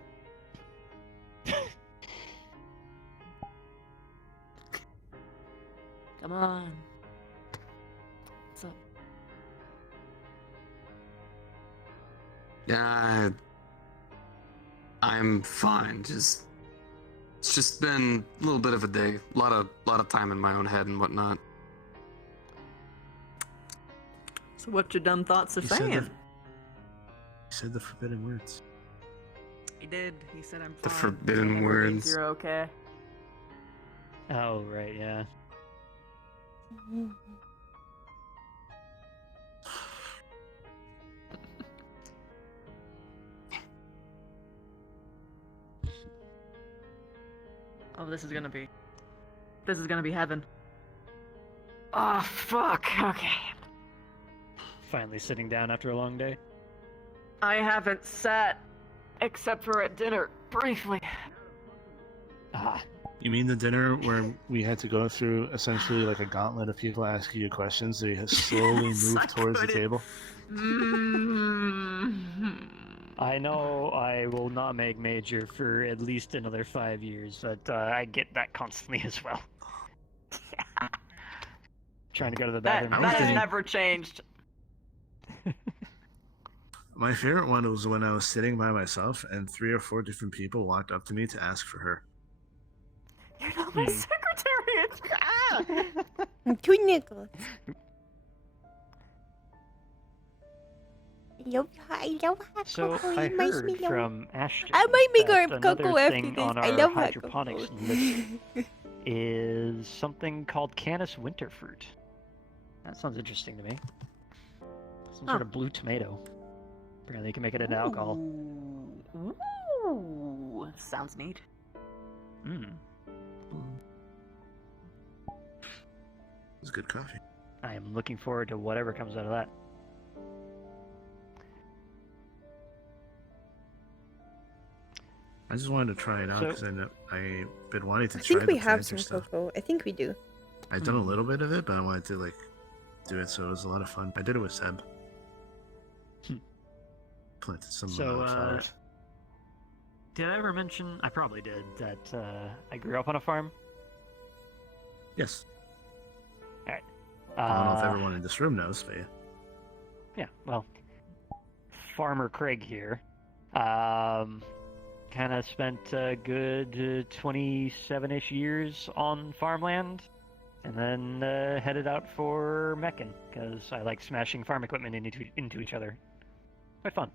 Come on. What's up? Yeah, I'm fine. It's just been a little bit of a day. A lot of time in my own head and whatnot. So what your dumb thoughts are You saying? said the forbidden words. He did. He said I'm fine. The forbidden Whatever means words. You're okay. Oh, right, yeah. Oh, this is gonna be heaven. Oh, fuck. Okay. Finally sitting down after a long day. I haven't sat except for at dinner, briefly. Ah. You mean the dinner where we had to go through essentially like a gauntlet of people asking you questions so you have slowly moved towards the table? I know I will not make major for at least another 5 years, but I get that constantly as well. Trying to go to the That bathroom. has never changed. My favorite one was when I was sitting by myself and 3 or 4 different people walked up to me to ask for her. You're not my secretary. 2 nickels. I love hot So cocoa. I It makes heard me love. from Ashton I might make that her cocoa another after thing this. on I our love hot hydroponics cocoa. list is something called Canis winterfruit. That sounds interesting to me. Some sort of blue tomato. Apparently you can make it into alcohol. Ooh, sounds neat. It's good coffee. I am looking forward to whatever comes out of that. I just wanted to try it out because I've been wanting to I try think we the have planter some stuff. cocoa. I think we do. I've done a little bit of it, but I wanted to like do it, so it was a lot of fun. I did it with Seb. Planted some flowers. Did I ever mention, I probably did, that I grew up on a farm? Yes. Alright. I don't know if everyone in this room knows, but yeah. Yeah, well, Farmer Craig here. Kind of spent a good 27-ish years on farmland, and then headed out for Meccan, because I like smashing farm equipment into each other. Quite fun.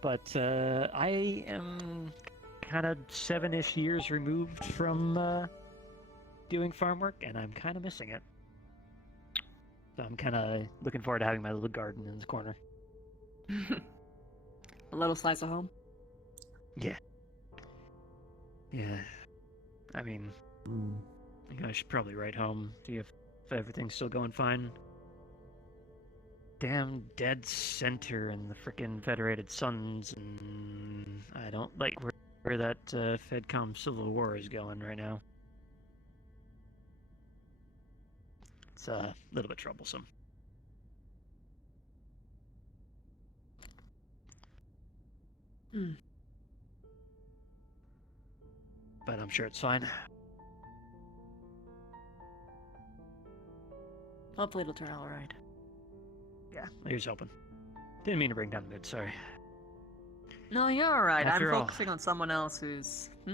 But I am kind of 7-ish years removed from doing farm work, and I'm kind of missing it. So I'm kind of looking forward to having my little garden in the corner. A little slice of home. Yeah. Yeah. I mean, I think I should probably write home, see if everything's still going fine. Damn dead center and the frickin' Federated Suns, and I don't like where that FedCom Civil War is going right now. It's a little bit troublesome. But I'm sure it's fine. Hopefully it'll turn out alright. Yeah, here's hoping. Didn't mean to bring down the mood, sorry. No, you're alright. I'm After all. focusing on someone else who's. I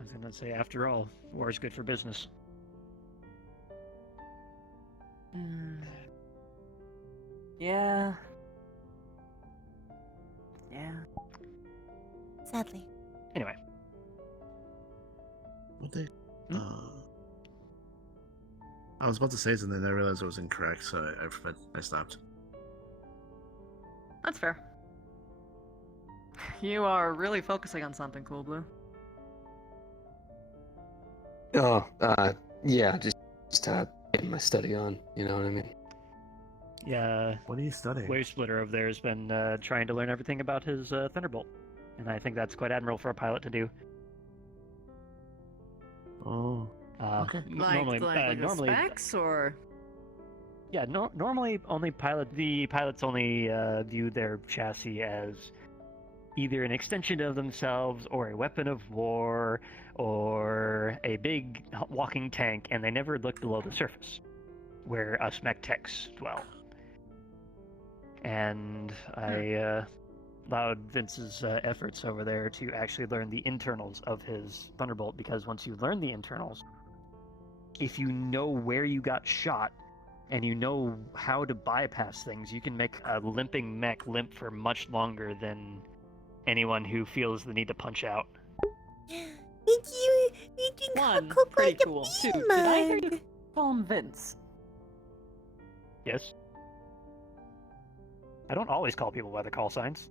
was gonna say, after all, war is good for business. Yeah. Yeah. Sadly. Anyway. What they? I was about to say something, and I realized it was incorrect, so I stopped. That's fair. You are really focusing on something, Cool Blue. Oh, yeah, just getting my study on. You know what I mean? Yeah. What are you studying? Wave Splitter over there has been trying to learn everything about his Thunderbolt, and I think that's quite admirable for a pilot to do. Oh. Okay. Like the specs, or? Yeah, normally the pilots only view their chassis as either an extension of themselves or a weapon of war or a big walking tank, and they never look below the surface, where us mech techs dwell. And I allowed Vince's efforts over there to actually learn the internals of his Thunderbolt, because once you learn the internals, if you know where you got shot and you know how to bypass things, you can make a limping mech limp for much longer than anyone who feels the need to punch out. One, pretty cool. Two, did I hear you call him Vince? Yes. I don't always call people by their call signs.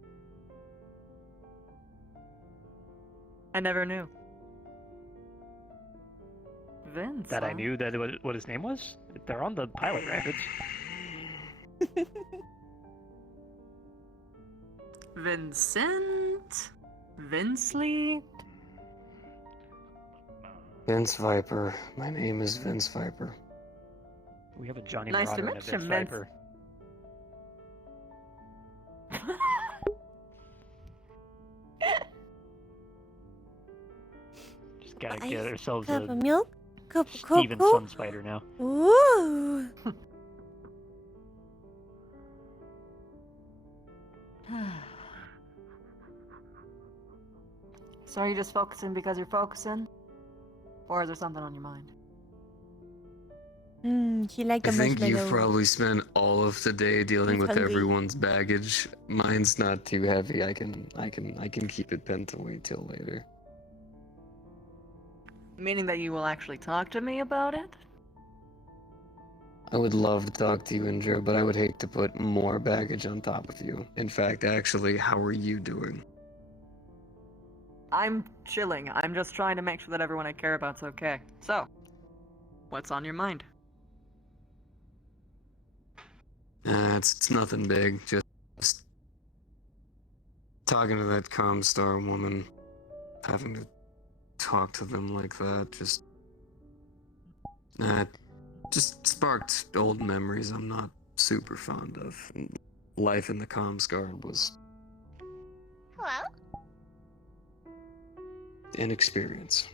I never knew. Vince. That I knew that what his name was? They're on the pilot records. Vincent? Vinsley? Vince Viper. My name is Vince Viper. We have a Johnny Nice to Marauder and a meet you, Vince Vince. Viper. Just gotta get ourselves Cup a of milk? Cup of Steven cocoa? Sun Spider now. Ooh. So are you just focusing because you're focusing? Or is there something on your mind? He liked I the think you've marshmallow. probably spent all of the day dealing He's with hungry. everyone's baggage. Mine's not too heavy. I can keep it pent away till later. Meaning that you will actually talk to me about it? I would love to talk to you, Indra, but I would hate to put more baggage on top of you. In fact, actually, how are you doing? I'm chilling. I'm just trying to make sure that everyone I care about's okay. So, what's on your mind? It's nothing big. Just talking to that Comstar woman, having to talk to them like that, just sparked old memories I'm not super fond of. And life in the Comsguard was an experience.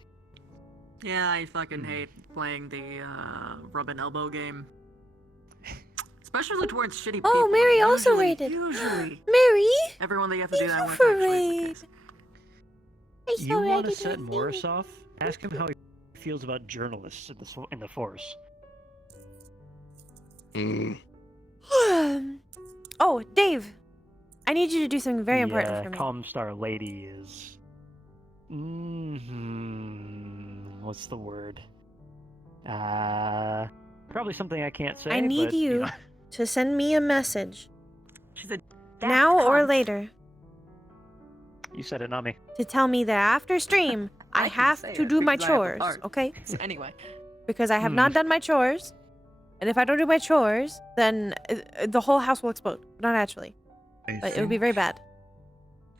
Yeah, I fucking hate playing the rub and elbow game. Especially towards shitty people. Oh, Mary also Usually- rated. Usually. Mary? Everyone that you have to do that with for actually raid. You want to set Morris off? Ask him how he feels about journalists in the Force. Oh, Dave. I need you to do something very important for me. Comstar lady is... what's the word? Probably something I can't say. I need but, you know. to send me a message. She said, now or later. You said it, not me. To tell me that after stream, I have to do my chores, okay? So anyway. Because I have not done my chores. And if I don't do my chores, then the whole house will explode. Not actually. But it would be very bad.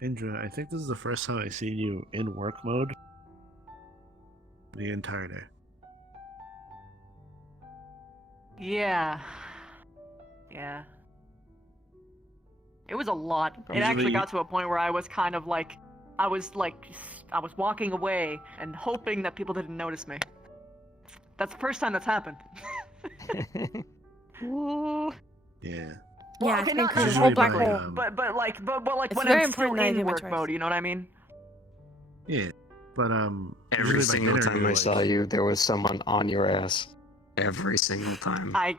Indra, I think this is the first time I've seen you in work mode the entire day. Yeah. Yeah. It was a lot. It actually Usually- got to a point where I was kind of like, I was walking away and hoping that people didn't notice me. That's the first time that's happened. Yeah. Well, Yeah, okay, it's not been a crazy. whole black But, hole, but like It's when very I'm still important that I do in my work chores. mode, you know what I mean? Yeah, but Every usually by single dinner time you're I like, saw you, there was someone on your ass. Every single time. I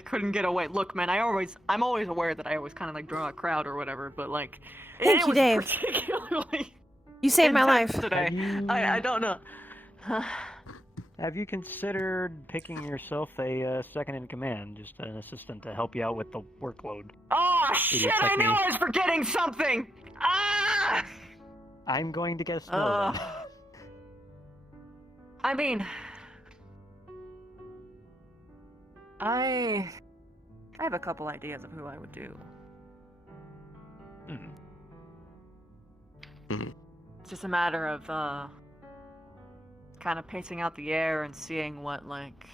couldn't get away. Look, man, I'm always aware that I always kind of like draw a crowd or whatever, but like, Thank it you, was Dave. particularly You saved my intense life. today. I don't know. Have you considered picking yourself a second in command, just an assistant to help you out with the workload? Oh shit! Idiots I like knew me. I was forgetting something. Ah! I'm going to get a snow then. I mean, I have a couple ideas of who I would do. It's just a matter of kind of pacing out the air and seeing what like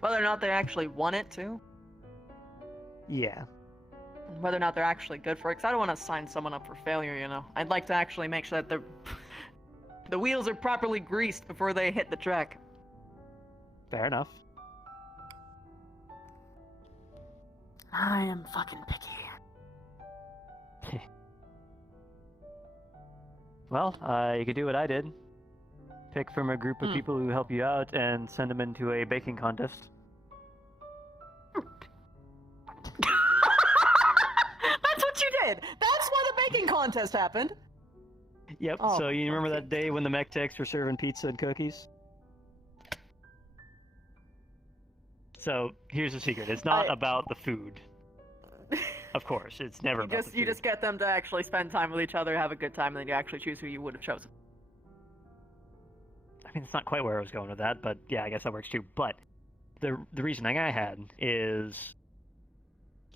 whether or not they actually want it to. Yeah. Whether or not they're actually good for it, because I don't want to sign someone up for failure, you know. I'd like to actually make sure that the wheels are properly greased before they hit the track. Fair enough. I am fucking picky. Well, you could do what I did. Pick from a group of people who help you out and send them into a baking contest. That's what you did! That's why the baking contest happened! Yep, Oh, so you remember that day when the mech techs were serving pizza and cookies? So, here's the secret. It's not about the food. Of course, it's never about the food. You just get them to actually spend time with each other, have a good time, and then you actually choose who you would have chosen. I mean, it's not quite where I was going with that, but yeah, I guess that works too. But the reasoning I had is...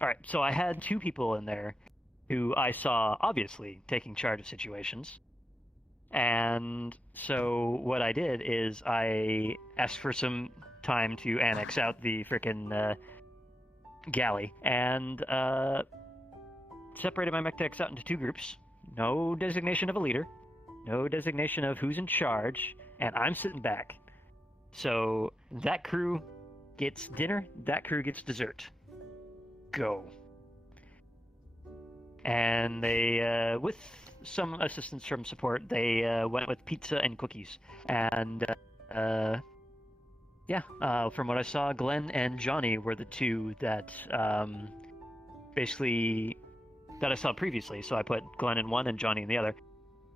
Alright, so I had two people in there who I saw, obviously, taking charge of situations. And so what I did is I asked for some time to annex out the frickin' galley, and separated my mech techs out into two groups. No designation of a leader, no designation of who's in charge, and I'm sitting back. So that crew gets dinner, that crew gets dessert. Go. And they, with some assistance from support, they went with pizza and cookies. And yeah, from what I saw, Glenn and Johnny were the two that basically that I saw previously. So I put Glenn in one and Johnny in the other.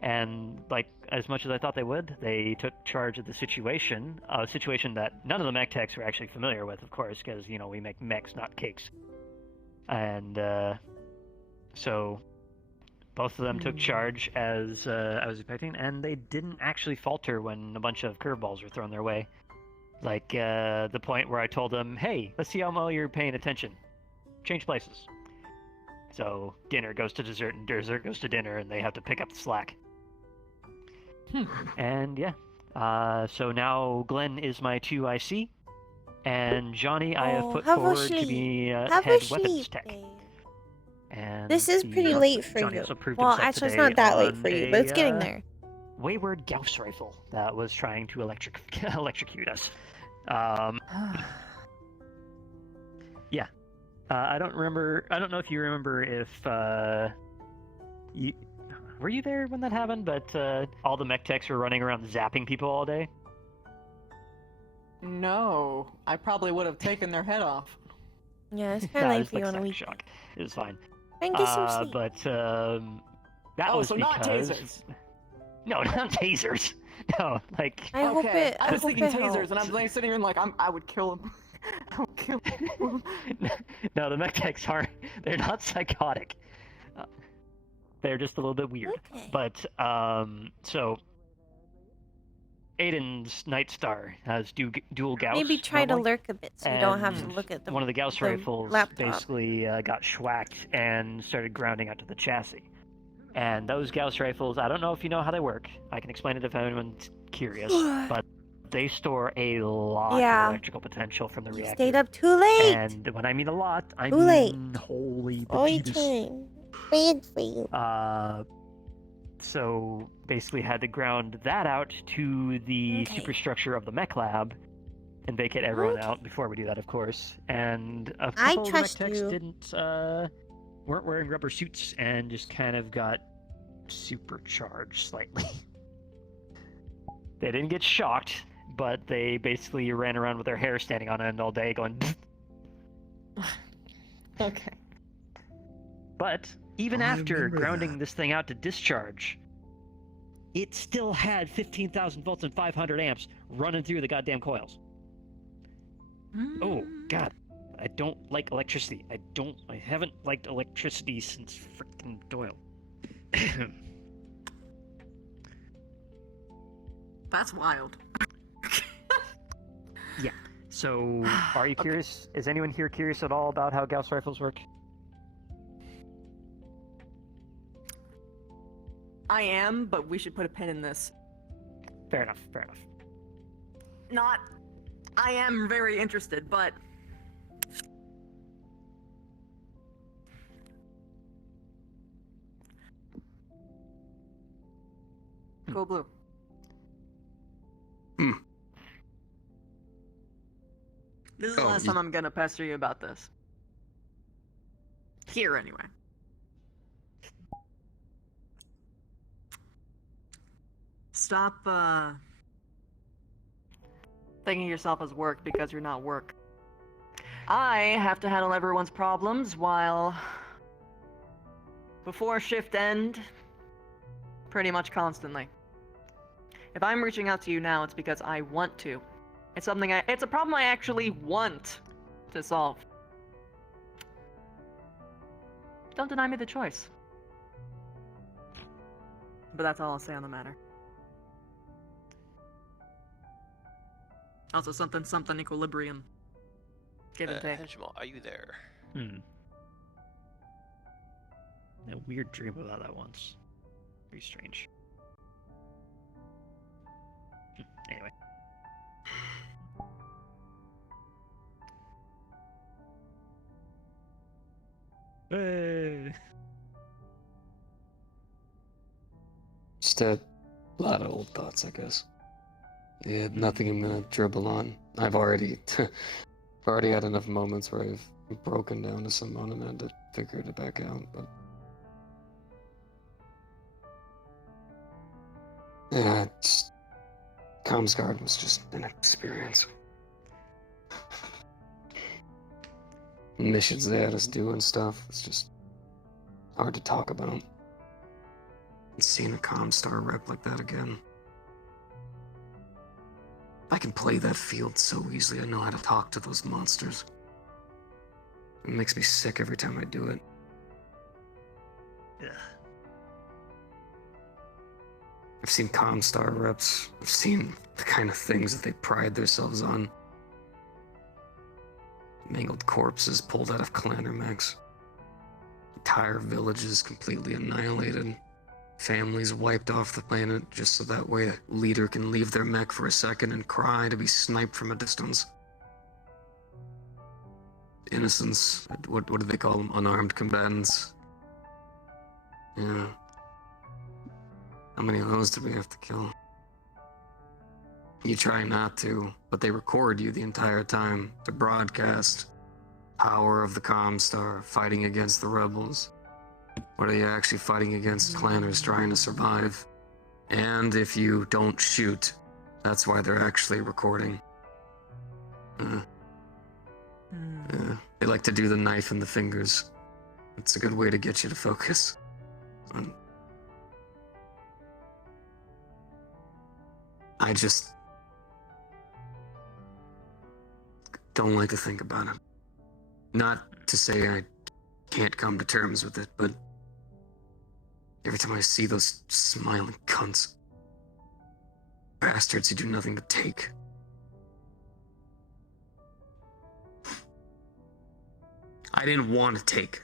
And like as much as I thought they would, they took charge of the situation, a situation that none of the mech techs were actually familiar with, of course, because you know we make mechs, not cakes. And so both of them took charge as I was expecting, and they didn't actually falter when a bunch of curveballs were thrown their way. Like the point where I told them, hey, let's see how well you're paying attention. Change places. So dinner goes to dessert and dessert goes to dinner, and they have to pick up the slack. And yeah, so now Glenn is my 2 IC, and Johnny I have put forward to be head weapons tech. And This is pretty late for Johnny you. also proved Well, himself actually, it's today not that late on for you, but it's getting a, there. Wayward Gauss rifle that was trying to electrocute us. Yeah. I don't know if you remember if you were you there when that happened, but all the mech techs were running around zapping people all day. No, I probably would have taken their head off. Yeah, it's kind of late for you like on a week. shock. It was fine. And get some sleep. But that Oh, was so because not tasers. No, not tasers. No, like I hope it. I was hope thinking it tasers, helps. and I'm like, sitting here and like, I would kill him. I would kill him. No, the mech techs aren't. They're not psychotic. They're just a little bit weird. Okay. But so Aiden's Night Star has dual Gauss. Maybe try to normally, lurk a bit so you don't have to and look at the one of the Gauss rifles laptop. basically got schwacked and started grounding out to the chassis. And those Gauss rifles, I don't know if you know how they work. I can explain it if anyone's curious. But they store a lot Yeah. of electrical potential from the reactor. Stayed up too late. And when I mean a lot, I Too mean late. holy All your bejeebus. time. Bad for you. So basically had to ground that out to the superstructure of the mech lab and vacate everyone out before we do that, of course. And a I couple of the mech trust techs you. weren't wearing rubber suits and just kind of got supercharged slightly. They didn't get shocked, but they basically ran around with their hair standing on end all day going Okay. But even after grounding this thing out to discharge, it still had 15,000 volts and 500 amps running through the goddamn coils. Oh, God. I don't like electricity. I haven't liked electricity since frickin' Doyle. That's wild. Yeah. So, are you curious? Is anyone here curious at all about how Gauss rifles work? I am, but we should put a pin in this. Fair enough, fair enough. Not. I am very interested, but. Go blue. This is the last time I'm gonna pester you about this. Here, anyway. Stop, thinking of yourself as work because you're not work. I have to handle everyone's problems while... before shift end, pretty much constantly. If I'm reaching out to you now, it's because I want to. It's a problem I actually want to solve. Don't deny me the choice. But that's all I'll say on the matter. Also, something equilibrium. Give and take. Hedgemall, are you there? A weird dream about that once. Very strange. Anyway. Hey. Just a lot of old thoughts, I guess. Yeah, nothing I'm gonna dribble on. I've already had enough moments where I've broken down to someone and had to figure it back out, but... yeah, Comsguard was just an experience. Missions they had us do and stuff, it's just hard to talk about. And seeing a Comstar rep like that again. I can play that field so easily. I know how to talk to those monsters. It makes me sick every time I do it. Ugh. I've seen Comstar reps. I've seen the kind of things that they pride themselves on. Mangled corpses pulled out of clanner mechs. Entire villages completely annihilated. Families wiped off the planet just so that way a leader can leave their mech for a second and cry to be sniped from a distance. Innocents, what do they call them? Unarmed combatants. Yeah. How many of those did we have to kill? You try not to, but they record you the entire time to broadcast. Power of the Comstar, fighting against the rebels. What are you actually fighting against? Clanners trying to survive. And if you don't shoot, that's why they're actually recording. They like to do the knife in the fingers. It's a good way to get you to focus. I just don't like to think about it. Not to say I can't come to terms with it, but every time I see those smiling cunts, bastards who do nothing but take. I didn't want to take.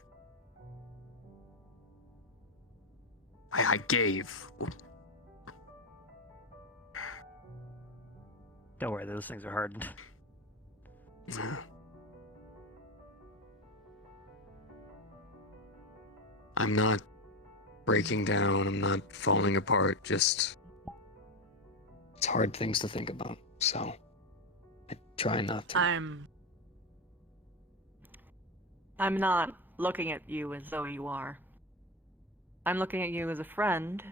I gave. Don't worry, those things are hardened. I'm not breaking down, I'm not falling apart, just... It's hard things to think about, so... I try not to. I'm not looking at you as though you are. I'm looking at you as a friend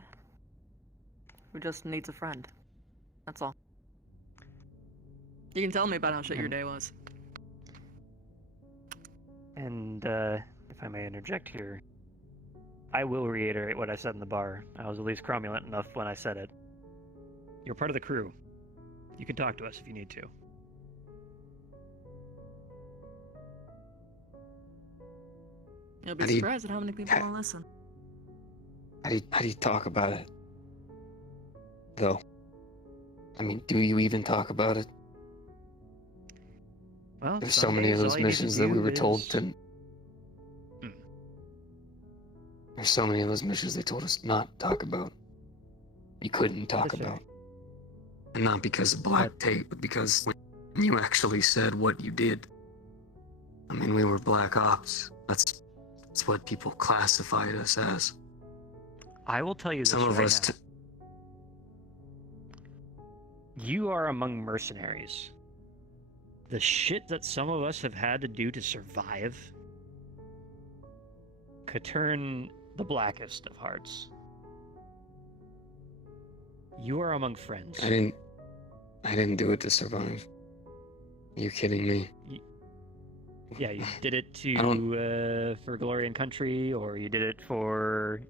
who just needs a friend. That's all. You can tell me about how shit your day was. And, if I may interject here, I will reiterate what I said in the bar. I was at least cromulent enough when I said it. You're part of the crew. You can talk to us if you need to. You'll be surprised at how many people will listen. How do you talk about it? Though. I mean, do you even talk about it? Well, there's so many of those missions that we were told to... There's so many of those missions they told us not to talk about. You couldn't talk about. And not because of black tape, but because when you actually said what you did. I mean, we were black ops. That's what people classified us as. I will tell you this Some of right us now. You are among mercenaries. The shit that some of us have had to do to survive could turn the blackest of hearts. You are among friends. I didn't do it to survive. Are you kidding me? Yeah, you did it to for glory and country, or you did it for,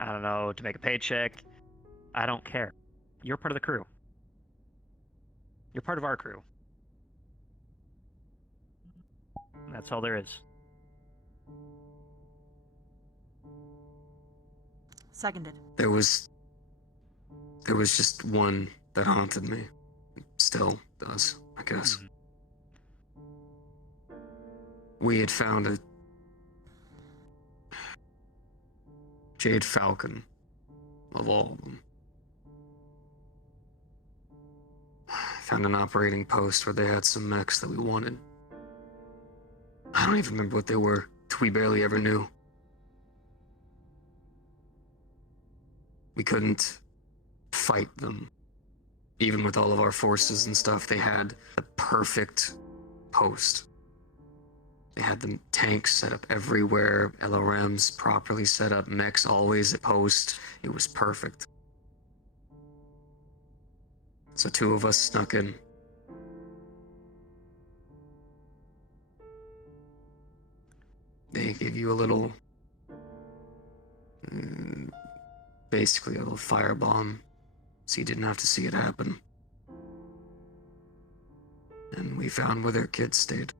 I don't know, to make a paycheck. I don't care. You're part of the crew. You're part of our crew. That's all there is. Seconded. There was just one that haunted me. Still does, I guess. We had found a Jade Falcon, of all of them. Found an operating post where they had some mechs that we wanted. I don't even remember what they were. We barely ever knew. We couldn't fight them. Even with all of our forces and stuff, they had the perfect post. They had the tanks set up everywhere, LRMs properly set up, mechs always at post. It was perfect. So 2 of us snuck in. They gave you a little, basically a little firebomb, so you didn't have to see it happen. And we found where their kids stayed.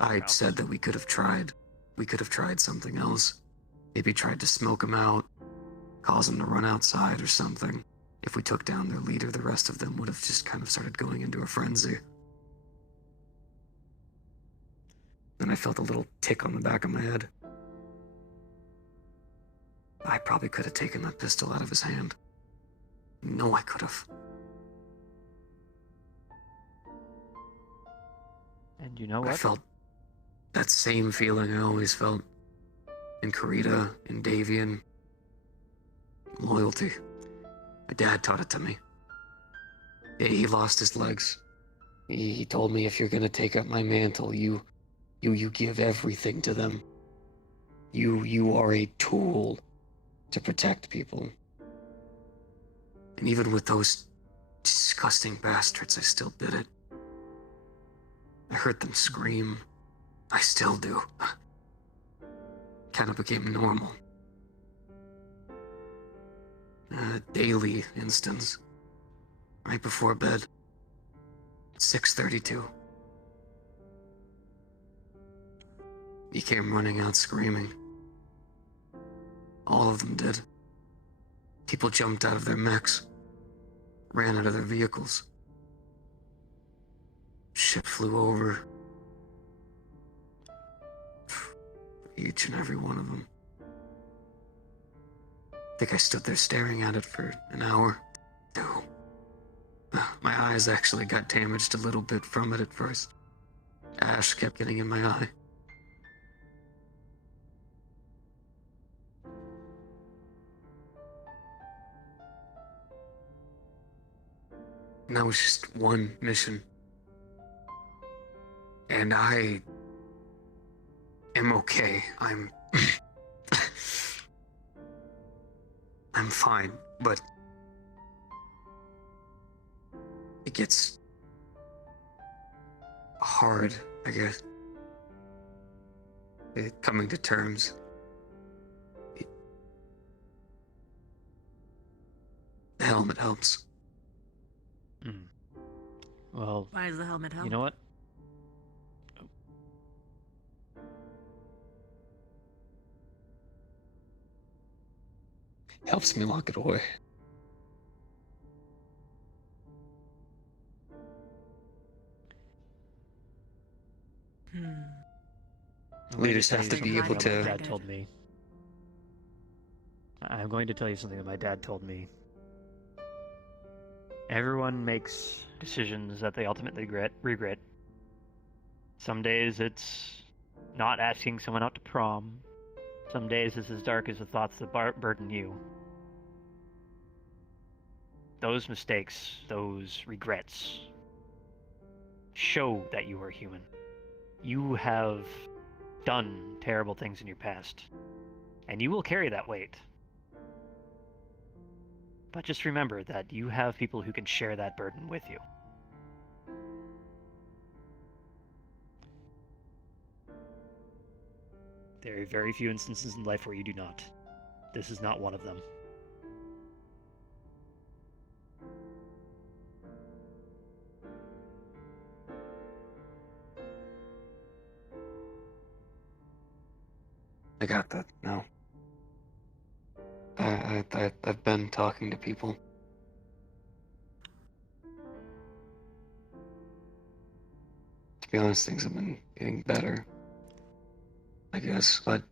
I said that we could have tried. We could have tried something else. Maybe tried to smoke them out, cause them to run outside or something. If we took down their leader, the rest of them would have just kind of started going into a frenzy. Then I felt a little tick on the back of my head. I probably could have taken that pistol out of his hand. No, I could have. And you know what? I felt that same feeling I always felt in Karita, in Davian. Loyalty. My dad taught it to me. He lost his legs. He told me, if you're gonna take up my mantle, you give everything to them. You are a tool to protect people. And even with those disgusting bastards, I still did it. I heard them scream. I still do. Kind of became normal. A daily instance. Right before bed. 6:32. He came running out screaming. All of them did. People jumped out of their mechs. Ran out of their vehicles. Shit flew over. Each and every one of them. I think I stood there staring at it for an hour, 2. My eyes actually got damaged a little bit from it at first. Ash kept getting in my eye. And that was just one mission. And I am okay. I'm fine, but it gets hard, I guess. Coming to terms. The helmet helps. Well, Why does the helmet help? you know what? Helps me lock it away. Leaders have to be able to. My dad told me. I'm going to tell you something that my dad told me. Everyone makes decisions that they ultimately regret. Some days it's not asking someone out to prom. Some days it's as dark as the thoughts that burden you. Those mistakes, those regrets, show that you are human. You have done terrible things in your past, and you will carry that weight. But just remember that you have people who can share that burden with you. There are very few instances in life where you do not. This is not one of them. I got that now. I've been talking to people. To be honest, things have been getting better, I guess, but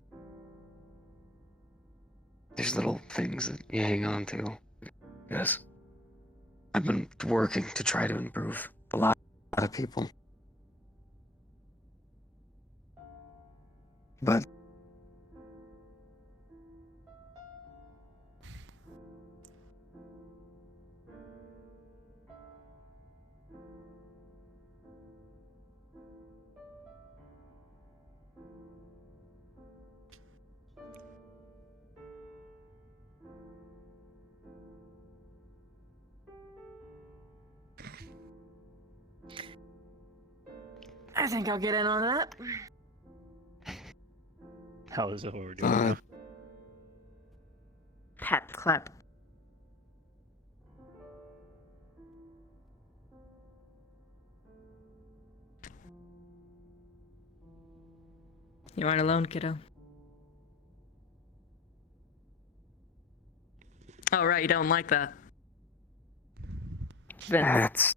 there's little things that you hang on to, I guess. I've been working to try to improve a lot of people. But I think I'll get in on that. How is Zahor doing? Pat clap. You aren't alone, kiddo. Oh, right, you don't like that. That's...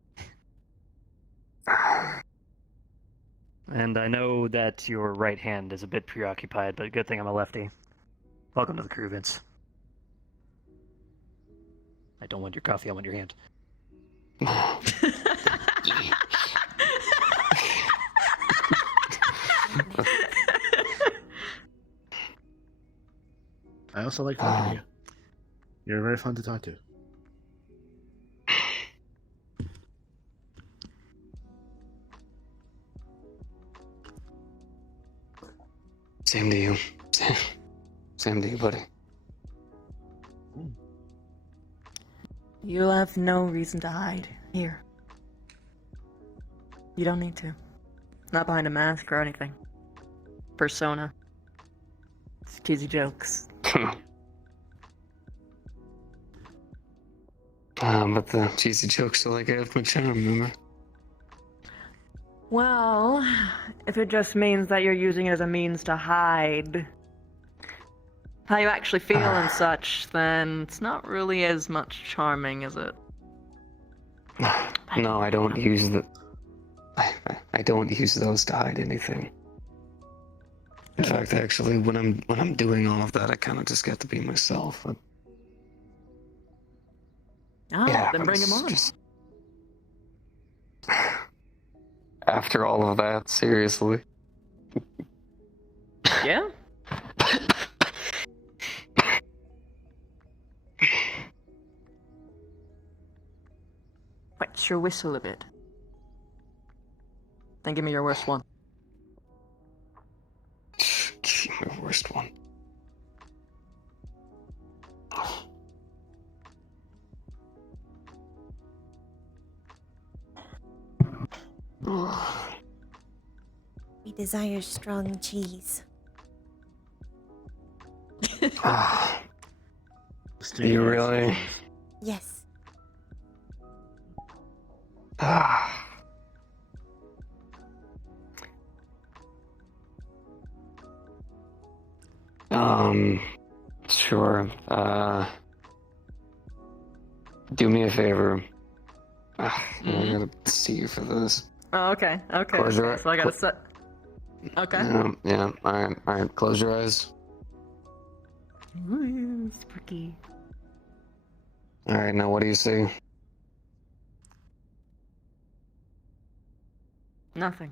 And I know that your right hand is a bit preoccupied, but good thing I'm a lefty. Welcome to the crew, Vince. I don't want your coffee, I want your hand. I also like talking to you. You're very fun to talk to. Same to you. Same to you, buddy. You have no reason to hide here. You don't need to. Not behind a mask or anything. Persona. It's cheesy jokes. But the cheesy jokes are like I have my charm, remember? Well, if it just means that you're using it as a means to hide how you actually feel and such, then it's not really as much charming, is it? No, I don't use the... I don't use those to hide anything. In fact, actually, when I'm doing all of that, I kind of just get to be myself. Then bring him on. After all of that, seriously. Yeah? your whistle a bit. Then give me your worst one. My worst one. We desire strong cheese. You really? Yes. Sure. Do me a favor. I gotta see you for this. Oh, okay. Okay. Close your So I gotta set. Okay. Yeah. All right. Close your eyes. Ooh, spooky. All right. Now, what do you see? Nothing.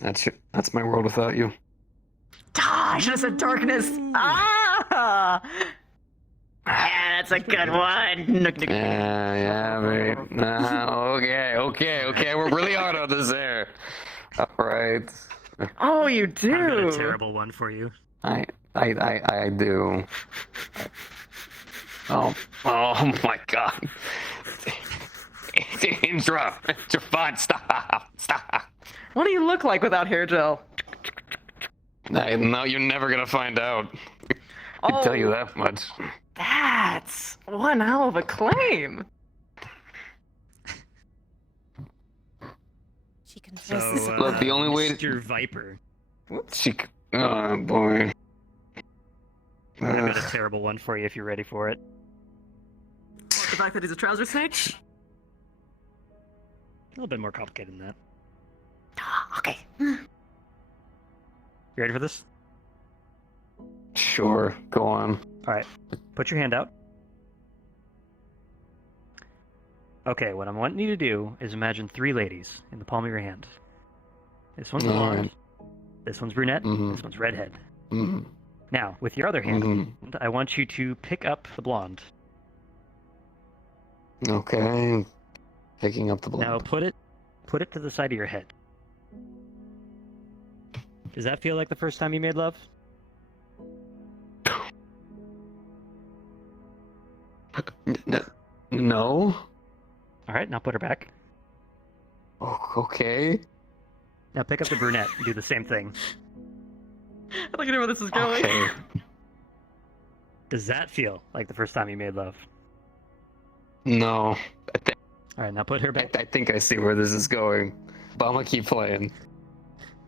That's my world without you. Ah, I should have said darkness. Ah! Yeah, that's a good one. Yeah, babe. Okay. We're really hard on this there. All right. Oh, you do. I've got a terrible one for you. I do. Oh my God. Indra, fine. Stop. What do you look like without hair gel? No, you're never gonna find out. I can tell you that much. That's one hell of a claim. She confesses. So, Look, the only way Mr. Viper. Oh boy. I've got a terrible one for you if you're ready for it. The fact that he's a trouser snake? A little bit more complicated than that. Okay. You ready for this? Sure, go on. Alright, put your hand out. Okay, what I'm wanting you to do is imagine 3 ladies in the palm of your hand. This one's blonde, this one's brunette, this one's redhead. Now, with your other hand, I want you to pick up the blonde. Okay. Picking up the blonde. Now put it to the side of your head. Does that feel like the first time you made love? No. Alright, now put her back. Oh, okay. Now pick up the brunette and do the same thing. Look at where this is going. Okay. Does that feel like the first time you made love? No. Alright, now put her back. I think I see where this is going. But I'm gonna keep playing.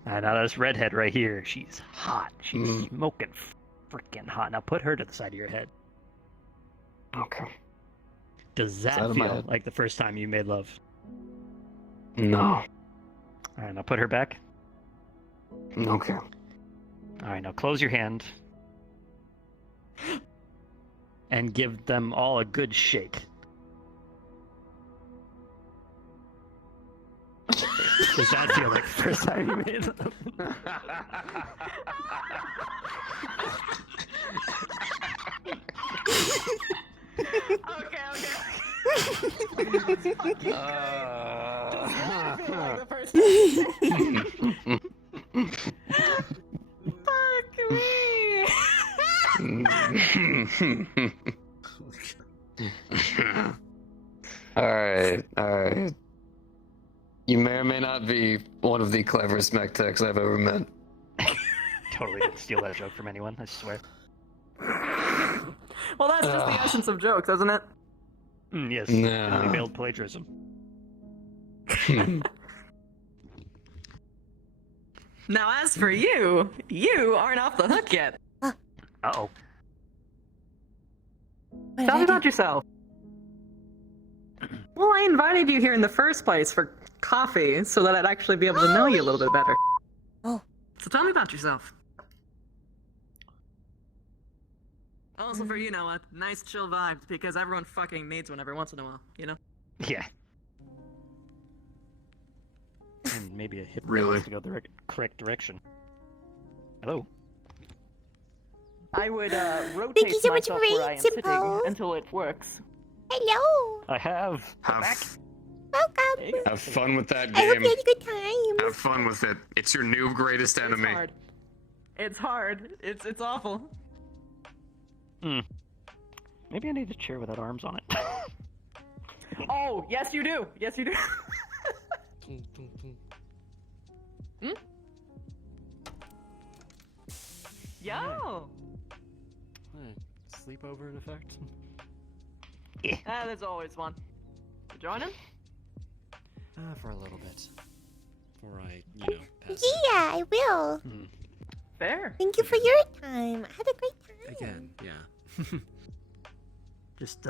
Alright, now this redhead right here, she's hot. She's smoking freaking hot. Now put her to the side of your head. Okay. Does that Side of my feel head. like the first time you made love? No. Alright, now put her back. Okay. Alright, now close your hand. And give them all a good shake. Does that feel like the first time you made love? Fuck me. Alright. You may or may not be one of the cleverest mech techs I've ever met. Totally didn't steal that joke from anyone, I swear. Well, that's just the essence of jokes, isn't it? Yes, No. only veiled plagiarism. Now, as for you, you aren't off the hook yet. Uh-oh. Tell me about yourself. Well, I invited you here in the first place for coffee so that I'd actually be able to know you a little bit better. Oh. So tell me about yourself. Also for, you know, a nice chill vibe, because everyone fucking needs one every once in a while, you know? Yeah. And maybe a hip Really? to go the correct direction. Hello? I would Thank rotate you so much myself for where I am being sitting simple. until it works. Hello. I have. Welcome. Have fun with that I hope game. you had a good time. Have fun with it. It's your new greatest enemy. It's hard. It's hard. It's awful. Maybe I need a chair without arms on it. Oh, yes you do. Yes you do. Hmm? Yo. Sleepover in effect. There's always one. You join him? For a little bit. Before I, pass. Yeah, I will. Fair. Thank you for your time. I had a great time. Again, yeah. Just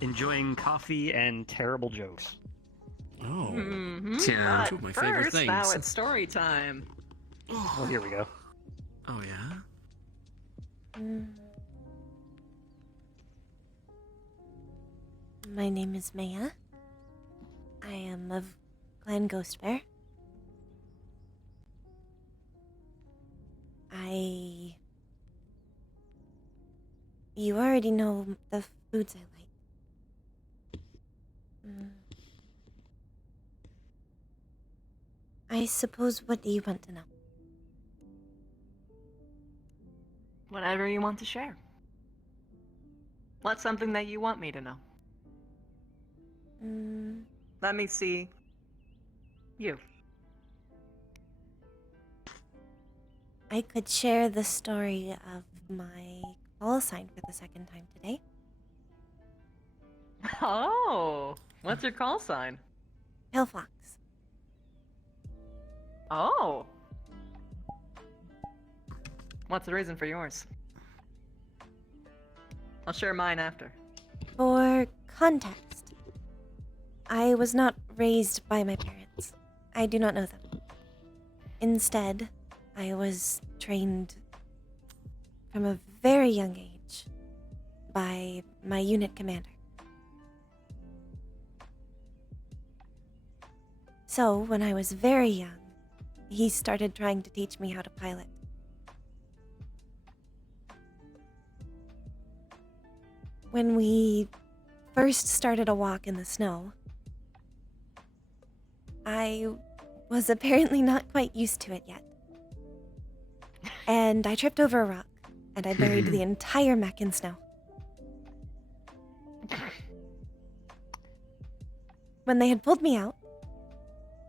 enjoying coffee and terrible jokes. Oh. Yeah. Two of my favorite First, things. now it's story time. Well, here we go. Oh, yeah? My name is Meja. I am of Clan Ghost Bear. You already know the foods I like. I suppose, what do you want to know? Whatever you want to share. What's something that you want me to know? Let me see. You. I could share the story of my call sign for the second time today. Oh, what's your call sign? Pillfox. Oh. What's the reason for yours? I'll share mine after. For context, I was not raised by my parents. I do not know them. Instead, I was trained from a very young age by my unit commander. So, when I was very young, he started trying to teach me how to pilot. When we first started a walk in the snow, I was apparently not quite used to it yet. And I tripped over a rock, and I buried the entire mech in snow. When they had pulled me out,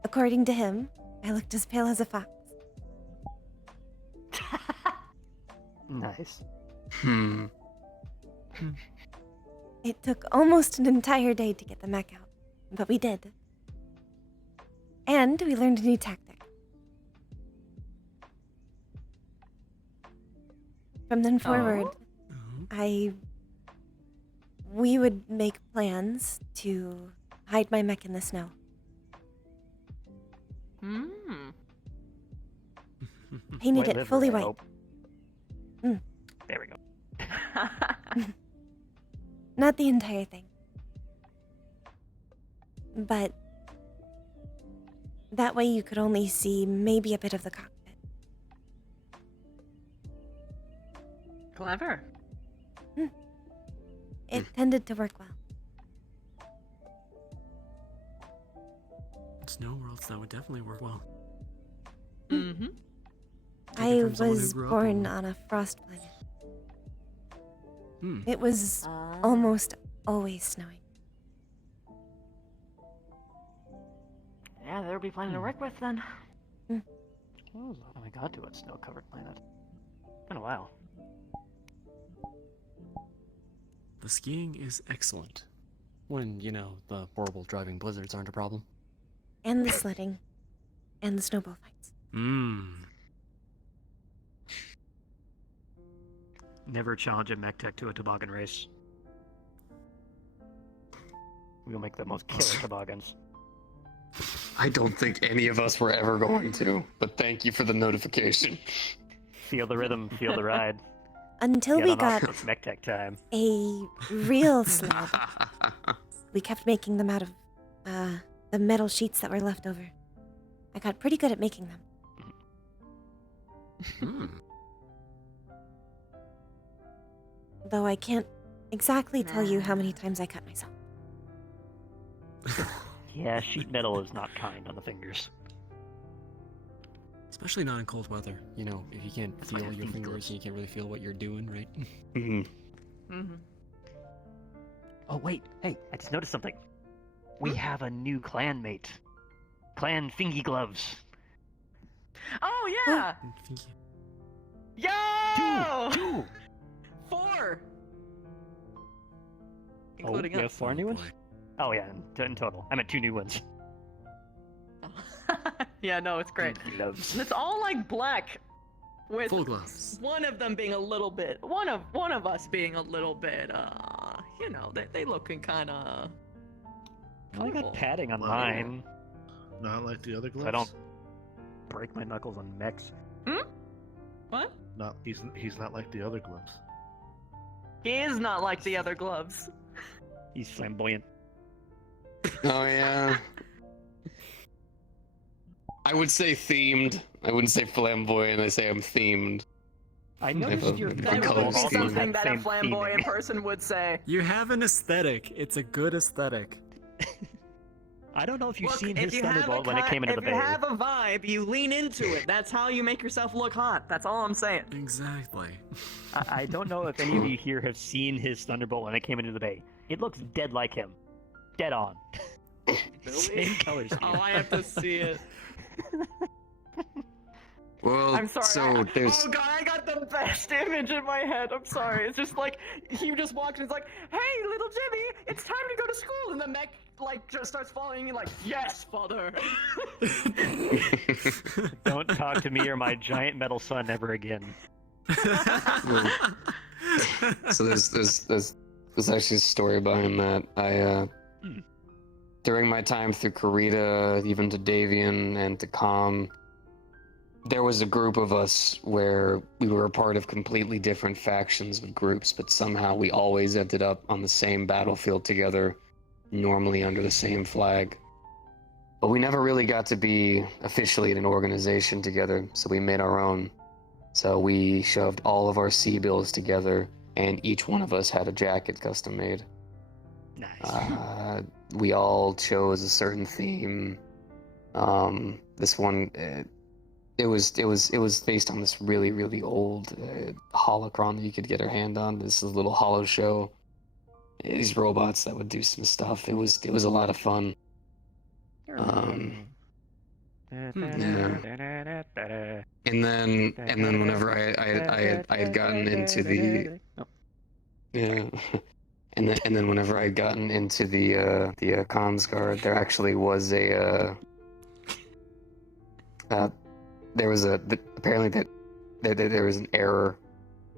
according to him, I looked as pale as a fox. Nice. It took almost an entire day to get the mech out, but we did. And we learned a new tactic. From then forward, we would make plans to hide my mech in the snow. Painted White it liver, fully I white. hope. There we go. Not the entire thing. But that way you could only see maybe a bit of the cockpit. Clever. It tended to work well. Snow worlds, that would definitely work well. I from someone who was grew up born on- on a frost planet. Hmm. It was almost always snowing. Yeah, there'll be plenty to work with then. When was the last time I got to a snow-covered planet? Been a while. The skiing is excellent. When, the horrible driving blizzards aren't a problem. And the sledding. And the snowball fights. Never challenge a mech tech to a toboggan race. We'll make the most killer toboggans. I don't think any of us were ever going to, but thank you for the notification. Feel the rhythm, feel the ride. Until Get we on got off mech tech time. a real sled. We kept making them out of the metal sheets that were left over. I got pretty good at making them. Though I can't exactly tell you how many times I cut myself. Yeah, sheet metal is not kind on the fingers. Especially not in cold weather. You know, if you can't That's why I feel have your feet fingers gloves. and you can't really feel what you're doing, right? Mm-hmm. Oh wait, hey, I just noticed something. We have a new clanmate. Clan Fingy Gloves. Oh yeah. Yo! Two! 4! Oh, Including you have us. 4 new ones? Oh yeah, in total. I meant 2 new ones. Yeah, no, it's great. Gloves. And it's all like black, with Full gloves. one of them being a little bit, one of us being a little bit, you know, they looking kind of. I got padding on Well, mine. Not like the other gloves. So I don't break my knuckles on mechs. What? Not he's not like the other gloves. He is not like the other gloves. He's flamboyant. Oh yeah. I would say themed. I wouldn't say flamboyant. I say I'm themed. I noticed your That would be something that a flamboyant person would say. You have an aesthetic. It's a good aesthetic. I don't know if you've Look, seen if his you have a Thunderbolt when it came into the If you bay. have a vibe, you lean into it. That's how you make yourself look hot. That's all I'm saying. Exactly. I don't know if any of you here have seen his Thunderbolt when it came into the bay. It looks dead like him. Dead on. Same color scheme. Oh, I have to see it. Well, I'm sorry. so there's. Oh god, I got the best image in my head. I'm sorry. It's just like he just walks and it's like, "Hey, little Jimmy, it's time to go to school." And the mech like just starts following you like, "Yes, father." Don't talk to me or my giant metal son ever again. So there's actually a story behind that. I during my time through Karita, even to Davian and to Com, there was a group of us where we were a part of completely different factions of groups, but somehow we always ended up on the same battlefield together, normally under the same flag. But we never really got to be officially in an organization together, so we made our own. So we shoved all of our C-bills together, and each one of us had a jacket custom made. Nice. We all chose a certain theme. This one, it was based on this really, really old holocron that you could get your hand on. This is a little hollow show. These robots that would do some stuff. It was a lot of fun. Yeah. And then whenever I had gotten into the and then whenever I had gotten into the comms guard, there actually was a apparently that there was an error,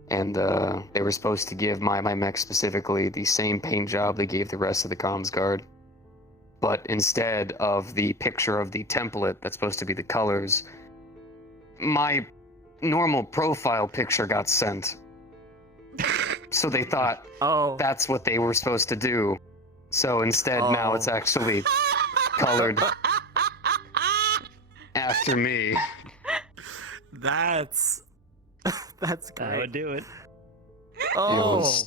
and they were supposed to give my mech specifically the same paint job they gave the rest of the comms guard, but instead of the picture of the template that's supposed to be the colors, my normal profile picture got sent. So they thought, that's what they were supposed to do. So instead, now it's actually colored after me. That's great. I would do it.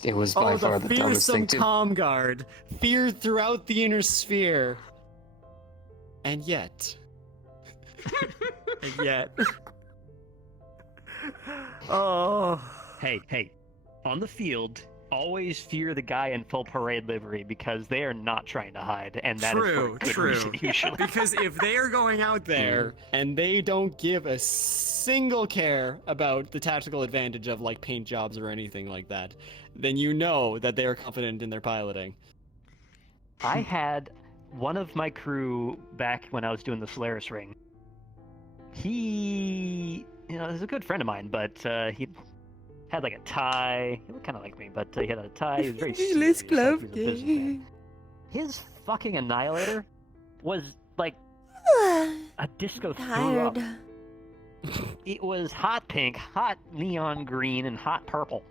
It was by far the dumbest thing fearsome to. comm guard, feared throughout the inner sphere, and yet, Oh. Hey. On the field, always fear the guy in full parade livery because they are not trying to hide, and that is for a good reason usually. Because if they are going out there and they don't give a single care about the tactical advantage of like paint jobs or anything like that, then you know that they are confident in their piloting. I had one of my crew back when I was doing the Solaris ring. He, is a good friend of mine, but he had like a tie. He looked kind of like me, but he had a tie. He was very serious. Like, he was a businessman. His fucking annihilator was like a disco threw up. It was hot pink, hot neon green, and hot purple.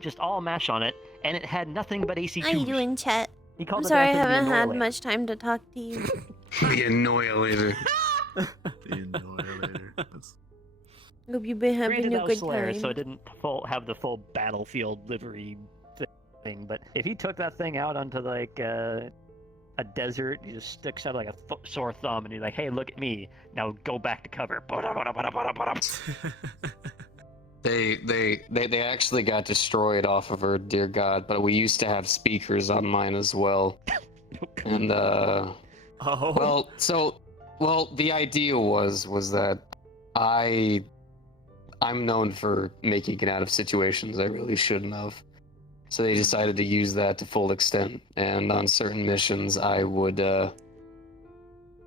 Just all mashed on it, and it had nothing but AC2s. How you doing, Chet? He called I'm it sorry I the haven't had Annihilator. much time to talk to you. The Annihilator. Hope you've been having Granted, a that was good Solaris, time. so it didn't have the full battlefield livery thing. thing, but if he took that thing out onto like a desert, he just sticks out like a sore thumb, and he's like, "Hey, look at me! Now go back to cover." They actually got destroyed off of her, dear God. But we used to have speakers on mine as well, and well, the idea was that I'm known for making it out of situations I really shouldn't have. So they decided to use that to full extent, and on certain missions I would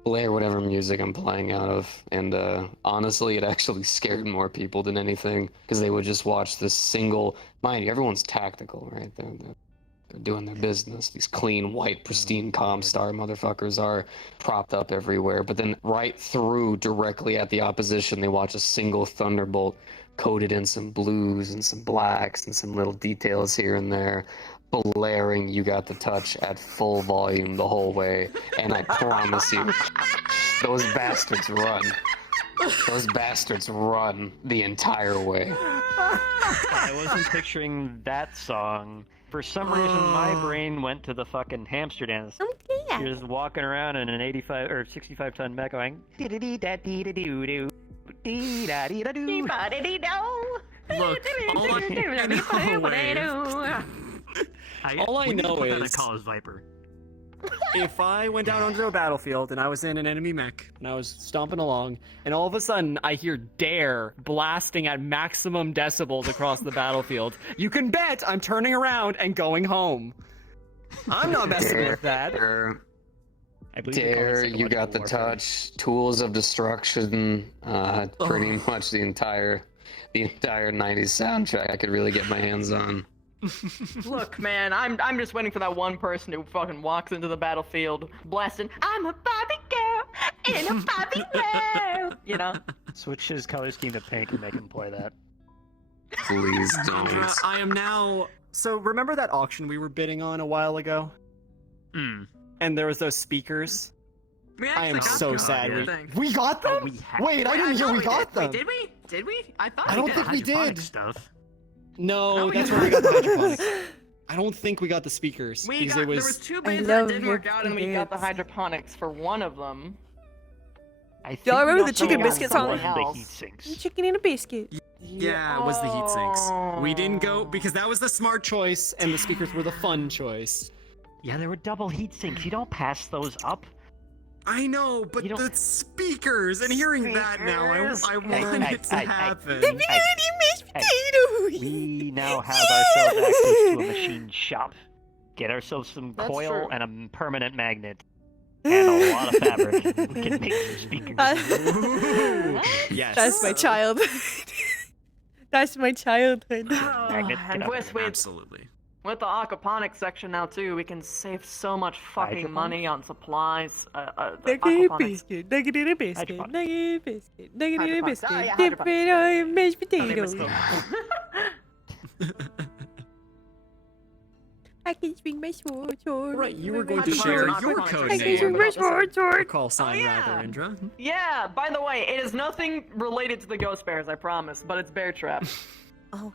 blare whatever music I'm playing out of, and honestly it actually scared more people than anything, because they would just watch this single, mind you, everyone's tactical, right? They're doing their business. These clean, white, pristine Comstar motherfuckers are propped up everywhere, but then right through, directly at the opposition, they watch a single Thunderbolt coated in some blues and some blacks and some little details here and there, blaring "You Got the Touch" at full volume the whole way, and I promise you, those bastards run. Those bastards run the entire way. I wasn't picturing that song. For some reason, my brain went to the fucking hamster dance. Okay. You're just walking around in an 85 or 65-ton mech going dee-dee-dee-da-dee-da-doo-doo. Dee-da-dee-da-doo. Look, all I know is call is Viper. if I went out onto a battlefield and I was in an enemy mech and I was stomping along, and all of a sudden I hear "Dare" blasting at maximum decibels across the battlefield, you can bet I'm turning around and going home. I'm not messing with that. Dare, You Got the Touch, Tools of Destruction, pretty much the entire 90s soundtrack I could really get my hands on. Look, man, I'm just waiting for that one person who fucking walks into the battlefield blasting, "I'm a Barbie girl in a Barbie world," you know? Switch his color scheme to pink and make him play that. Please don't. I am now... So, remember that auction we were bidding on a while ago? And there was those speakers? I am so sad. We got them? Wait, I didn't hear we got them. Wait, did we? Did we? I thought I don't think we did. Stuff. No, that's where we got the hydroponics. I don't think we got the speakers. There was two bids that didn't work out, and we got the hydroponics for one of them. Y'all remember the chicken biscuit song? The heat sinks. Chicken and a biscuit. Yeah, it was the heat sinks. We didn't go because that was the smart choice, and the speakers were the fun choice. Yeah, there were double heat sinks. You don't pass those up. I know, but the speakers, and hearing that now, I want it to happen. The beauty mashed potatoes! We now have ourselves access to a machine shop. Get ourselves some coil and a permanent magnet. And a lot of fabric. We can make some speakers. Yes. That's my childhood. That's my childhood. And with Absolutely. With the aquaponics section now too, we can save so much fucking money on supplies. Nugget biscuit, nugget in a biscuit, nugget biscuit, nugget in a biscuit, dip it on mashed potatoes. I can swing my sword. Right, you were going to share your code I can swing my sword. Call sign rather, Indra. Yeah, by the way, it is nothing related to the ghost bears, I promise, but it's Bear Trap. Oh.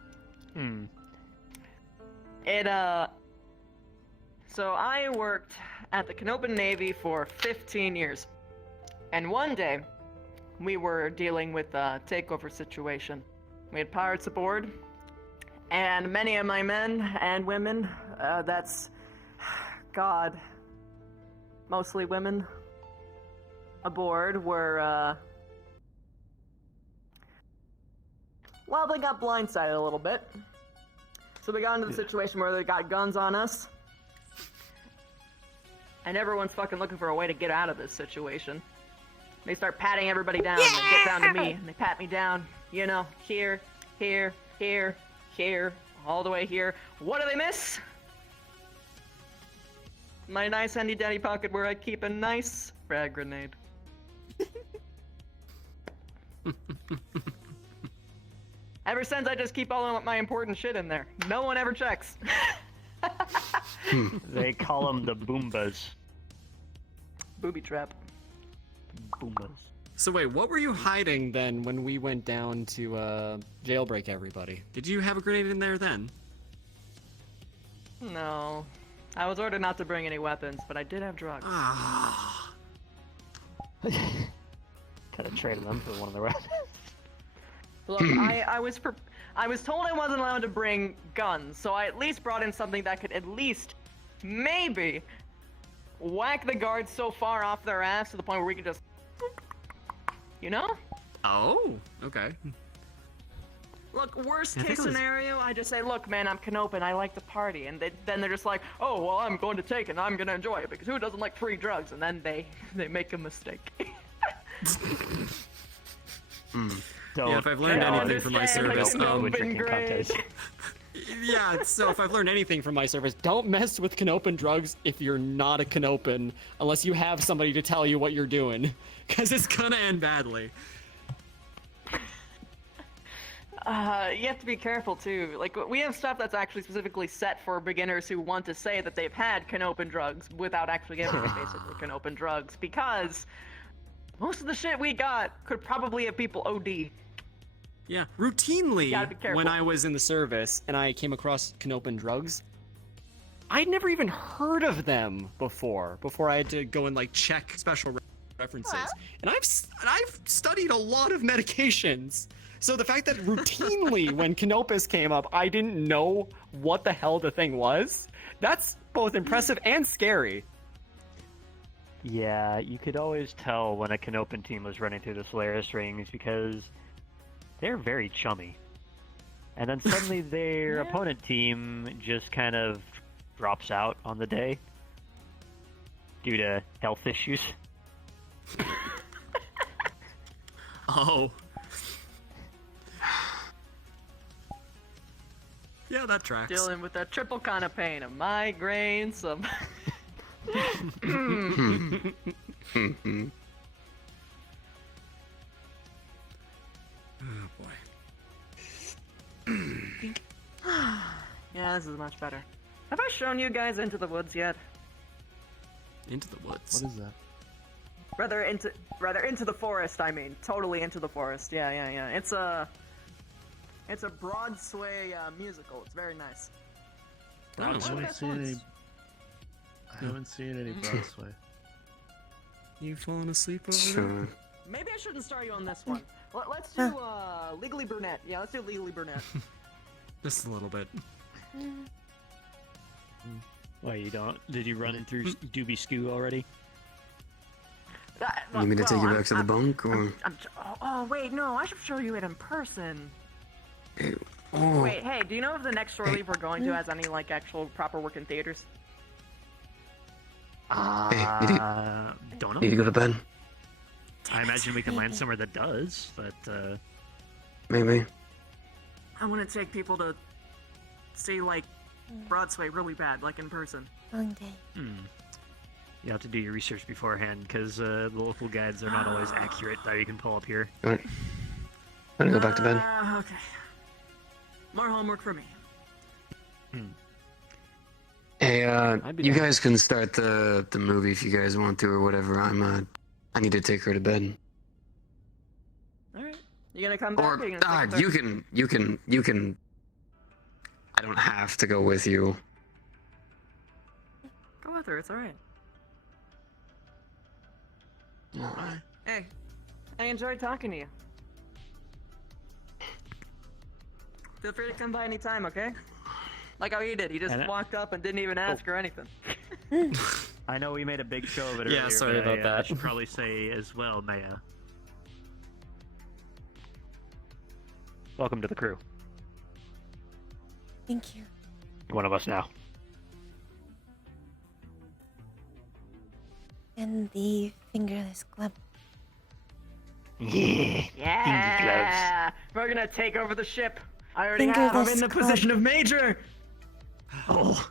So I worked at the Canopan Navy for 15 years. And one day, we were dealing with a takeover situation. We had pirates aboard, and many of my men and women, mostly women, aboard were, well, they got blindsided a little bit. So we got into the situation where they got guns on us. And everyone's fucking looking for a way to get out of this situation. They start patting everybody down. They get down to me, and they pat me down. You know, here, here, here, here, all the way here. What do they miss? My nice handy dandy pocket where I keep a nice frag grenade. Ever since, I just keep all of my important shit in there. No one ever checks. They call them the Boombas. Booby trap. Boombas. So wait, what were you hiding then when we went down to jailbreak everybody? Did you have a grenade in there then? No. I was ordered not to bring any weapons, but I did have drugs. Could have traded them for one of the weapons. Look, I was told I wasn't allowed to bring guns, so I at least brought in something that could at least, maybe, whack the guards so far off their ass to the point where we can just, you know? Oh, okay. Look, worst case scenario, I just say, look, man, I'm Canopin, I like to party, and then they're just like, oh, well, I'm going to take it, and I'm going to enjoy it, because who doesn't like free drugs? And then they make a mistake. Yeah, if I've learned anything from my service, yeah, so if I've learned anything from my service, don't mess with Canopin drugs if you're not a Canopin, unless you have somebody to tell you what you're doing, because it's gonna end badly. You have to be careful too. Like, we have stuff that's actually specifically set for beginners who want to say that they've had Canopin drugs without actually giving it basically Canopin drugs, because most of the shit we got could probably have people OD. Yeah, routinely, gotta be careful. when I was in the service and I came across Canopin drugs, I'd never even heard of them before I had to go and like check special references. And I've studied a lot of medications. So the fact that routinely when Canopus came up, I didn't know what the hell the thing was, that's both impressive and scary. Yeah, you could always tell when a Canopin team was running through the Solaris rings because they're very chummy. And then suddenly their opponent team just kind of drops out on the day due to health issues. Oh. Yeah, that tracks. Dealing with that triple kind of pain, a migraine, some... Oh boy. Yeah, this is much better. Have I shown you guys Into the Woods yet? Into the Woods? What is that? Rather into the forest, I mean. Totally Into the Forest. Yeah. It's a Broadway musical. It's very nice. I haven't seen any Broadway. You falling asleep over Sure. Maybe I shouldn't start you on this one. Let's do Legally Brunette. Yeah, let's do Legally Brunette. Just a little bit. Why you don't? Did you run through Doobie Skoo already? You need me to take you back to the bunk, or? Oh wait, no, I should show you it in person. Oh. Wait, hey, do you know if the next shore leave we're going to has any like actual proper working theaters? Hey, Don't know. need to go to bed? I imagine we can land somewhere that does, but Maybe. I want to take people to see like Broadway really bad, like in person. Long day. You have to do your research beforehand because the local guides are not always accurate that you can pull up here. Alright. I'm gonna go back to bed. Okay. More homework for me. Hey, you guys can start the movie if you guys want to or whatever. I need to take her to bed. All right. You gonna come back? Or or you gonna take her? you can. I don't have to go with you. Go with her. It's all right. Hey, I enjoyed talking to you. Feel free to come by anytime, okay? Like how he did. He just walked up and didn't even ask or anything. I know we made a big show of it Yeah, earlier. sorry but about that. I should probably say as well, Meja. Welcome to the crew. Thank you. One of us now. And the fingerless club. Yeah. Yeah. We're gonna take over the ship. I already have. I'm in the position of major. Oh.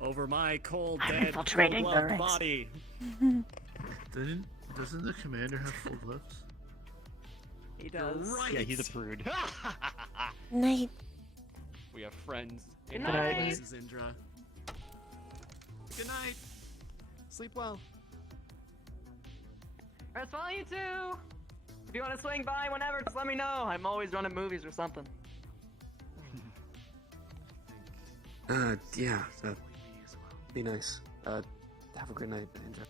Over my cold, I'm dead, infiltrating the cold-loved ranks. body. Doesn't the commander have full gloves? He does. Right. Yeah, he's a prude. Night. We have friends. Good night. Mrs. Indra. Good night. Sleep well. Rest well, you too. If you want to swing by whenever, just let me know. I'm always running movies or something. Yeah, that'd be nice. Have a good night, Andrew.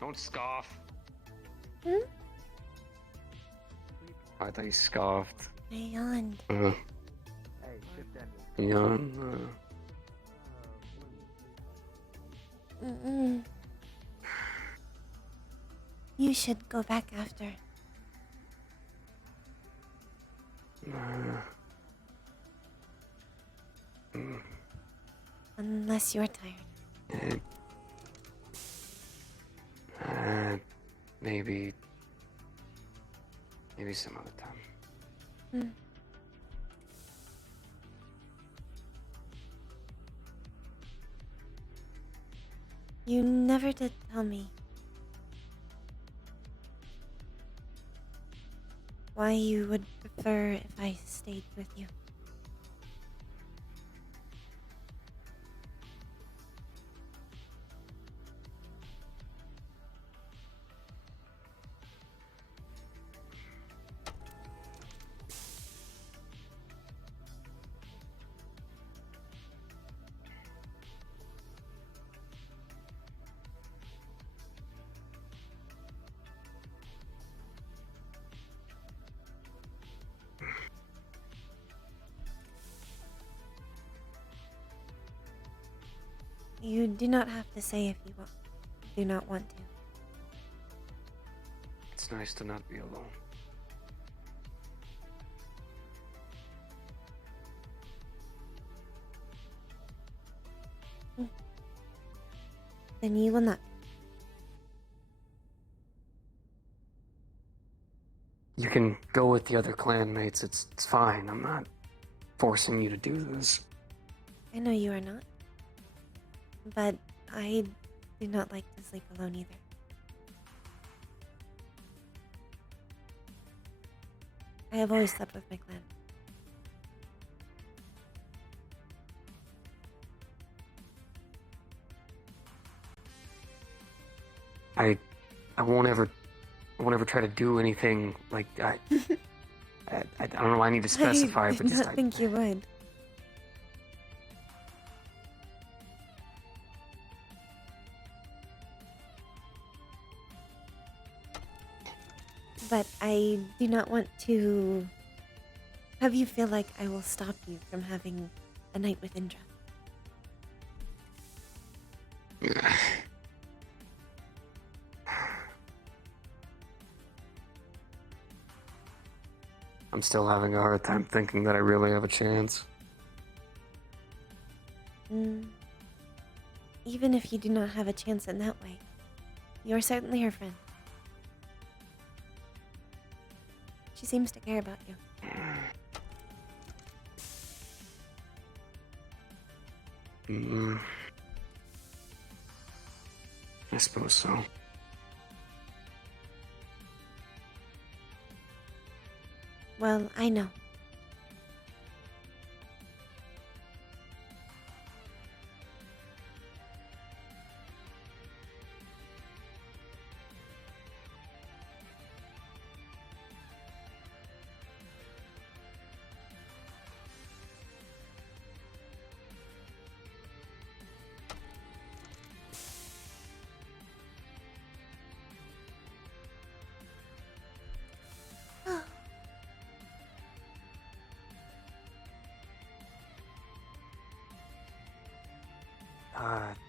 Don't scoff. Hmm? I thought you scoffed. I yawned. Yawn. Mm-mm. You should go back after. Unless you're tired. Maybe some other time. Hmm. You never did tell me why you would prefer if I stayed with you. You do not have to say if you do not want to. It's nice to not be alone. Then you will not. You can go with the other clanmates. It's fine. I'm not forcing you to do this. I know you are not. But I do not like to sleep alone either. I have always slept with my clan. I won't ever try to do anything like I don't know why I need to specify, I but did just not think you would. But I do not want to have you feel like I will stop you from having a night with Indra. I'm still having a hard time thinking that I really have a chance. Even if you do not have a chance in that way, you are certainly her friend. She seems to care about you. I suppose so. Well, I know.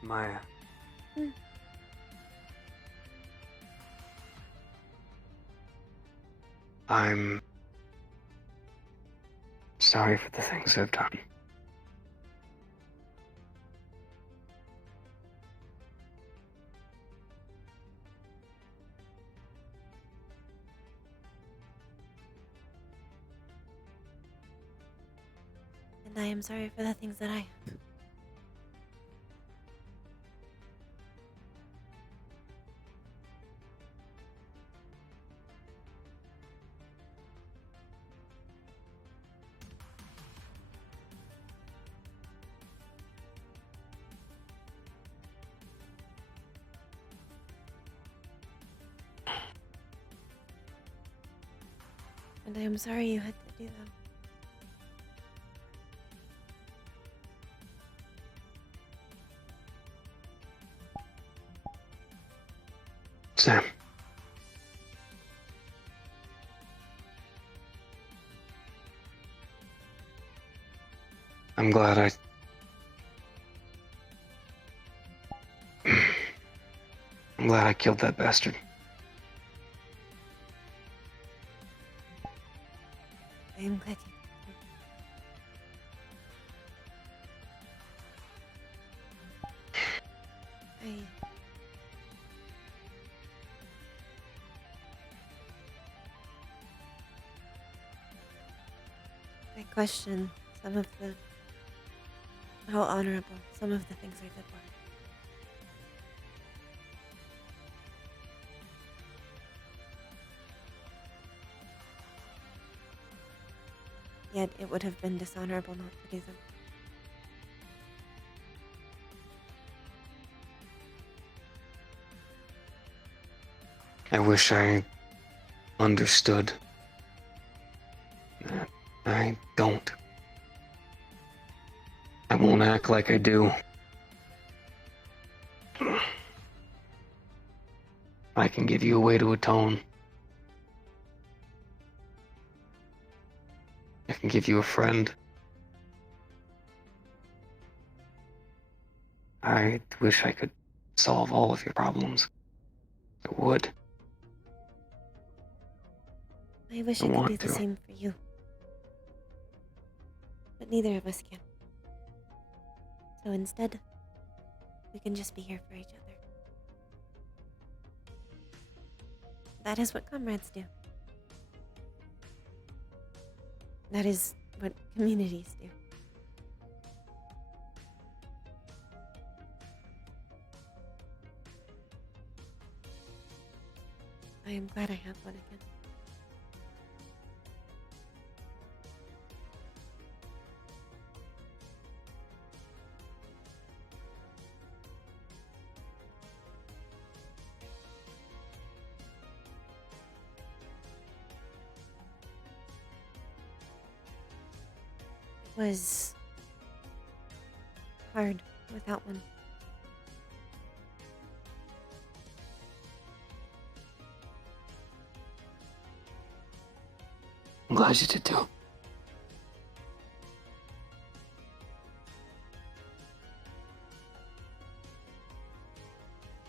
Maya. I'm sorry for the things I've done. And I am sorry for the things that I have. And I am sorry you had to do them. Sam. I'm glad I'm glad I killed that bastard. I am glad you. I question some of how honorable some of the things I did were. Yet it would have been dishonorable not to do them. I wish I understood. I don't. I won't act like I do. I can give you a way to atone. I can give you a friend. I wish I could solve all of your problems. I would. I wish I I could want do the to. same for you. But neither of us can. So instead, we can just be here for each other. That is what comrades do. That is what communities do. I am glad I have one again. It was hard without one. I'm glad you did too.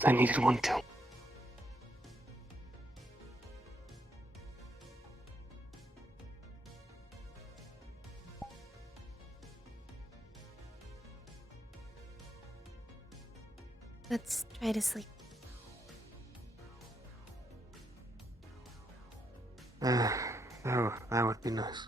I needed one too. Let's try to sleep. That would be nice.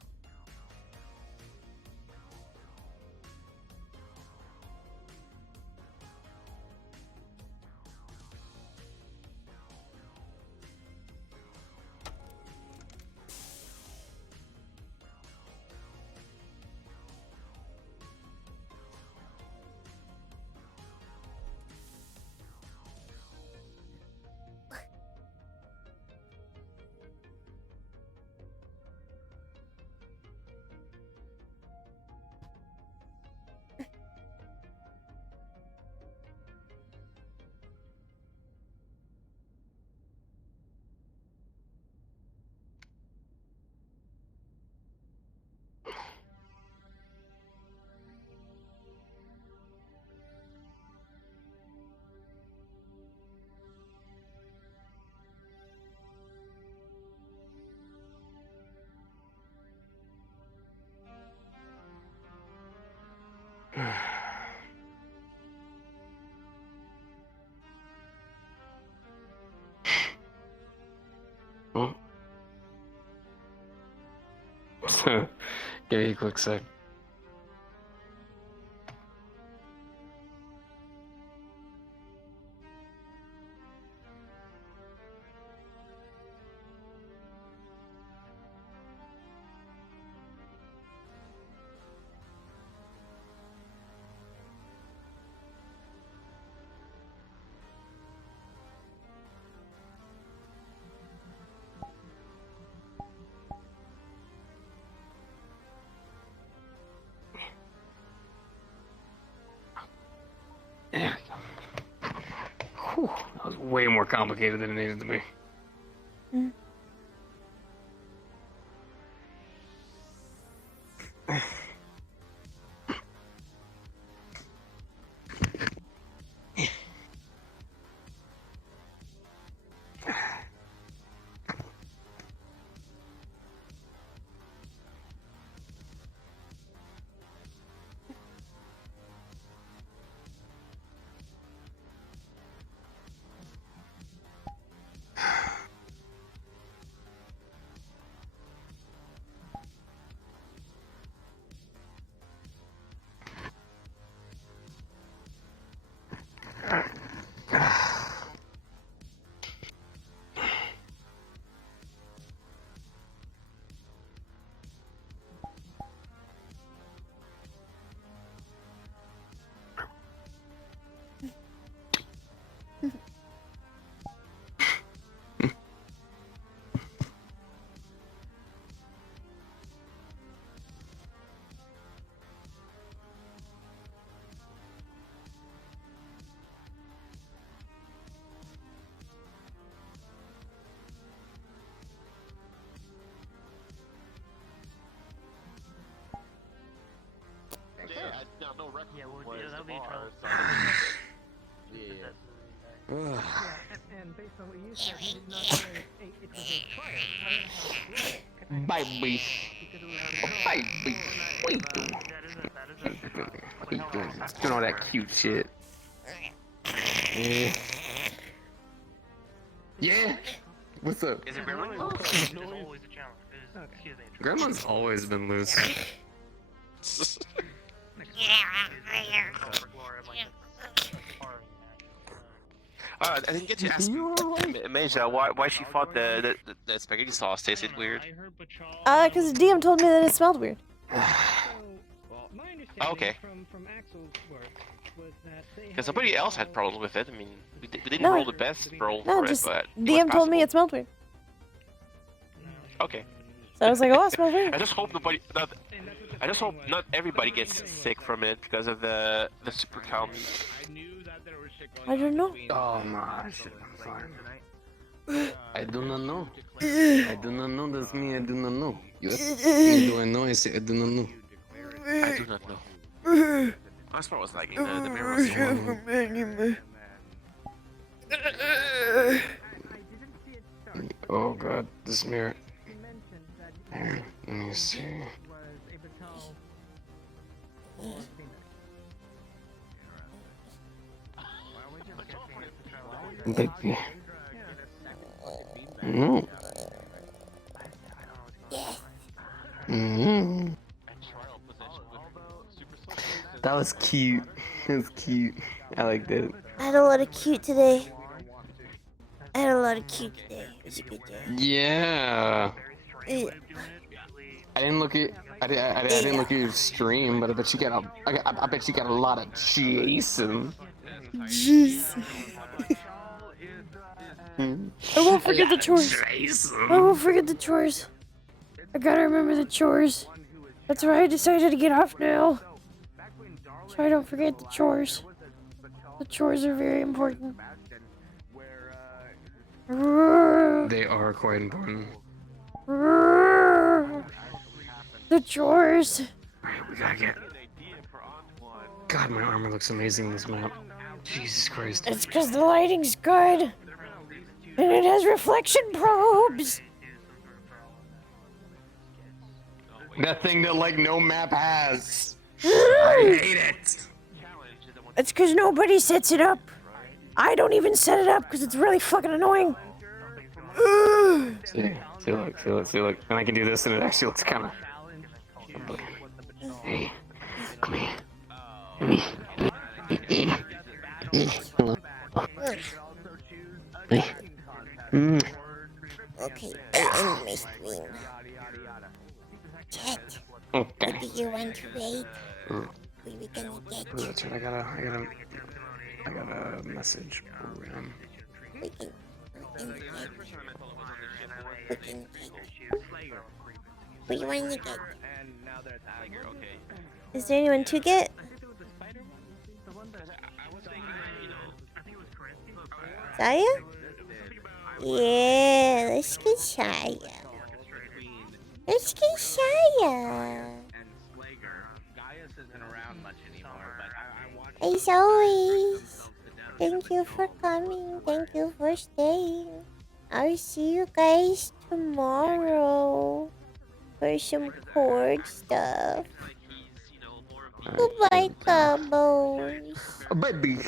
Give me a quick sec. Whew, that was way more complicated than it needed to be. Yeah, that'll be trouble. And based on what you said, he did not say it was a trial. Baby. Baby. What you doing? Doing all that cute shit. Yeah. Yeah. What's up? Is it Grandma? It's always a challenge. Excuse me. Grandma's always been loose. I didn't get to ask Meja why she thought the spaghetti sauce tasted weird. Because the DM told me that it smelled weird. Oh, okay. Because somebody else had problems with it. I mean, we didn't roll the best roll No, for just it, but DM told me it smelled weird. okay. So I was like, oh, it smells weird. I just hope I just hope not everybody gets sick from it because of the super cow meat. I don't know. Oh my shit, I'm fine. I do not know. I do not know, that's me, I do not know. You ask me, do I know? I say I do not know. I do not know. That's what I was like in the mirror. Oh god, this mirror. Here, let me see. Baby. No. That was cute. That was cute. I liked it. I had a lot of cute today. I had a lot of cute today. It was a good day. Yeah. Yeah. I didn't look at. I didn't look at your stream, but I bet you got I bet you got a lot of Jason. Jason. I won't forget the chores. I won't forget the chores. I gotta remember the chores. That's why I decided to get off now. So I don't forget the chores. The chores are very important. They are quite important. The chores. Alright, we gotta get. God, my armor looks amazing in this map. Jesus Christ. It's because the lighting's good. And it has reflection probes. That thing that like no map has. I hate it. It's because nobody sets it up. I don't even set it up because it's really fucking annoying. See, look. And I can do this and it actually looks kind of... Hey, come here. Hey. Okay, I end my stream. Chat, Okay. what do you want to raid? Oh. We were gonna get... Oh, that's right, I got a message program. We can what do you want to get? Is there anyone to get? Saya? Yeah, let's get Saya. Let's get Saya. As always, thank you for coming. Thank you for staying. I'll see you guys tomorrow for some cord stuff. Goodbye, Cabos. Baby.